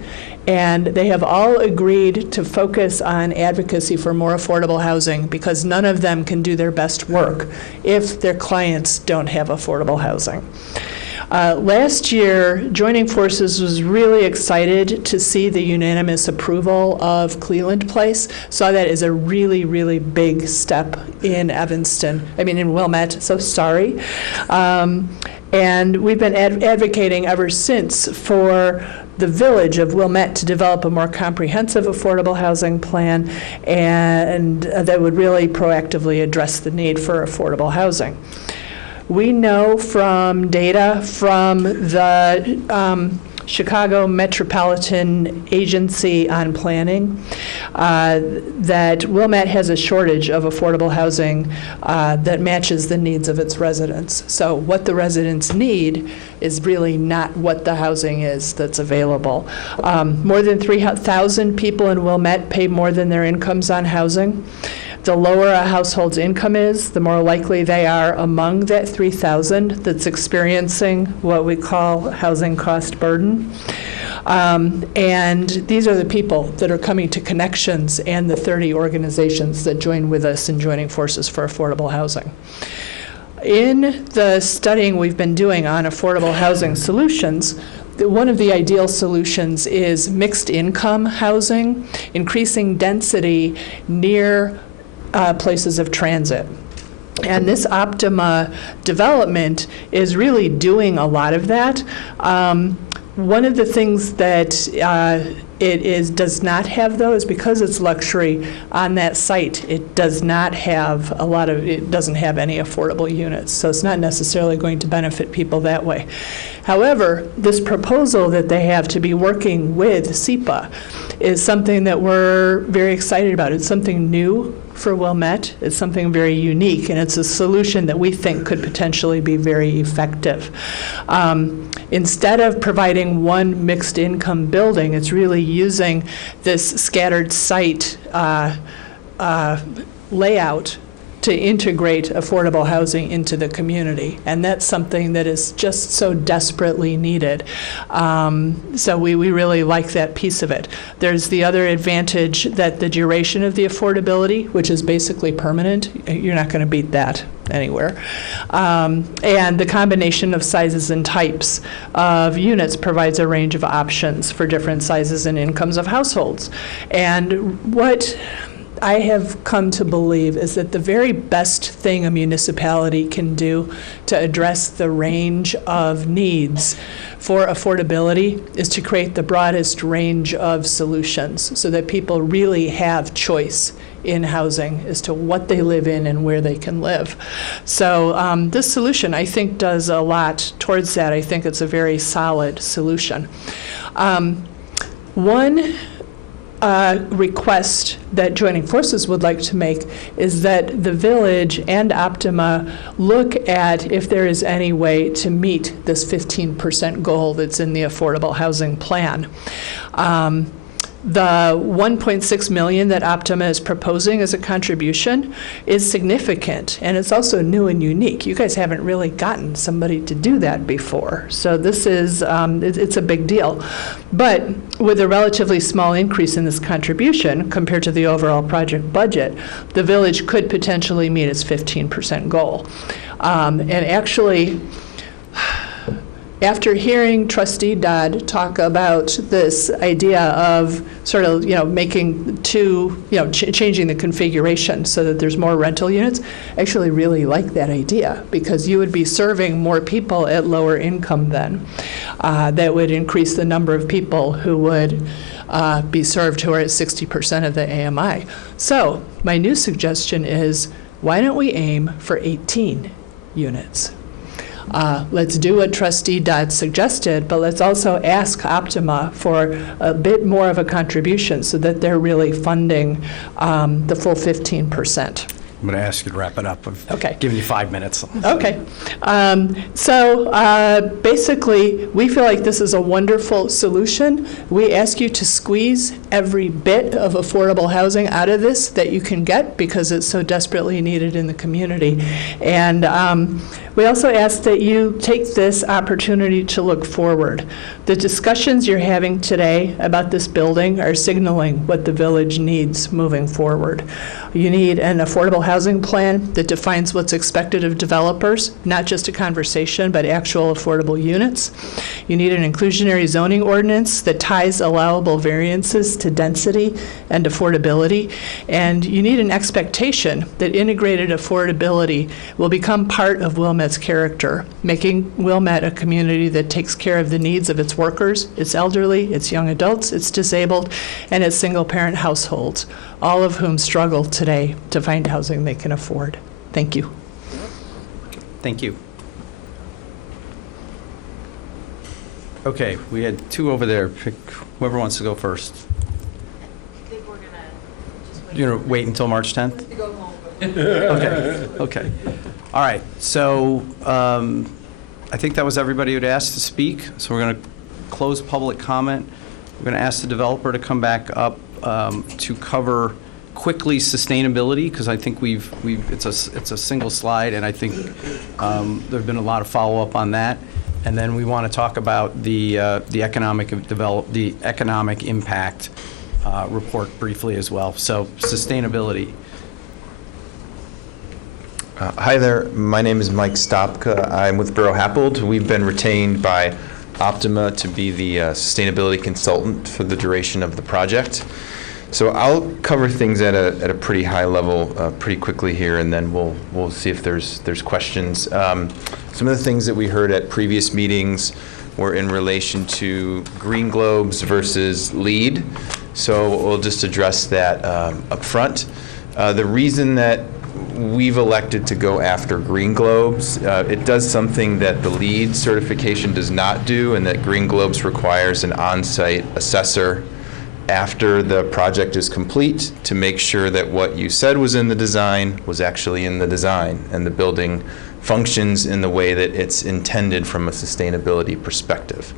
and they have all agreed to focus on advocacy for more affordable housing because none of them can do their best work if their clients don't have affordable housing. Last year, Joining Forces was really excited to see the unanimous approval of Cleland Place. Saw that as a really, really big step in in Wilmette, so sorry. And we've been advocating ever since for the village of Wilmette to develop a more comprehensive affordable housing plan and that would really proactively address the need for affordable housing. We know from data from the Chicago Metropolitan Agency on Planning that Wilmette has a shortage of affordable housing that matches the needs of its residents. So what the residents need is really not what the housing is that's available. More than 3,000 people in Wilmette pay more than their incomes on housing. The lower a household's income is, the more likely they are among that 3,000 that's experiencing what we call housing cost burden. And these are the people that are coming to Connections and the 30 organizations that join with us in Joining Forces for Affordable Housing. In the studying we've been doing on affordable housing solutions, one of the ideal solutions is mixed income housing, increasing density near places of transit. And this Optima development is really doing a lot of that. One of the things that it does not have, though, is because it's luxury on that site, it does not have it doesn't have any affordable units. So it's not necessarily going to benefit people that way. However, this proposal that they have to be working with SEPA is something that we're very excited about. It's something new for Wilmette. It's something very unique, and it's a solution that we think could potentially be very effective. Instead of providing one mixed income building, it's really using this scattered site layout to integrate affordable housing into the community. And that's something that is just so desperately needed. So we really like that piece of it. There's the other advantage that the duration of the affordability, which is basically permanent, you're not going to beat that anywhere. And the combination of sizes and types of units provides a range of options for different sizes and incomes of households. And what I have come to believe is that the very best thing a municipality can do to address the range of needs for affordability is to create the broadest range of solutions so that people really have choice in housing as to what they live in and where they can live. So this solution, I think, does a lot towards that. I think it's a very solid solution. One request that Joining Forces would like to make is that the village and Optima look at if there is any way to meet this 15% goal that's in the affordable housing plan. The $1.6 million that Optima is proposing as a contribution is significant, and it's also new and unique. You guys haven't really gotten somebody to do that before, so this is it's a big deal. But with a relatively small increase in this contribution compared to the overall project budget, the village could potentially meet its 15% goal. And actually, after hearing Trustee Dodd talk about this idea of sort of, making changing the configuration so that there's more rental units, I actually really like that idea because you would be serving more people at lower income then. That would increase the number of people who would be served who are at 60% of the AMI. So my new suggestion is, why don't we aim for 18 units? Let's do what Trustee Dodd suggested, but let's also ask Optima for a bit more of a contribution so that they're really funding the full 15%. I'm going to ask you to wrap it up. Okay. Giving you 5 minutes. Okay. Basically, we feel like this is a wonderful solution. We ask you to squeeze every bit of affordable housing out of this that you can get because it's so desperately needed in the community. And we also ask that you take this opportunity to look forward. The discussions you're having today about this building are signaling what the village needs moving forward. You need an affordable housing plan that defines what's expected of developers, not just a conversation, but actual affordable units. You need an inclusionary zoning ordinance that ties allowable variances to density and affordability. And you need an expectation that integrated affordability will become part of Wilmette's character, making Wilmette a community that takes care of the needs of its workers, its elderly, its young adults, its disabled, and its single-parent households, all of whom struggle today to find housing they can afford. Thank you. Thank you. Okay, we had two over there. Pick whoever wants to go first. I think we're going to just wait. You're going to wait until March 10th? To go home. Okay. All right, so I think that was everybody who'd asked to speak, so we're going to close public comment. We're going to ask the developer to come back up to cover quickly sustainability, because I think it's a single slide, and I think there's been a lot of follow-up on that. And then we want to talk about the economic impact report briefly as well. So sustainability. Hi there, my name is Mike Stopka. I'm with Borough Happold. We've been retained by Optima to be the sustainability consultant for the duration of the project. So I'll cover things at a pretty high level pretty quickly here, and then we'll see if there's questions. Some of the things that we heard at previous meetings were in relation to green globes versus LEED. So we'll just address that up front. The reason that we've elected to go after green globes, it does something that the LEED certification does not do, and that green globes requires an on-site assessor after the project is complete to make sure that what you said was in the design was actually in the design, and the building functions in the way that it's intended from a sustainability perspective.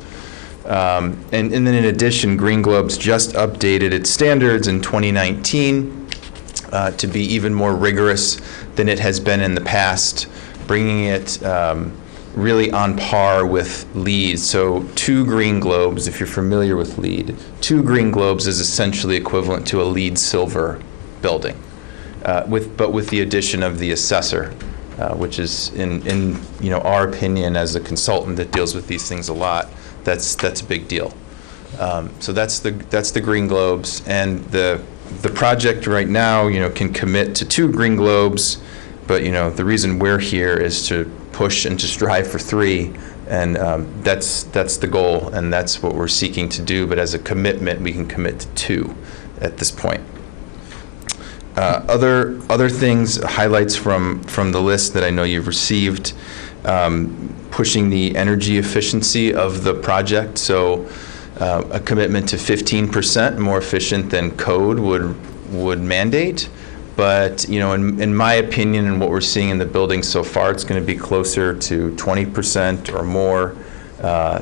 And then in addition, Green Globes just updated its standards in 2019. to be even more rigorous than it has been in the past, bringing it really on par with LEED. So 2 green globes, if you're familiar with LEED, 2 green globes is essentially equivalent to a LEED silver building, but with the addition of the assessor, which is in our opinion as a consultant that deals with these things a lot, that's a big deal. So that's the green globes, and the project right now can commit to 2 green globes, but the reason we're here is to push and to strive for 3, and that's the goal, and that's what we're seeking to do. But as a commitment, we can commit to 2 at this point. Other things, highlights from the list that I know you've received, pushing the energy efficiency of the project. So a commitment to 15% more efficient than code would mandate. But in my opinion, and what we're seeing in the building so far, it's going to be closer to 20% or more.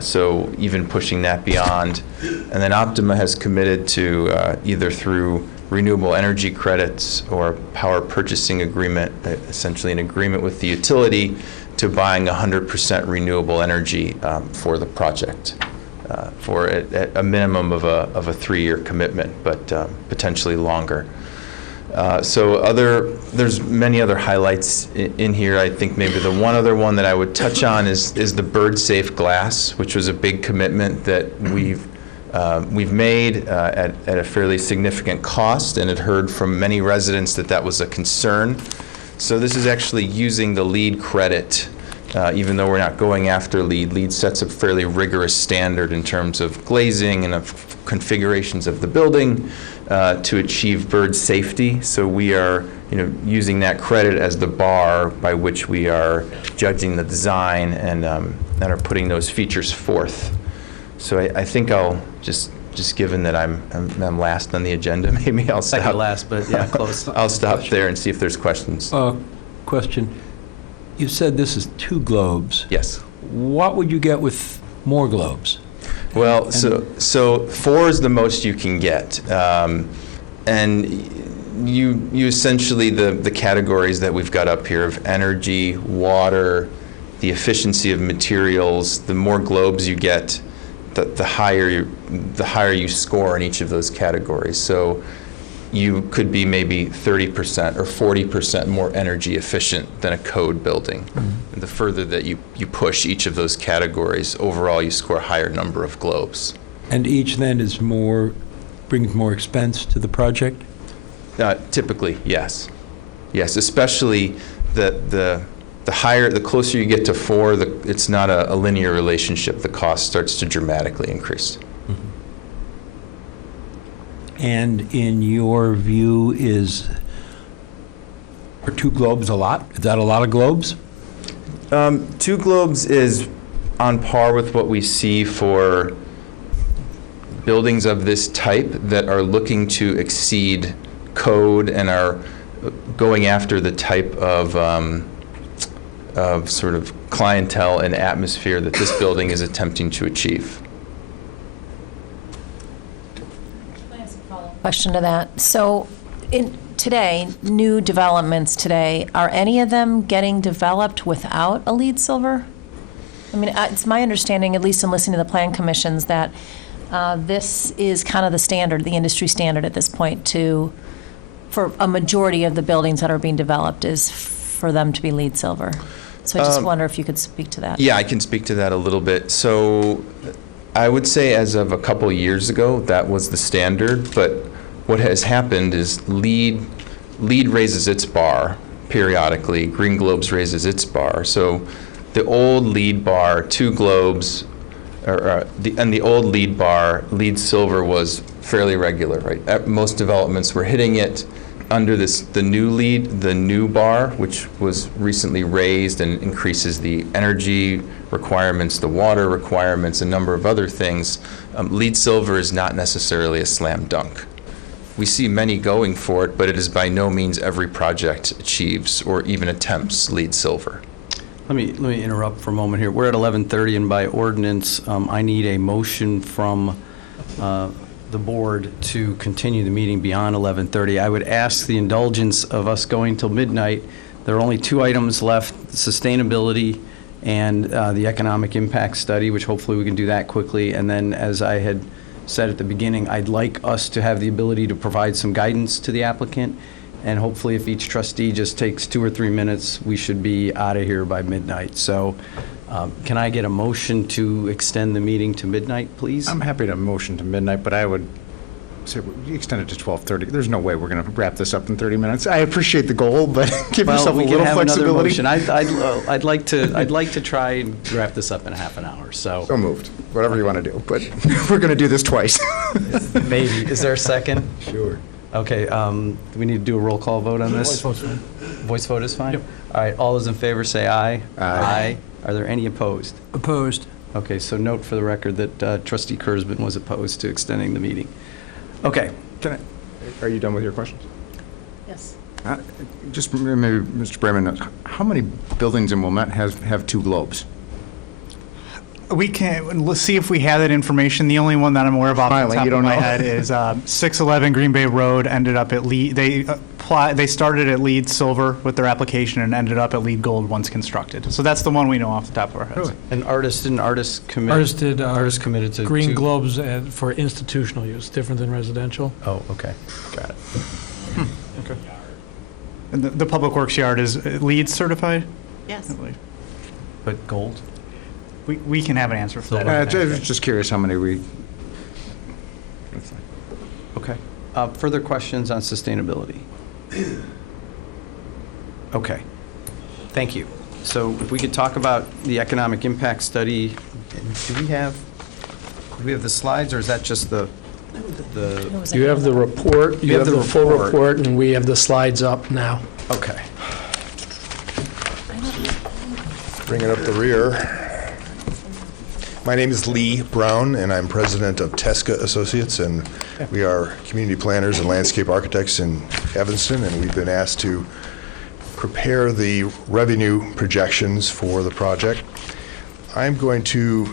So even pushing that beyond. And then Optima has committed to either through renewable energy credits or power purchasing agreement, essentially an agreement with the utility, to buying 100% renewable energy for the project, for at a minimum of a 3-year commitment, but potentially longer. So there's many other highlights in here. I think maybe the one other one that I would touch on is the bird-safe glass, which was a big commitment that we've made at a fairly significant cost, and had heard from many residents that was a concern. So this is actually using the LEED credit, even though we're not going after LEED. LEED sets a fairly rigorous standard in terms of glazing and of configurations of the building to achieve bird safety. So we are using that credit as the bar by which we are judging the design and are putting those features forth. So I think I'll just given that I'm last on the agenda, maybe I'll stop. Second last, but yeah, close. I'll stop there and see if there's questions. Question. You said this is 2 globes. Yes. What would you get with more globes? Well, so 4 is the most you can get, and you essentially the categories that we've got up here of energy, water, the efficiency of materials. The more globes you get, the higher you score in each of those categories. So you could be maybe 30% or 40% more energy efficient than a code building. And the further that you push each of those categories, overall you score a higher number of globes. And each then brings more expense to the project? Typically, yes. Yes, especially the closer you get to 4, it's not a linear relationship. The cost starts to dramatically increase. And in your view, are 2 globes a lot? Is that a lot of globes? 2 globes is on par with what we see for buildings of this type that are looking to exceed code and are going after the type of sort of clientele and atmosphere that this building is attempting to achieve. Question to that. So new developments today, are any of them getting developed without a LEED silver? I mean, it's my understanding, at least in listening to the plan commissions, that this is kind of the standard, the industry standard at this point for a majority of the buildings that are being developed is for them to be LEED silver. So I just wonder if you could speak to that. Yeah, I can speak to that a little bit. So I would say as of a couple years ago, that was the standard, but what has happened is LEED raises its bar periodically. Green Globes raises its bar. So the old LEED bar, 2 globes, and the old LEED bar, LEED silver was fairly regular, right? Most developments were hitting it. Under the new LEED, the new bar, which was recently raised and increases the energy requirements, the water requirements, a number of other things, LEED silver is not necessarily a slam dunk. We see many going for it, but it is by no means every project achieves or even attempts LEED silver. Let me interrupt for a moment here. We're at 11:30, and by ordinance, I need a motion from the board to continue the meeting beyond 11:30. I would ask the indulgence of us going till midnight. There are only 2 items left, sustainability and the economic impact study, which hopefully we can do that quickly. And then, as I had said at the beginning, I'd like us to have the ability to provide some guidance to the applicant. And hopefully, if each trustee just takes 2 or 3 minutes, we should be out of here by midnight. So can I get a motion to extend the meeting to midnight, please? I'm happy to motion to midnight, but I would say we extend it to 12:30. There's no way we're going to wrap this up in 30 minutes. I appreciate the goal, but give yourself a little flexibility. I'd like to try and wrap this up in half an hour, so. So moved, whatever you want to do, but we're going to do this twice. Maybe. Is there a second? Sure. Okay, do we need to do a roll call vote on this? Voice vote's fine. Voice vote is fine? Yep. All right, all those in favor say aye. Aye. Are there any opposed? Opposed. Okay, so note for the record that trustee Kurzban was opposed to extending the meeting. Okay. Are you done with your questions? Yes. Just maybe, Mr. Bremen, how many buildings in Wilmette have 2 globes? We can, let's see if we have that information. The only one that I'm aware of off the top of my head is 611 Green Bay Road ended up at LEED. They started at LEED Silver with their application and ended up at LEED Gold once constructed. So that's the one we know off the top of our heads. Really? And artists commit? Artists committed to Green 2? Globes for institutional use, different than residential. Oh, okay. Got it. Okay. And the Public Works Yard is LEED certified? Yes. But gold? We can have an answer for that. Just curious how many we... Okay. Further questions on sustainability? Okay. Thank you. So if we could talk about the economic impact study, do we have the slides, or is that just the? You have the report, you have the full report, and we have the slides up now. Okay. Bring it up the rear. My name is Lee Brown, and I'm president of Tesca Associates, and we are community planners and landscape architects in Evanston, and we've been asked to prepare the revenue projections for the project. I'm going to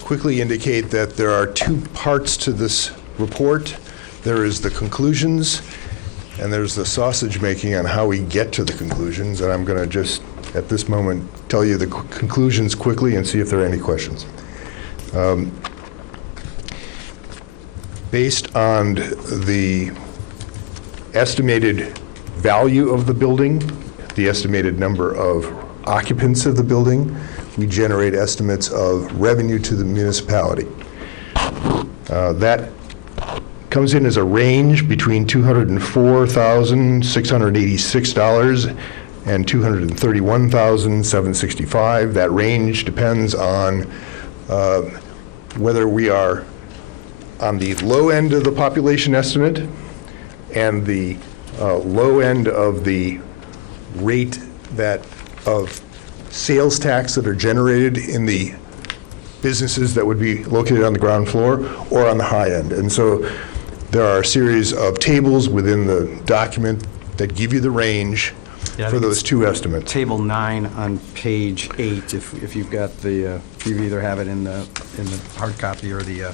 quickly indicate that there are 2 parts to this report. There is the conclusions, and there's the sausage making on how we get to the conclusions, and I'm going to just at this moment tell you the conclusions quickly and see if there are any questions. Based on the estimated value of the building, the estimated number of occupants of the building, we generate estimates of revenue to the municipality. That comes in as a range between $204,686 and $231,765. That range depends on whether we are on the low end of the population estimate and the low end of the rate of sales tax that are generated in the businesses that would be located on the ground floor, or on the high end. And so there are a series of tables within the document that give you the range for those 2 estimates. Table 9 on page 8, if you've got the, if you either have it in the hard copy or the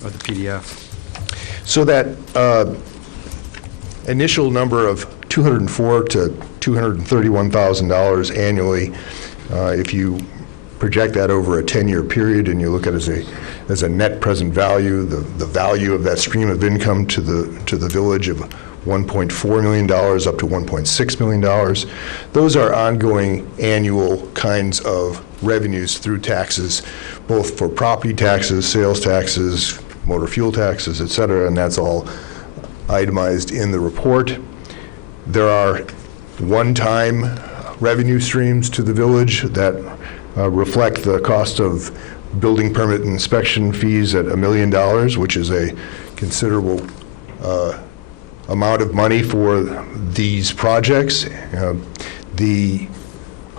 PDF. So that initial number of $204,000 to $231,000 annually, if you project that over a 10-year period and you look at it as a net present value, the value of that stream of income to the village of $1.4 million up to $1.6 million. Those are ongoing annual kinds of revenues through taxes, both for property taxes, sales taxes, motor fuel taxes, et cetera, and that's all itemized in the report. There are one-time revenue streams to the village that reflect the cost of building permit and inspection fees at $1 million, which is a considerable amount of money for these projects. The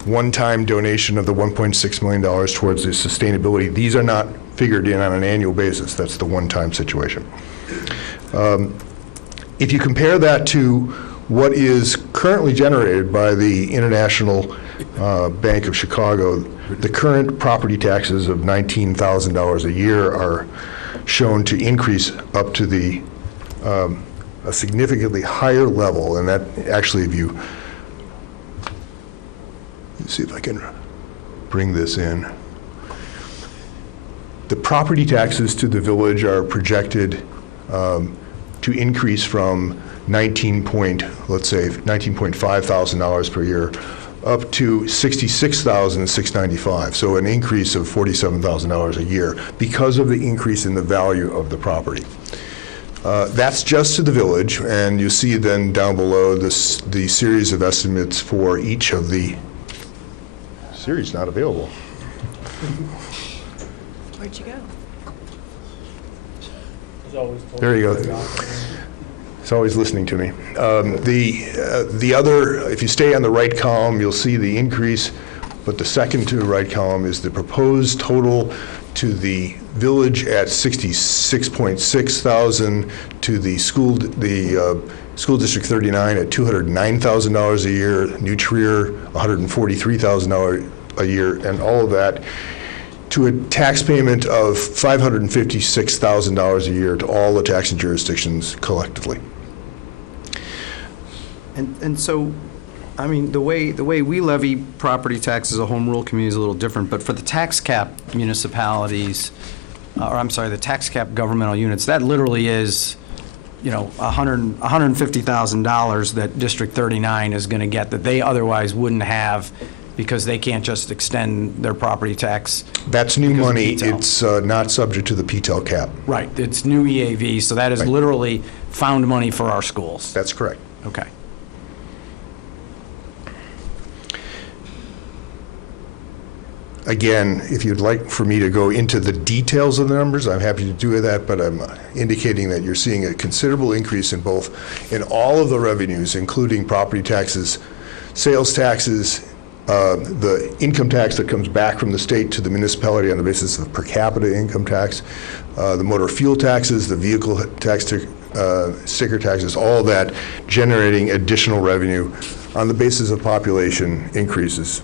one-time donation of the $1.6 million towards the sustainability, these are not figured in on an annual basis. That's the one-time situation. If you compare that to what is currently generated by the International Bank of Chicago, the current property taxes of $19,000 a year are shown to increase up to the a significantly higher level, and that actually, if you let's see if I can bring this in. The property taxes to the village are projected to increase from $19.5 thousand per year up to $66,695. So an increase of $47,000 a year because of the increase in the value of the property. That's just to the village, and you see then down below the series of estimates for each of the series not available. Where'd you go? There you go. It's always listening to me. The other, if you stay on the right column, you'll see the increase, but the second to the right column is the proposed total to the village at $66.6 thousand, to the school district 39 at $209,000 a year, New Trier $143,000 a year, and all of that to a tax payment of $556,000 a year to all the taxing jurisdictions collectively. And so, I mean, the way we levy property tax as a home rule community is a little different, but for the tax cap municipalities, or I'm sorry, the tax cap governmental units, that literally is, you know, $150,000 that District 39 is going to get that they otherwise wouldn't have because they can't just extend their property tax. That's new money. It's not subject to the PTEL cap. Right. It's new EAV, so that is literally found money for our schools. That's correct. Okay. Again, if you'd like for me to go into the details of the numbers, I'm happy to do that, but I'm indicating that you're seeing a considerable increase in all of the revenues, including property taxes, sales taxes, the income tax that comes back from the state to the municipality on the basis of per capita income tax, the motor fuel taxes, the vehicle tax, sticker taxes, all of that generating additional revenue on the basis of population increases.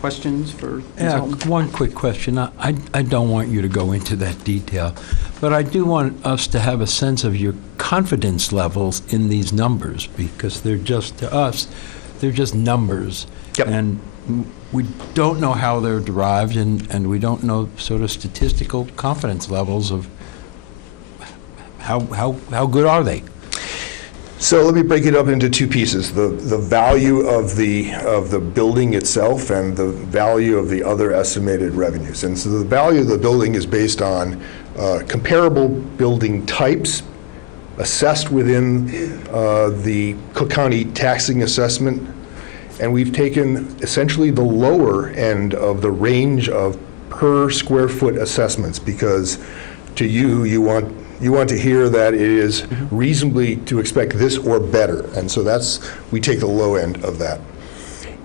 Questions for Yeah, one quick question. I don't want you to go into that detail, but I do want us to have a sense of your confidence levels in these numbers, because they're just, to us, they're just numbers. Yep. And we don't know how they're derived, and we don't know sort of statistical confidence levels of how good are they. So let me break it up into two pieces: the value of the building itself and the value of the other estimated revenues. And so the value of the building is based on comparable building types assessed within the Cook County taxing assessment, and we've taken essentially the lower end of the range of per square foot assessments, because to you want to hear that it is reasonably to expect this or better. And so we take the low end of that.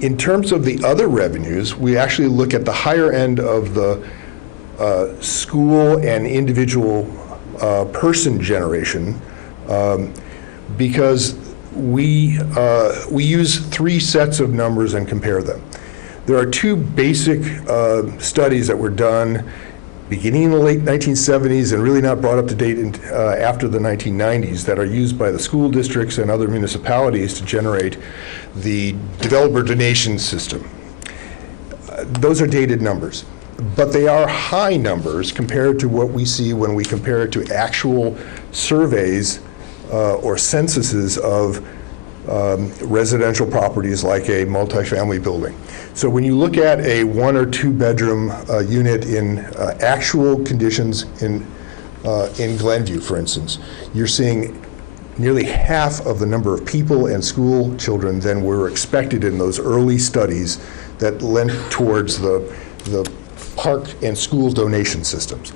In terms of the other revenues, we actually look at the higher end of the school and individual person generation, because we use three sets of numbers and compare them. There are two basic studies that were done beginning in the late 1970s and really not brought up to date after the 1990s, that are used by the school districts and other municipalities to generate the developer donation system. Those are dated numbers, but they are high numbers compared to what we see when we compare it to actual surveys or censuses of residential properties like a multifamily building. So when you look at a 1 or 2 bedroom unit in actual conditions in Glenview, for instance, you're seeing nearly half of the number of people and school children than were expected in those early studies that lent towards the park and school donation systems.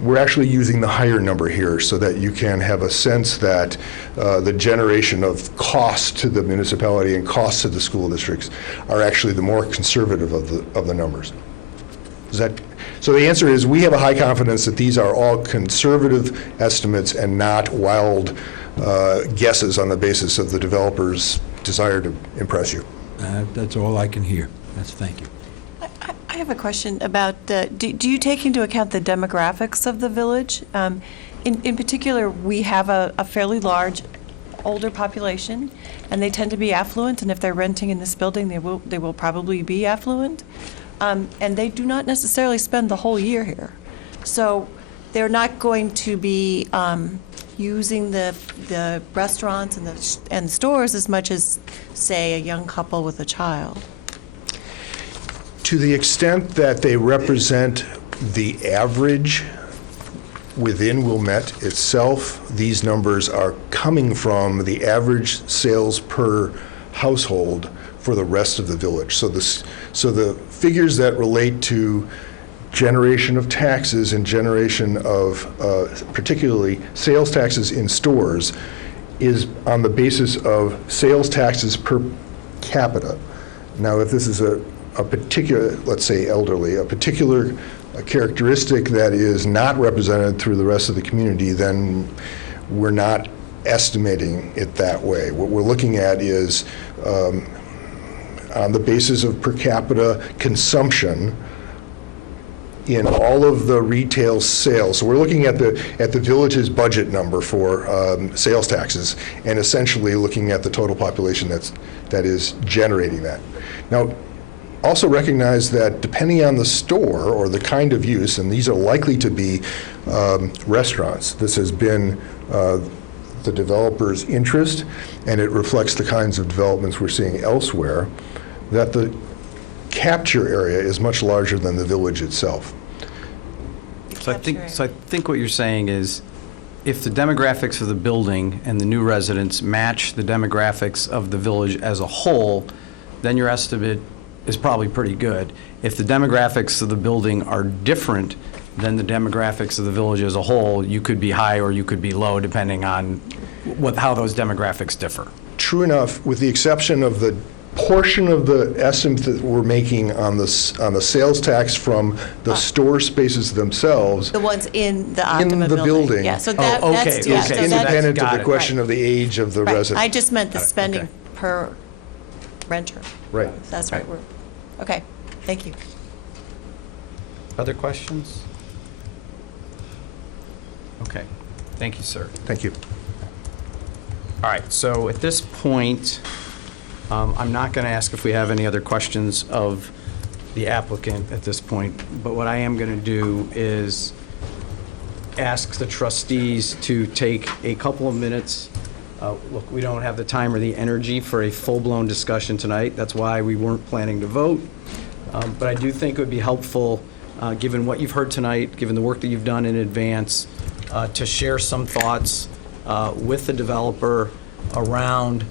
We're actually using the higher number here so that you can have a sense that the generation of costs to the municipality and costs to the school districts are actually the more conservative of the numbers. So the answer is we have a high confidence that these are all conservative estimates and not wild guesses on the basis of the developer's desire to impress you. That's all I can hear. Thank you. I have a question about do you take into account the demographics of the village? In particular, we have a fairly large older population, and they tend to be affluent, and if they're renting in this building, they will probably be affluent. And they do not necessarily spend the whole year here. So they're not going to be using the restaurants and stores as much as, say, a young couple with a child. To the extent that they represent the average within Wilmette itself, these numbers are coming from the average sales per household for the rest of the village. So the figures that relate to generation of taxes and generation of particularly sales taxes in stores is on the basis of sales taxes per capita. Now, if this is a particular, let's say elderly, a particular characteristic that is not represented through the rest of the community, then we're not estimating it that way. What we're looking at is on the basis of per capita consumption in all of the retail sales. So we're looking at the village's budget number for sales taxes, and essentially looking at the total population that is generating that. Now, also recognize that depending on the store or the kind of use, and these are likely to be restaurants, this has been the developer's interest, and it reflects the kinds of developments we're seeing elsewhere, that the capture area is much larger than the village itself. So I think what you're saying is, if the demographics of the building and the new residents match the demographics of the village as a whole, then your estimate is probably pretty good. If the demographics of the building are different than the demographics of the village as a whole, you could be high or you could be low, depending on how those demographics differ. True enough, with the exception of the portion of the estimate that we're making on the sales tax from the store spaces themselves. The ones in the Optima building. Yeah, so that's independent of the question of the age of the resident. I just meant the spending per renter. Right. That's right. Okay, thank you. Other questions? Okay, thank you, sir. Thank you. All right, so at this point, I'm not going to ask if we have any other questions of the applicant at this point, but what I am going to do is ask the trustees to take a couple of minutes. Look, we don't have the time or the energy for a full-blown discussion tonight. That's why we weren't planning to vote. But I do think it would be helpful, given what you've heard tonight, given the work that you've done in advance, to share some thoughts with the developer around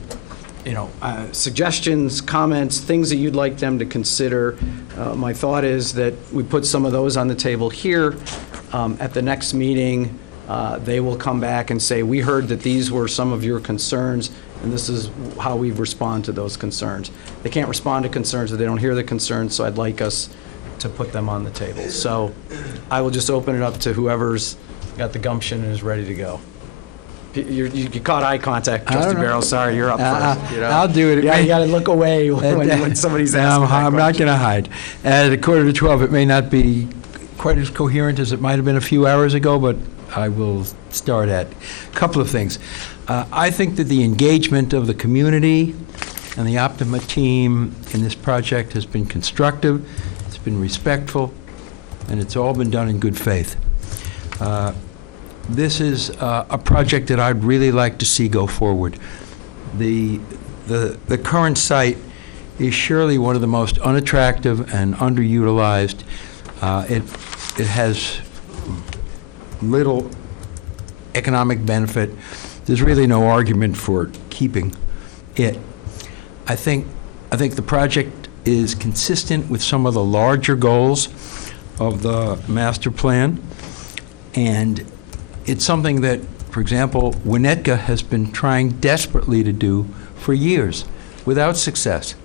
suggestions, comments, things that you'd like them to consider. My thought is that we put some of those on the table here. At the next meeting, they will come back and say, we heard that these were some of your concerns, and this is how we respond to those concerns. They can't respond to concerns if they don't hear the concerns, so I'd like us to put them on the table. So I will just open it up to whoever's got the gumption and is ready to go. You caught eye contact, Trustee Barrow. Sorry, you're up first. I'll do it. Yeah, you got to look away when somebody's asking. I'm not going to hide. At 11:45, it may not be quite as coherent as it might have been a few hours ago, but I will start at a couple of things. I think that the engagement of the community and the Optima team in this project has been constructive, it's been respectful, and it's all been done in good faith. This is a project that I'd really like to see go forward. The current site is surely one of the most unattractive and underutilized. It has little economic benefit. There's really no argument for keeping it. I think the project is consistent with some of the larger goals of the master plan, and it's something that, for example, Winnetka has been trying desperately to do for years without success.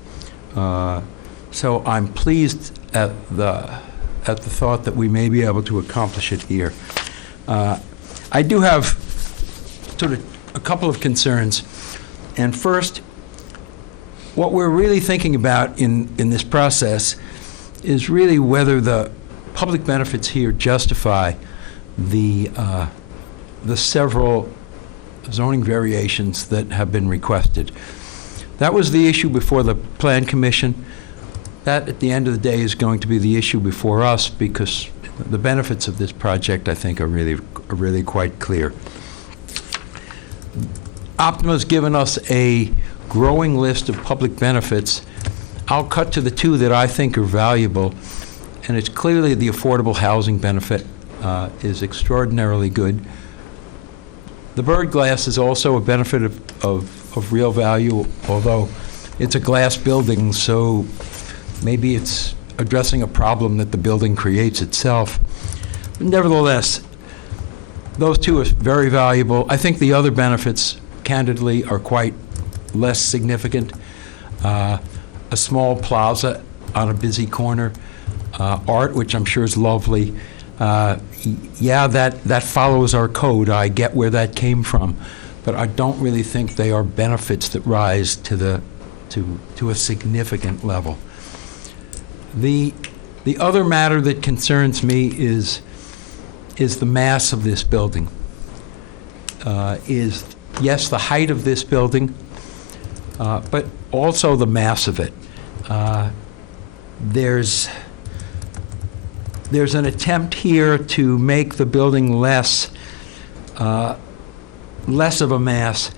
So I'm pleased at the thought that we may be able to accomplish it here. I do have sort of a couple of concerns. And first, what we're really thinking about in this process is really whether the public benefits here justify the several zoning variations that have been requested. That was the issue before the Plan Commission. That, at the end of the day, is going to be the issue before us, because the benefits of this project, I think, are really quite clear. Optima's given us a growing list of public benefits. I'll cut to the two that I think are valuable, and it's clearly the affordable housing benefit is extraordinarily good. The bird glass is also a benefit of real value, although it's a glass building, so maybe it's addressing a problem that the building creates itself. Nevertheless, those two are very valuable. I think the other benefits, candidly, are quite less significant. A small plaza on a busy corner, art, which I'm sure is lovely. Yeah, that follows our code. I get where that came from, but I don't really think they are benefits that rise to a significant level. The other matter that concerns me is the mass of this building. Yes, the height of this building, but also the mass of it. There's an attempt here to make the building less of a mass,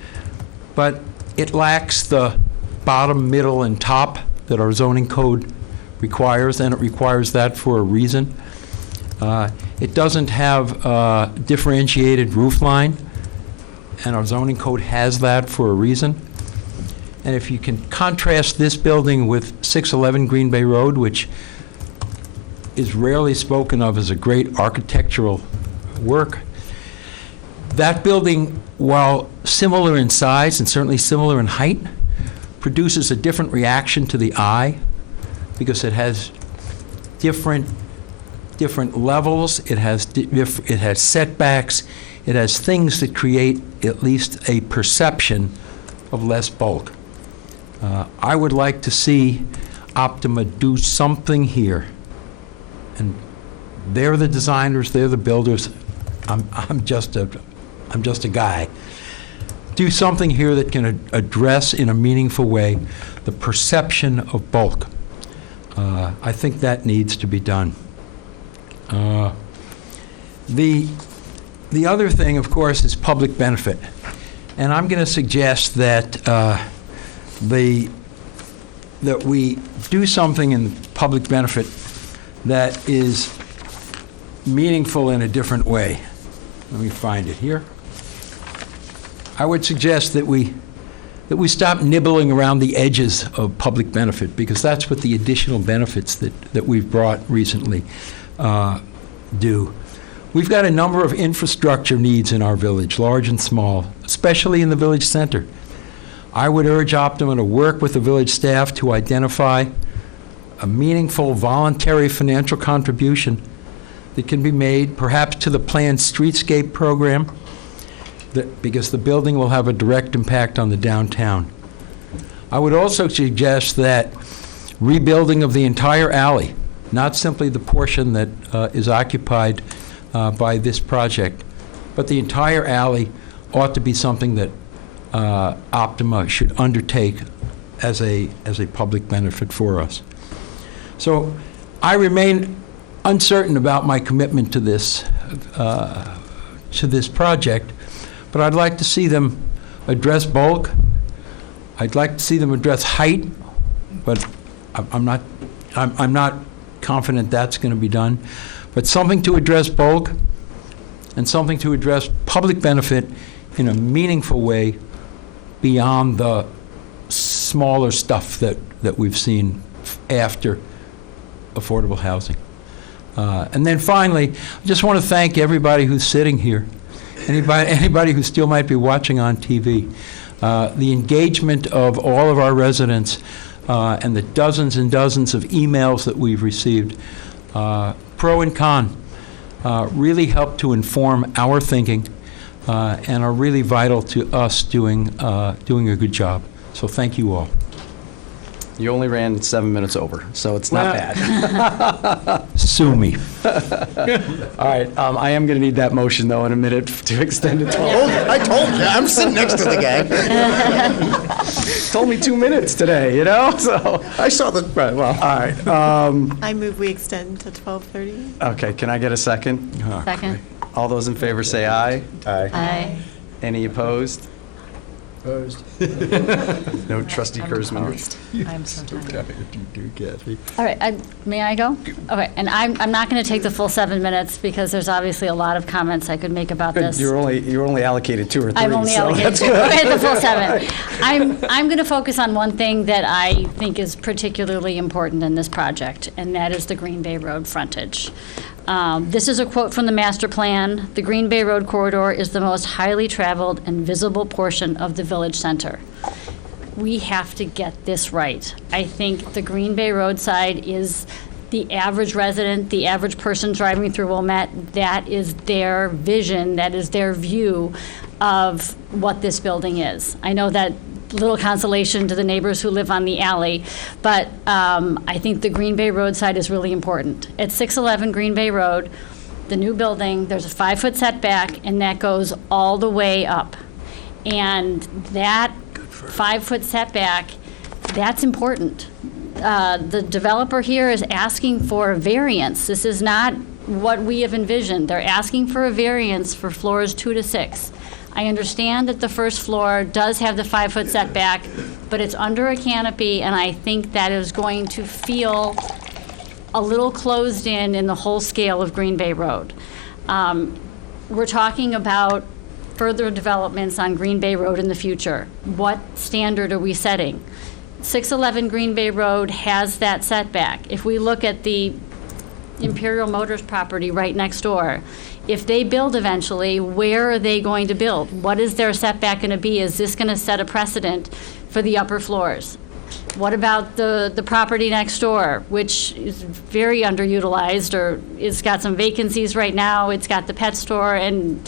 but it lacks the bottom, middle, and top that our zoning code requires, and it requires that for a reason. It doesn't have a differentiated roof line, and our zoning code has that for a reason. And if you can contrast this building with 611 Green Bay Road, which is rarely spoken of as a great architectural work, that building, while similar in size and certainly similar in height, produces a different reaction to the eye because it has different levels, it has setbacks, it has things that create at least a perception of less bulk. I would like to see Optima do something here, and they're the designers, they're the builders. I'm just a guy. Do something here that can address in a meaningful way the perception of bulk. I think that needs to be done. The other thing, of course, is public benefit, and I'm going to suggest that that we do something in public benefit that is meaningful in a different way. Let me find it here. I would suggest that we stop nibbling around the edges of public benefit, because that's what the additional benefits that we've brought recently do. We've got a number of infrastructure needs in our village, large and small, especially in the village center. I would urge Optima to work with the village staff to identify a meaningful voluntary financial contribution that can be made, perhaps to the planned streetscape program, because the building will have a direct impact on the downtown. I would also suggest that rebuilding of the entire alley, not simply the portion that is occupied by this project, but the entire alley ought to be something that Optima should undertake as a public benefit for us. So I remain uncertain about my commitment to this project, but I'd like to see them address bulk. I'd like to see them address height, but I'm not confident that's going to be done. But something to address bulk and something to address public benefit in a meaningful way beyond the smaller stuff that we've seen after affordable housing. And then finally, I just want to thank everybody who's sitting here, anybody who still might be watching on TV. The engagement of all of our residents and the dozens and dozens of emails that we've received, pro and con, really help to inform our thinking and are really vital to us doing a good job. So thank you all. You only ran 7 minutes over, so it's not bad. Sue me. All right, I am going to need that motion, though, in a minute to extend it to 12. I told you, I'm sitting next to the guy. Told me 2 minutes today, you know, so. I saw the. Right, well, all right. I move we extend to 12:30. Okay, can I get a second? Second. All those in favor say aye. Aye. Any opposed? Opposed. No, trustee Kurzman. I'm so tired. All right, may I go? Okay, and I'm not going to take the full 7 minutes because there's obviously a lot of comments I could make about Good, this. you're only allocated 2 or 3. I'm only so allocated that's 2. good. Okay, the full 7. I'm going to focus on one thing that I think is particularly important in this project, and that is the Green Bay Road frontage. This is a quote from the master plan. "The Green Bay Road corridor is the most highly traveled and visible portion of the village center." We have to get this right. I think the Green Bay roadside is the average resident, the average person driving through Wilmette. That is their vision, that is their view of what this building is. I know that little consolation to the neighbors who live on the alley, but I think the Green Bay roadside is really important. At 611 Green Bay Road, the new building, there's a 5-foot setback, and that goes all the way up. And that 5-foot setback, that's important. The developer here is asking for a variance. This is not what we have envisioned. They're asking for a variance for floors 2 to 6. I understand that the first floor does have the 5-foot setback, but it's under a canopy, and I think that is going to feel a little closed in the whole scale of Green Bay Road. We're talking about further developments on Green Bay Road in the future. What standard are we setting? 611 Green Bay Road has that setback. If we look at the Imperial Motors property right next door, if they build eventually, where are they going to build? What is their setback going to be? Is this going to set a precedent for the upper floors? What about the property next door, which is very underutilized, or it's got some vacancies right now? It's got the pet store, and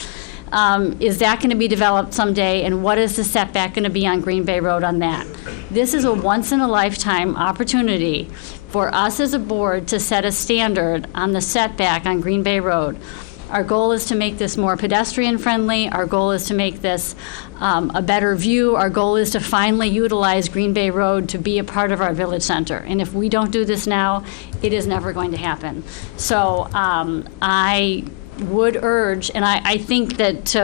is that going to be developed someday? And what is the setback going to be on Green Bay Road on that? This is a once-in-a-lifetime opportunity for us as a board to set a standard on the setback on Green Bay Road. Our goal is to make this more pedestrian-friendly. Our goal is to make this a better view. Our goal is to finally utilize Green Bay Road to be a part of our village center. And if we don't do this now, it is never going to happen. So I would urge, and I think that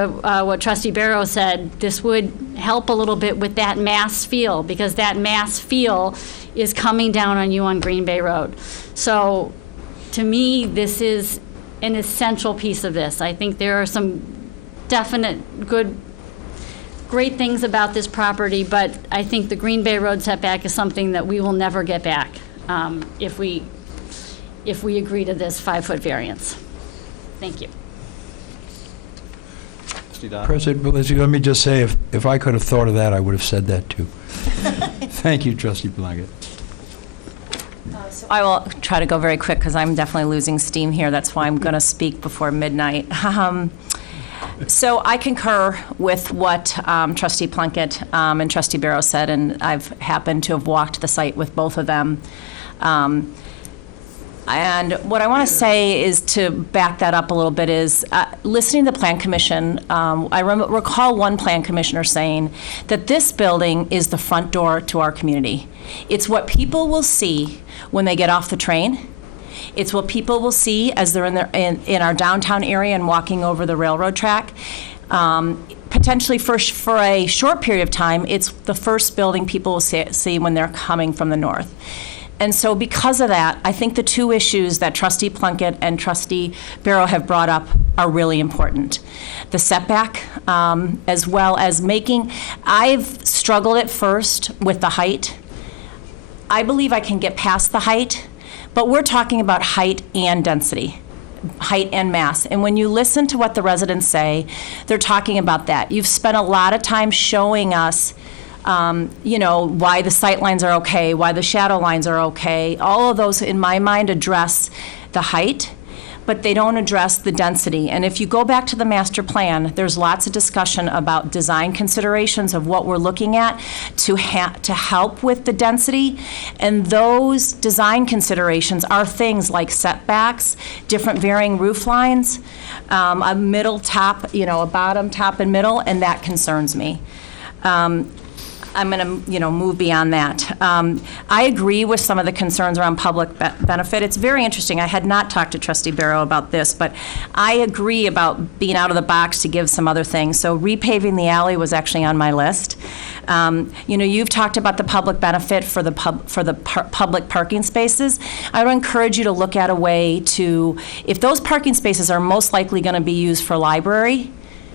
what Trustee Barrow said, this would help a little bit with that mass feel, because that mass feel is coming down on you on Green Bay Road. So to me, this is an essential piece of this. I think there are some definite great things about this property, but I think the Green Bay Road setback is something that we will never get back if we agree to this 5-foot variance. Thank you. President Belissi, let me just say, if I could have thought of that, I would have said that too. Thank you, Trustee Plunkett. So I will try to go very quick because I'm definitely losing steam here. That's why I'm going to speak before midnight. So I concur with what Trustee Plunkett and Trustee Barrow said, and I've happened to have walked the site with both of them. And what I want to say is, to back that up a little bit, is listening to the Plan Commission, I recall one Plan Commissioner saying that this building is the front door to our community. It's what people will see when they get off the train. It's what people will see as they're in our downtown area and walking over the railroad track. Potentially for a short period of time, it's the first building people will see when they're coming from the north. And so because of that, I think the two issues that Trustee Plunkett and Trustee Barrow have brought up are really important. The setback, as well as I've struggled at first with the height. I believe I can get past the height, but we're talking about height and density, height and mass. And when you listen to what the residents say, they're talking about that. You've spent a lot of time showing us why the sight lines are okay, why the shadow lines are okay. All of those, in my mind, address the height. but they don't address the density. And if you go back to the master plan, there's lots of discussion about design considerations of what we're looking at to help with the density. And those design considerations are things like setbacks, different varying roof lines, a middle top, a bottom, top, and middle, and that concerns me. I'm going to, move beyond that. I agree with some of the concerns around public benefit. It's very interesting. I had not talked to Trustee Barrow about this, but I agree about being out of the box to give some other things. So repaving the alley was actually on my list. You've talked about the public benefit for the public parking spaces. I would encourage you to look at a way to, if those parking spaces are most likely going to be used for library,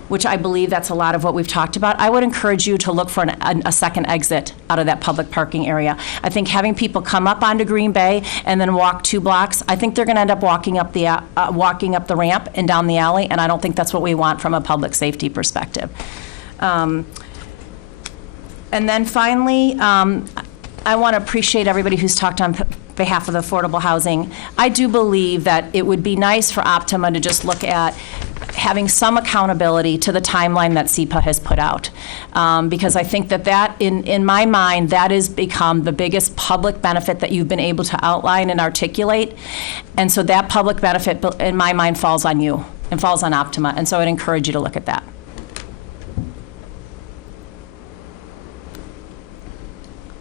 which I believe that's a lot of what we've talked about, I would encourage you to look for a second exit out of that public parking area. I think having people come up onto Green Bay and then walk 2 blocks, I think they're going to end up walking up the ramp and down the alley, and I don't think that's what we want from a public safety perspective. And then finally, I want to appreciate everybody who's talked on behalf of the affordable housing. I do believe that it would be nice for Optima to just look at having some accountability to the timeline that SEPA has put out. Because I think that in my mind, that has become the biggest public benefit that you've been able to outline and articulate. And so that public benefit, in my mind, falls on you and falls on Optima. And so I'd encourage you to look at that.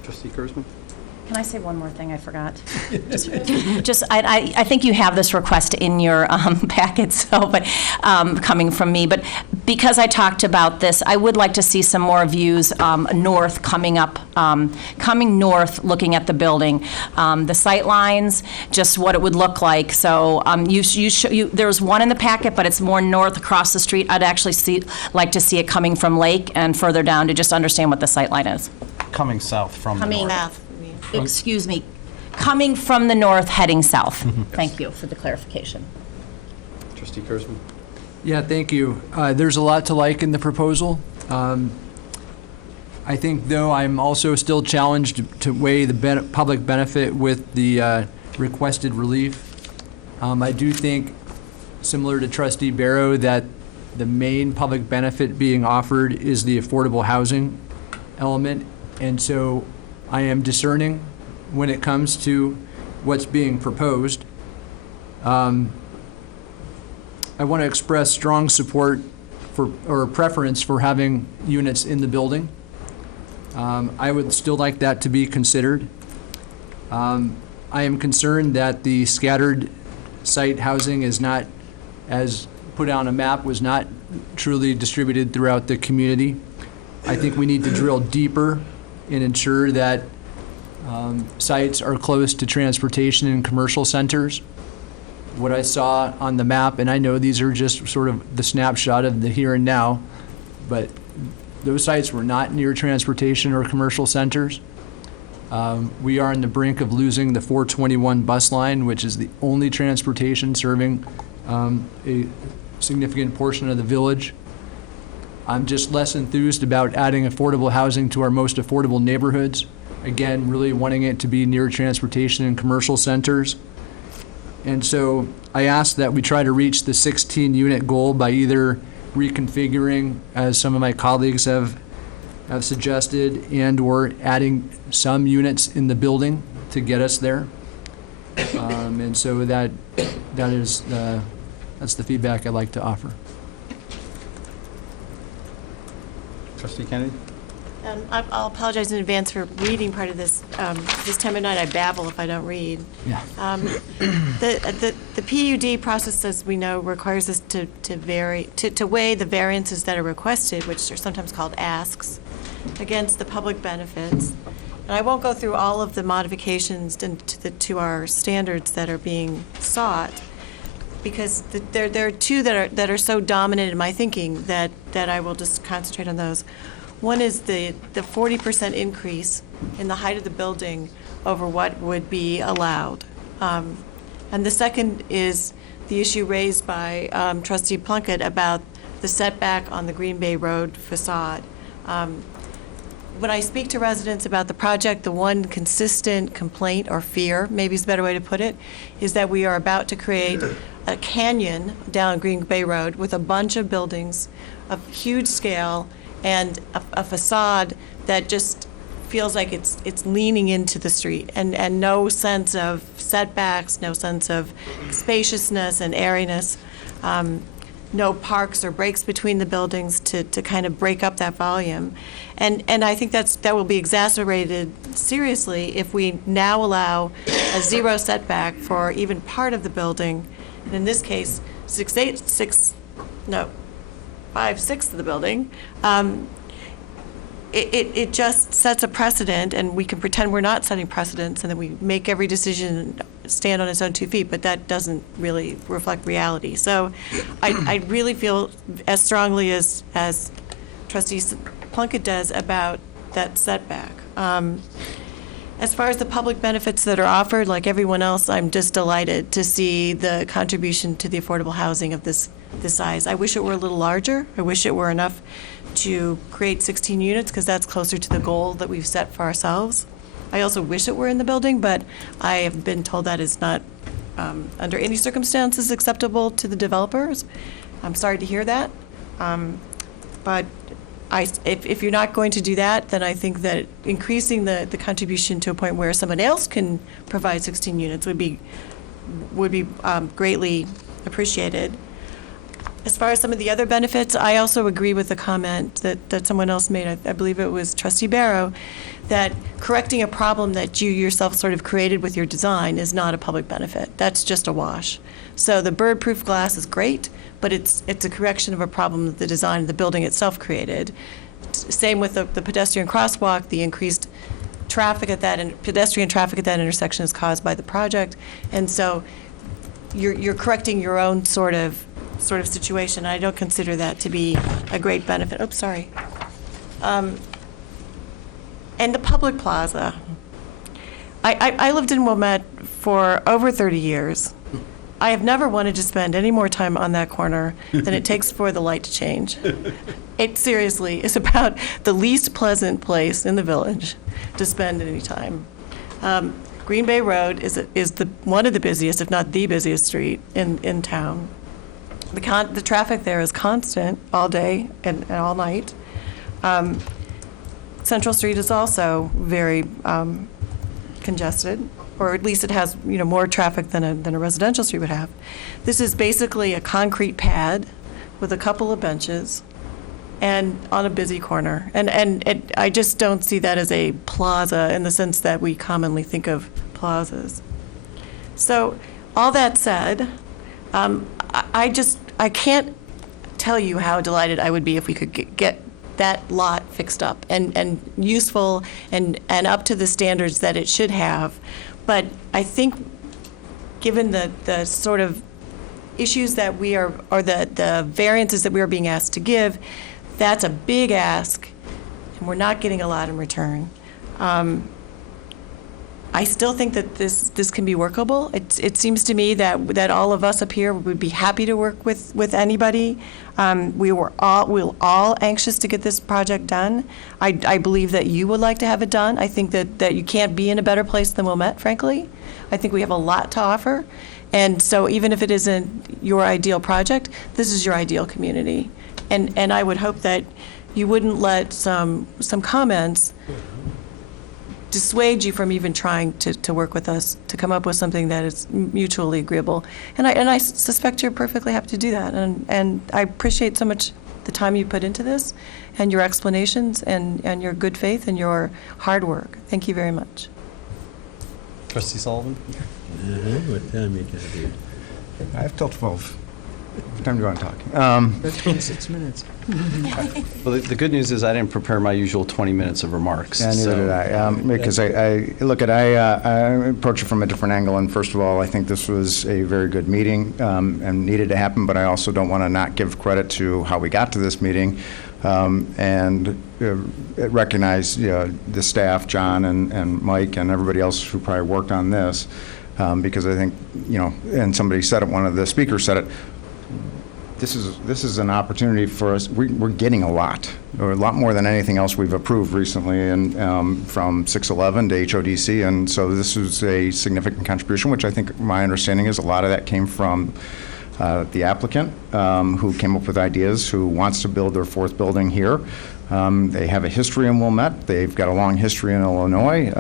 Trustee Kurzman? Can I say one more thing I forgot? I think you have this request in your packet, but coming from me. But because I talked about this, I would like to see some more views north coming north, looking at the building, the sight lines, just what it would look like. So there's one in the packet, but it's more north across the street. I'd actually like to see it coming from Lake and further down to just understand what the sight line is. Coming south from the north. Excuse me, coming from the north, heading south. Thank you for the clarification. Trustee Kurzman? Yeah, thank you. There's a lot to like in the proposal. I think, though, I'm also still challenged to weigh the public benefit with the requested relief. I do think, similar to Trustee Barrow, that the main public benefit being offered is the affordable housing element, and so I am discerning when it comes to what's being proposed. I want to express strong support or preference for having units in the building. I would still like that to be considered. I am concerned that the scattered site housing is not, as put on a map, was not truly distributed throughout the community. I think we need to drill deeper and ensure that sites are close to transportation and commercial centers. What I saw on the map, and I know these are just sort of the snapshot of the here and now, but those sites were not near transportation or commercial centers. We are on the brink of losing the 421 bus line, which is the only transportation serving a significant portion of the village. I'm just less enthused about adding affordable housing to our most affordable neighborhoods. Again, really wanting it to be near transportation and commercial centers. And so I ask that we try to reach the 16-unit goal by either reconfiguring, as some of my colleagues have suggested, and or adding some units in the building to get us there. And so that's the feedback I'd like to offer. Trustee Kennedy? I'll apologize in advance for reading part of this. This time of night I babble if I don't read. Yeah. The PUD process, as we know, requires us to weigh the variances that are requested, which are sometimes called asks, against the public benefits. And I won't go through all of the modifications to our standards that are being sought, because there are two that are so dominant in my thinking that I will just concentrate on those. One is the 40% increase in the height of the building over what would be allowed. And the second is the issue raised by Trustee Plunkett about the setback on the Green Bay Road facade. When I speak to residents about the project, the one consistent complaint or fear, maybe is a better way to put it, is that we are about to create a canyon down Green Bay Road with a bunch of buildings of huge scale and a facade that just feels like it's leaning into the street, and no sense of setbacks, no sense of spaciousness and airiness, no parks or breaks between the buildings to kind of break up that volume. And I think that will be exacerbated seriously if we now allow a zero setback for even part of the building, and in this case, 5/6 of the building. It just sets a precedent, and we can pretend we're not setting precedents, and then we make every decision stand on its own 2 feet, but that doesn't really reflect reality. So I really feel as strongly as Trustee Plunkett does about that setback. As far as the public benefits that are offered, like everyone else, I'm just delighted to see the contribution to the affordable housing of this size. I wish it were a little larger. I wish it were enough to create 16 units, because that's closer to the goal that we've set for ourselves. I also wish it were in the building, but I have been told that is not, under any circumstances, acceptable to the developers. I'm sorry to hear that. But if you're not going to do that, then I think that increasing the contribution to a point where someone else can provide 16 units would be greatly appreciated. As far as some of the other benefits, I also agree with the comment that someone else made, I believe it was Trustee Barrow, that correcting a problem that you yourself sort of created with your design is not a public benefit. That's just a wash. So the bird-proof glass is great, but it's a correction of a problem that the design of the building itself created. Same with the pedestrian crosswalk, the increased traffic at that, and pedestrian traffic at that intersection is caused by the project. And so you're correcting your own sort of situation. I don't consider that to be a great benefit. Oops, sorry. And the public plaza. I lived in Wilmette for over 30 years. I have never wanted to spend any more time on that corner than it takes for the light to change. It seriously is about the least pleasant place in the village to spend any time. Green Bay Road is one of the busiest, if not the busiest street in town. The traffic there is constant all day and all night. Central Street is also very congested, or at least it has more traffic than a residential street would have. This is basically a concrete pad with a couple of benches and on a busy corner. And I just don't see that as a plaza in the sense that we commonly think of plazas. So all that said, I can't tell you how delighted I would be if we could get that lot fixed up and useful and up to the standards that it should have. But I think given the sort of issues that we are, or the variances that we are being asked to give, that's a big ask, and we're not getting a lot in return. I still think that this can be workable. It seems to me that all of us up here would be happy to work with anybody. We're all anxious to get this project done. I believe that you would like to have it done. I think that you can't be in a better place than Wilmette, frankly. I think we have a lot to offer. And so even if it isn't your ideal project, this is your ideal community. And I would hope that you wouldn't let some comments dissuade you from even trying to work with us to come up with something that is mutually agreeable. And I suspect you're perfectly happy to do that. And I appreciate so much the time you put into this and your explanations and your good faith and your hard work. Thank you very much. Trustee Sullivan? What time you got here? I have till 12. What time do you want to talk? That's 26 minutes. Well, the good news is I didn't prepare my usual 20 minutes of remarks. Yeah, neither did I. Because I approach it from a different angle. And first of all, I think this was a very good meeting and needed to happen. But I also don't want to not give credit to how we got to this meeting and recognize the staff, John and Mike and everybody else who probably worked on this. Because I think, and somebody said it, one of the speakers said it, this is an opportunity for us. We're getting a lot, or a lot more than anything else we've approved recently, and from 611 to HODC, and so this is a significant contribution, which I think my understanding is a lot of that came from the applicant, who came up with ideas, who wants to build their fourth building here. They have a history in Wilmette. They've got a long history in Illinois.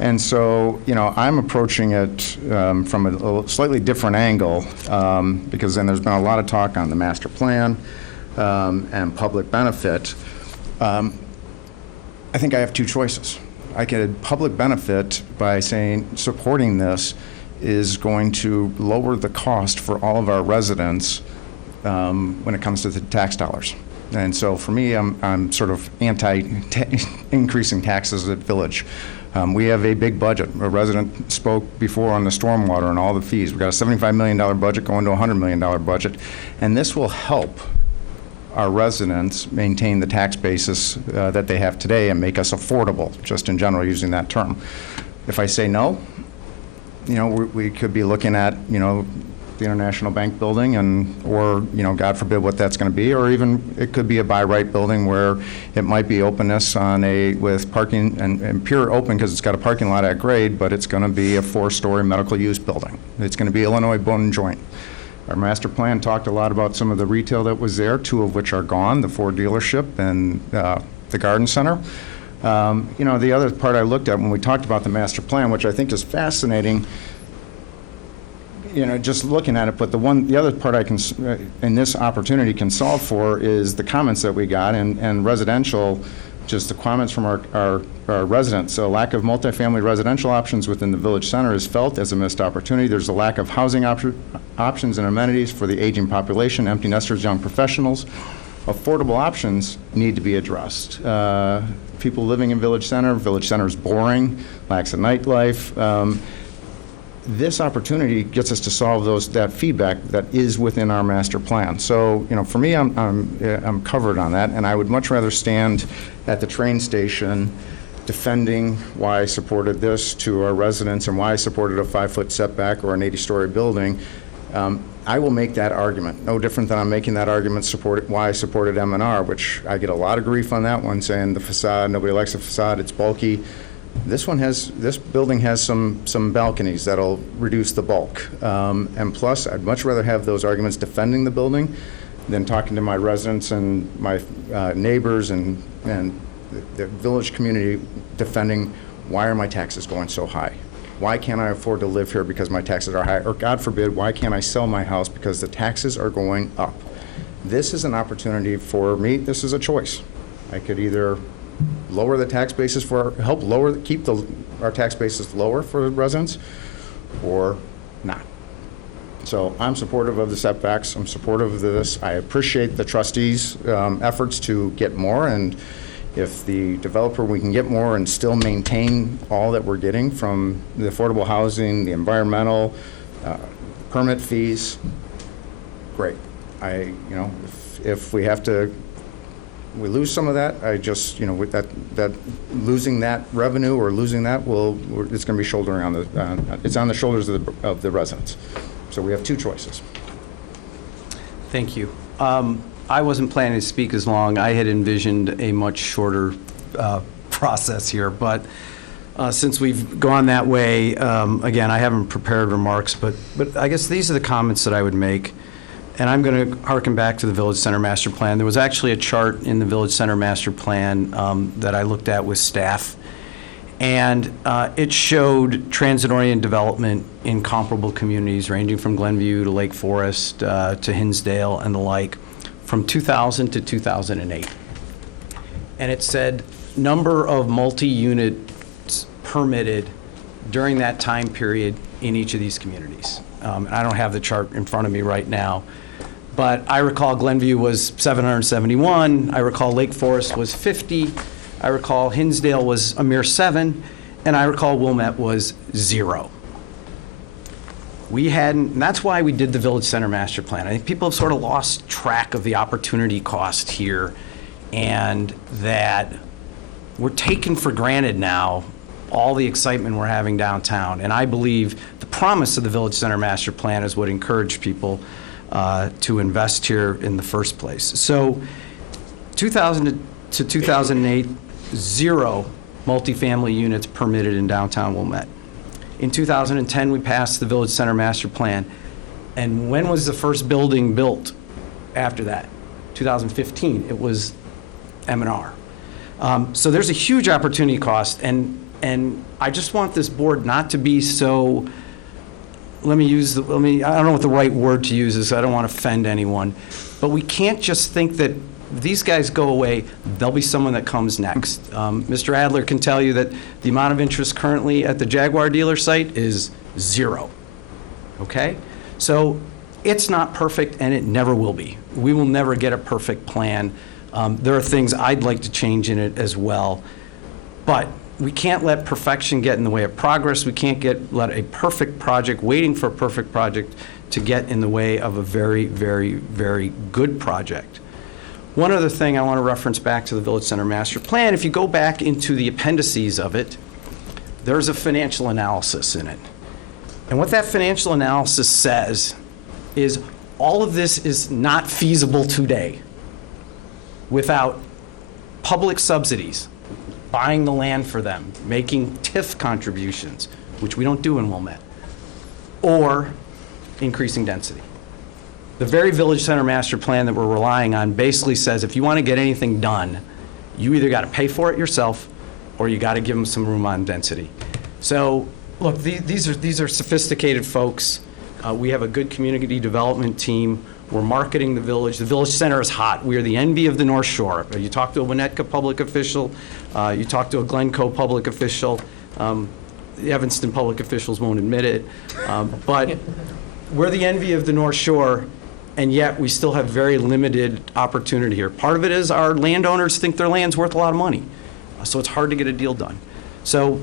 And so, I'm approaching it from a slightly different angle, because then there's been a lot of talk on the master plan and public benefit. I think I have two choices. I could public benefit by saying supporting this is going to lower the cost for all of our residents when it comes to the tax dollars. And so for me, I'm sort of anti-increasing taxes at Village. We have a big budget. A resident spoke before on the stormwater and all the fees. We've got a $75 million budget going to a $100 million budget. And this will help our residents maintain the tax basis that they have today and make us affordable, just in general, using that term. If I say no, we could be looking at, the International Bank building or God forbid what that's going to be, or even it could be a by right building where it might be openness with parking and pure open because it's got a parking lot at grade, but it's going to be a 4-story medical use building. It's going to be Illinois bone and joint. Our master plan talked a lot about some of the retail that was there, 2 of which are gone, the Ford dealership and the garden center. The other part I looked at when we talked about the master plan, which I think is fascinating, just looking at it, but the other part I can, in this opportunity can solve for is the comments that we got and residential, just the comments from our residents. So lack of multifamily residential options within the village center is felt as a missed opportunity. There's a lack of housing options and amenities for the aging population, empty nesters, young professionals. Affordable options need to be addressed. People living in village center is boring, lacks a nightlife. This opportunity gets us to solve that feedback that is within our master plan. So, for me, I'm covered on that, and I would much rather stand at the train station defending why I supported this to our residents and why I supported a 5-foot setback or an 80-story building. I will make that argument. No different than I'm making that argument why I supported M&R, which I get a lot of grief on that one, saying the facade, nobody likes the facade, it's bulky. This building has some balconies that'll reduce the bulk. And plus, I'd much rather have those arguments defending the building than talking to my residents and my neighbors and the village community defending why are my taxes going so high? Why can't I afford to live here because my taxes are high? Or God forbid, why can't I sell my house because the taxes are going up? This is an opportunity for me. This is a choice. I could either lower the tax basis keep our tax basis lower for residents, or not. So I'm supportive of the setbacks. I'm supportive of this. I appreciate the trustees' efforts to get more, and if the developer, we can get more and still maintain all that we're getting from the affordable housing, the environmental, permit fees, great. If we have to, we lose some of that, with that losing that revenue or losing that, it's going to be shouldering on it's on the shoulders of the residents. So we have two choices. Thank you. I wasn't planning to speak as long. I had envisioned a much shorter process here, but since we've gone that way, again, I haven't prepared remarks, but I guess these are the comments that I would make. And I'm going to harken back to the Village Center Master Plan. There was actually a chart in the Village Center Master Plan that I looked at with staff, and it showed transit-oriented development in comparable communities ranging from Glenview to Lake Forest to Hinsdale and the like from 2000 to 2008. And it said number of multi-units permitted during that time period in each of these communities. And I don't have the chart in front of me right now, but I recall Glenview was 771, I recall Lake Forest was 50, I recall Hinsdale was a mere 7, and I recall Wilmette was 0. We hadn't, and that's why we did the Village Center Master Plan. I think people have sort of lost track of the opportunity cost here, and that we're taking for granted now all the excitement we're having downtown. And I believe the promise of the Village Center Master Plan is what encouraged people to invest here in the first place. So 2000 to 2008, 0 multifamily units permitted in downtown Wilmette. In 2010, we passed the Village Center Master Plan. And when was the first building built after that? 2015. It was M&R. So there's a huge opportunity cost, and I just want this board not to be so, I don't know what the right word to use is, I don't want to offend anyone, but we can't just think that these guys go away, there'll be someone that comes next. Mr. Adler can tell you that the amount of interest currently at the Jaguar dealer site is 0, okay? So it's not perfect, and it never will be. We will never get a perfect plan. There are things I'd like to change in it as well, but we can't let perfection get in the way of progress. We can't let a perfect project, waiting for a perfect project, to get in the way of a very, very, very good project. One other thing I want to reference back to the Village Center Master Plan. If you go back into the appendices of it, there's a financial analysis in it. And what that financial analysis says is all of this is not feasible today without public subsidies, buying the land for them, making TIF contributions, which we don't do in Wilmette, or increasing density. The very Village Center Master Plan that we're relying on basically says if you want to get anything done, you either got to pay for it yourself or you got to give them some room on density. So, look, these are sophisticated folks. We have a good community development team. We're marketing the village. The Village Center is hot. We are the envy of the North Shore. You talk to a Winnetka public official, you talk to a Glencoe public official, the Evanston public officials won't admit it, but we're the envy of the North Shore, and yet we still have very limited opportunity here. Part of it is our landowners think their land's worth a lot of money, so it's hard to get a deal done. So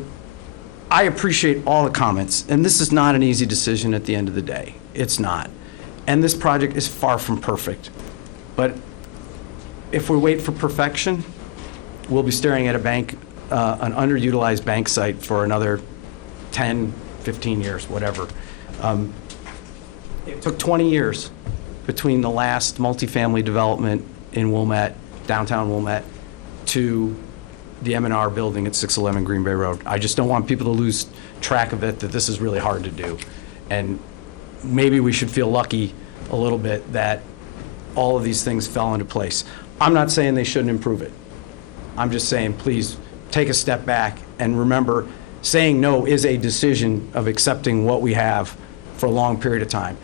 I appreciate all the comments, and this is not an easy decision at the end of the day. It's not. And this project is far from perfect. But if we wait for perfection, we'll be staring at an underutilized bank site for another 10, 15 years, whatever. It took 20 years between the last multifamily development in Wilmette, downtown Wilmette, to the M&R building at 611 Green Bay Road. I just don't want people to lose track of it, that this is really hard to do. And maybe we should feel lucky a little bit that all of these things fell into place. I'm not saying they shouldn't improve it. I'm just saying, please take a step back and remember, saying no is a decision of accepting what we have for a long period of time.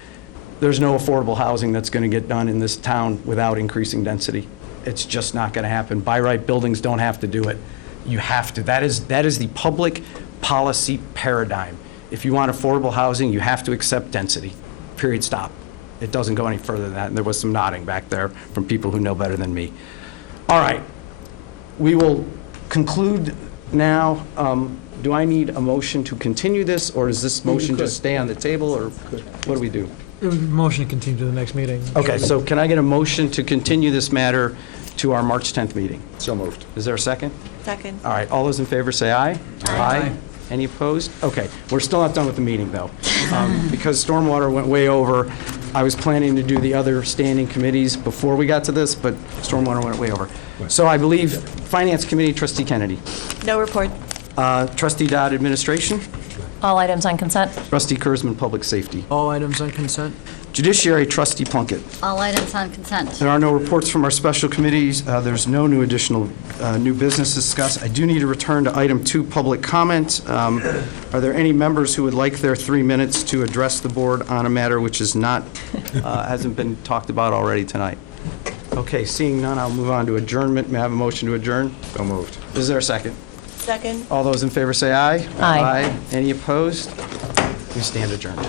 There's no affordable housing that's going to get done in this town without increasing density. It's just not going to happen. By right buildings don't have to do it. You have to. That is the public policy paradigm. If you want affordable housing, you have to accept density. Period, stop. It doesn't go any further than that. And there was some nodding back there from people who know better than me. All right. We will conclude now. Do I need a motion to continue this, or does this motion just stay on the table, or what do we do? Motion to continue to the next meeting. Okay, so can I get a motion to continue this matter to our March 10th meeting? So moved. Is there a second? Second. All right, all those in favor say aye. Aye. Any opposed? Okay, we're still not done with the meeting, though. Because stormwater went way over, I was planning to do the other standing committees before we got to this, but stormwater went way over. So I believe Finance Committee, Trustee Kennedy. No report. Trustee Dodd, Administration. All items on consent. Trustee Kurzman, Public Safety. All items on consent. Judiciary, Trustee Plunkett. All items on consent. There are no reports from our special committees. There's no new additional new business to discuss. I do need to return to item 2, public comment. Are there any members who would like their 3 minutes to address the board on a matter which is not, hasn't been talked about already tonight? Okay, seeing none, I'll move on to adjournment. May I have a motion to adjourn? So moved. Is there a second? Second. All those in favor say aye. Aye. Any opposed? We stand adjourned.